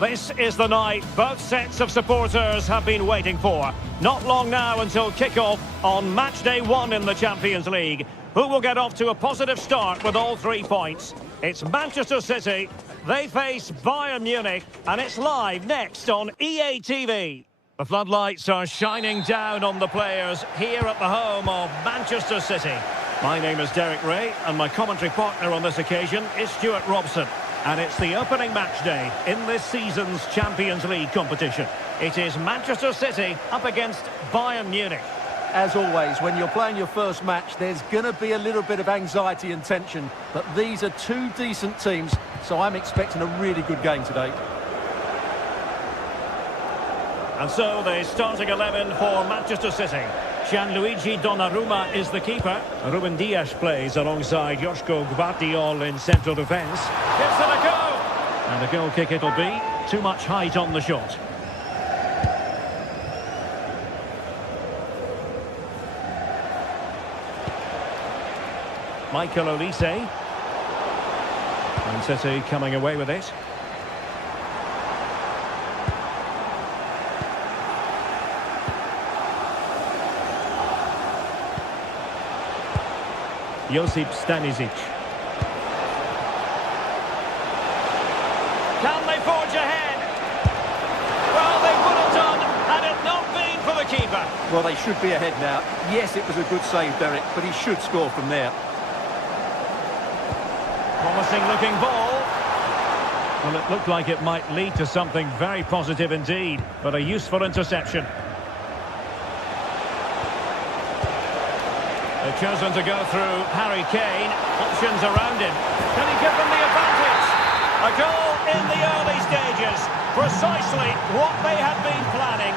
This is the night both sets of supporters have been waiting for. Not long now until kick-off on match day 1 in the Champions League. Who will get off to a positive start with all 3 points? It's Manchester City. They face Bayern Munich, and it's live next on EA TV. The floodlights are shining down on the players here at the home of Manchester City. My name is Derek Ray, and my commentary partner on this occasion is Stuart Robson. And it's the opening match day in this season's Champions League competition. It is Manchester City up against Bayern Munich. As always, when you're playing your first match, there's going to be a little bit of anxiety and tension. But these are two decent teams, so I'm expecting a really good game today. And so the starting 11 for Manchester City. Gianluigi Donnarumma is the keeper. Ruben Dias plays alongside Joško Gvardiol in central defence. Gives it a go! And a goal kick it'll be. Too much height on the shot. Michael Olise. And City coming away with it. Josip Stanisic. Can they forge ahead? Well, they would have done had it not been for the keeper. Well, they should be ahead now. Yes, it was a good save, Derek, but he should score from there. Promising looking ball. Well, it looked like it might lead to something very positive indeed, but a useful interception. They've chosen to go through Harry Kane. Options around him. Can he give them the advantage? A goal in the early stages. Precisely what they had been planning.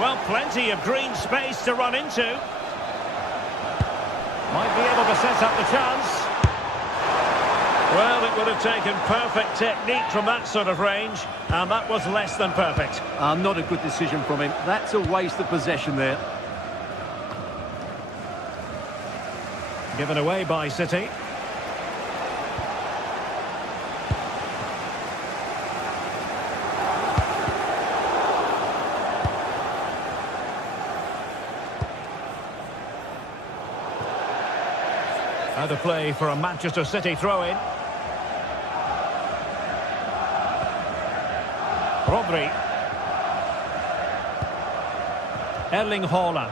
Well, plenty of green space to run into. Might be able to set up the chance. Well, it would have taken perfect technique from that sort of range, and that was less than perfect. Not a good decision from him. That's a waste of possession there. Given away by City. Out of play for a Manchester City throw-in. Rodri. Erling Haaland.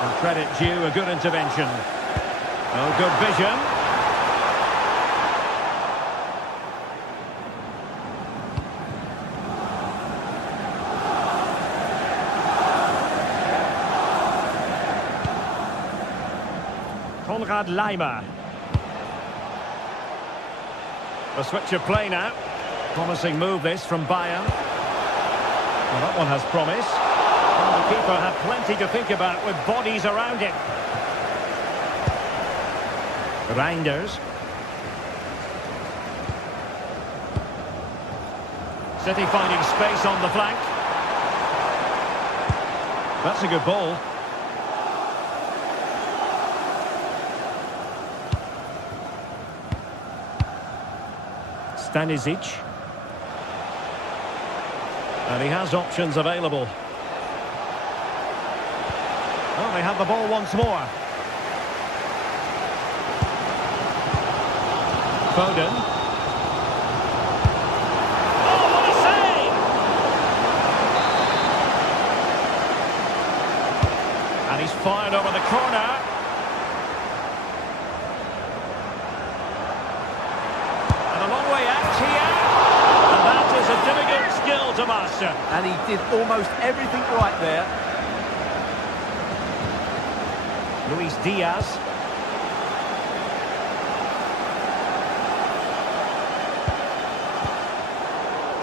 And credit due, a good intervention. Oh, good vision. Konrad Laimer. A switch of play now. Promising move this from Bayern. Well, that one has promise. Well, the keeper had plenty to think about with bodies around him. Reinders. City finding space on the flank. That's a good ball. Stanisic. And he has options available. Well, they have the ball once more. Foden. Oh, what a save! And he's fired over the corner. To master. And he did almost everything right there. Luis Diaz.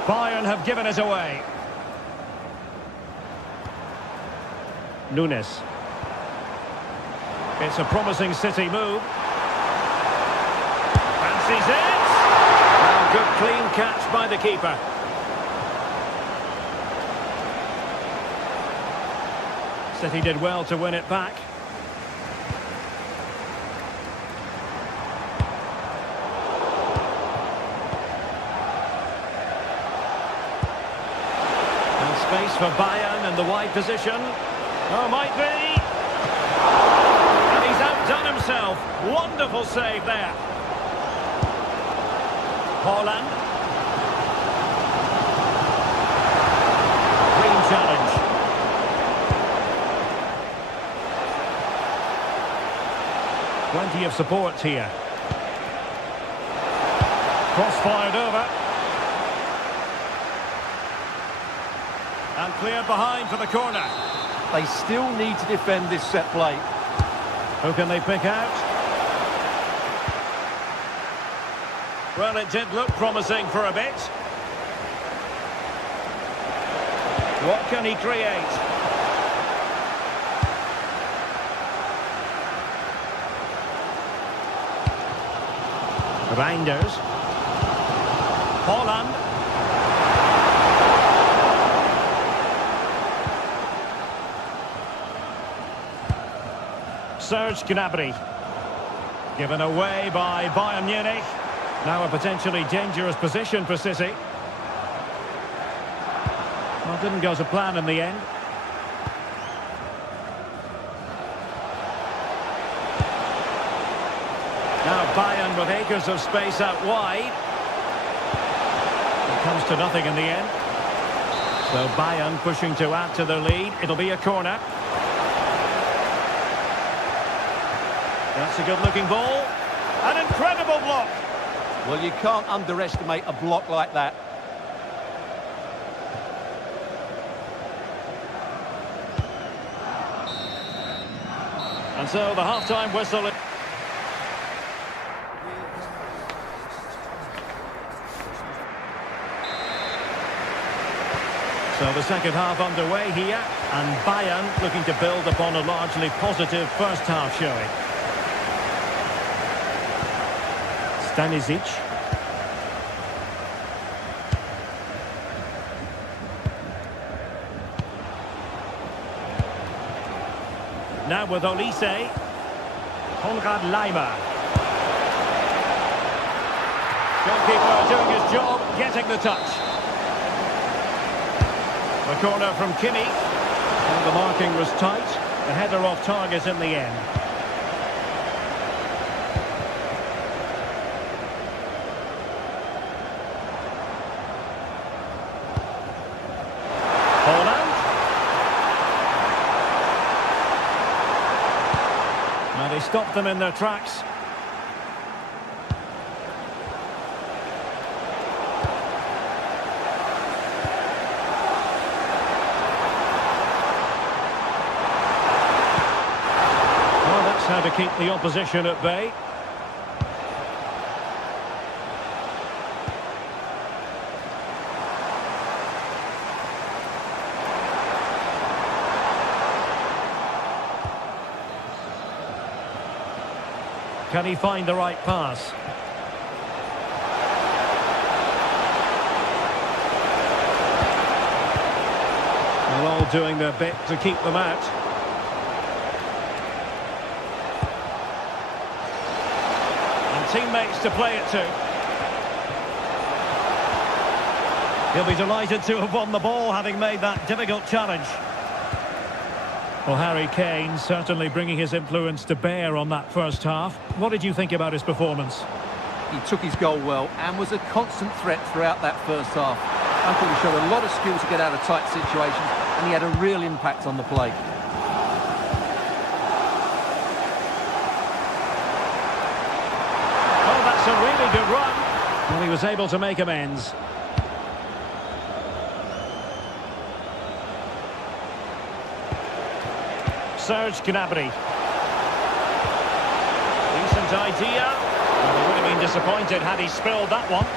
Bayern have given it away. Nunes. It's a promising City move. Fancies it. Well, good clean catch by the keeper. City did well to win it back. And space for Bayern in the wide position. Oh, might be. And he's outdone himself. Wonderful save there. Haaland. Green Plenty of support here. Cross fired over. And cleared behind for the corner. They still need to defend this set play. Who can they pick out? Well, it did look promising for a bit. What can he create? Reinders. Holland. Serge Gnabry. Given away by Bayern Munich. Now a potentially dangerous position for City. Well, didn't go to plan in the end. Now Bayern with acres of space out wide. It comes to nothing in the end. So Bayern pushing to add to their lead. It'll be a corner. That's a good-looking ball. An incredible block. Well, you can't underestimate a block like that. And so the half-time whistle. So the second half underway here, and Bayern looking to build upon a largely positive first half showing. Stanisic. Now with Olise. Konrad Laimer. Goalkeeper doing his job, getting the touch. The corner from Kimi. And the marking was tight. The header off target in the end. Holland. Now they stopped them in their tracks. How to keep the opposition at bay. Can he find the right pass? They're all doing their bit to keep them out. Teammates to play it to. He'll be delighted to have won the ball, having made that difficult challenge. Well, Harry Kane certainly bringing his influence to bear on that first half. What did you think about his performance? He took his goal well and was a constant threat throughout that first half. I thought he showed a lot of skill to get out of tight situations, and he had a real impact on the play. It's a really good run. Well, he was able to make amends. Serge Gnabry. Decent idea. Well, he would have been disappointed had he spilled that one.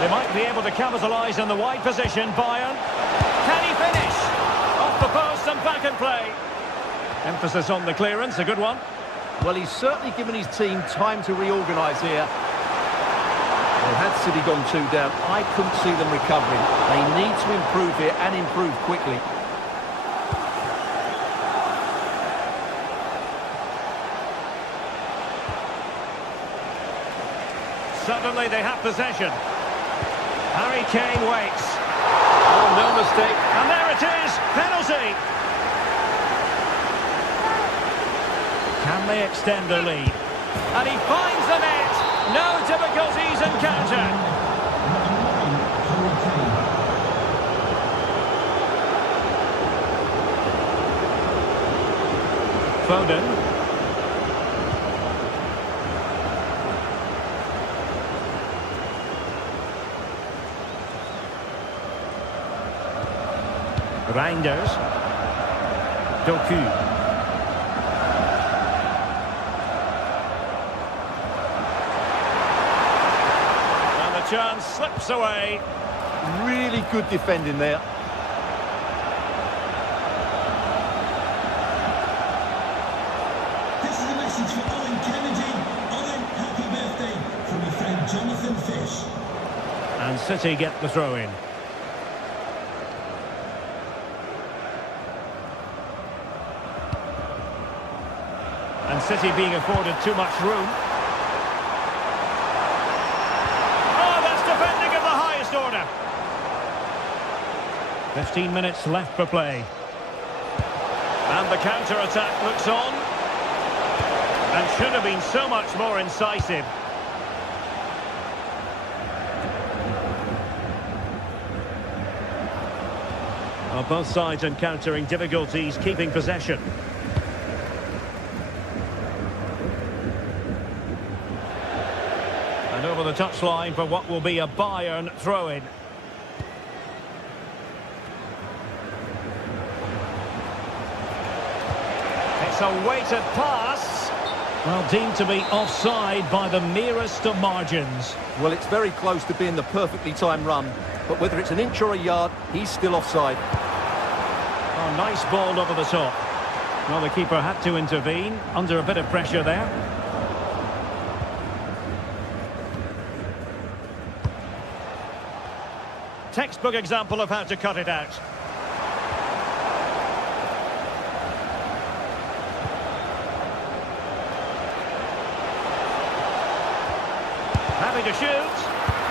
They might be able to capitalise in the wide position, Bayern. Can he finish? Off the post and back in play. Emphasis on the clearance, a good one. Well, he's certainly given his team time to reorganise here. Well, had City gone 2 down, I couldn't see them recovering. They need to improve here and improve quickly. Suddenly they have possession. Harry Kane waits. Oh, no mistake. And there it is. Penalty. Can they extend the lead? And he finds the net. No difficulties encountered. Foden. Reinders. Doku. And the chance slips away. Really good defending there. This is a message for Owen Kennedy. Owen, happy birthday from your friend Jonathan Fish. And City get the throw in. And City being afforded too much room. Oh, that's defending of the highest order. 15 minutes left for play. And the counter-attack looks on. And should have been so much more incisive. Well, both sides encountering difficulties keeping possession. And over the touchline for what will be a Bayern throw-in. It's a weighted pass. Well, deemed to be offside by the merest of margins. Well, it's very close to being the perfectly timed run, but whether it's an inch or a yard, he's still offside. Oh, nice ball over the top. Well, the keeper had to intervene, under a bit of pressure there. Textbook example of how to cut it out. Happy to shoot.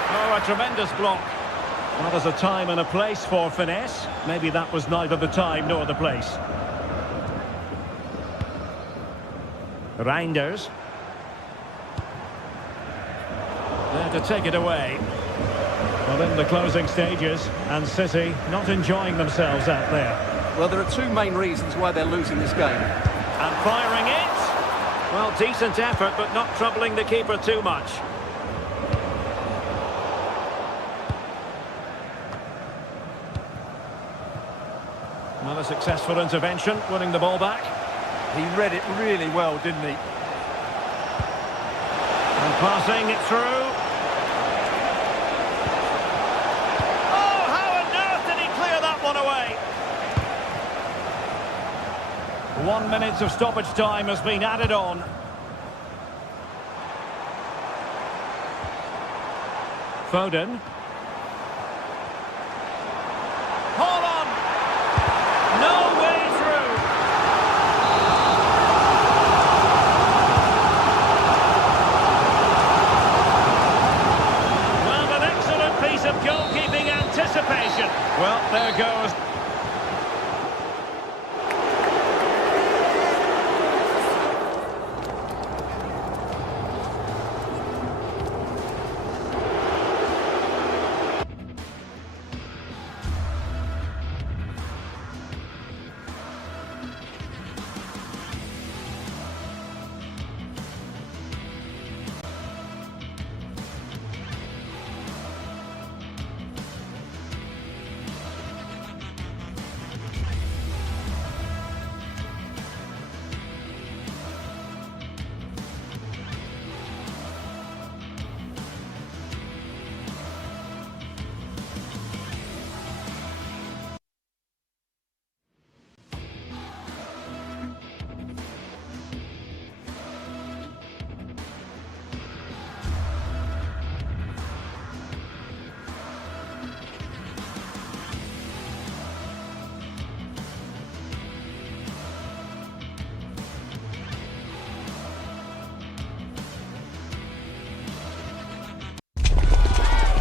Oh, a tremendous block. Well, there's a time and a place for finesse. Maybe that was neither the time nor the place. Reinders. There to take it away. Well, in the closing stages, and City not enjoying themselves out there. Well, there are two main reasons why they're losing this game. And firing it. Well, decent effort, but not troubling the keeper too much. Well, a successful intervention, winning the ball back. He read it really well, didn't he? And passing it through. Oh, how on earth did he clear that one away? 1 minute of stoppage time has been added on. Foden. Hold on. No way through. Well, an excellent piece of goalkeeping anticipation. Well, there goes.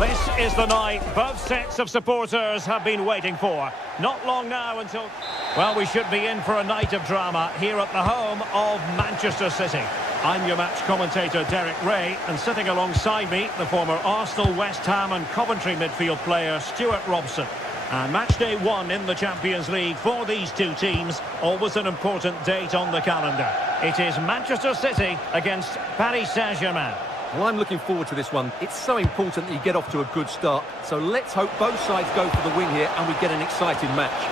This is the night both sets of supporters have been waiting for. Not long now until... Well, we should be in for a night of drama here at the home of Manchester City. I'm your match commentator, Derek Ray, and sitting alongside me, the former Arsenal, West Ham and Coventry midfield player, Stuart Robson. And match day 1 in the Champions League for these two teams. Always an important date on the calendar. It is Manchester City against Paris Saint-Germain. Well, I'm looking forward to this one. It's so important that you get off to a good start. So let's hope both sides go for the win here and we get an exciting match.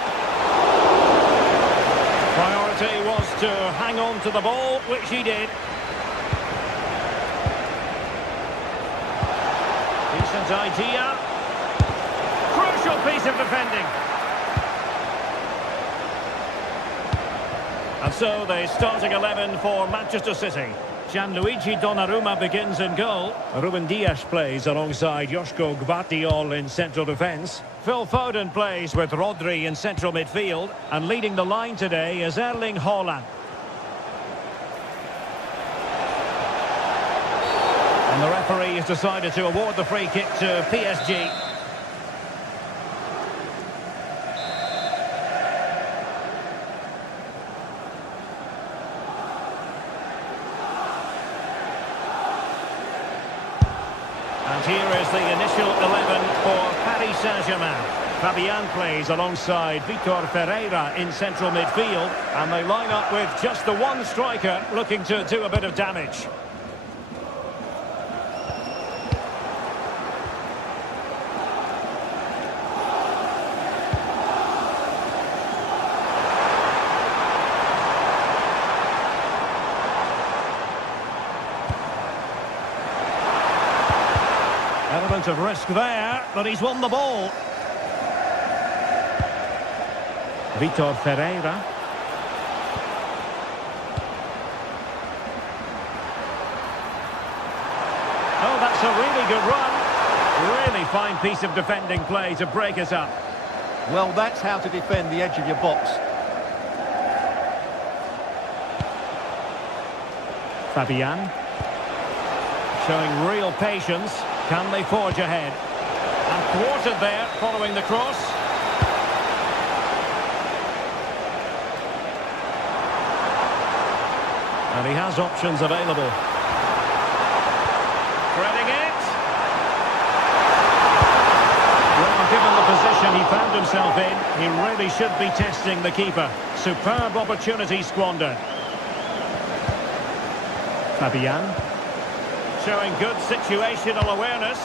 Priority was to hang on to the ball, which he did. Decent idea. Crucial piece of defending. And so the starting 11 for Manchester City. Gianluigi Donnarumma begins in goal. Ruben Dias plays alongside Joško Gvardiol in central defence. Phil Foden plays with Rodri in central midfield. And leading the line today is Erling Haaland. And the referee has decided to award the free kick to PSG. And here is the initial 11 for Paris Saint-Germain. Fabian plays alongside Vitor Ferreira in central midfield. And they line up with just the one striker looking to do a bit of damage. Element of risk there, but he's won the ball. Vitor Ferreira. Oh, that's a really good run. Really fine piece of defending play to break us up. Well, that's how to defend the edge of your box. Fabian. Showing real patience. Can they forge ahead? And thwarted there following the cross. And he has options available. Threading it. Well, given the position he found himself in, he really should be testing the keeper. Superb opportunity squandered. Fabian. Showing good situational awareness.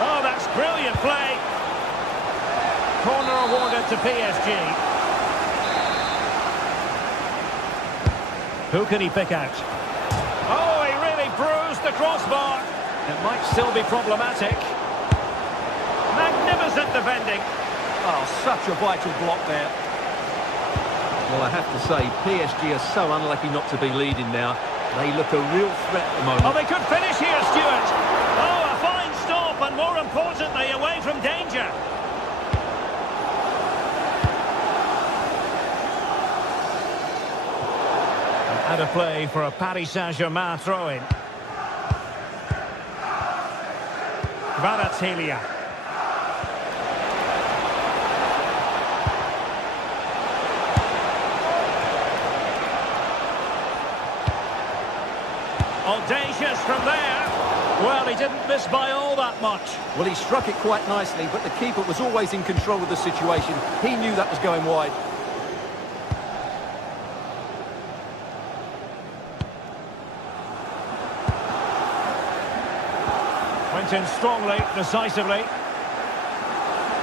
Oh, that's brilliant play. Corner awarded to PSG. Who can he pick out? Oh, he really bruised the crossbar. It might still be problematic. Magnificent defending. Oh, such a vital block there. Well, I have to say, PSG are so unlucky not to be leading now. They look a real threat at the moment. Oh, they could finish here, Stuart. Oh, a fine stop, and more importantly, away from danger. Out of play for a Paris Saint-Germain throw-in. Kvaratskhelia. Audacious from there. Well, he didn't miss by all that much. Well, he struck it quite nicely, but the keeper was always in control of the situation. He knew that was going wide. Went in strongly, decisively.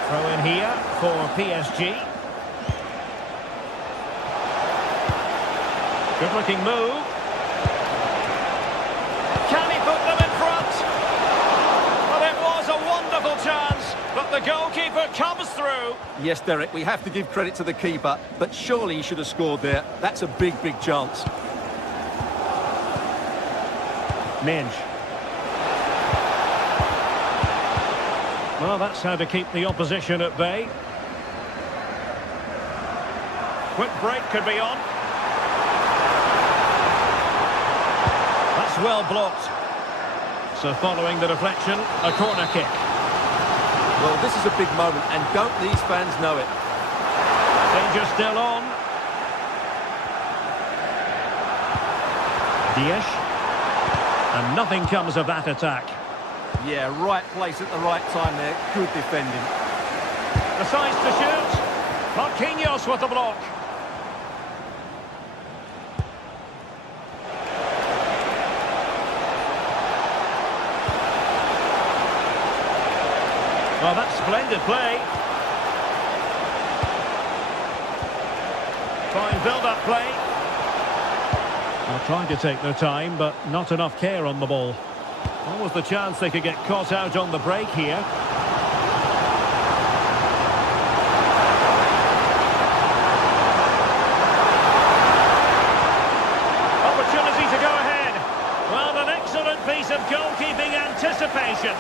Throw in here for PSG. Good looking move. Can he put them in front? Well, it was a wonderful chance, but the goalkeeper comes through. Yes, Derek, we have to give credit to the keeper, but surely he should have scored there. That's a big, big chance. Minge. Well, that's how to keep the opposition at bay. Quick break could be on. That's well blocked. So following the deflection, a corner kick. Well, this is a big moment, and don't these fans know it? Danger still on. Diaz. And nothing comes of that attack. Yeah, right place at the right time there. Good defending. Decides to shoot. Marquinhos with the block. Well, that's splendid play. Fine build-up play. Well, trying to take their time, but not enough care on the ball. What was the chance they could get caught out on the break here? Opportunity to go ahead. Well, an excellent piece of goalkeeping anticipation.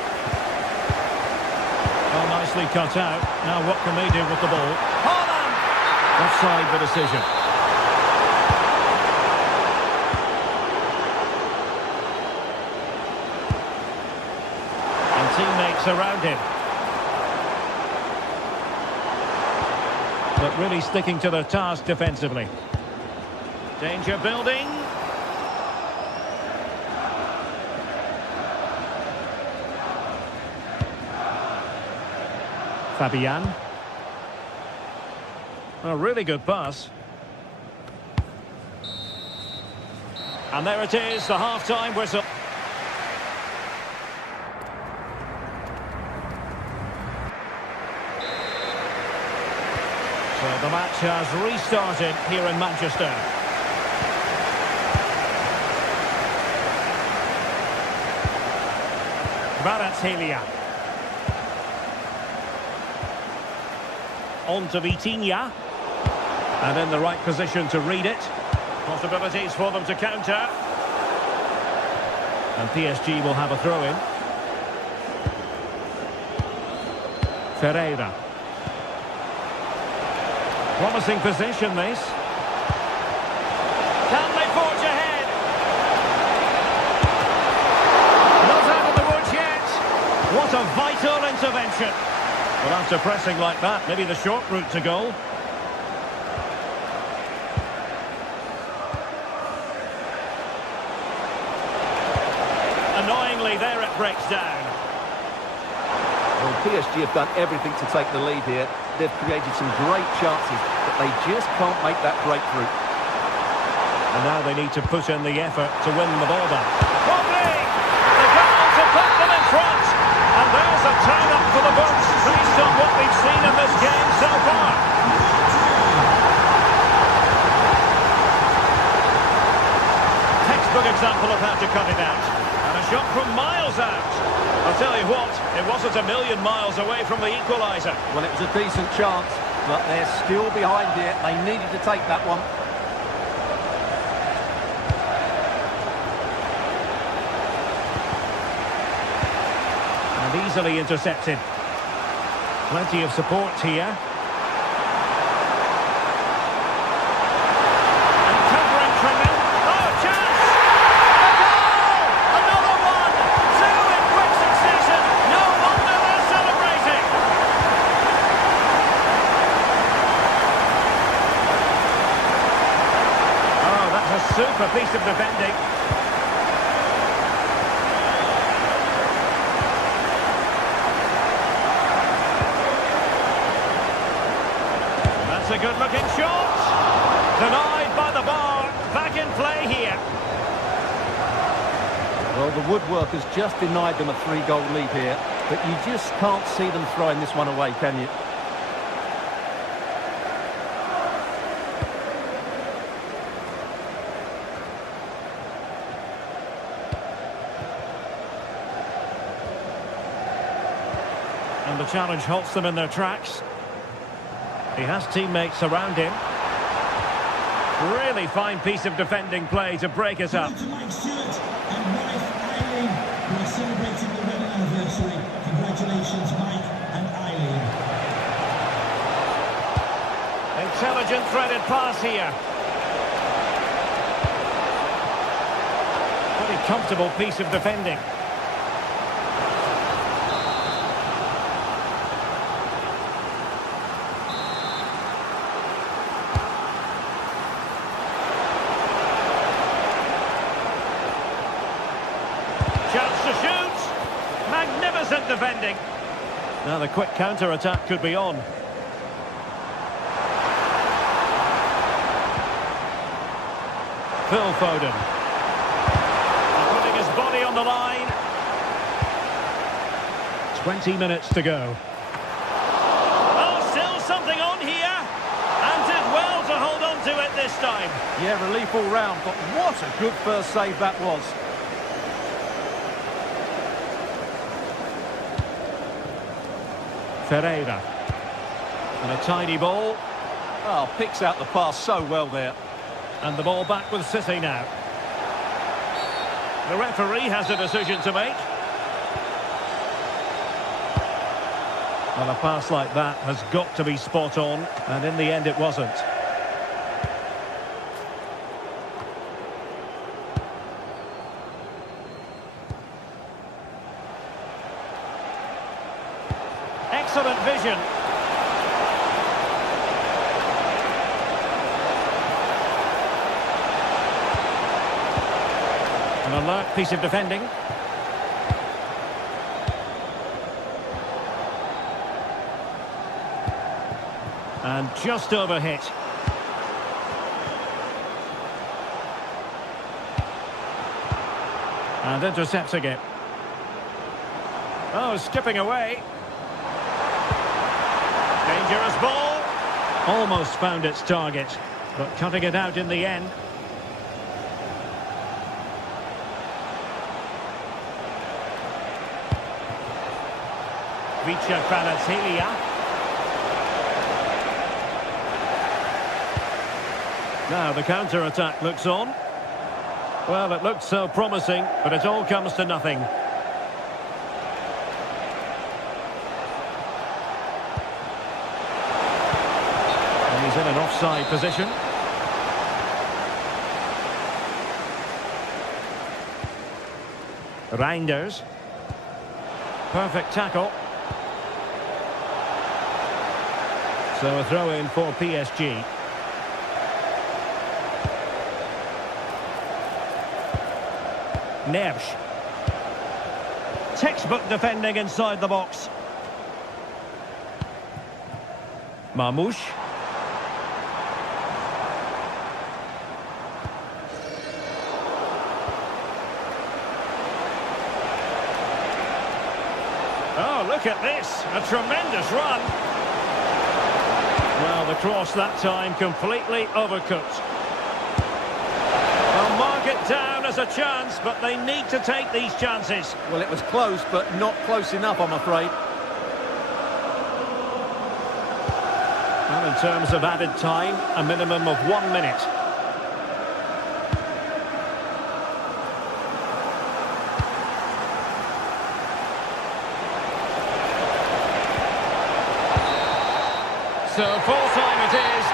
Well, nicely cut out. Now what can they do with the ball? Haaland! Offside the decision. And teammates around him. But really sticking to their task defensively. Danger building. Fabian. A really good pass. And there it is, the half-time whistle. So the match has restarted here in Manchester. Kvaratskhelia. On to Vitinha. And in the right position to read it. Possibilities for them to counter. And PSG will have a throw-in. Ferreira. Promising position, this. Can they forge ahead? Not out of the woods yet. What a vital intervention. Well, after pressing like that, maybe the short route to goal. Annoyingly, there it breaks down. Well, PSG have done everything to take the lead here. They've created some great chances, but they just can't make that breakthrough. And now they need to put in the effort to win the ball back. Rodri! The goal to put them in front! And there's a turn-up for the books, based on what we've seen in this game so far. Textbook example of how to cut it out. And a shot from miles out. I'll tell you what, it wasn't a million miles away from the equaliser. Well, it was a decent chance, but they're still behind here. They needed to take that one. And easily intercepted. Plenty of support here. And covering tremendous. Oh, chance! A goal! Another one! Two in quick succession. No wonder they're celebrating. Oh, that's a super piece of defending. A good-looking shot. Denied by the bar. Back in play here. Well, the woodworkers just denied them a 3-goal lead here, but you just can't see them throwing this one away, can you? And the challenge halts them in their tracks. He has teammates around him. Really fine piece of defending play to break it up. To Mike Stewart and wife Eileen, who are celebrating the wedding anniversary. Congratulations, Mike and Eileen. Intelligent threaded pass here. Pretty comfortable piece of defending. defending. Now the quick counter-attack could be on. Phil Foden. Putting his body on the line. 20 minutes to go. Oh, still something on here. And did well to hold on to it this time. Yeah, relief all round, but what a good first save that was. Ferreira. And a tiny ball. Oh, picks out the pass so well there. And the ball back with City now. The referee has a decision to make. Well, a pass like that has got to be spot on, and in the end it wasn't. Excellent vision. An alert piece of defending. And just overhit. And intercepts again. Oh, skipping away. Dangerous ball. Almost found its target, but cutting it out in the end. Vicha Kvaratskhelia. Now the counter-attack looks on. Well, it looked so promising, but it all comes to nothing. And he's in an offside position. Reinders. Perfect tackle. So a throw-in for PSG. Neves. Textbook defending inside the box. Marmoush. Oh, look at this. A tremendous run. Well, the cross that time completely overcooked. They'll mark it down as a chance, but they need to take these chances. Well, it was close, but not close enough, I'm afraid. Well, in terms of added time, a minimum of 1 minute. So full time it is.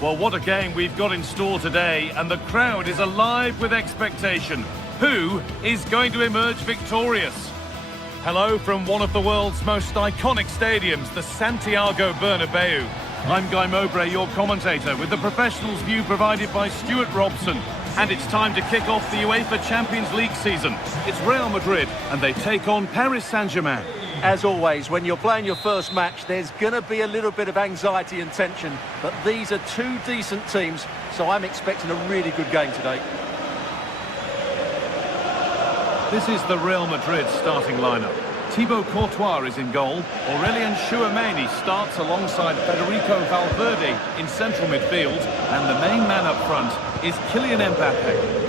Well, what a game we've got in store today, and the crowd is alive with expectation. Who is going to emerge victorious? Hello from one of the world's most iconic stadiums, the Santiago Bernabeu. I'm Guy Mowbray, your commentator, with the professionals' view provided by Stuart Robson. And it's time to kick off the UEFA Champions League season. It's Real Madrid, and they take on Paris Saint-Germain. As always, when you're playing your first match, there's going to be a little bit of anxiety and tension. But these are two decent teams, so I'm expecting a really good game today. This is the Real Madrid starting lineup. Thibaut Courtois is in goal. Aurélien Tchouameni starts alongside Federico Valverde in central midfield. And the main man up front is Kylian Mbappé.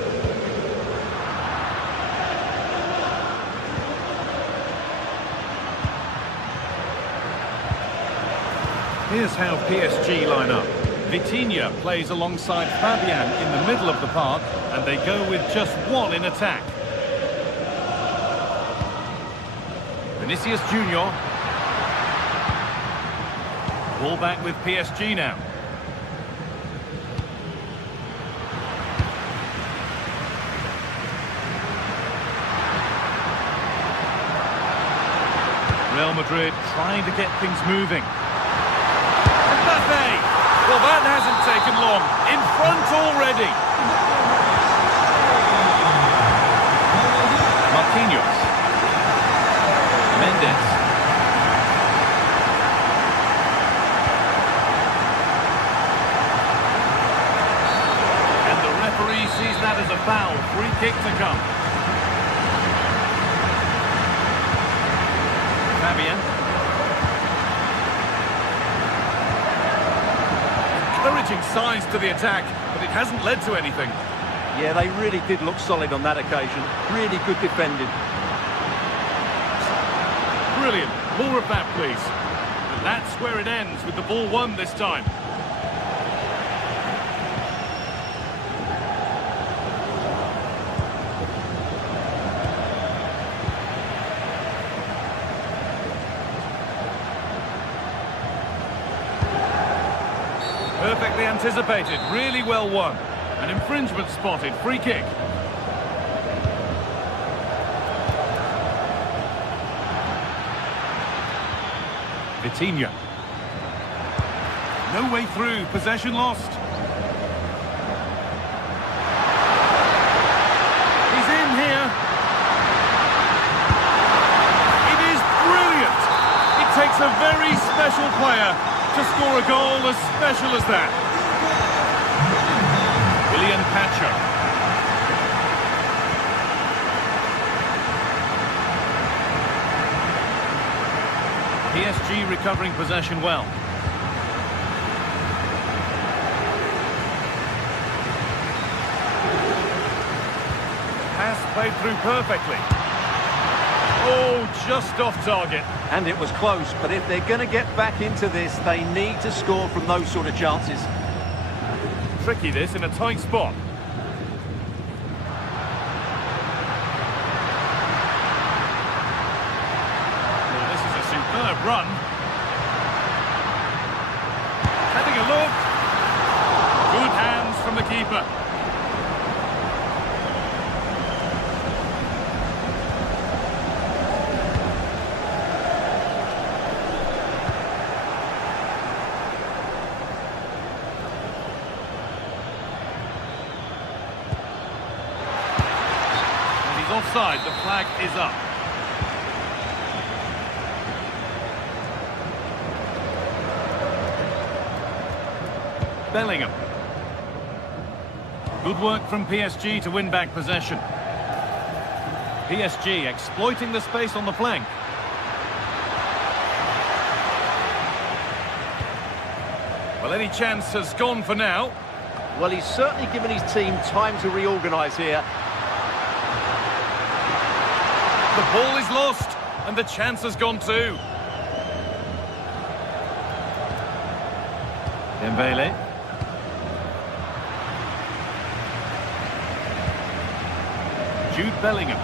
Here's how PSG line up. Vitinha plays alongside Fabian in the middle of the park, and they go with just one in attack. Vinicius Junior. Ball back with PSG now. Real Madrid trying to get things moving. Mbappé! Well, that hasn't taken long. In front already. Marquinhos. Mendes. And the referee sees that as a foul. Free kick to come. Fabian. Encouraging signs to the attack, but it hasn't led to anything. Yeah, they really did look solid on that occasion. Really good defending. Brilliant. More of that, please. That's where it ends, with the ball won this time. Perfectly anticipated, really well won. An infringement spotted, free kick. Vitinha. No way through, possession lost. He's in here. It is brilliant. It takes a very special player to score a goal as special as that. William Pacho. PSG recovering possession well. Pass played through perfectly. Oh, just off target. And it was close, but if they're going to get back into this, they need to score from those sort of chances. Tricky this in a tight spot. Well, this is a superb run. Having a look. Good hands from the keeper. Offside, the flag is up. Bellingham. Good work from PSG to win back possession. PSG exploiting the space on the flank. Well, any chance has gone for now. Well, he's certainly given his team time to reorganise here. The ball is lost, and the chance has gone too. Dembele. Jude Bellingham.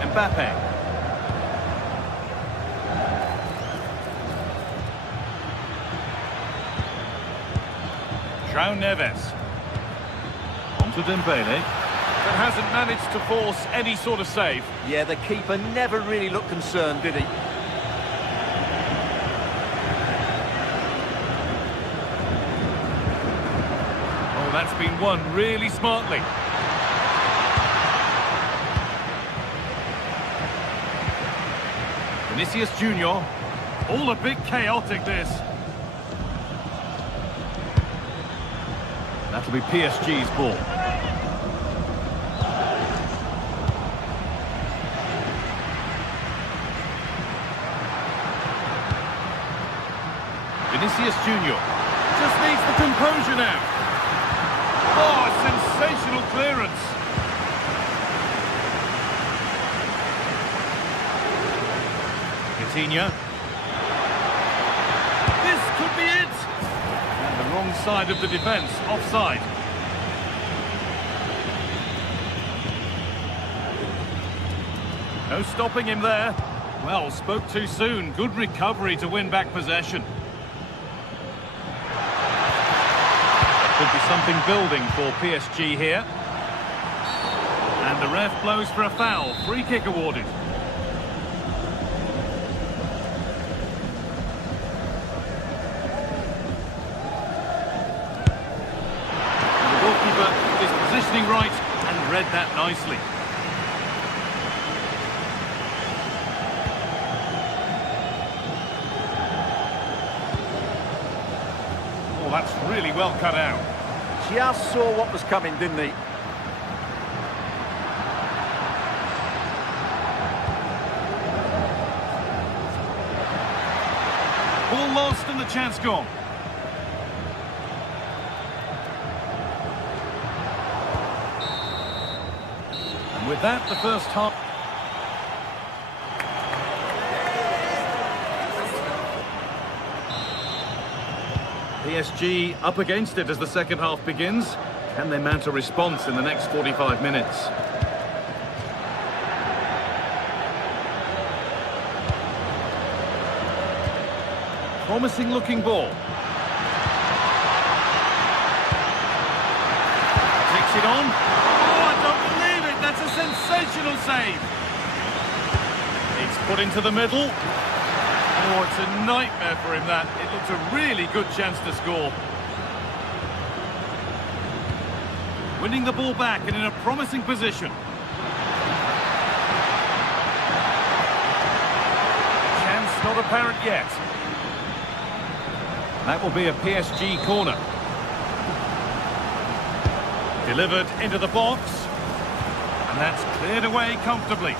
Mbappe. João Neves. On to Dembele. But hasn't managed to force any sort of save. Yeah, the keeper never really looked concerned, did he? Oh, that's been won really smartly. Vinicius Junior. All a bit chaotic, this. That'll be PSG's ball. Vinicius Junior just needs the composure now. Oh, a sensational clearance. Vitinha. This could be it. And the wrong side of the defence, offside. No stopping him there. Well, spoke too soon. Good recovery to win back possession. Could be something building for PSG here. And the ref blows for a foul. Free kick awarded. And the goalkeeper is positioning right and read that nicely. Oh, that's really well cut out. Just saw what was coming, didn't he? Ball lost and the chance gone. And with that, the first half. PSG up against it as the second half begins. Can they mount a response in the next 45 minutes? Promising looking ball. Takes it on. Oh, I don't believe it. That's a sensational save. It's put into the middle. Oh, it's a nightmare for him, that. It looks a really good chance to score. Winning the ball back and in a promising position. Chance not apparent yet. That will be a PSG corner. Delivered into the box. And that's cleared away comfortably.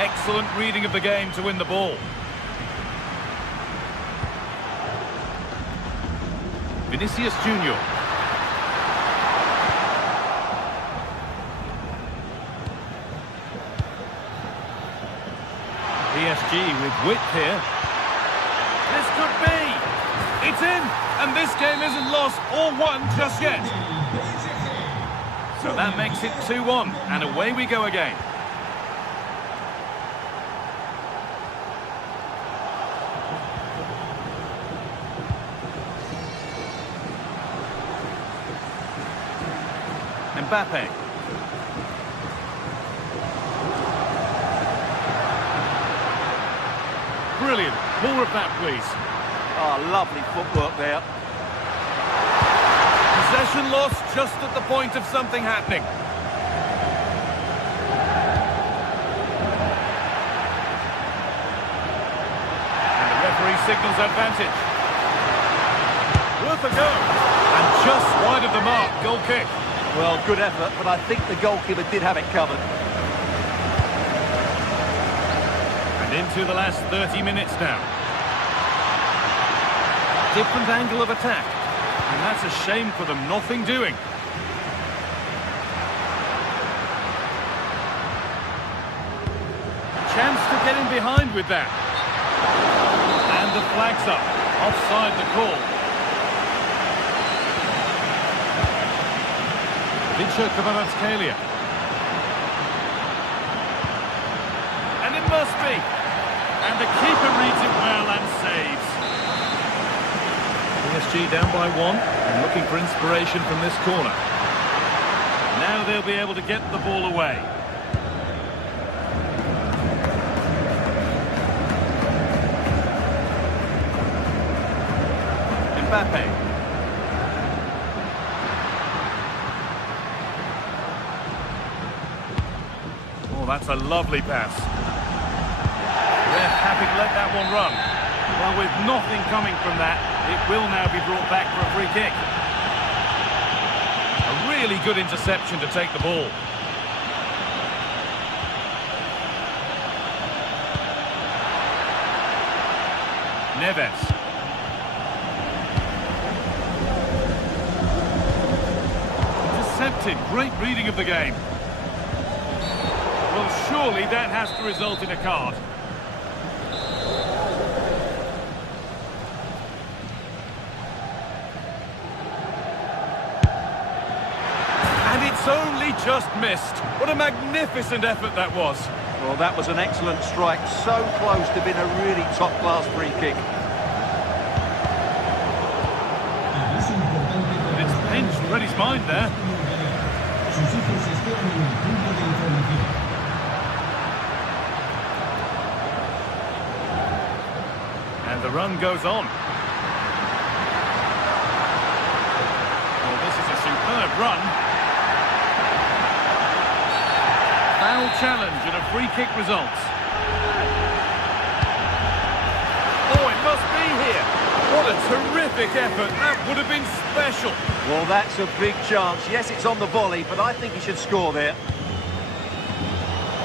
Excellent reading of the game to win the ball. Vinicius Junior. PSG with width here. This could be. It's in, and this game isn't lost or won just yet. So that makes it 2-1, and away we go again. Mbappe. Brilliant. More of that, please. Oh, lovely footwork there. Possession lost just at the point of something happening. And the referee signals advantage. Worth a go. And just wide of the mark. Goal kick. Well, good effort, but I think the goalkeeper did have it covered. And into the last 30 minutes now. Different angle of attack. And that's a shame for them, nothing doing. Chance to get in behind with that. And the flag's up. Offside the call. Kvaratskhelia. And it must be. And the keeper reads it well and saves. PSG down by 1 and looking for inspiration from this corner. Now they'll be able to get the ball away. Mbappe. Oh, that's a lovely pass. They're happy to let that one run. Well, with nothing coming from that, it will now be brought back for a free kick. A really good interception to take the ball. Neves. Intercepted. Great reading of the game. Well, surely that has to result in a card. Only just missed. What a magnificent effort that was. Well, that was an excellent strike. So close to being a really top-class free kick. It's pinched Reddy's mind there. And the run goes on. Well, this is a superb run. Foul challenge and a free kick results. Oh, it must be here. What a terrific effort. That would have been special. Well, that's a big chance. Yes, it's on the volley, but I think he should score there.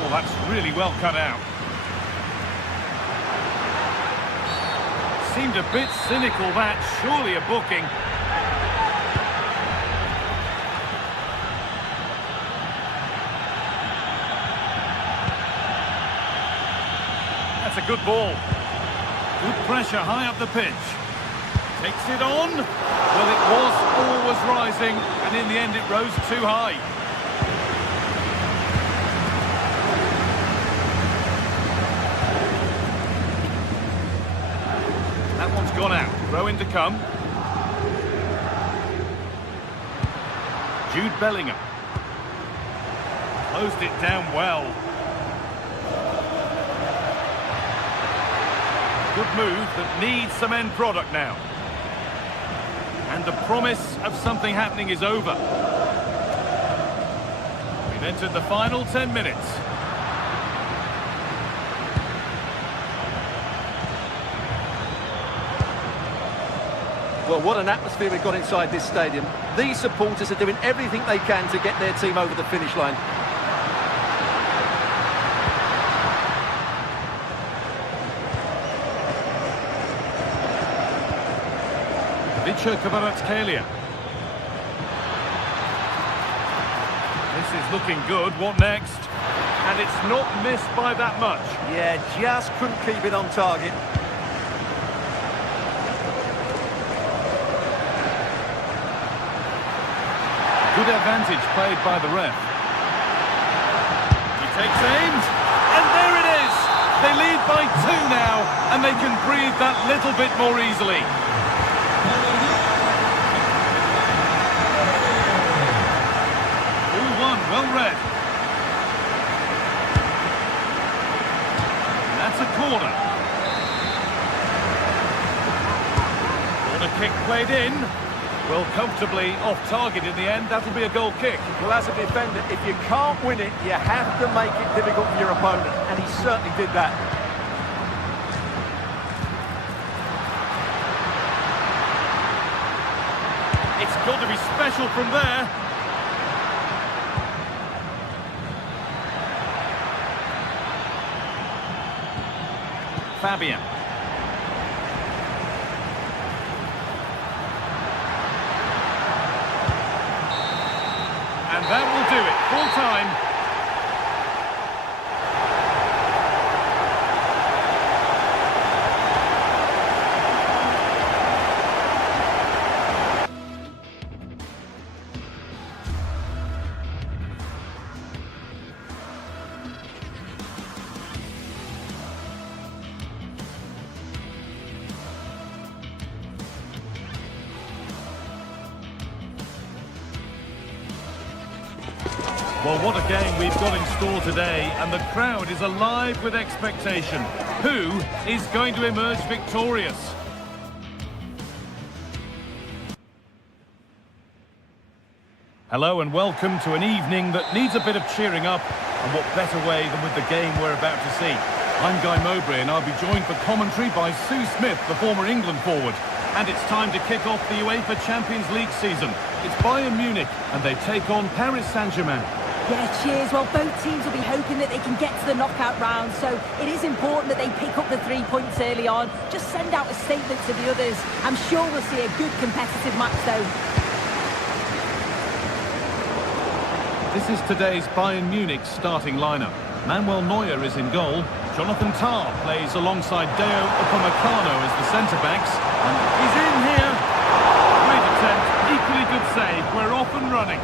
Oh, that's really well cut out. Seemed a bit cynical, that. Surely a booking. a good ball. Good pressure high up the pitch. Takes it on. Well, it was always rising, and in the end it rose too high. That one's gone out. Throw in to come. Jude Bellingham. Closed it down well. Good move that needs some end product now. And the promise of something happening is over. We've entered the final 10 minutes. Well, what an atmosphere we've got inside this stadium. These supporters are doing everything they can to get their team over the finish line. Kvaratskhelia. This is looking good. What next? And it's not missed by that much. Yeah, just couldn't keep it on target. Good advantage played by the ref. He takes aim, and there it is! They lead by 2 now, and they can breathe that little bit more easily. 2-1, well read. And that's a corner. Corner kick played in. Well, comfortably off target in the end. That'll be a goal kick. Well, as a defender, if you can't win it, you have to make it difficult for your opponent, and he certainly did that. It's got to be special from there. Fabian. And that will do it. Full time. Well, what a game we've got in store today, and the crowd is alive with expectation. Who is going to emerge victorious? Hello and welcome to an evening that needs a bit of cheering up, and what better way than with the game we're about to see. I'm Guy Mowbray, and I'll be joined for commentary by Sue Smith, the former England forward. And it's time to kick off the UEFA Champions League season. It's Bayern Munich, and they take on Paris Saint-Germain. Yeah, cheers. Well, both teams will be hoping that they can get to the knockout round, so it is important that they pick up the 3 points early on. Just send out a statement to the others. I'm sure we'll see a good competitive match, though. This is today's Bayern Munich starting lineup. Manuel Neuer is in goal. Jonathan Tah plays alongside Deo Upamecano as the centre-backs. And he's in here. Great attempt, equally good save. We're off and running.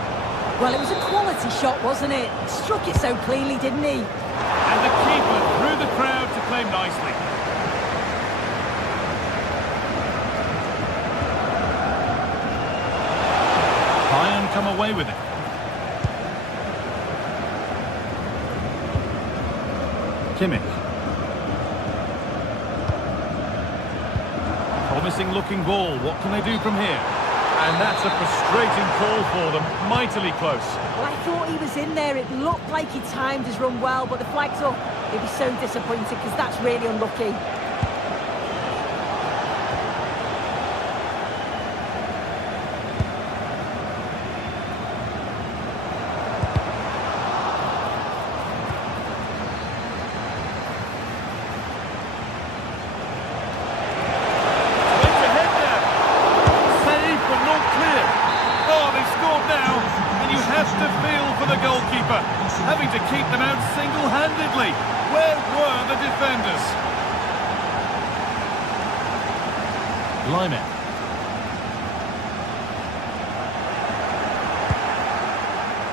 Well, it was a quality shot, wasn't it? Struck it so cleanly, didn't he? And the keeper through the crowd to claim nicely. Bayern come away with it. Kimmich. Promising looking ball. What can they do from here? And that's a frustrating call for them. Mightily close. Well, I thought he was in there. It looked like he timed his run well, but the flag's up. He'll be so disappointed because that's really unlucky. Having to keep them out single-handedly. Where were the defenders? Lyon.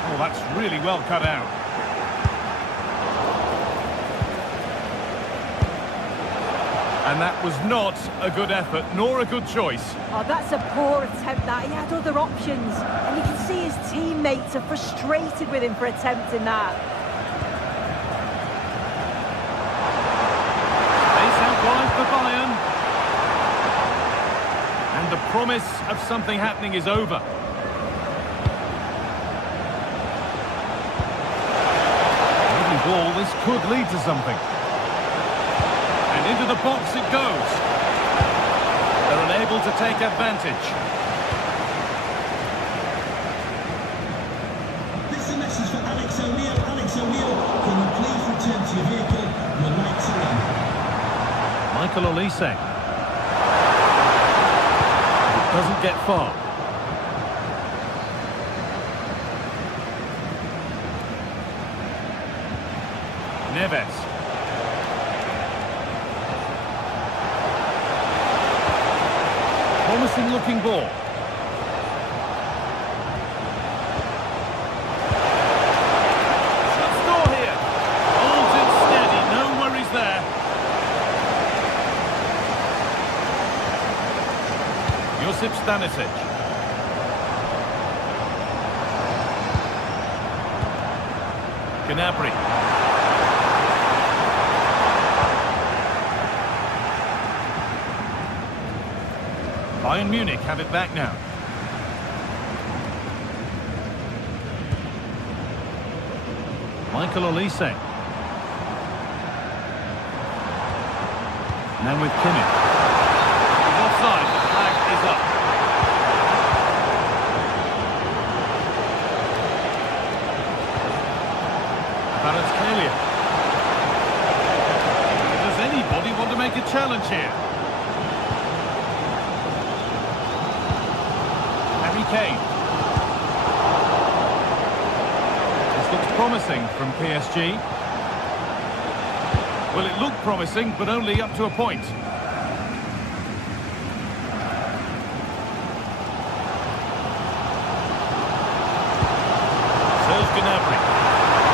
Oh, that's really well cut out. And that was not a good effort, nor a good choice. Oh, that's a poor attempt, that. He had other options. And you can see his teammates are frustrated with him for attempting that. Space out wide for Bayern. And the promise of something happening is over. Moving ball, this could lead to something. Into the box it goes. They're unable to take advantage. This is a message for Alex O'Neill. Alex O'Neill, can you please return to your vehicle? Your lights are on. Michael Olise. It doesn't get far. Neves. Promising looking ball. Shuts door here. Holds it steady. No worries there. Josip Stanisic. Gnabry. Bayern Munich have it back now. Michael Olise. Now with Kimmich. He's offside. The flag is up. Kvaratskhelia. Does anybody want to make a challenge here? Kane. This looks promising from PSG. Well, it looked promising, but only up to a point. Serge Gnabry.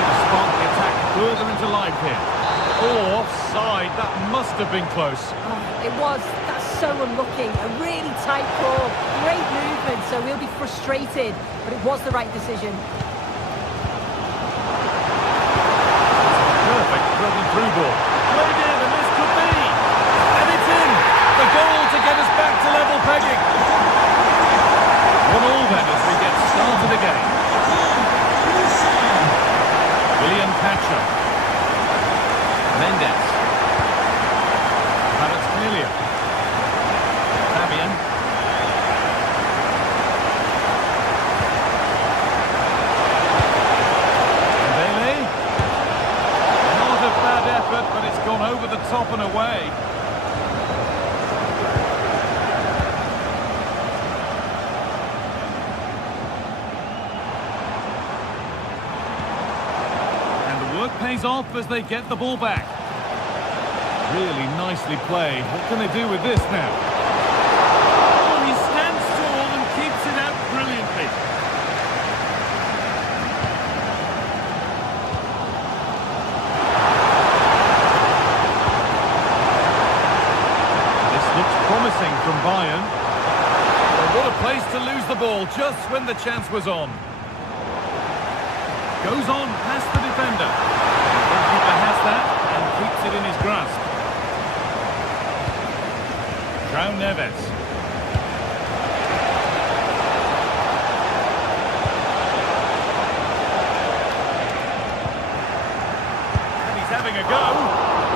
To spark the attack further into life here. Oh, offside. That must have been close. Oh, it was. That's so unlucky. A really tight ball. Great movement, so he'll be frustrated, but it was the right decision. Perfect thrown through ball. Played in, and this could be. And it's in. The goal to get us back to level pegging. 1-1 then as we get started again. William Pacho. Mendes. Kvaratskhelia. Fabian. But it's gone over the top and away. And the work pays off as they get the ball back. Really nicely played. What can they do with this now? Oh, he stands tall and keeps it out brilliantly. Promising from Bayern. Well, what a place to lose the ball just when the chance was on. Goes on past the defender. The goalkeeper has that and keeps it in his grasp. João Neves. And he's having a go.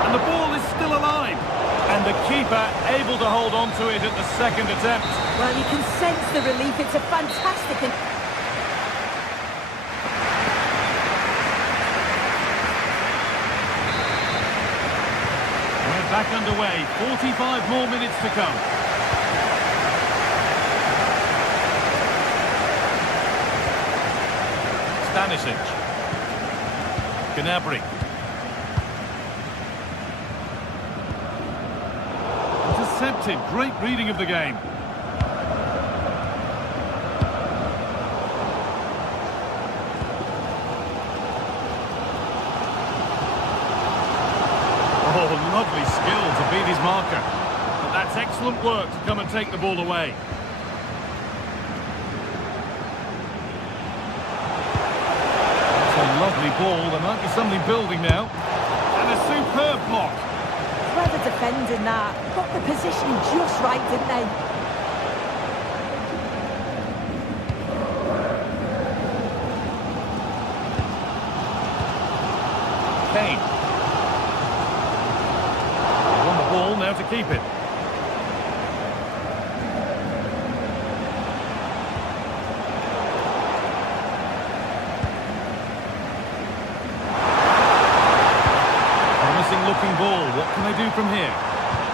And the ball is still alive. And the keeper able to hold on to it at the second attempt. Well, you can sense the relief. It's a fantastic... We're back underway. 45 more minutes to come. Stanisic. Gnabry. intercepted. Great reading of the game. Oh, lovely skill to beat his marker. But that's excellent work to come and take the ball away. That's a lovely ball. There might be something building now. And a superb block. Clever defending that. Got the positioning just right, didn't they? Kane. They've won the ball, now to keep it. Promising looking ball. What can they do from here?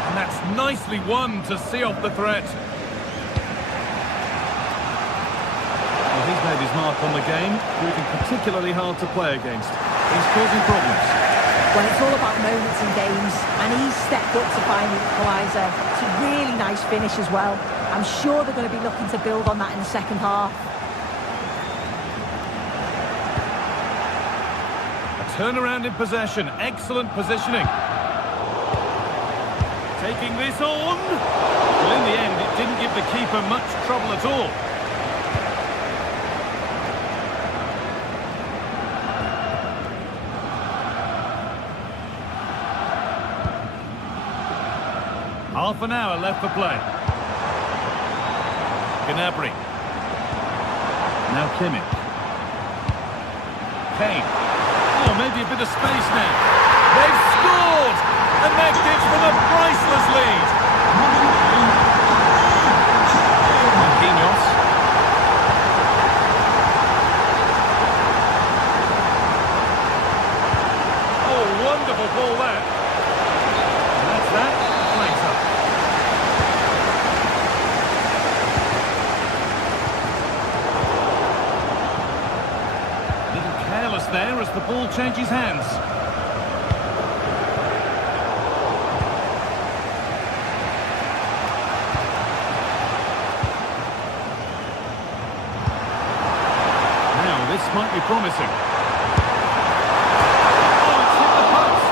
And that's nicely won to see off the threat. Well, he's made his mark on the game, proving particularly hard to play against. He's causing problems. Well, it's all about moments in games, and he's stepped up to find the equaliser. It's a really nice finish as well. I'm sure they're going to be looking to build on that in the second half. A turnaround in possession. Excellent positioning. Taking this on. Well, in the end, it didn't give the keeper much trouble at all. Half an hour left for play. Gnabry. Now Kimmich. Kane. Oh, maybe a bit of space now. They've scored! And that gives them a priceless lead. Marquinhos. Oh, wonderful ball there. And that's that. Flanks up. Little careless there as the ball changes hands. Now this might be promising. Oh, it's hit the post.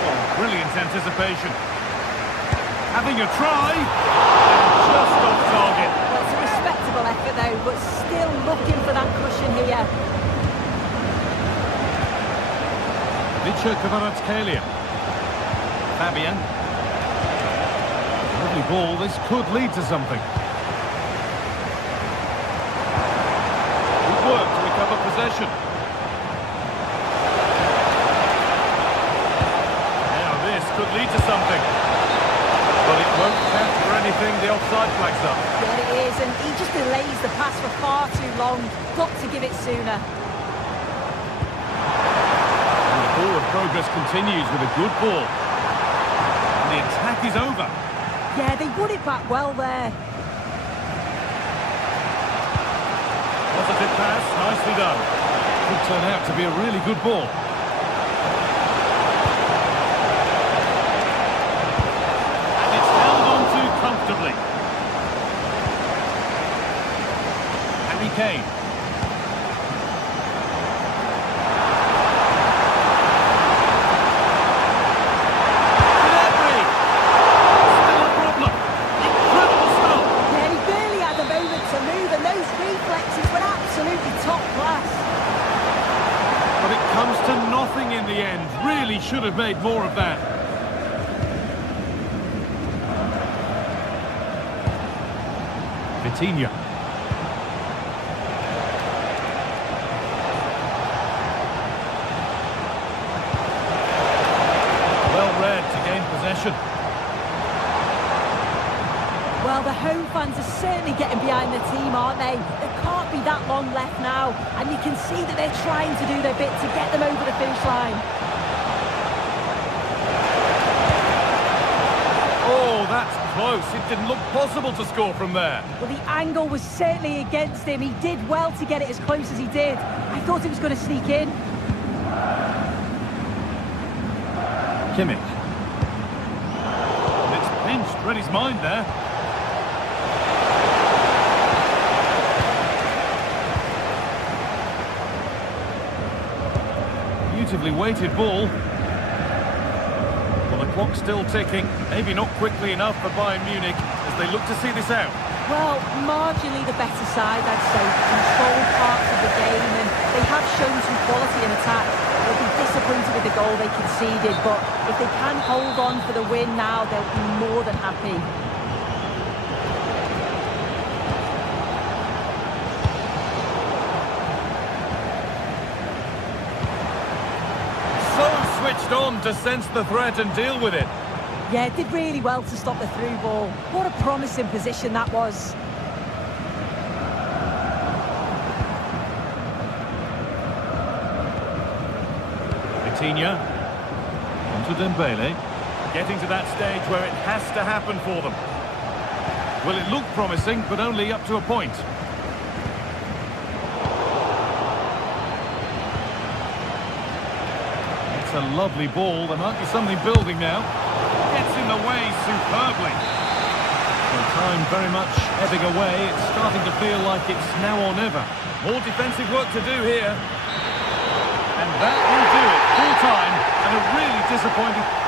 Oh, brilliant anticipation. Having a try. Just off target. Well, it's a respectable effort though, but still looking for that cushion here. Kvaratskhelia. Fabian. Lovely ball. This could lead to something. Good work to recover possession. Now this could lead to something. But it won't count for anything. The offside flag's up. Yeah, it is, and he just delays the pass for far too long. Got to give it sooner. And the forward progress continues with a good ball. And the attack is over. Yeah, they won it back well there. Positive pass, nicely done. Could turn out to be a really good ball. And it's held on to comfortably. Harry Kane. Gnabry. Still a problem. Incredible stop. Yeah, he barely had a moment to move, and those reflexes were absolutely top class. But it comes to nothing in the end. Really should have made more of that. Vitinha. Well read to gain possession. Well, the home fans are certainly getting behind the team, aren't they? There can't be that long left now, and you can see that they're trying to do their bit to get them over the finish line. Oh, that's close. It didn't look possible to score from there. Well, the angle was certainly against him. He did well to get it as close as he did. I thought it was going to sneak in. Kimmich. Read his mind there. Beautifully weighted ball. Well, the clock's still ticking. Maybe not quickly enough for Bayern Munich as they look to see this out. Well, marginally the better side, I'd say. Control parts of the game, and they have shown some quality in attack. They'll be disappointed with the goal they conceded, but if they can hold on for the win now, they'll be more than happy. So switched on to sense the threat and deal with it. Yeah, did really well to stop the through ball. What a promising position that was. Vitinha. Onto Dembele. Getting to that stage where it has to happen for them. Well, it looked promising, but only up to a point. It's a lovely ball. There might be something building now. Gets in the way superbly. Well, time very much ebbing away. It's starting to feel like it's now or never. More defensive work to do here. And that will do it. Full time and a really disappointing...